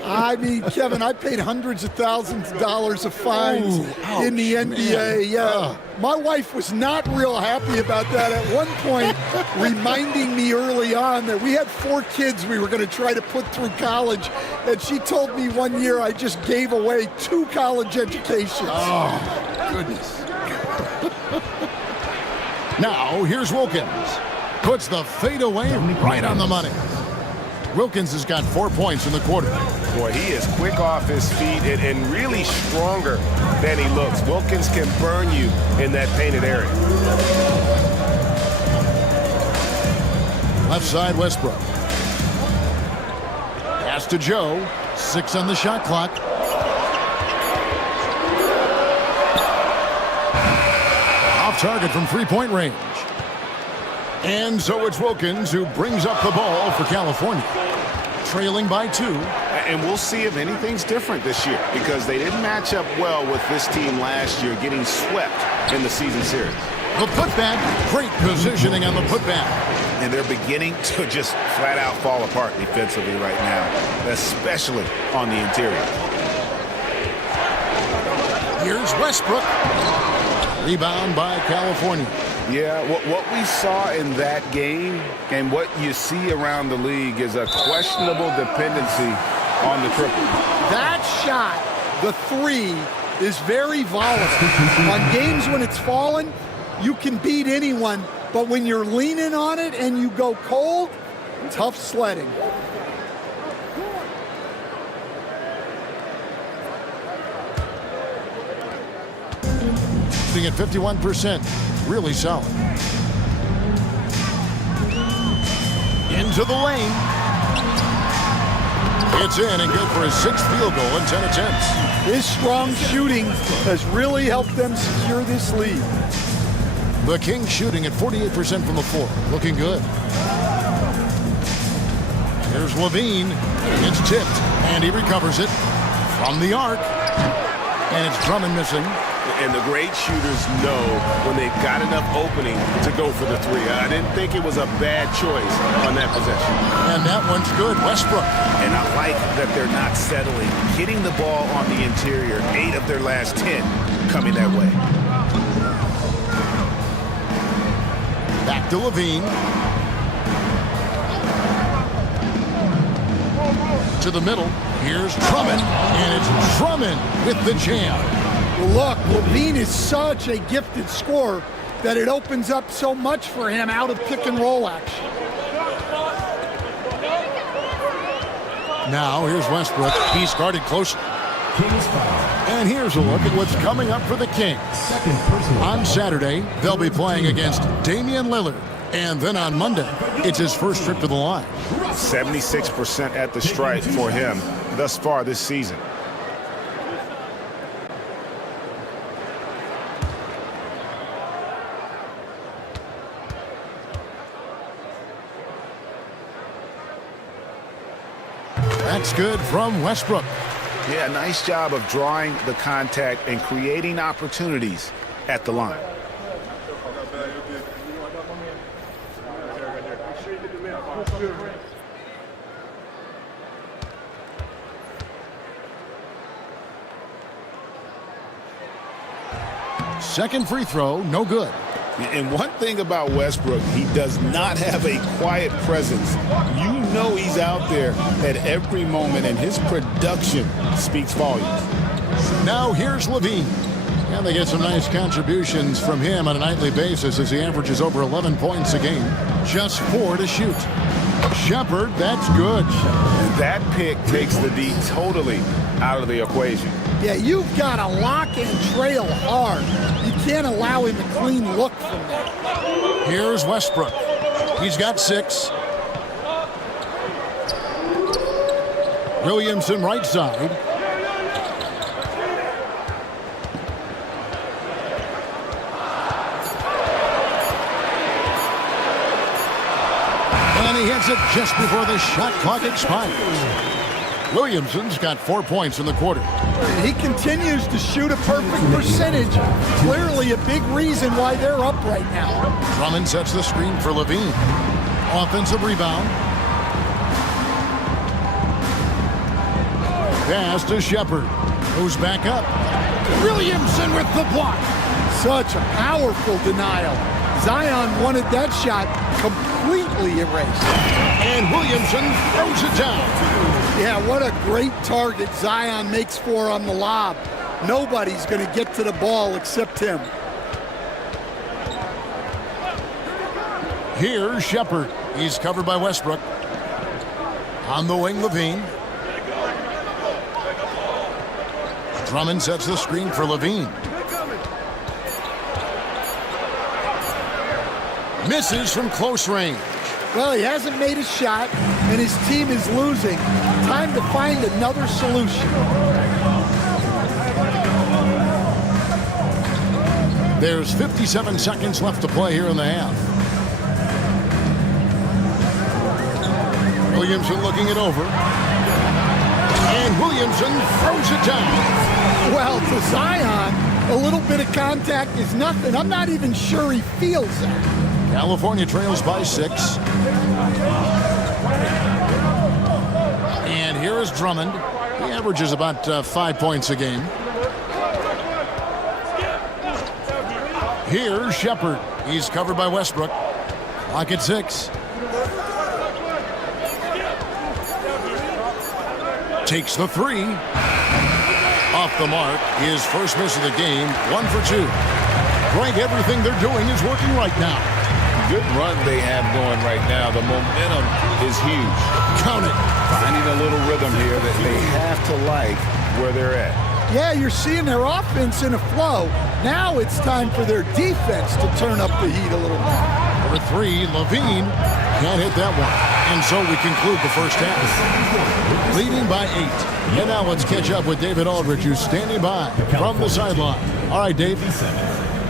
I mean, Kevin, I paid hundreds of thousands of dollars of fines in the NBA. Man. Yeah. My wife was not real happy about that at one point, reminding me early on that we had 4 kids we were going to try to put through college. And she told me one year I just gave away 2 college educations. Oh, goodness. Now, here's Wilkins. Puts the fadeaway right on the money. Wilkins has got 4 points in the quarter. Boy, he is quick off his feet and really stronger than he looks. Wilkins can burn you in that painted area. Left side, Westbrook. Pass to Joe. 6 on the shot clock. Off target from three-point range. And so it's Wilkins who brings up the ball for California. Trailing by 2. And we'll see if anything's different this year, because they didn't match up well with this team last year, getting swept in the season series. The putback, great positioning on the putback. And they're beginning to just flat out fall apart defensively right now, especially on the interior. Here's Westbrook. Rebound by California. Yeah, what we saw in that game and what you see around the league is a questionable dependency on the triple. That shot, the 3, is very volatile. On games when it's falling, you can beat anyone, but when you're leaning on it and you go cold, tough sledding. At 51%, really solid. Into the lane. It's in and good for his 6th field goal in 10 attempts. His strong shooting has really helped them secure this lead. The Kings shooting at 48% from the floor, looking good. Here's Levine. It's tipped, and he recovers it from the arc. And it's Drummond missing. And the great shooters know when they've got enough opening to go for the 3. I didn't think it was a bad choice on that possession. And that one's good. Westbrook. And I like that they're not settling. Hitting the ball on the interior, 8 of their last 10 coming that way. Back to Levine. To the middle. Here's Drummond. And it's Drummond with the jam. Look, Levine is such a gifted scorer that it opens up so much for him out of pick and roll action. Now here's Westbrook. He's guarded closely. And here's a look at what's coming up for the Kings. On Saturday, they'll be playing against Damian Lillard. And then on Monday, it's his first trip to the line. 76% at the stripe for him thus far this season. That's good from Westbrook. Yeah, nice job of drawing the contact and creating opportunities at the line. second free throw, no good. And one thing about Westbrook, he does not have a quiet presence. You know he's out there at every moment, and his production speaks volumes. Now here's Levine. And they get some nice contributions from him on a nightly basis as he averages over 11 points a game. Just 4 to shoot. Shepard, that's good. And that pick takes the D totally out of the equation. Yeah, you've got to lock and trail hard. You can't allow him a clean look from that. Here's Westbrook. He's got 6. Williamson right side. And he hits it just before the shot clock expires. Williamson's got 4 points in the quarter. He continues to shoot a perfect percentage. Clearly a big reason why they're up right now. Drummond sets the screen for Levine. Offensive rebound. Pass to Shepard. Goes back up. Williamson with the block. Such a powerful denial. Zion wanted that shot completely erased. And Williamson throws it down. Yeah, what a great target Zion makes for on the lob. Nobody's going to get to the ball except him. Here's Shepard. He's covered by Westbrook. On the wing, Levine. Drummond sets the screen for Levine. Misses from close range. Well, he hasn't made a shot, and his team is losing. Time to find another solution. There's 57 seconds left to play here in the half. Williamson looking it over. And Williamson throws it down. Well, to Zion, a little bit of contact is nothing. I'm not even sure he feels that. California trails by 6. And here is Drummond. He averages about 5 points a game. Here's Shepard. He's covered by Westbrook. Clock at 6. Takes the 3. Off the mark. His first miss of the game. 1 for 2. Greg, everything they're doing is working right now. Good run they have going right now. The momentum is huge. Count it. Finding a little rhythm here that they have to like where they're at. Yeah, you're seeing their offense in a flow. Now it's time for their defense to turn up the heat a little more. Number 3, Levine. Can't hit that one. And so we conclude the first half. Leading by 8. And now let's catch up with David Aldridge, who's standing by from the sideline. All right, Dave.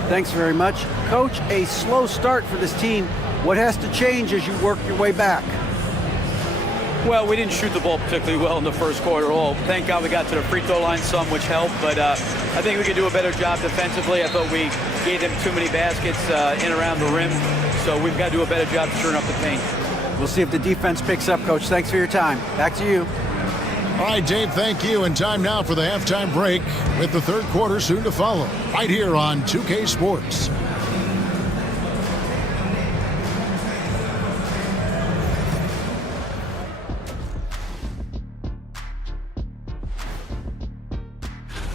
Thanks very much. Coach, a slow start for this team. What has to change as you work your way back? Well, we didn't shoot the ball particularly well in the first quarter at all. Thank God we got to the free throw line some, which helped. But I think we could do a better job defensively. I thought we gave them too many baskets in around the rim. So we've got to do a better job turning up the paint. We'll see if the defense picks up, Coach. Thanks for your time. Back to you. All right, Dave, thank you. And time now for the halftime break with the third quarter soon to follow. Right here on 2K Sports.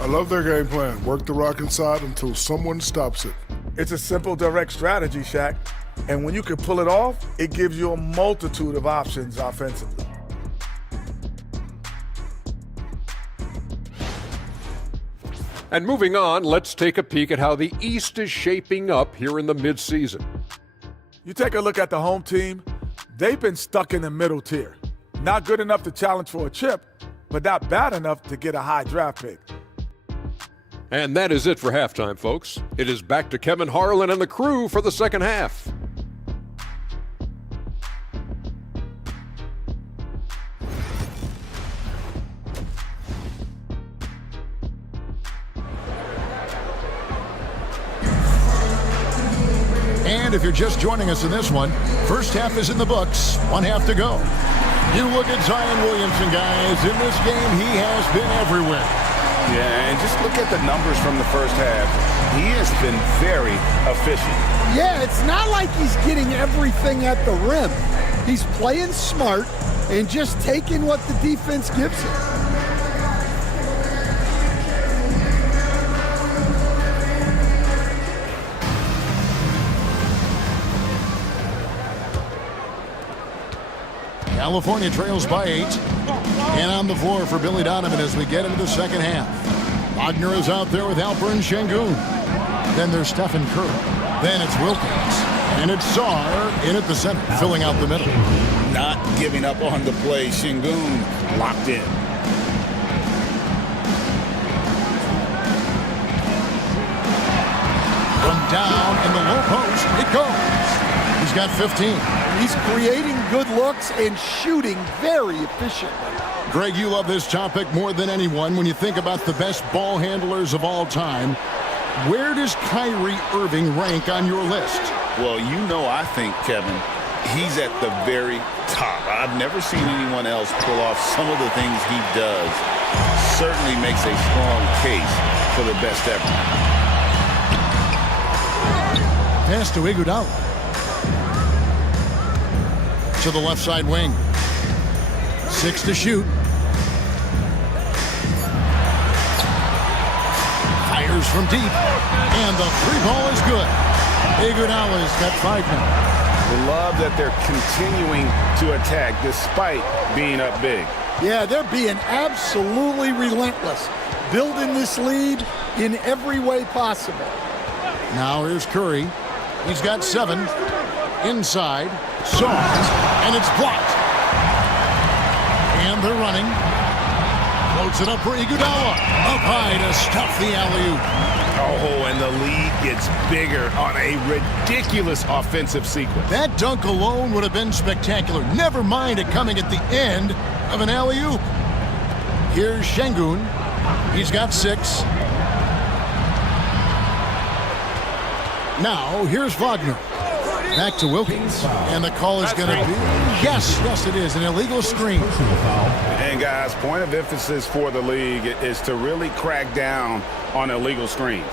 I love their game plan. Work the rock inside until someone stops it. It's a simple, direct strategy, Shaq. And when you can pull it off, it gives you a multitude of options offensively. And moving on, let's take a peek at how the East is shaping up here in the midseason. You take a look at the home team, they've been stuck in the middle tier. Not good enough to challenge for a chip, but not bad enough to get a high draft pick. And that is it for halftime, folks. It is back to Kevin Harlan and the crew for the second half. And if you're just joining us in this one, first half is in the books, 1 half to go. You look at Zion Williamson, guys. In this game, he has been everywhere. Yeah, and just look at the numbers from the first half. He has been very efficient. Yeah, it's not like he's getting everything at the rim. He's playing smart and just taking what the defense gives him. California trails by 8. And on the floor for Billy Donovan as we get into the second half. Wagner is out there with Alperen Şengün. Then there's Stephen Curry. Then it's Wilkins. And it's Sarr in at the center, filling out the middle. Not giving up on the play. Şengün locked in. From down in the low post, it goes. He's got 15. He's creating good looks and shooting very efficiently. Greg, you love this topic more than anyone. When you think about the best ball handlers of all time, where does Kyrie Irving rank on your list? Well, you know, I think, Kevin, he's at the very top. I've never seen anyone else pull off some of the things he does. Certainly makes a strong case for the best ever. Pass to Iguodala. To the left side wing. 6 to shoot. Fires from deep. And the three ball is good. Iguodala's got 5 now. We love that they're continuing to attack despite being up big. Yeah, they're being absolutely relentless. Building this lead in every way possible. Now here's Curry. He's got 7. Inside. Sarr. And it's blocked. And they're running. Floats it up for Iguodala. Up high to stuff the alley-oop. Oh, and the lead gets bigger on a ridiculous offensive sequence. That dunk alone would have been spectacular. Never mind it coming at the end of an alley-oop. Here's Şengün. He's got 6. Now, here's Wagner. Back to Wilkins. And the call is going to be... Yes, it is. An illegal screen. And, guys, point of emphasis for the league is to really crack down on illegal screens.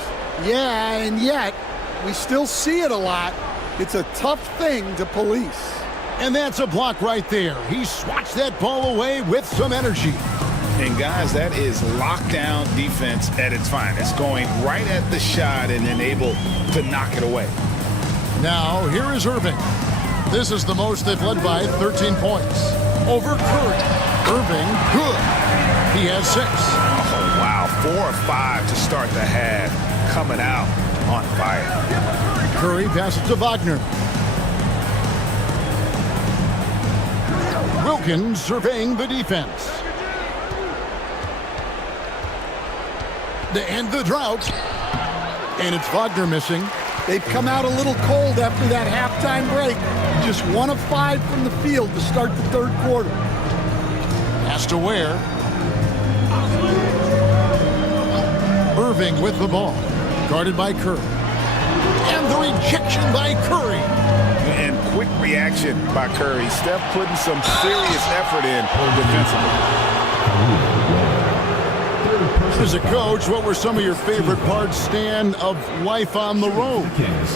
Yeah, and yet, we still see it a lot. It's a tough thing to police. And that's a block right there. He swats that ball away with some energy. And, guys, that is lockdown defense at its finest. Going right at the shot and then able to knock it away. Now, here is Irving. This is the most they've led by 13 points. Over Curry. Irving, good. He has 6. Oh, wow. 4 or 5 to start the half. Coming out on fire. Curry passes to Wagner. Wilkins surveying the defense. To end the drought. And it's Wagner missing. They've come out a little cold after that halftime break. Just 1 of 5 from the field to start the third quarter. Pass to Ware. Irving with the ball. Guarded by Curry. And the rejection by Curry. And quick reaction by Curry. Steph putting some serious effort in defensively. As a coach, what were some of your favorite parts, Stan, of life on the road?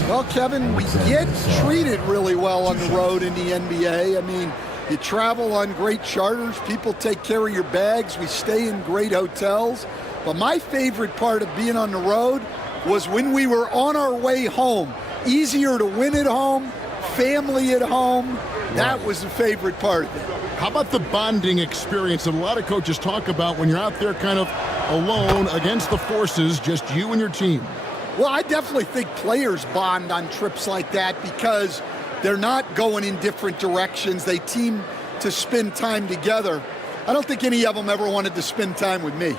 Well, Kevin, we get treated really well on the road in the NBA. I mean, you travel on great charters. People take care of your bags. We stay in great hotels. But my favorite part of being on the road was when we were on our way home. Easier to win at home, family at home. That was the favorite part of it. How about the bonding experience that a lot of coaches talk about when you're out there kind of alone against the forces, just you and your team? Well, I definitely think players bond on trips like that because they're not going in different directions. They team to spend time together. I don't think any of them ever wanted to spend time with me.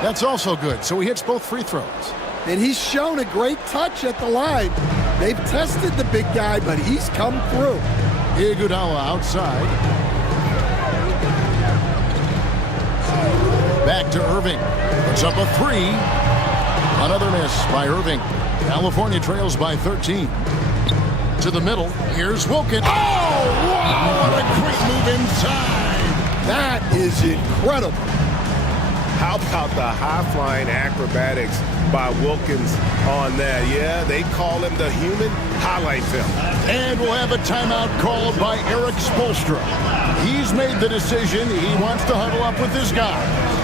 That's also good. So he hits both free throws. And he's shown a great touch at the line. They've tested the big guy, but he's come through. Iguodala outside. Back to Irving. Puts up a 3. Another miss by Irving. California trails by 13. To the middle. Here's Wilkins. Oh, wow! What a great move inside. That is incredible. How about the high-flying acrobatics by Wilkins on that? Yeah, they call him the human highlight film. And we'll have a timeout called by Eric Spoelstra. He's made the decision. He wants to huddle up with his guys.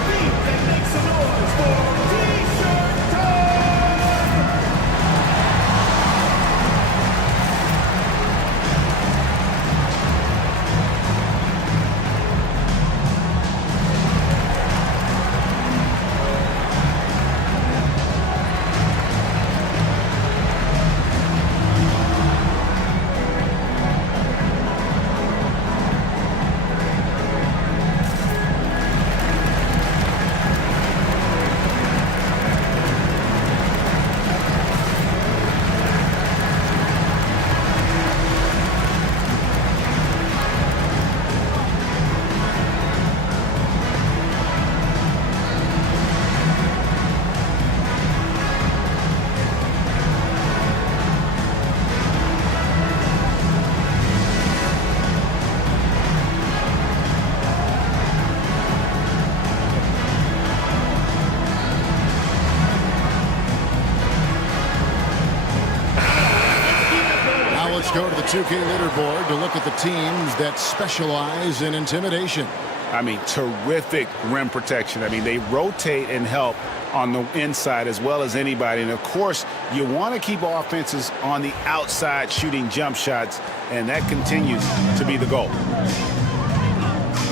Go to the 2K leaderboard to look at the teams that specialize in intimidation. I mean, terrific rim protection. I mean, they rotate and help on the inside as well as anybody. And, of course, you want to keep offenses on the outside shooting jump shots, and that continues to be the goal.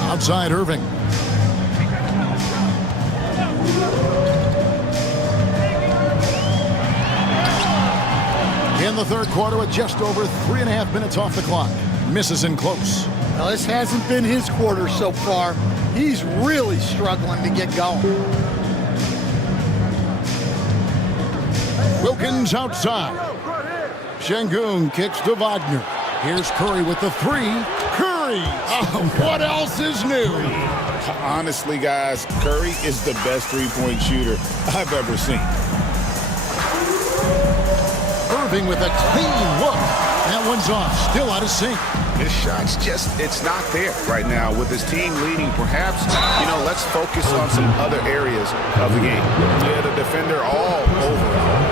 Outside Irving. In the third quarter with just over 3.5 minutes off the clock. Misses in close. Now, this hasn't been his quarter so far. He's really struggling to get going. Wilkins outside. Şengün kicks to Wagner. Here's Curry with the three. Curry! Oh, what else is new? Honestly, guys, Curry is the best three-point shooter I've ever seen. Irving with a clean look. That one's off. Still out of sync. His shot's just, it's not there right now. With his team leading, perhaps, let's focus on some other areas of the game. Yeah, the defender all over.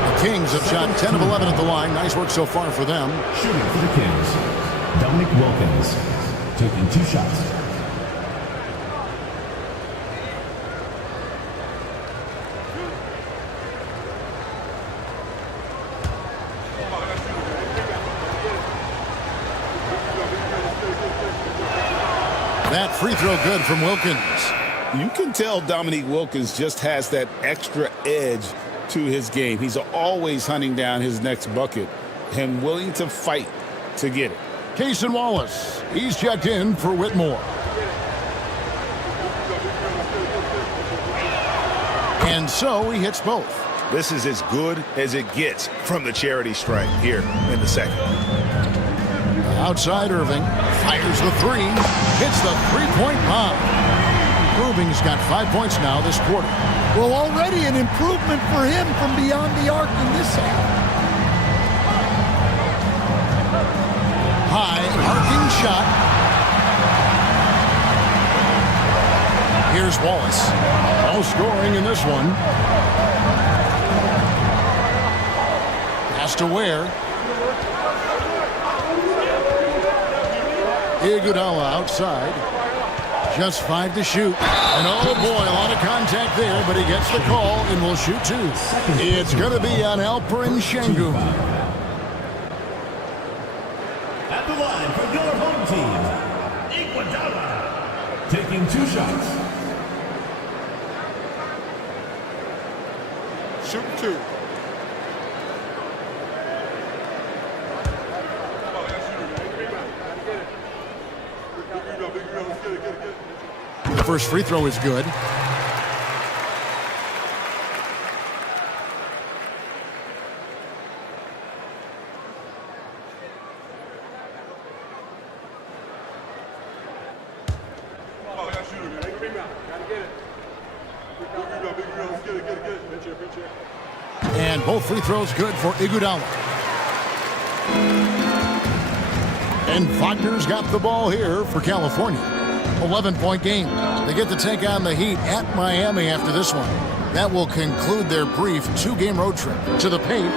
The Kings have shot 10 of 11 at the line. Nice work so far for them. Shooting for the Kings, Dominic Wilkins, taking 2 shots. That free throw good from Wilkins. You can tell Dominique Wilkins just has that extra edge to his game. He's always hunting down his next bucket and willing to fight to get it. Cason Wallace, he's checked in for Whitmore. And so he hits both. This is as good as it gets from the charity stripe here in the second. Outside Irving, fires the three, hits the three-point bomb. Irving's got 5 points now this quarter. Well, already an improvement for him from beyond the arc in this half. High, arcing shot. Here's Wallace. No scoring in this one. Pass to Ware. Iguodala outside. Just 5 to shoot. And oh boy, a lot of contact there, but he gets the call and will shoot 2. It's going to be on Alperen Şengün. At the line for your home team, Iguodala, taking 2 shots. Shoot 2. The first free throw is good. And both free throws good for Iguodala. And Wagner's got the ball here for California. 11-point game. They get to take on the Heat at Miami after this one. That will conclude their brief 2-game road trip. To the paint.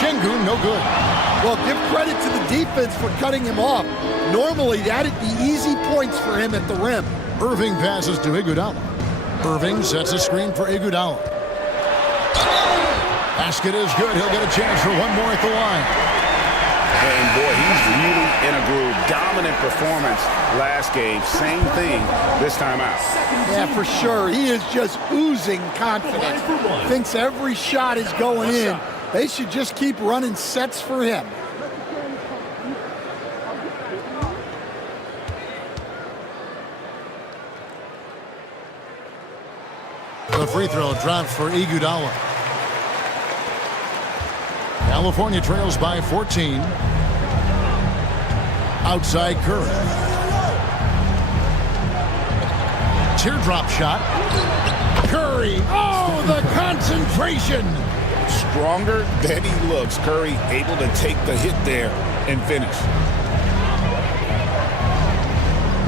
Şengün, no good. Well, give credit to the defense for cutting him off. Normally, that'd be easy points for him at the rim. Irving passes to Iguodala. Irving sets a screen for Iguodala. Basket is good. He'll get a chance for one more at the line. And boy, he's really in a groove. Dominant performance last game. Same thing this time out. Yeah, for sure. He is just oozing confidence. Thinks every shot is going in. They should just keep running sets for him. The free throw drops for Iguodala. California trails by 14. Outside Curry. Teardrop shot. Curry. Oh, the concentration. Stronger than he looks. Curry able to take the hit there and finish.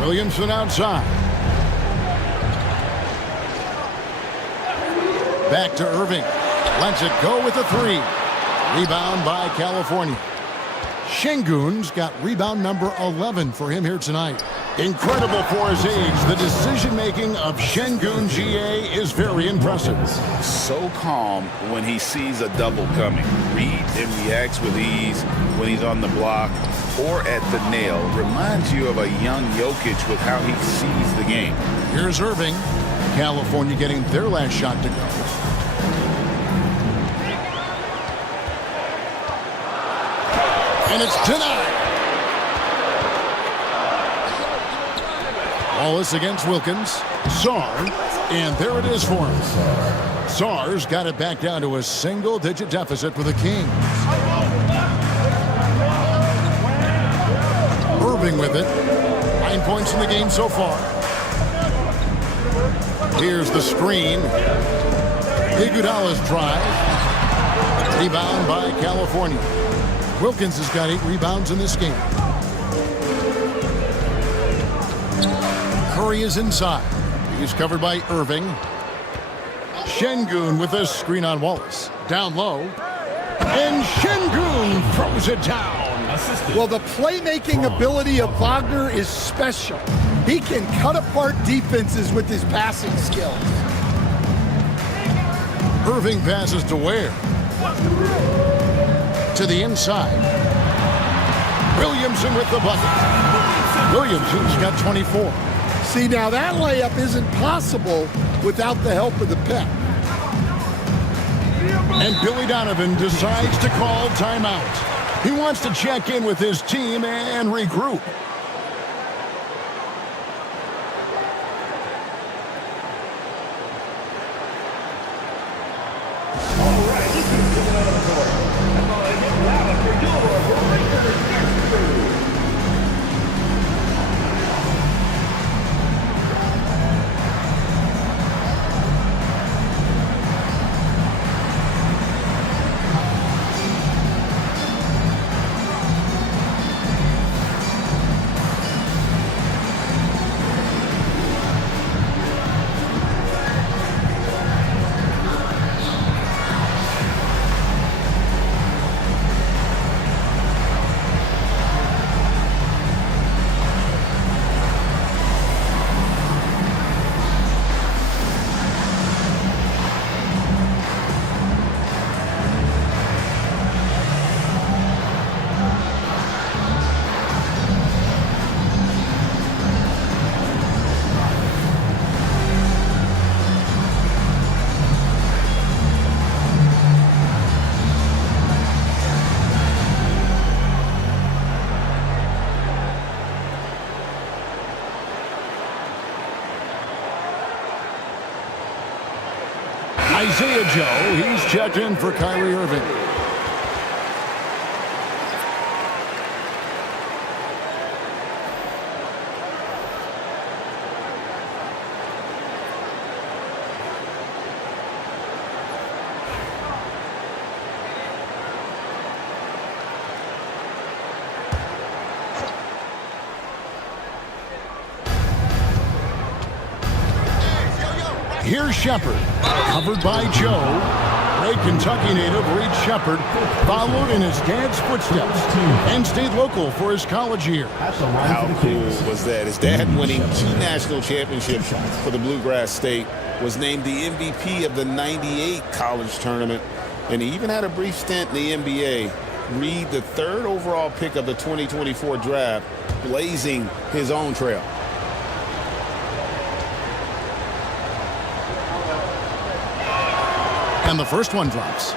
Williamson outside. Back to Irving. Lets it go with a three. Rebound by California. Şengün's got rebound number 11 for him here tonight. Incredible for his age. The decision-making of Şengün GA is very impressive. So calm when he sees a double coming. Reads and reacts with ease when he's on the block or at the nail. Reminds you of a young Jokic with how he sees the game. Here's Irving. California getting their last shot to go. And it's denied. Wallace against Wilkins. Sarr. And there it is for him. Sarr's got it back down to a single-digit deficit for the Kings. Irving with it. 9 points in the game so far. Here's the screen. Iguodala's drive. Rebound by California. Wilkins has got 8 rebounds in this game. Curry is inside. He's covered by Irving. Şengün with a screen on Wallace. Down low. And Şengün throws it down. Well, the playmaking ability of Wagner is special. He can cut apart defenses with his passing skills. Irving passes to Ware. To the inside. Williamson with the bucket. Williamson's got 24. See, now that layup isn't possible without the help of the pick. And Billy Donovan decides to call timeout. He wants to check in with his team and regroup. Isaiah Joe, he's checked in for Kyrie Irving. Here's Shepard, covered by Joe. Great Kentucky native Reed Shepard followed in his dad's footsteps and stayed local for his college year. How cool was that? His dad winning 2 national championships for the Bluegrass State, was named the MVP of the '98 college tournament, and he even had a brief stint in the NBA. Reed, the 3rd overall pick of the 2024 draft, blazing his own trail. And the first one drops.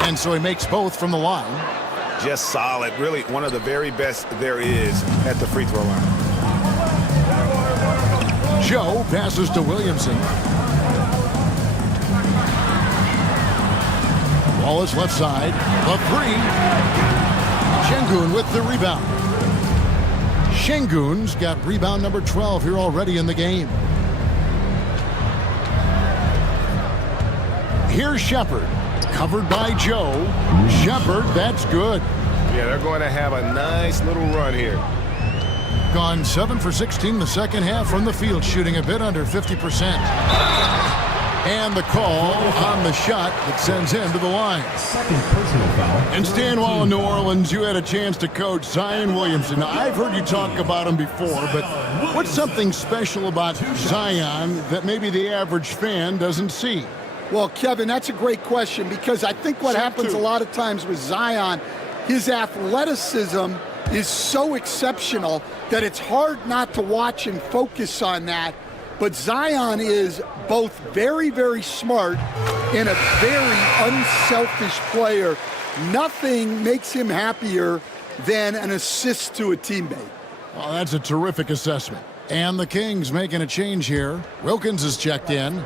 And so he makes both from the line. Just solid. Really one of the very best there is at the free throw line. Joe passes to Williamson. Wallace left side. The 3. Şengün with the rebound. Şengün's got rebound number 12 here already in the game. Here's Shepard. Covered by Joe. Shepard, that's good. Yeah, they're going to have a nice little run here. Gone 7 for 16 the second half from the field, shooting a bit under 50%. And the call on the shot that sends him to the line. Second personal foul. And Stan, while in New Orleans, you had a chance to coach Zion Williamson. Now, I've heard you talk about him before, but what's something special about Zion that maybe the average fan doesn't see? Well, Kevin, that's a great question, because I think what happens a lot of times with Zion, his athleticism is so exceptional that it's hard not to watch and focus on that. But Zion is both very, very smart and a very unselfish player. Nothing makes him happier than an assist to a teammate. Well, that's a terrific assessment. And the Kings making a change here. Wilkins is checked in.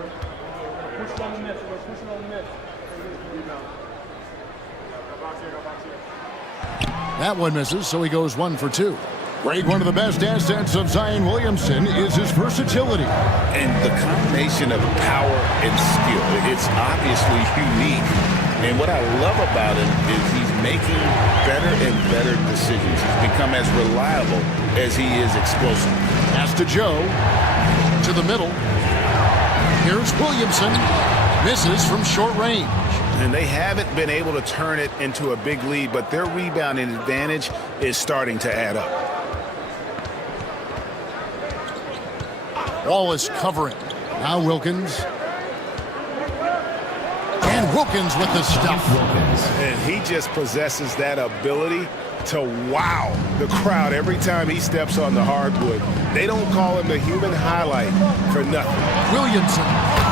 That one misses, so he goes 1 for 2. Greg, one of the best assets of Zion Williamson is his versatility. And the combination of power and skill, it's obviously unique. And what I love about him is he's making better and better decisions. He's become as reliable as he is explosive. Pass to Joe. To the middle. Here's Williamson. Misses from short range. And they haven't been able to turn it into a big lead, but their rebounding advantage is starting to add up. Wallace covering. Now Wilkins. And Wilkins with the stuff. And he just possesses that ability to wow the crowd every time he steps on the hardwood. They don't call him the human highlight for nothing. Williamson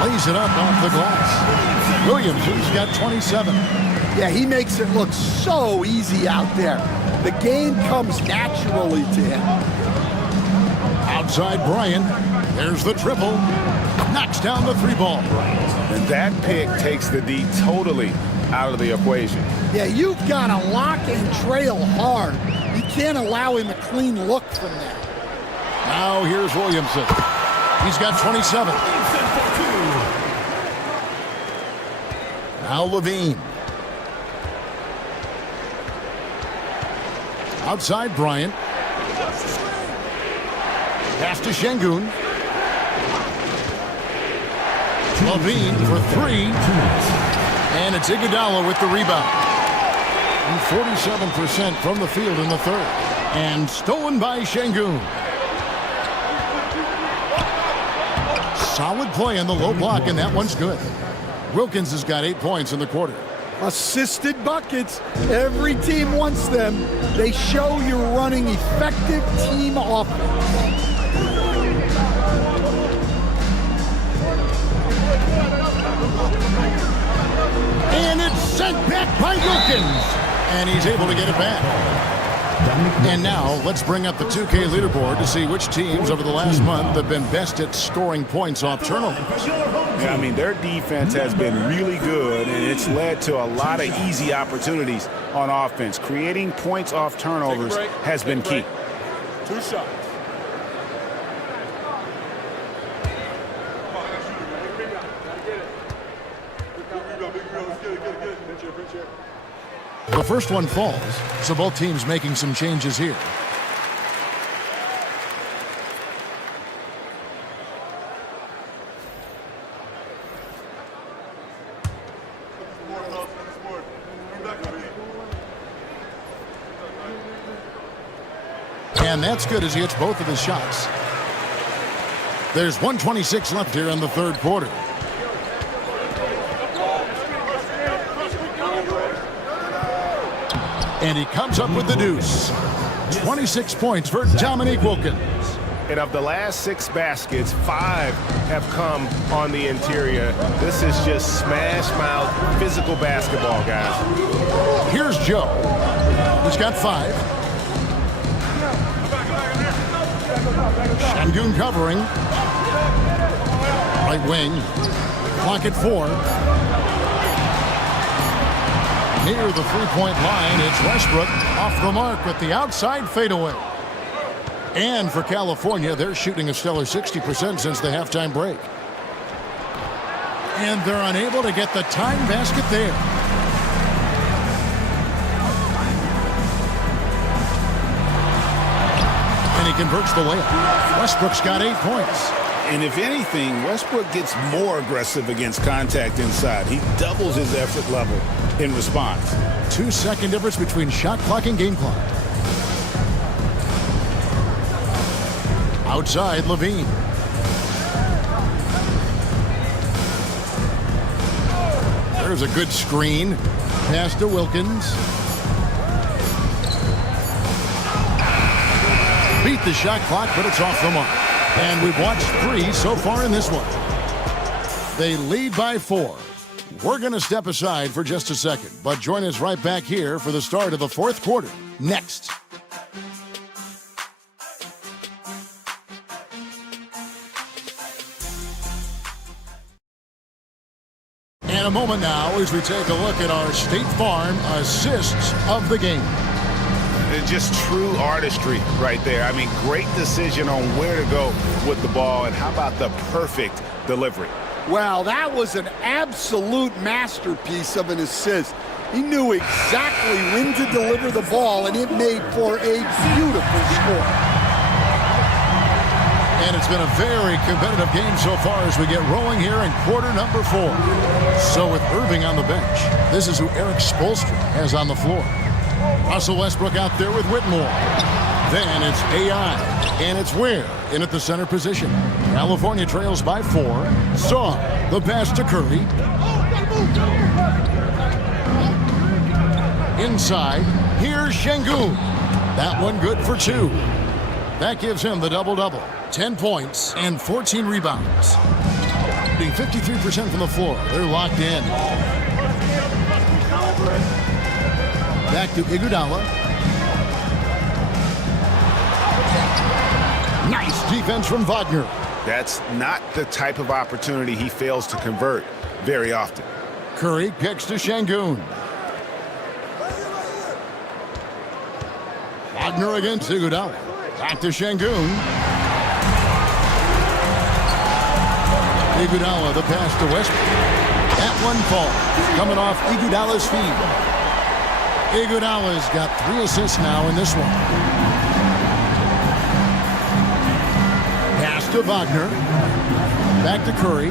lays it up off the glass. Williamson's got 27. Yeah, he makes it look so easy out there. The game comes naturally to him. Outside Bryant. There's the triple. Knocks down the 3-ball. And that pick takes the D totally out of the equation. Yeah, you've got to lock and trail hard. You can't allow him a clean look from that. Now here's Williamson. He's got 27. Now Levine. Outside Bryant. Pass to Şengün. Levine for 3. And it's Iguodala with the rebound. And 47% from the field in the third. And stolen by Şengün. Solid play in the low block, and that one's good. Wilkins has got 8 points in the quarter. Assisted buckets. Every team wants them. They show you're running effective team offense. And it's sent back by Wilkins. And he's able to get it back. And now let's bring up the 2K leaderboard to see which teams over the last month have been best at scoring points off turnovers. Yeah, I mean, their defense has been really good, and it's led to a lot of easy opportunities on offense. Creating points off turnovers has been key. 2 shots. The first one falls, so both teams making some changes here. And that's good as he hits both of his shots. There's 1:26 left here in the third quarter. And he comes up with the deuce. 26 points for Dominique Wilkins. And of the last 6 baskets, 5 have come on the interior. This is just smash mouth physical basketball, guys. Here's Joe. He's got 5. Shangun covering. Right wing. Clock at 4. Near the three-point line, it's Westbrook off the mark with the outside fadeaway. And for California, they're shooting a stellar 60% since the halftime break. And they're unable to get the tying basket there. And he converts the layup. Westbrook's got 8 points. And if anything, Westbrook gets more aggressive against contact inside. He doubles his effort level in response. 2-second difference between shot clock and game clock. Outside, Levine. There's a good screen. Pass to Wilkins. Beat the shot clock, but it's off the mark. And we've watched 3 so far in this one. They lead by 4. We're going to step aside for just a second, but join us right back here for the start of the fourth quarter. Next. And a moment now as we take a look at our State Farm assists of the game. It's just true artistry right there. I mean, great decision on where to go with the ball, and how about the perfect delivery? Wow, that was an absolute masterpiece of an assist. He knew exactly when to deliver the ball, and it made for a beautiful score. And it's been a very competitive game so far as we get rolling here in quarter number 4. So with Irving on the bench, this is who Eric Spoelstra has on the floor. Russell Westbrook out there with Whitmore. Then it's AI, and it's Ware in at the center position. California trails by 4. Saw the pass to Curry. Inside, here's Şengün. That one good for 2. That gives him the double-double. 10 points and 14 rebounds. Being 53% from the floor. They're locked in. Back to Iguodala. Nice defense from Wagner. That's not the type of opportunity he fails to convert very often. Curry kicks to Şengün. Wagner against Iguodala. Back to Şengün. Iguodala, the pass to Westbrook. That one falls. Coming off Iguodala's feed. Iguodala's got 3 assists now in this one. Pass to Wagner. Back to Curry.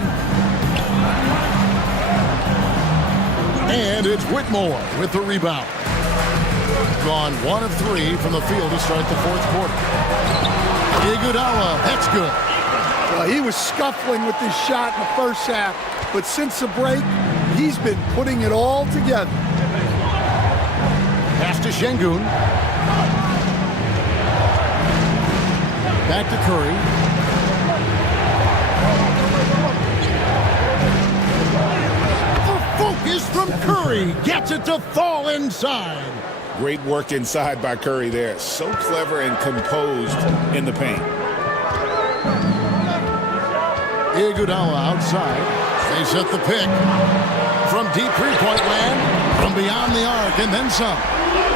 And it's Whitmore with the rebound. Gone 1 of 3 from the field to start the fourth quarter. Iguodala, that's good. Well, he was scuffling with his shot in the first half, but since the break, he's been putting it all together. Pass to Şengün. Back to Curry. The focus from Curry gets it to fall inside. Great work inside by Curry there. So clever and composed in the paint. Iguodala outside. They set the pick. From deep three-point land, from beyond the arc, and then some.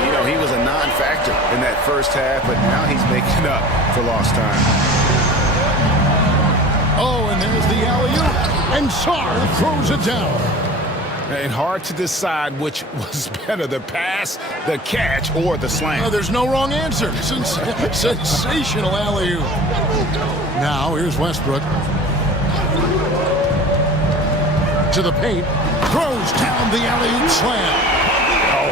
You know, he was a non-factor in that first half, but now he's making up for lost time. Oh, and there's the alley-oop. And Sarr throws it down. And hard to decide which was better, the pass, the catch, or the slam. There's no wrong answer. Sensational alley-oop. Now, here's Westbrook. To the paint. Throws down the alley-oop slam.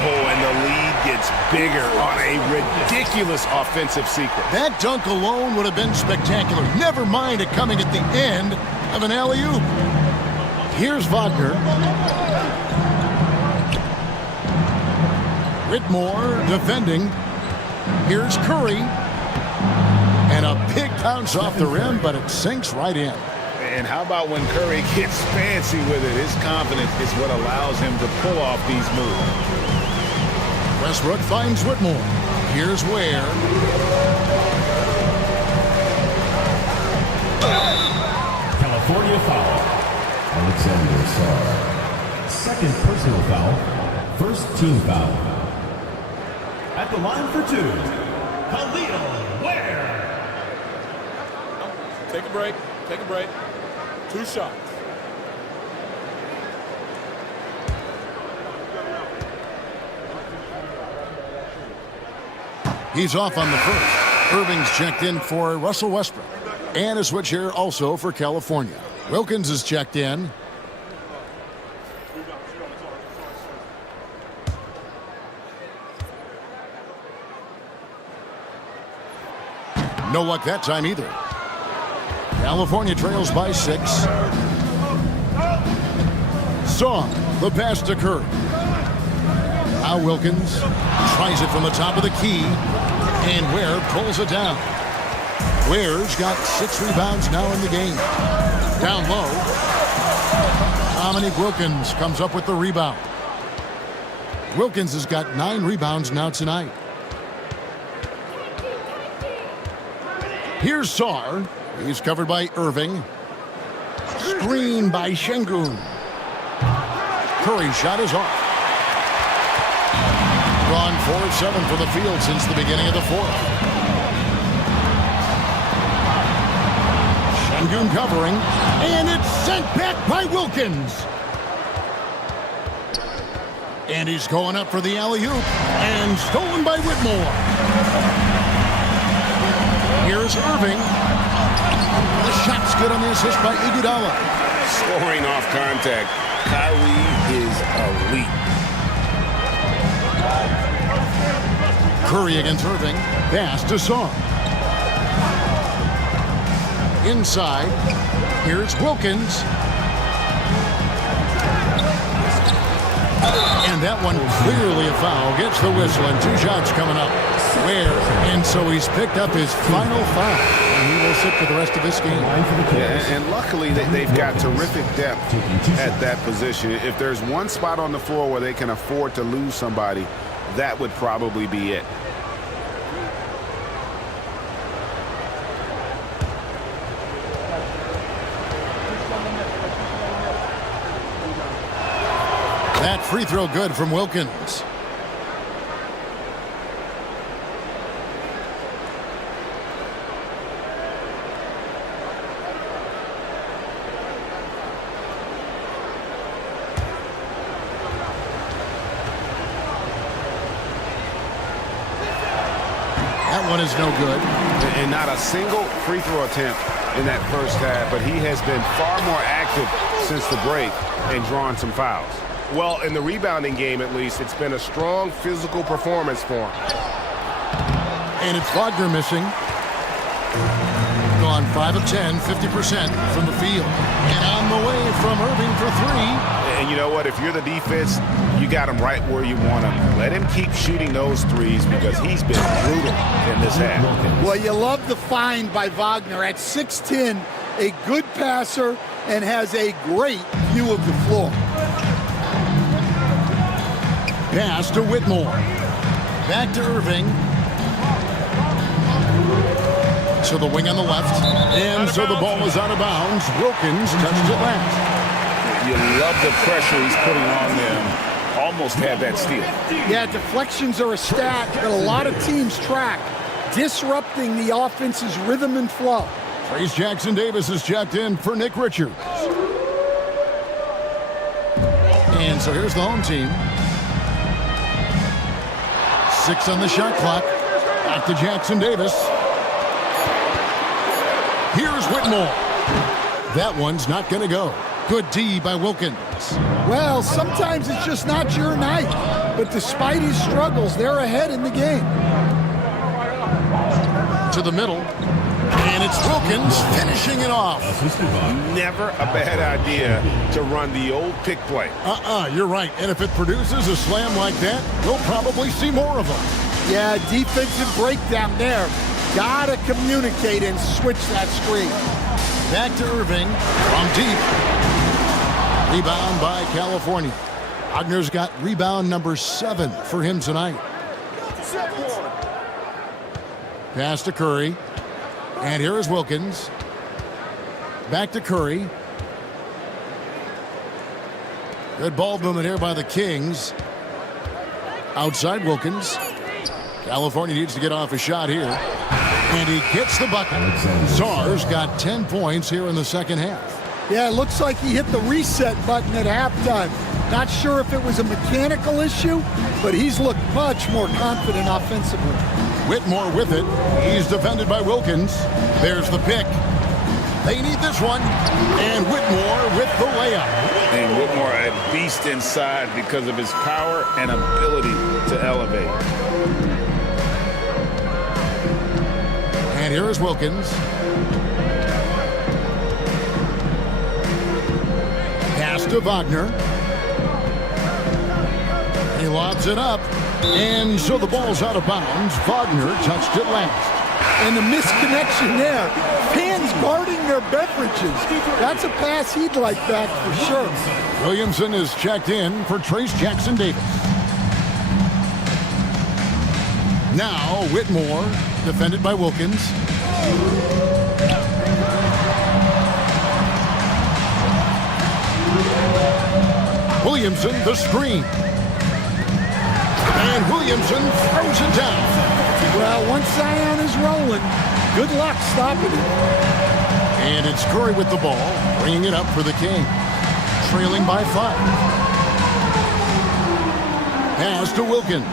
Oh, and the lead gets bigger on a ridiculous offensive sequence. That dunk alone would have been spectacular. Never mind it coming at the end of an alley-oop. Here's Wagner. Whitmore defending. Here's Curry. And a big bounce off the rim, but it sinks right in. And how about when Curry gets fancy with it? His confidence is what allows him to pull off these moves. Westbrook finds Whitmore. Here's Ware. California foul. Alexander Sarr. Second personal foul. First team foul. At the line for two, Khalil Ware. Take a break. Take a break. 2 shots. He's off on the first. Irving's checked in for Russell Westbrook. And a switch here also for California. Wilkins is checked in. No luck that time either. California trails by 6. Song, the pass to Curry. Now Wilkins tries it from the top of the key, and Ware pulls it down. Ware's got 6 rebounds now in the game. Down low, Dominique Wilkins comes up with the rebound. Wilkins has got 9 rebounds now tonight. Here's Sarr. He's covered by Irving. Screen by Şengün. Curry's shot is off. Gone 4-7 for the field since the beginning of the fourth. Şengün covering, and it's sent back by Wilkins. And he's going up for the alley-oop, and stolen by Whitmore. Here's Irving. The shot's good on the assist by Iguodala. Scoring off contact. Kyrie is elite. Curry against Irving. Pass to Song. Inside. Here's Wilkins. And that one clearly a foul. Gets the whistle, and 2 shots coming up. Ware, and so he's picked up his final foul, and he will sit for the rest of this game. Yeah, and luckily they've got terrific depth at that position. If there's one spot on the floor where they can afford to lose somebody, that would probably be it. That free throw good from Wilkins. That one is no good. And not a single free throw attempt in that first half, but he has been far more active since the break and drawn some fouls. Well, in the rebounding game, at least, it's been a strong physical performance for him. And it's Wagner missing. Gone 5 of 10, 50% from the field. And on the way from Irving for 3. And you know what? If you're the defense, you got him right where you want him. Let him keep shooting those threes because he's been brutal in this half. Well, you love the find by Wagner at 6'10", a good passer and has a great view of the floor. Pass to Whitmore. Back to Irving. To the wing on the left. And so the ball is out of bounds. Wilkins touches it last. You love the pressure he's putting on them. Almost had that steal. Yeah, deflections are a stat that a lot of teams track, disrupting the offense's rhythm and flow. Trace Jackson Davis is checked in for Nick Richards. And so here's the home team. 6 on the shot clock. Back to Jackson Davis. Here's Whitmore. That one's not going to go. Good D by Wilkins. Well, sometimes it's just not your night. But despite his struggles, they're ahead in the game. To the middle. And it's Wilkins finishing it off. Never a bad idea to run the old pick play. You're right. And if it produces a slam like that, we'll probably see more of them. Yeah, defensive breakdown there. Gotta communicate and switch that screen. Back to Irving from deep. Rebound by California. Wagner's got rebound number 7 for him tonight. Pass to Curry. And here is Wilkins. Back to Curry. Good ball movement here by the Kings. Outside Wilkins. California needs to get off a shot here. And he gets the bucket. Czar's got 10 points here in the second half. Yeah, it looks like he hit the reset button at halftime. Not sure if it was a mechanical issue, but he's looked much more confident offensively. Whitmore with it. He's defended by Wilkins. There's the pick. They need this one. And Whitmore with the layup. And Whitmore a beast inside because of his power and ability to elevate. And here is Wilkins. Pass to Wagner. He lobs it up. And so the ball's out of bounds. Wagner touched it last. And the misconnection there. Fans guarding their beverages. That's a pass he'd like back for sure. Williamson is checked in for Trace Jackson Davis. Now Whitmore, defended by Wilkins. Williamson, the screen. And Williamson throws it down. Well, once Zion is rolling, good luck stopping it. And it's Curry with the ball, bringing it up for the Kings. Trailing by 5. Pass to Wilkins.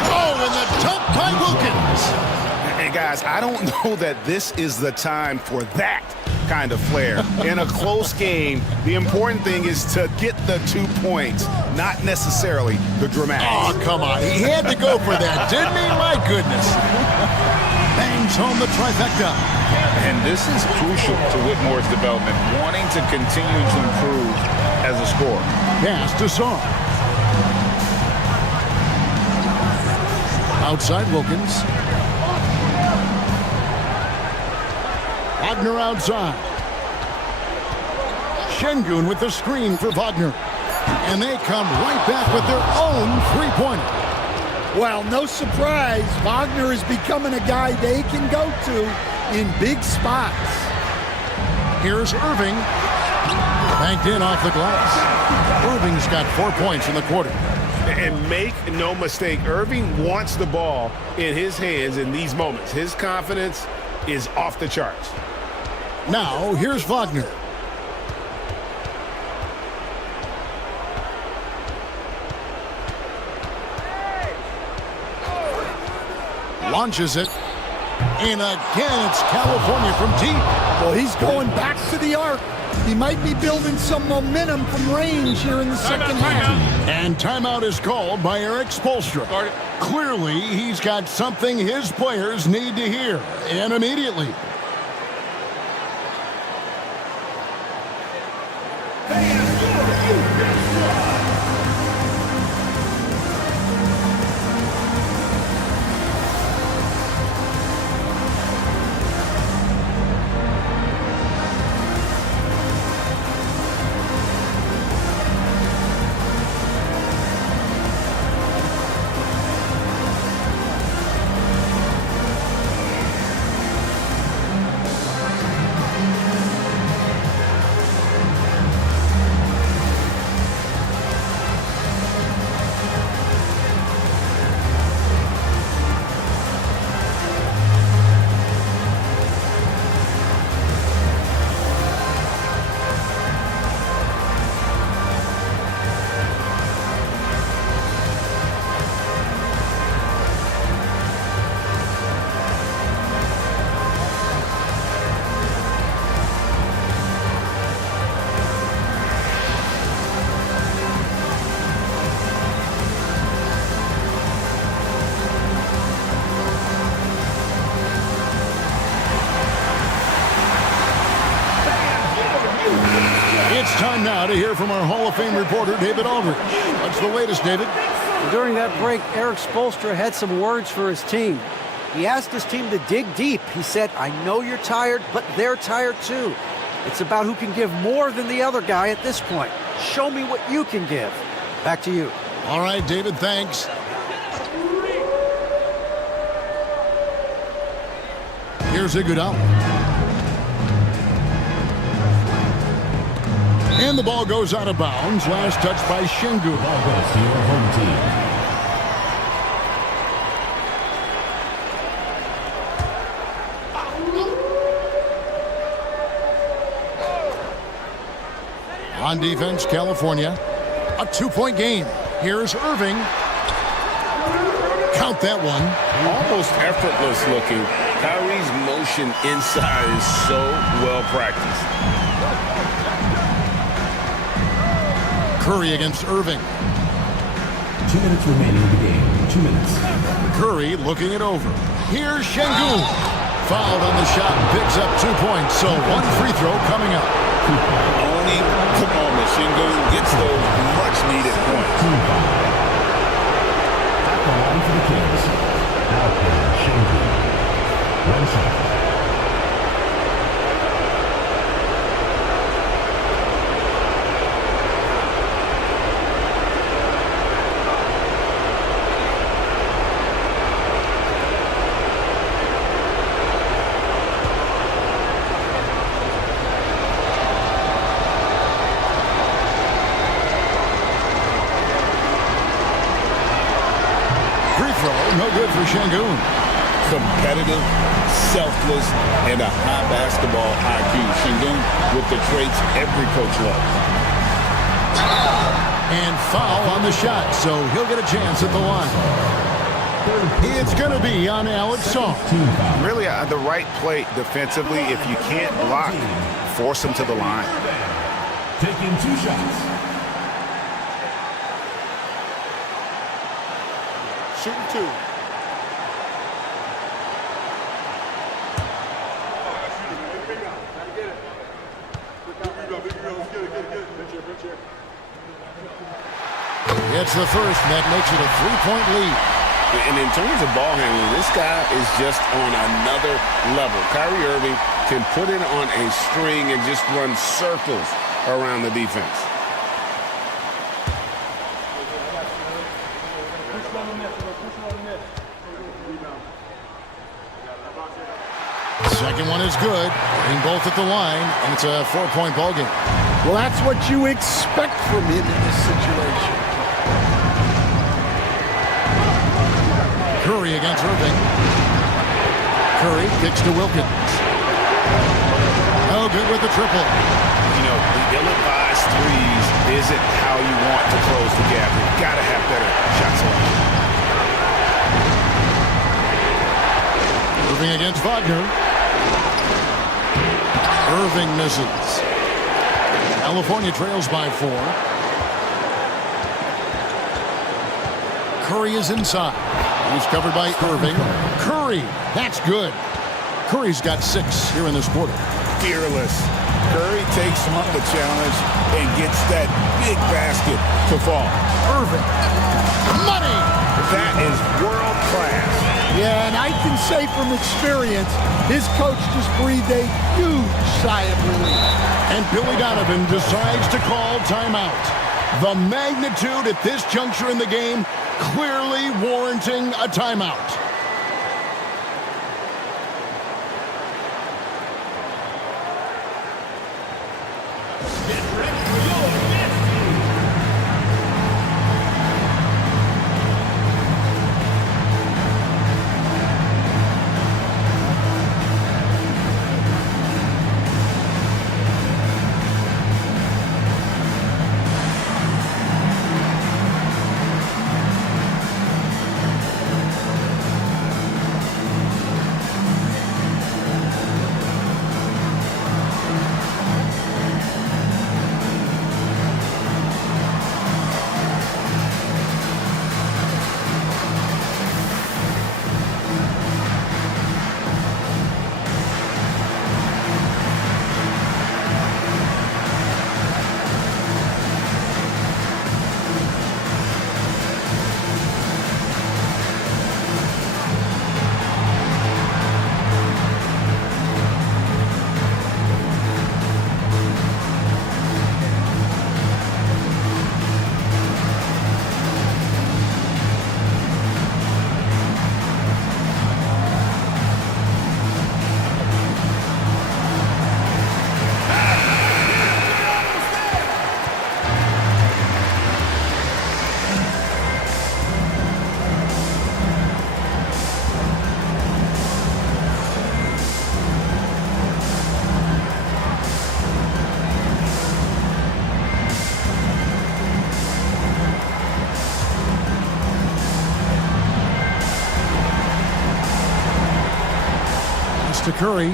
Oh, and the dunk by Wilkins. Hey, guys, I don't know that this is the time for that kind of flair. In a close game, the important thing is to get the 2 points, not necessarily the dramatics. Oh, come on. He had to go for that, didn't he? My goodness. Bangs home the trifecta. And this is crucial to Whitmore's development, wanting to continue to improve as a scorer. Pass to Saw. Outside Wilkins. Wagner outside. Şengün with the screen for Wagner. And they come right back with their own three-pointer. Well, no surprise, Wagner is becoming a guy they can go to in big spots. Here's Irving. Banked in off the glass. Irving's got 4 points in the quarter. And make no mistake, Irving wants the ball in his hands in these moments. His confidence is off the charts. Now, here's Wagner. Launches it. And again, it's California from deep. Well, he's going back to the arc. He might be building some momentum from range here in the second half. And timeout is called by Eric Spoelstra. Clearly, he's got something his players need to hear, and immediately. It's time now to hear from our Hall of Fame reporter, David Aldridge. What's the latest, David? During that break, Eric Spoelstra had some words for his team. He asked his team to dig deep. He said, I know you're tired, but they're tired too. It's about who can give more than the other guy at this point. Show me what you can give. Back to you. All right, David, thanks. Here's Iguodala. And the ball goes out of bounds. Last touch by Şengün. Ball goes to your home team. On defense, California. A 2-point game. Here's Irving. Count that one. Almost effortless looking. Kyrie's motion inside is so well practiced. Curry against Irving. 2 minutes remaining in the game. 2 minutes. Curry looking it over. Here's Şengün. Fouled on the shot. Picks up 2 points. So one free throw coming up. Only the moment Şengün gets those much-needed points. Back on line for the Kings. Out there, Şengün. 1 shot. No good for Şengün. Competitive, selfless, and a high basketball IQ. Şengün with the traits every coach loves. And foul on the shot, so he'll get a chance at the line. It's going to be on Alex Song. Really the right play defensively. If you can't block, force him to the line. Taking 2 shots. Shooting 2. It's the first, and that makes it a 3-point lead. And in terms of ball handling, this guy is just on another level. Kyrie Irving can put it on a string and just run circles around the defense. Second one is good. Hitting both at the line, and it's a 4-point ball game. Well, that's what you expect from him in this situation. Curry against Irving. Curry kicks to Wilkins. Oh, good with the triple. You know, the ill-advised threes isn't how you want to close the gap. You've got to have better shot selection. Irving against Wagner. Irving misses. California trails by 4. Curry is inside. He's covered by Irving. Curry, that's good. Curry's got 6 here in this quarter. Fearless. Curry takes the challenge and gets that big basket to fall. Irving. Money! That is world class. Yeah, and I can say from experience, his coach just breathed a huge sigh of relief. And Billy Donovan decides to call timeout. The magnitude at this juncture in the game clearly warranting a timeout. Curry.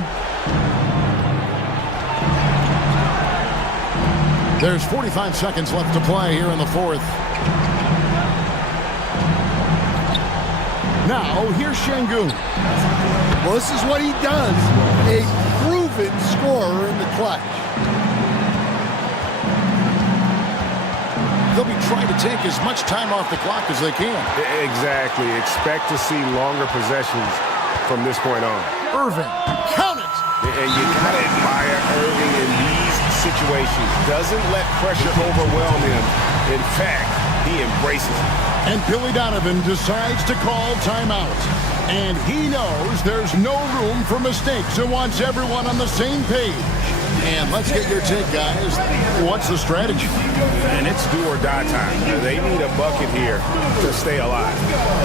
There's 45 seconds left to play here in the fourth. Now, here's Şengün. Well, this is what he does. A proven scorer in the clutch. They'll be trying to take as much time off the clock as they can. Exactly. Expect to see longer possessions from this point on. Irving, count it! And you gotta admire Irving in these situations. Doesn't let pressure overwhelm him. In fact, he embraces it. And Billy Donovan decides to call timeout. And he knows there's no room for mistakes and wants everyone on the same page. And let's get your take, guys. What's the strategy? And it's do or die time. They need a bucket here to stay alive.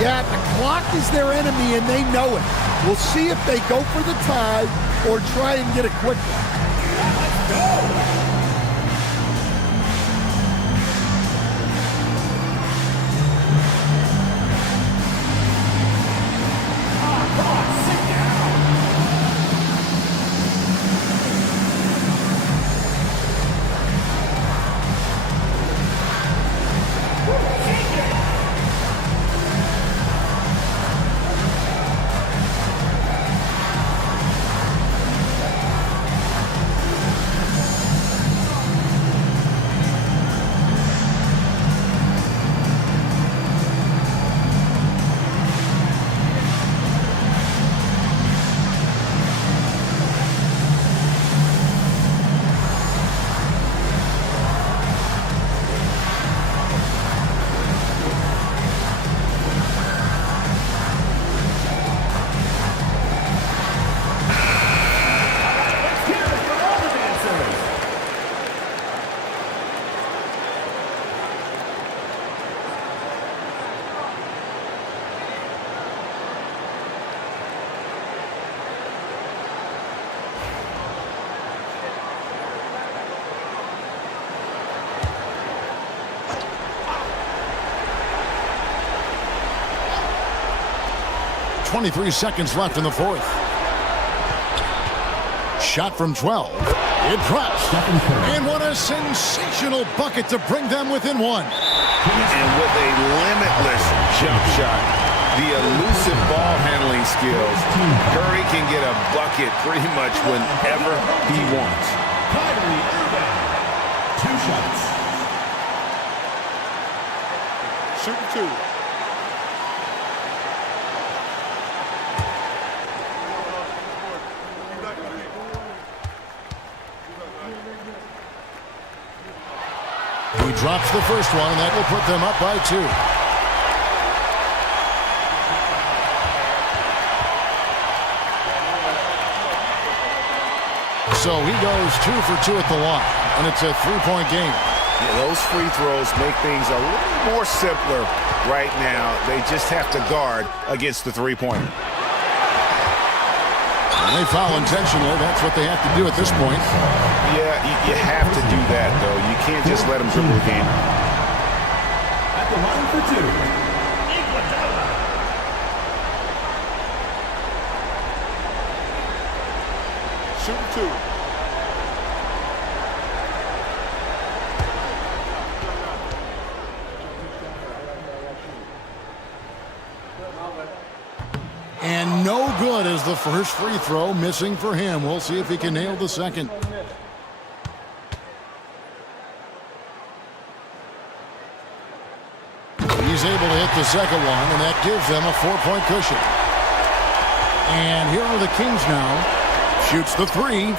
Yeah, the clock is their enemy, and they know it. We'll see if they go for the tie or try and get it quickly. Let's go! .23 seconds left in the fourth. Shot from 12. It drops. And what a sensational bucket to bring them within one. And with a limitless jump shot, the elusive ball handling skills, Curry can get a bucket pretty much whenever he wants. Kyrie Irving, 2 shots. Shooting 2. He drops the first one, and that will put them up by 2. So he goes 2 for 2 at the line, and it's a 3-point game. Yeah, those free throws make things a little more simpler right now. They just have to guard against the three-pointer. And they foul intentionally. That's what they have to do at this point. Yeah, you have to do that, though. You can't just let them dribble the game. At the line for 2, Shooting 2. And no good as the first free throw missing for him. We'll see if he can nail the second. He's able to hit the second one, and that gives them a 4-point cushion. And here are the Kings now. Shoots the 3.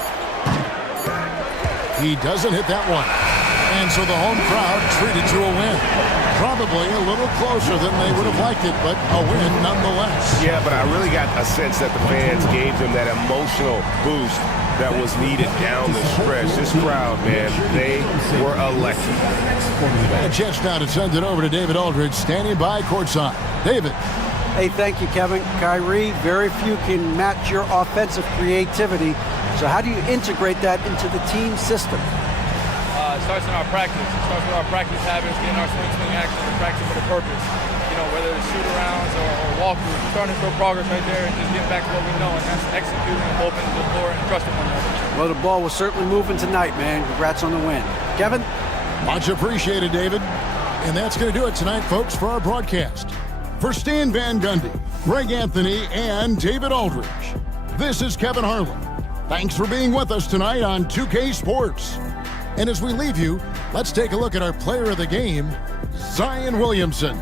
He doesn't hit that one. And so the home crowd treated to a win. Probably a little closer than they would have liked it, but a win nonetheless. Yeah, but I really got a sense that the fans gave them that emotional boost that was needed down the stretch. This crowd, man, they were electric. A chance now to send it over to David Aldridge, standing by courtside. David. Hey, thank you, Kevin. Kyrie, very few can match your offensive creativity. So how do you integrate that into the team system? It starts in our practice. It starts with our practice habits, getting our swing action, and practice for the purpose. whether it's shoot-arounds or walkthroughs, starting to show progress right there and just getting back to what we know, and that's executing and opening the floor and trusting one another. Well, the ball was certainly moving tonight, man. Congrats on the win. Kevin? Much appreciated, David. And that's going to do it tonight, folks, for our broadcast. For Stan Van Gundy, Greg Anthony, and David Aldridge, this is Kevin Harlan. Thanks for being with us tonight on 2K Sports. And as we leave you, let's take a look at our player of the game, Zion Williamson.